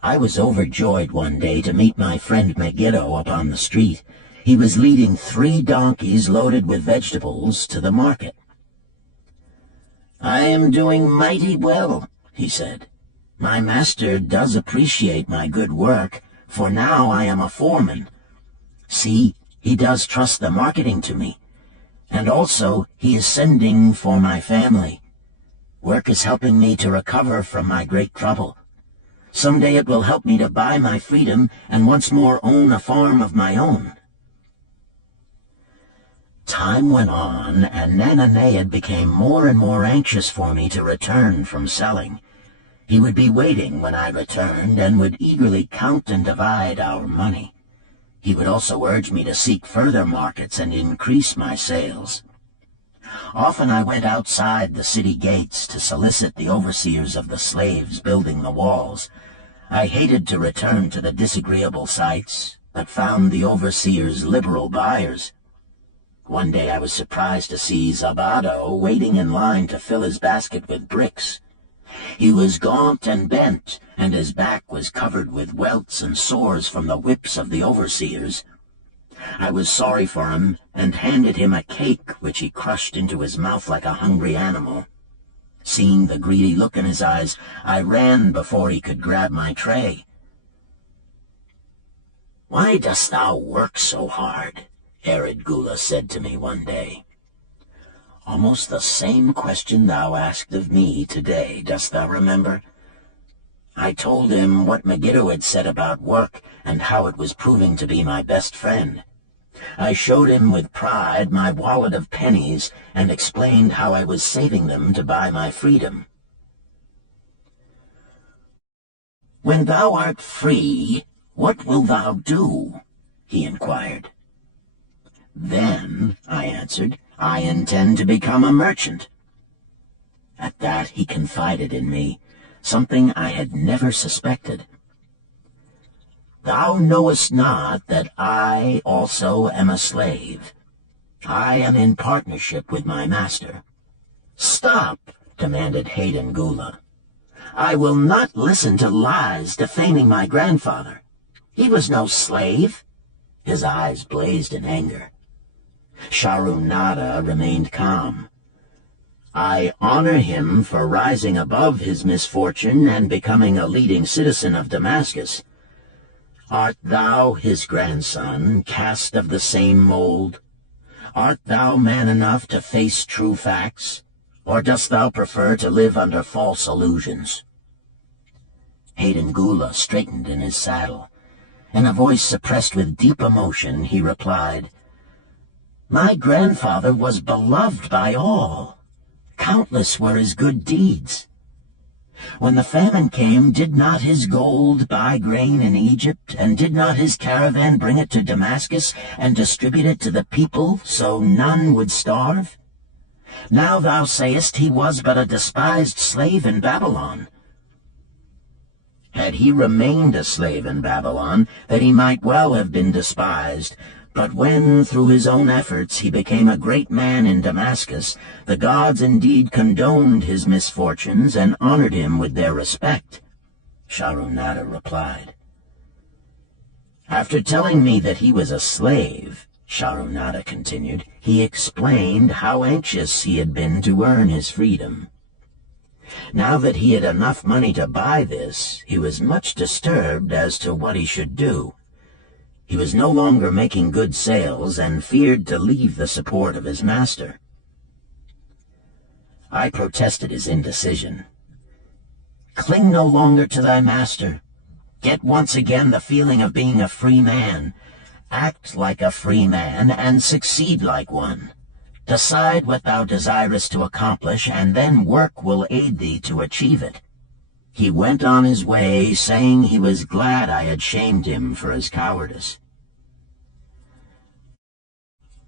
I was overjoyed one day to meet my friend Megiddo upon the street. He was leading 3 donkeys loaded with vegetables to the market. "I am doing mighty well," he said. "My master does appreciate my good work, for now I am a foreman. See, he does trust the marketing to me. And also, he is sending for my family. Work is helping me to recover from my great trouble. Someday it will help me to buy my freedom and once more own a farm of my own." Time went on, and Nananeid became more and more anxious for me to return from selling. He would be waiting when I returned, and would eagerly count and divide our money. He would also urge me to seek further markets and increase my sales. Often I went outside the city gates to solicit the overseers of the slaves building the walls. I hated to return to the disagreeable sights, but found the overseers liberal buyers. One day I was surprised to see Zabado waiting in line to fill his basket with bricks. He was gaunt and bent, and his back was covered with welts and sores from the whips of the overseers. I was sorry for him, and handed him a cake which he crushed into his mouth like a hungry animal. Seeing the greedy look in his eyes, I ran before he could grab my tray. "Why dost thou work so hard?" Arid Gula said to me one day. "Almost the same question thou asked of me today, dost thou remember?" I told him what Megiddo had said about work, and how it was proving to be my best friend. I showed him with pride my wallet of pennies, and explained how I was saving them to buy my freedom. "When thou art free, what wilt thou do?" he inquired. "Then," I answered, "I intend to become a merchant." At that he confided in me, something I had never suspected. "Thou knowest not that I also am a slave. I am in partnership with my master." "Stop," demanded Hayden Gula. "I will not listen to lies defaming my grandfather. He was no slave." His eyes blazed in anger. Sharunada remained calm. I honor him for rising above his misfortune and becoming a leading citizen of Damascus. Art thou his grandson, cast of the same mold? Art thou man enough to face true facts, or dost thou prefer to live under false illusions? Hayden Gula straightened in his saddle. In a voice suppressed with deep emotion, he replied, "My grandfather was beloved by all. Countless were his good deeds. When the famine came, did not his gold buy grain in Egypt, and did not his caravan bring it to Damascus and distribute it to the people, so none would starve? Now thou sayest he was but a despised slave in Babylon. Had he remained a slave in Babylon, that he might well have been despised. But when, through his own efforts, he became a great man in Damascus, the gods indeed condoned his misfortunes and honored him with their respect," Sharunada replied. "After telling me that he was a slave," Sharunada continued, "he explained how anxious he had been to earn his freedom. Now that he had enough money to buy this, he was much disturbed as to what he should do. He was no longer making good sales and feared to leave the support of his master." I protested his indecision. "Cling no longer to thy master. Get once again the feeling of being a free man. Act like a free man and succeed like one. Decide what thou desirest to accomplish, and then work will aid thee to achieve it." He went on his way, saying he was glad I had shamed him for his cowardice.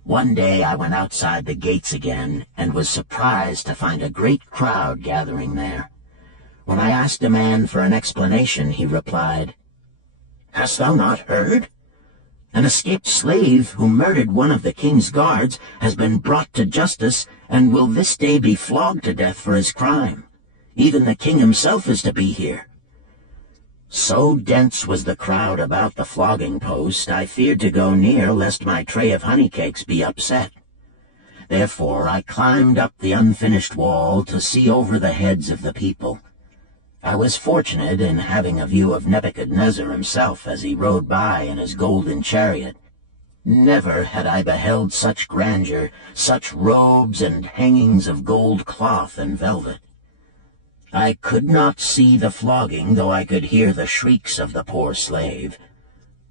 One day I went outside the gates again, and was surprised to find a great crowd gathering there. When I asked a man for an explanation, he replied, "Hast thou not heard? An escaped slave who murdered one of the king's guards has been brought to justice and will this day be flogged to death for his crime. Even the king himself is to be here." So dense was the crowd about the flogging post, I feared to go near lest my tray of honey cakes be upset. Therefore I climbed up the unfinished wall to see over the heads of the people. I was fortunate in having a view of Nebuchadnezzar himself as he rode by in his golden chariot. Never had I beheld such grandeur, such robes and hangings of gold cloth and velvet. I could not see the flogging, though I could hear the shrieks of the poor slave.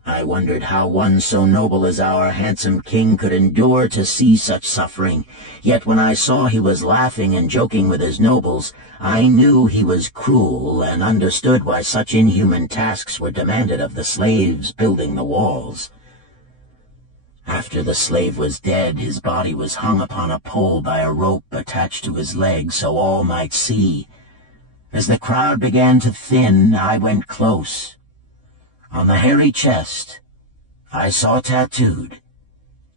I wondered how one so noble as our handsome king could endure to see such suffering, yet when I saw he was laughing and joking with his nobles, I knew he was cruel and understood why such inhuman tasks were demanded of the slaves building the walls. After the slave was dead, his body was hung upon a pole by a rope attached to his leg so all might see. As the crowd began to thin, I went close. On the hairy chest, I saw tattooed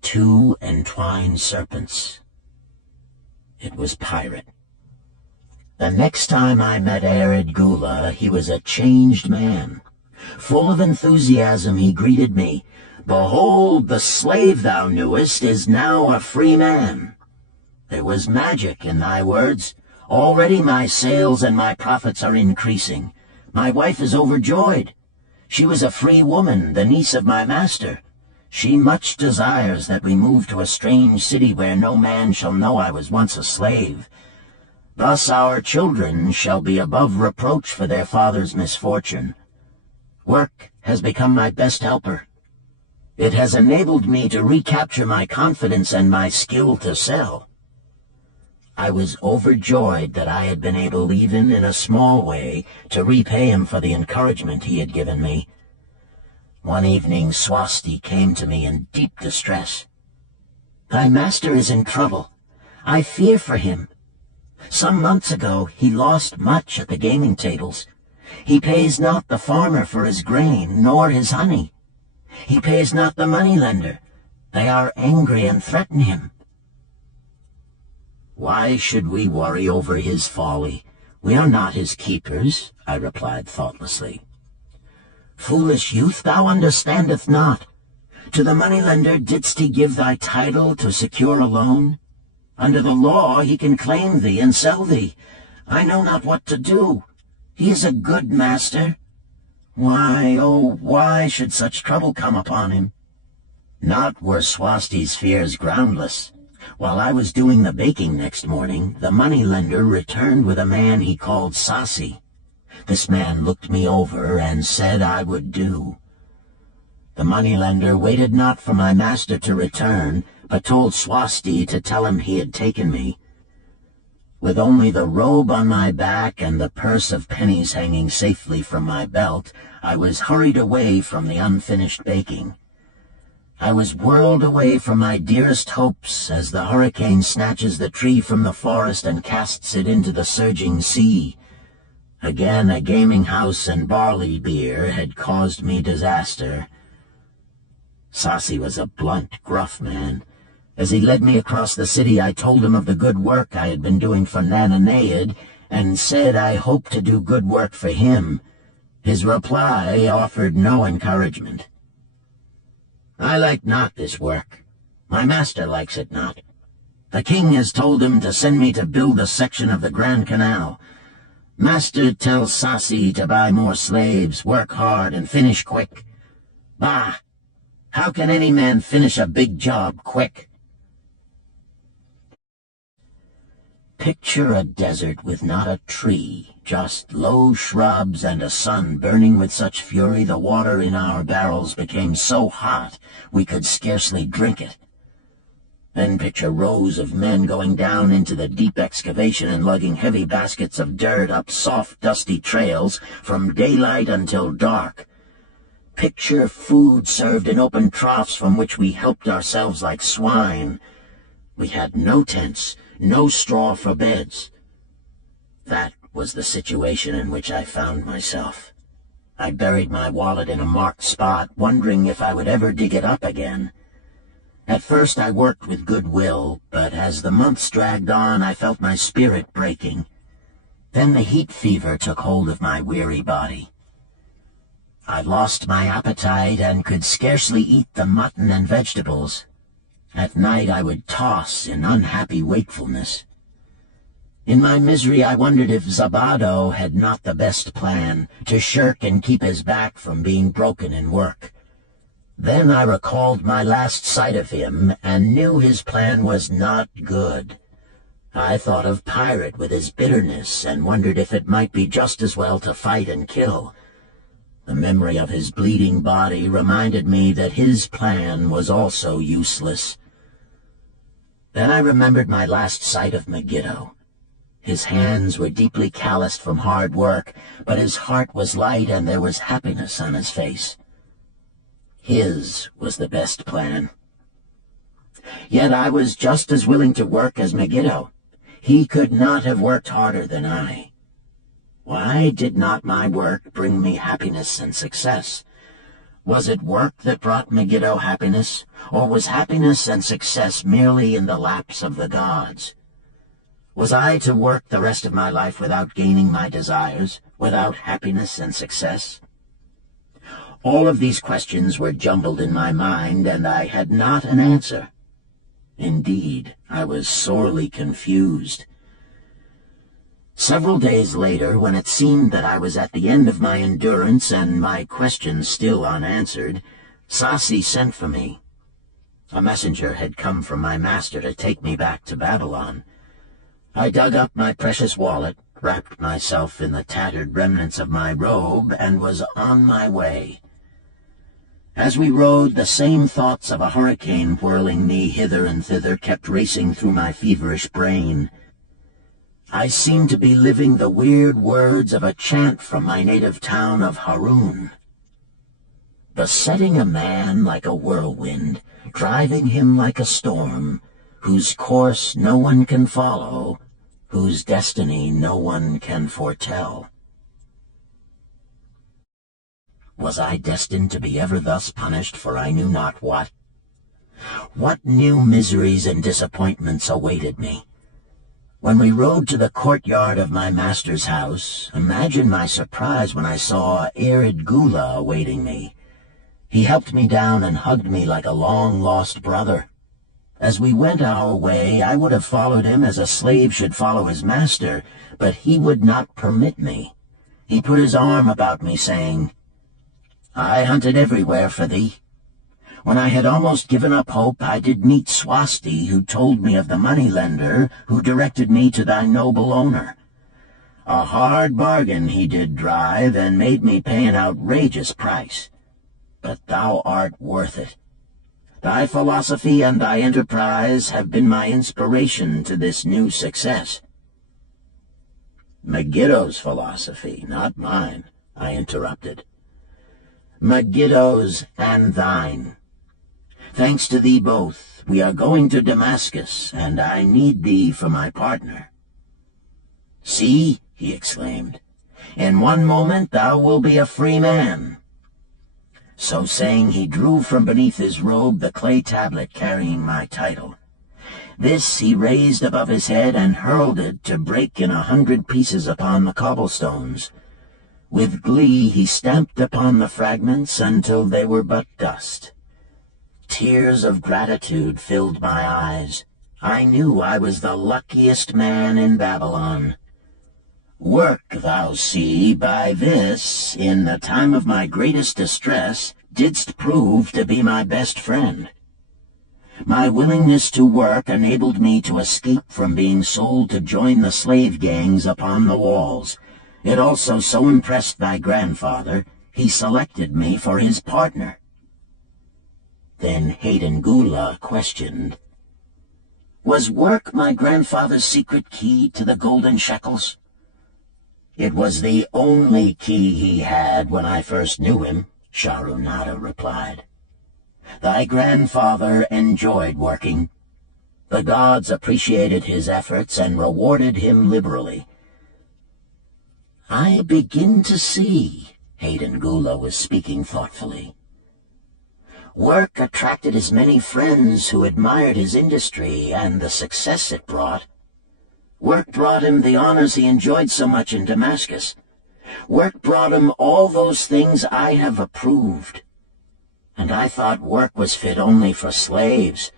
2 entwined serpents. It was Pirate. The next time I met Arid Gula, he was a changed man. Full of enthusiasm, he greeted me. "Behold, the slave thou knewest is now a free man. There was magic in thy words. Already my sales and my profits are increasing. My wife is overjoyed. She was a free woman, the niece of my master. She much desires that we move to a strange city where no man shall know I was once a slave. Thus our children shall be above reproach for their father's misfortune. Work has become my best helper. It has enabled me to recapture my confidence and my skill to sell." I was overjoyed that I had been able, even in a small way, to repay him for the encouragement he had given me. One evening Swasti came to me in deep distress. "Thy master is in trouble. I fear for him. Some months ago he lost much at the gaming tables. He pays not the farmer for his grain, nor his honey. He pays not the moneylender. They are angry and threaten him." "Why should we worry over his folly? We are not his keepers," I replied thoughtlessly. "Foolish youth, thou understandest not. To the moneylender didst he give thy title to secure a loan? Under the law he can claim thee and sell thee. I know not what to do. He is a good master. Why, oh, why should such trouble come upon him? Not were Swasti's fears groundless. While I was doing the baking next morning, the moneylender returned with a man he called Sasi. This man looked me over and said I would do. The moneylender waited not for my master to return, but told Swasti to tell him he had taken me. With only the robe on my back and the purse of pennies hanging safely from my belt, I was hurried away from the unfinished baking. I was whirled away from my dearest hopes as the hurricane snatches the tree from the forest and casts it into the surging sea. Again a gaming house and barley beer had caused me disaster. Sasi was a blunt, gruff man. As he led me across the city, I told him of the good work I had been doing for Nananeid, and said I hoped to do good work for him. His reply offered no encouragement. I like not this work. My master likes it not. The king has told him to send me to build a section of the Grand Canal. Master tells Sasi to buy more slaves, work hard, and finish quick. Bah! How can any man finish a big job quick? Picture a desert with not a tree, just low shrubs and a sun burning with such fury the water in our barrels became so hot we could scarcely drink it. Then picture rows of men going down into the deep excavation and lugging heavy baskets of dirt up soft, dusty trails from daylight until dark. Picture food served in open troughs from which we helped ourselves like swine. We had no tents, no straw for beds. That was the situation in which I found myself. I buried my wallet in a marked spot, wondering if I would ever dig it up again. At first I worked with good will, but as the months dragged on, I felt my spirit breaking. Then the heat fever took hold of my weary body. I lost my appetite and could scarcely eat the mutton and vegetables. At night I would toss in unhappy wakefulness. In my misery I wondered if Zabado had not the best plan, to shirk and keep his back from being broken in work. Then I recalled my last sight of him and knew his plan was not good. I thought of Pirate with his bitterness and wondered if it might be just as well to fight and kill. The memory of his bleeding body reminded me that his plan was also useless. Then I remembered my last sight of Megiddo. His hands were deeply calloused from hard work, but his heart was light and there was happiness on his face. His was the best plan. Yet I was just as willing to work as Megiddo. He could not have worked harder than I. Why did not my work bring me happiness and success? Was it work that brought Megiddo happiness, or was happiness and success merely in the laps of the gods? Was I to work the rest of my life without gaining my desires, without happiness and success? All of these questions were jumbled in my mind, and I had not an answer. Indeed, I was sorely confused. Several days later, when it seemed that I was at the end of my endurance and my questions still unanswered, Sasi sent for me. A messenger had come from my master to take me back to Babylon. I dug up my precious wallet, wrapped myself in the tattered remnants of my robe, and was on my way. As we rode, the same thoughts of a hurricane whirling me hither and thither kept racing through my feverish brain. I seemed to be living the weird words of a chant from my native town of Harun. Besetting a man like a whirlwind, driving him like a storm, whose course no one can follow, whose destiny no one can foretell. Was I destined to be ever thus punished for I knew not what? What new miseries and disappointments awaited me? When we rode to the courtyard of my master's house, imagine my surprise when I saw Arid Gula awaiting me. He helped me down and hugged me like a long-lost brother. As we went our way, I would have followed him as a slave should follow his master, but he would not permit me. He put his arm about me, saying, "I hunted everywhere for thee. When I had almost given up hope, I did meet Swasti, who told me of the moneylender who directed me to thy noble owner. A hard bargain he did drive, and made me pay an outrageous price. But thou art worth it. Thy philosophy and thy enterprise have been my inspiration to this new success." "Megiddo's philosophy, not mine," I interrupted. "Megiddo's and thine. Thanks to thee both, we are going to Damascus, and I need thee for my partner." "See," he exclaimed, "in one moment thou wilt be a free man." So saying, he drew from beneath his robe the clay tablet carrying my title. This he raised above his head and hurled it to break in 100 pieces upon the cobblestones. With glee he stamped upon the fragments until they were but dust. Tears of gratitude filled my eyes. I knew I was the luckiest man in Babylon. "Work, thou see, by this, in the time of my greatest distress, didst prove to be my best friend. My willingness to work enabled me to escape from being sold to join the slave gangs upon the walls. It also so impressed thy grandfather, he selected me for his partner." Then Hayden Gula questioned, "Was work my grandfather's secret key to the golden shekels?" "It was the only key he had when I first knew him," Sharunada replied. "Thy grandfather enjoyed working. The gods appreciated his efforts and rewarded him liberally." "I begin to see," Hayden Gula was speaking thoughtfully. "Work attracted as many friends who admired his industry and the success it brought. Work brought him the honors he enjoyed so much in Damascus. Work brought him all those things I have approved. And I thought work was fit only for slaves."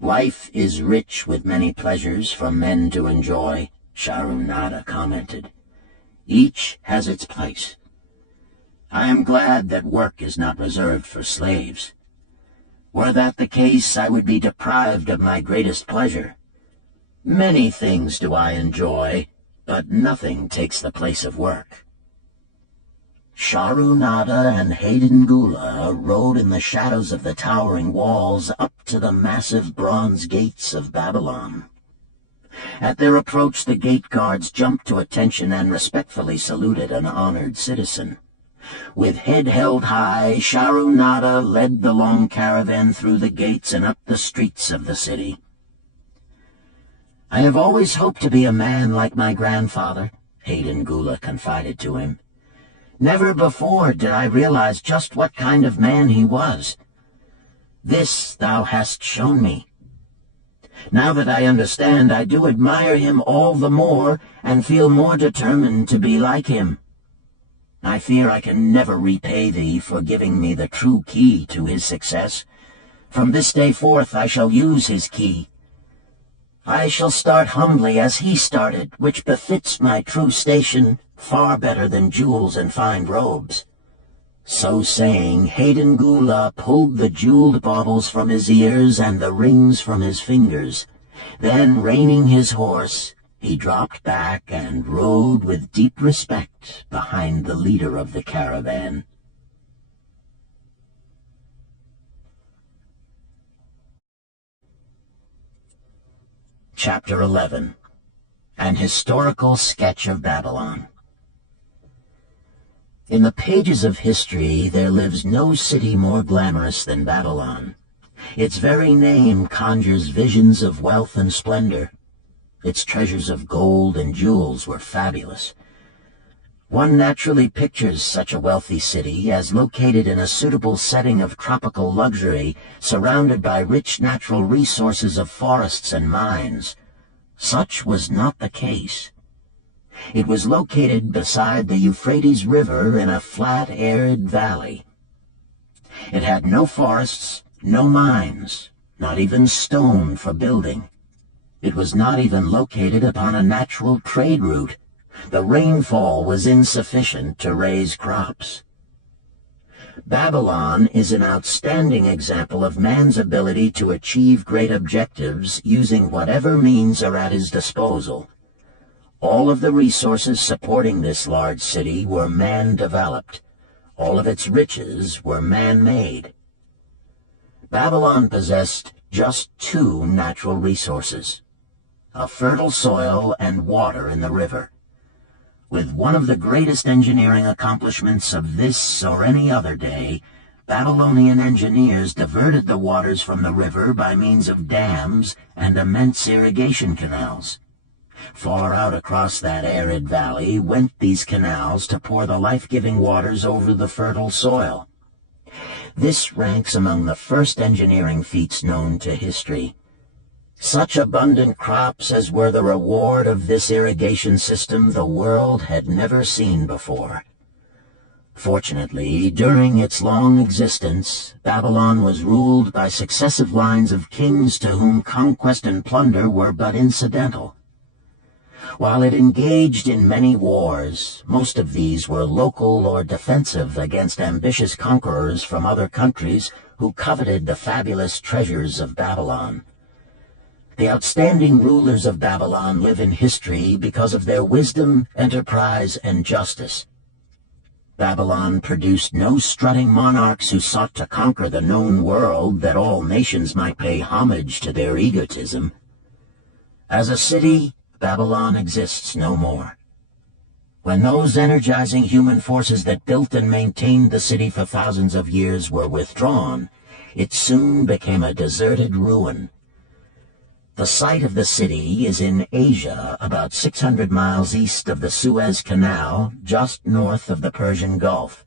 "Life is rich with many pleasures for men to enjoy," Sharunada commented. "Each has its place. I am glad that work is not reserved for slaves. Were that the case, I would be deprived of my greatest pleasure. Many things do I enjoy, but nothing takes the place of work." Sharunada and Hayden Gula rode in the shadows of the towering walls up to the massive bronze gates of Babylon. At their approach, the gate guards jumped to attention and respectfully saluted an honored citizen. With head held high, Sharunada led the long caravan through the gates and up the streets of the city. "I have always hoped to be a man like my grandfather," Hayden Gula confided to him. "Never before did I realize just what kind of man he was. This thou hast shown me. Now that I understand, I do admire him all the more and feel more determined to be like him. I fear I can never repay thee for giving me the true key to his success. From this day forth I shall use his key. I shall start humbly as he started, which befits my true station far better than jewels and fine robes." So saying, Hayden Gula pulled the jeweled baubles from his ears and the rings from his fingers. Then, reining his horse, he dropped back and rode with deep respect behind the leader of the caravan. Chapter 11. An Historical Sketch of Babylon. In the pages of history, there lives no city more glamorous than Babylon. Its very name conjures visions of wealth and splendor. Its treasures of gold and jewels were fabulous. One naturally pictures such a wealthy city as located in a suitable setting of tropical luxury, surrounded by rich natural resources of forests and mines. Such was not the case. It was located beside the Euphrates River in a flat, arid valley. It had no forests, no mines, not even stone for building. It was not even located upon a natural trade route. The rainfall was insufficient to raise crops. Babylon is an outstanding example of man's ability to achieve great objectives using whatever means are at his disposal. All of the resources supporting this large city were man-developed. All of its riches were man-made. Babylon possessed just two natural resources: a fertile soil and water in the river. With one of the greatest engineering accomplishments of this or any other day, Babylonian engineers diverted the waters from the river by means of dams and immense irrigation canals. Far out across that arid valley went these canals to pour the life-giving waters over the fertile soil. This ranks among the first engineering feats known to history. Such abundant crops as were the reward of this irrigation system the world had never seen before. Fortunately, during its long existence, Babylon was ruled by successive lines of kings to whom conquest and plunder were but incidental. While it engaged in many wars, most of these were local or defensive against ambitious conquerors from other countries who coveted the fabulous treasures of Babylon. The outstanding rulers of Babylon live in history because of their wisdom, enterprise, and justice. Babylon produced no strutting monarchs who sought to conquer the known world that all nations might pay homage to their egotism. As a city, Babylon exists no more. When those energizing human forces that built and maintained the city for thousands of years were withdrawn, it soon became a deserted ruin. The site of the city is in Asia, about 600 miles east of the Suez Canal, just north of the Persian Gulf.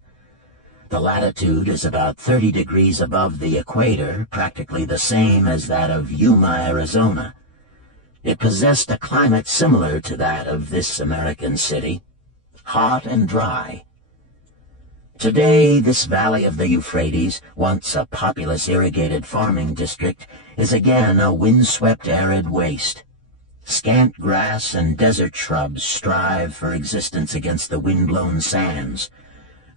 The latitude is about 30 degrees above the equator, practically the same as that of Yuma, Arizona. It possessed a climate similar to that of this American city, hot and dry. Today, this valley of the Euphrates, once a populous irrigated farming district, is again a windswept arid waste. Scant grass and desert shrubs strive for existence against the wind-blown sands.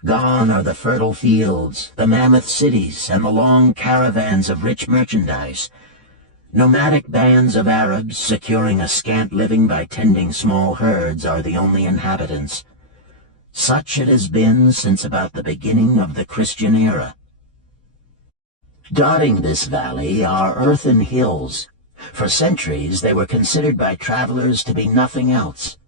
Gone are the fertile fields, the mammoth cities, and the long caravans of rich merchandise. Nomadic bands of Arabs, securing a scant living by tending small herds, are the only inhabitants. Such it has been since about the beginning of the Christian era. Dotting this valley are earthen hills. For centuries they were considered by travelers to be nothing else.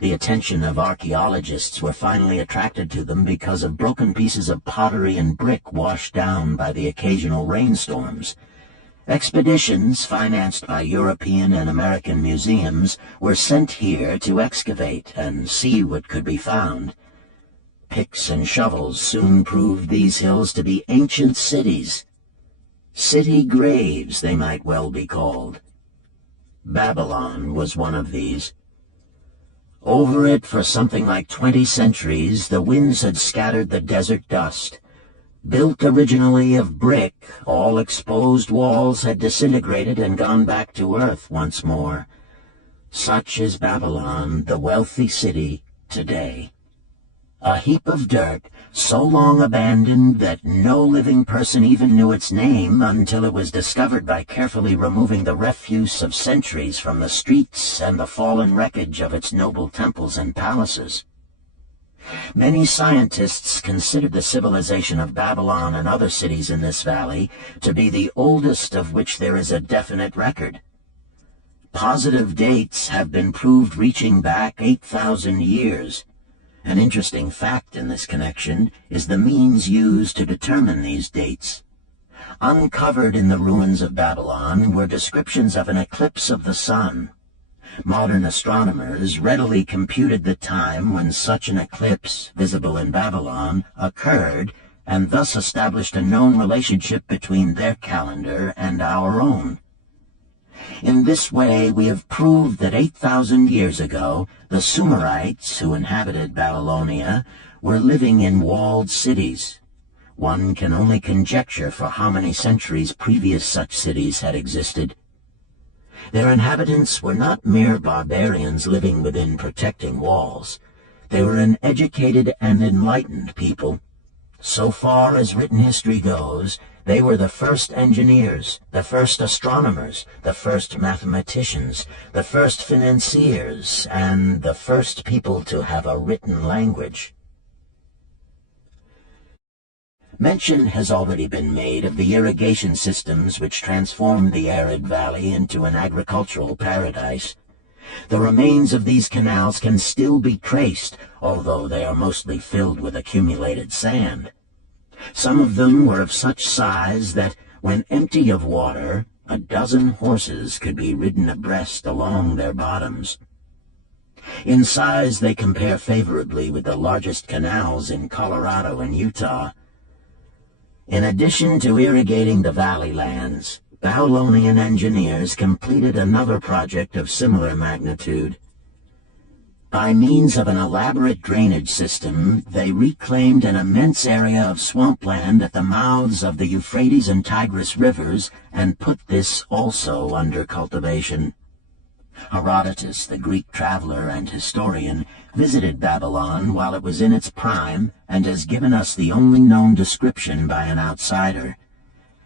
The attention of archaeologists were finally attracted to them because of broken pieces of pottery and brick washed down by the occasional rainstorms. Expeditions, financed by European and American museums, were sent here to excavate and see what could be found. Picks and shovels soon proved these hills to be ancient cities. City graves, they might well be called. Babylon was one of these. Over it for something like 20 centuries, the winds had scattered the desert dust. Built originally of brick, all exposed walls had disintegrated and gone back to earth once more. Such is Babylon, the wealthy city, today. A heap of dirt, so long abandoned that no living person even knew its name until it was discovered by carefully removing the refuse of centuries from the streets and the fallen wreckage of its noble temples and palaces. Many scientists consider the civilization of Babylon and other cities in this valley to be the oldest of which there is a definite record. Positive dates have been proved reaching back 8,000 years. An interesting fact in this connection is the means used to determine these dates. Uncovered in the ruins of Babylon were descriptions of an eclipse of the sun. Modern astronomers readily computed the time when such an eclipse, visible in Babylon, occurred, and thus established a known relationship between their calendar and our own. In this way, we have proved that 8,000 years ago, the Sumerites who inhabited Babylonia were living in walled cities. One can only conjecture for how many centuries previous such cities had existed. Their inhabitants were not mere barbarians living within protecting walls. They were an educated and enlightened people. So far as written history goes, they were the first engineers, the first astronomers, the first mathematicians, the first financiers, and the first people to have a written language. Mention has already been made of the irrigation systems which transformed the arid valley into an agricultural paradise. The remains of these canals can still be traced, although they are mostly filled with accumulated sand. Some of them were of such size that, when empty of water, a dozen horses could be ridden abreast along their bottoms. In size they compare favorably with the largest canals in Colorado and Utah. In addition to irrigating the valley lands, Babylonian engineers completed another project of similar magnitude. By means of an elaborate drainage system, they reclaimed an immense area of swampland at the mouths of the Euphrates and Tigris rivers and put this also under cultivation. Herodotus, the Greek traveler and historian, visited Babylon while it was in its prime and has given us the only known description by an outsider.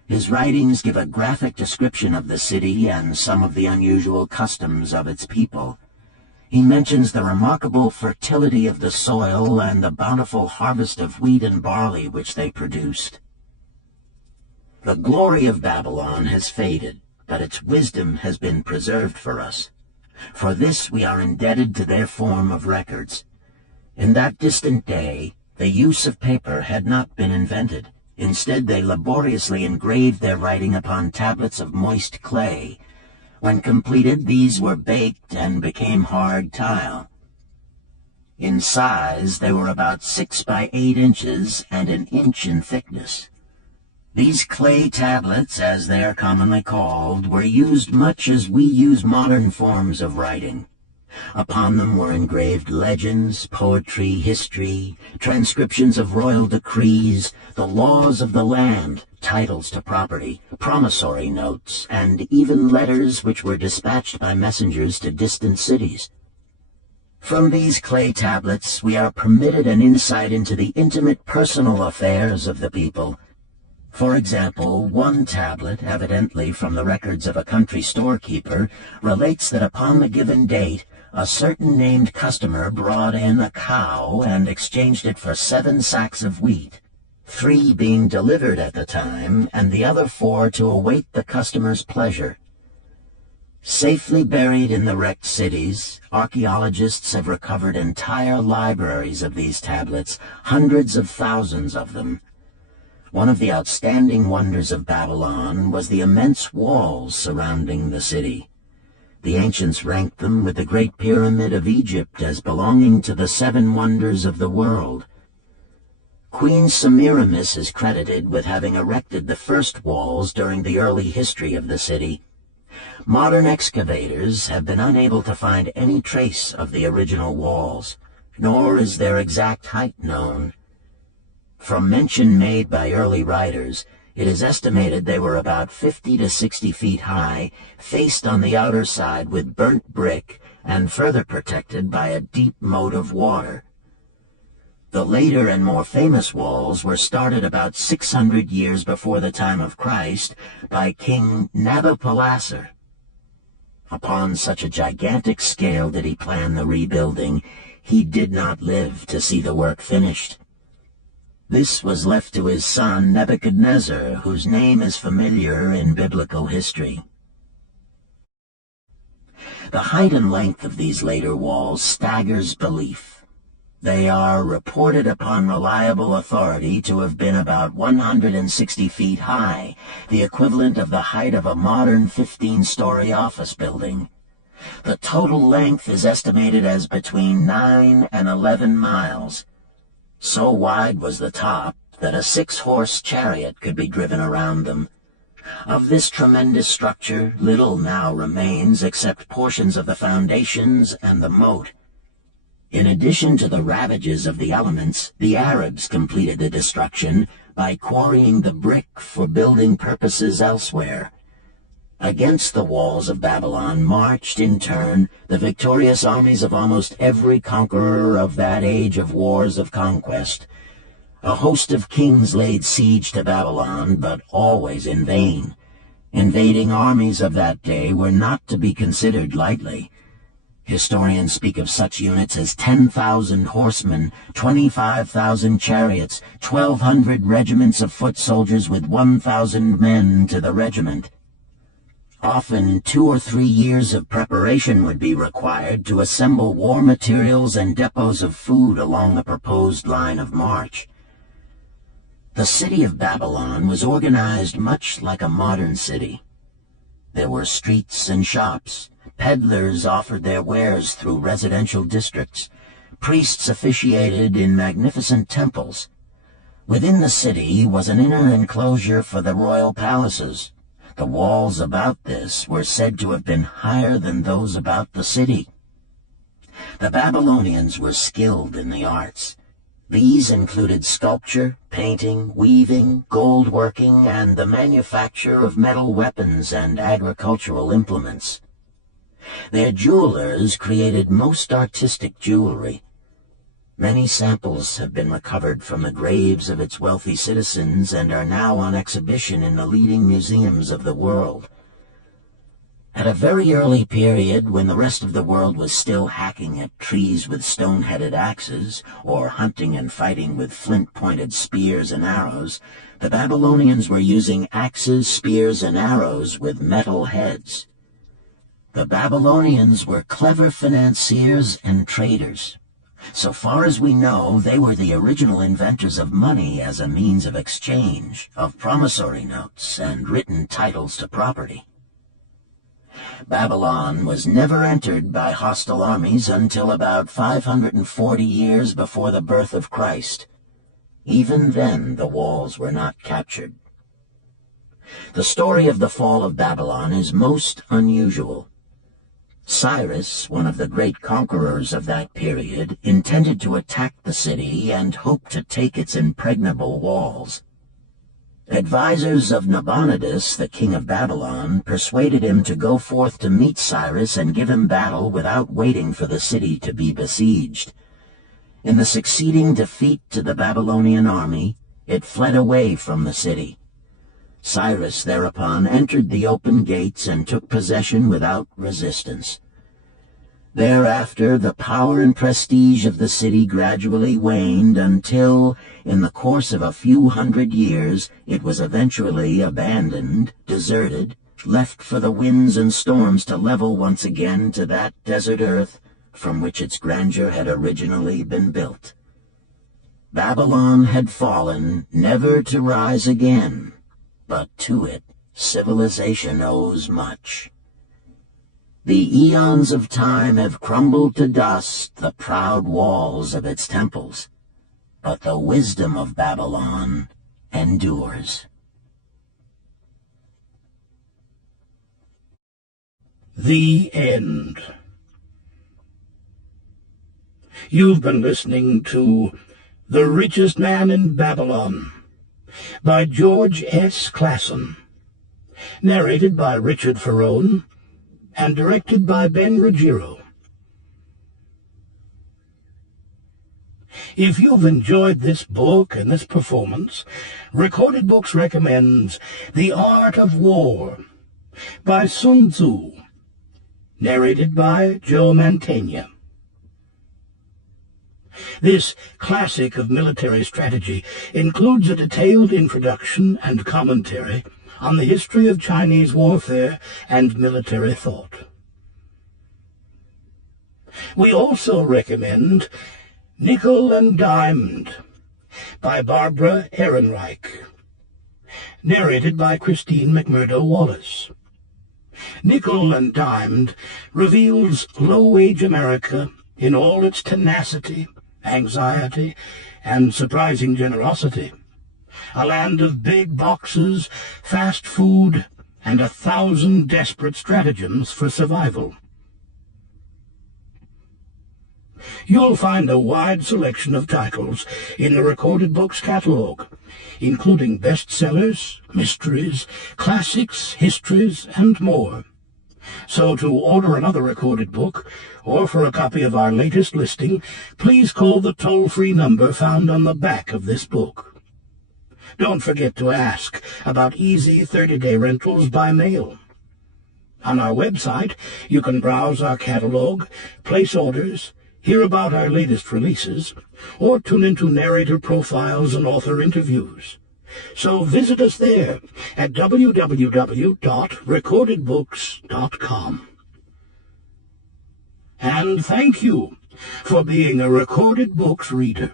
His writings give a graphic description of the city and some of the unusual customs of its people. He mentions the remarkable fertility of the soil and the bountiful harvest of wheat and barley which they produced. The glory of Babylon has faded, but its wisdom has been preserved for us. For this we are indebted to their form of records. In that distant day, the use of paper had not been invented. Instead, they laboriously engraved their writing upon tablets of moist clay. When completed, these were baked and became hard tile. In size, they were about 6 by 8 inches and an inch in thickness. These clay tablets, as they are commonly called, were used much as we use modern forms of writing. Upon them were engraved legends, poetry, history, transcriptions of royal decrees, the laws of the land, titles to property, promissory notes, and even letters which were dispatched by messengers to distant cities. From these clay tablets we are permitted an insight into the intimate personal affairs of the people. For example, one tablet, evidently from the records of a country storekeeper, relates that upon the given date, a certain named customer brought in a cow and exchanged it for 7 sacks of wheat, 3 being delivered at the time, and the other 4 to await the customer's pleasure. Safely buried in the wrecked cities, archaeologists have recovered entire libraries of these tablets, hundreds of thousands of them. One of the outstanding wonders of Babylon was the immense walls surrounding the city. The ancients ranked them with the Great Pyramid of Egypt as belonging to the 7 wonders of the world. Queen Semiramis is credited with having erected the first walls during the early history of the city. Modern excavators have been unable to find any trace of the original walls, nor is their exact height known. From mention made by early writers, it is estimated they were about 50 to 60 feet high, faced on the outer side with burnt brick, and further protected by a deep moat of water. The later and more famous walls were started about 600 years before the time of Christ by King Nabopolassar. Upon such a gigantic scale did he plan the rebuilding, he did not live to see the work finished. This was left to his son Nebuchadnezzar, whose name is familiar in biblical history. The height and length of these later walls staggers belief. They are reported upon reliable authority to have been about 160 feet high, the equivalent of the height of a modern 15-story office building. The total length is estimated as between 9 and 11 miles. So wide was the top that a 6-horse chariot could be driven around them. Of this tremendous structure, little now remains except portions of the foundations and the moat. In addition to the ravages of the elements, the Arabs completed the destruction by quarrying the brick for building purposes elsewhere. Against the walls of Babylon marched, in turn, the victorious armies of almost every conqueror of that age of wars of conquest. A host of kings laid siege to Babylon, but always in vain. Invading armies of that day were not to be considered lightly. Historians speak of such units as 10,000 horsemen, 25,000 chariots, 1,200 regiments of foot soldiers with 1,000 men to the regiment. Often 2 or 3 years of preparation would be required to assemble war materials and depots of food along the proposed line of march. The city of Babylon was organized much like a modern city. There were streets and shops. Peddlers offered their wares through residential districts. Priests officiated in magnificent temples. Within the city was an inner enclosure for the royal palaces. The walls about this were said to have been higher than those about the city. The Babylonians were skilled in the arts. These included sculpture, painting, weaving, gold working, and the manufacture of metal weapons and agricultural implements. Their jewelers created most artistic jewelry. Many samples have been recovered from the graves of its wealthy citizens and are now on exhibition in the leading museums of the world. At a very early period, when the rest of the world was still hacking at trees with stone-headed axes, or hunting and fighting with flint-pointed spears and arrows, the Babylonians were using axes, spears, and arrows with metal heads. The Babylonians were clever financiers and traders. So far as we know, they were the original inventors of money as a means of exchange, of promissory notes, and written titles to property. Babylon was never entered by hostile armies until about 540 years before the birth of Christ. Even then, the walls were not captured. The story of the fall of Babylon is most unusual. Cyrus, one of the great conquerors of that period, intended to attack the city and hoped to take its impregnable walls. Advisors of Nabonidus, the king of Babylon, persuaded him to go forth to meet Cyrus and give him battle without waiting for the city to be besieged. In the succeeding defeat to the Babylonian army, it fled away from the city. Cyrus thereupon entered the open gates and took possession without resistance. Thereafter, the power and prestige of the city gradually waned until, in the course of a few hundred years, it was eventually abandoned, deserted, left for the winds and storms to level once again to that desert earth from which its grandeur had originally been built. Babylon had fallen, never to rise again, but to it civilization owes much. The eons of time have crumbled to dust the proud walls of its temples, but the wisdom of Babylon endures. The End. You've been listening to The Richest Man in Babylon by George S. Clason, narrated by Richard Ferrone, and directed by Ben Ruggiero. If you've enjoyed this book and this performance, Recorded Books recommends The Art of War by Sun Tzu, narrated by Joe Mantegna. This classic of military strategy includes a detailed introduction and commentary on the history of Chinese warfare and military thought. We also recommend Nickel and Dimed by Barbara Ehrenreich, narrated by Christine McMurdo Wallace. Nickel and Dimed reveals low-wage America in all its tenacity, anxiety, and surprising generosity. A land of big boxes, fast food, and 1,000 desperate stratagems for survival. You'll find a wide selection of titles in the Recorded Books catalog, including bestsellers, mysteries, classics, histories, and more. So to order another recorded book, or for a copy of our latest listing, please call the toll-free number found on the back of this book. Don't forget to ask about easy 30-day rentals by mail. On our website, you can browse our catalog, place orders, hear about our latest releases, or tune into narrator profiles and author interviews. So visit us there at www.recordedbooks.com. And thank you for being a Recorded Books reader.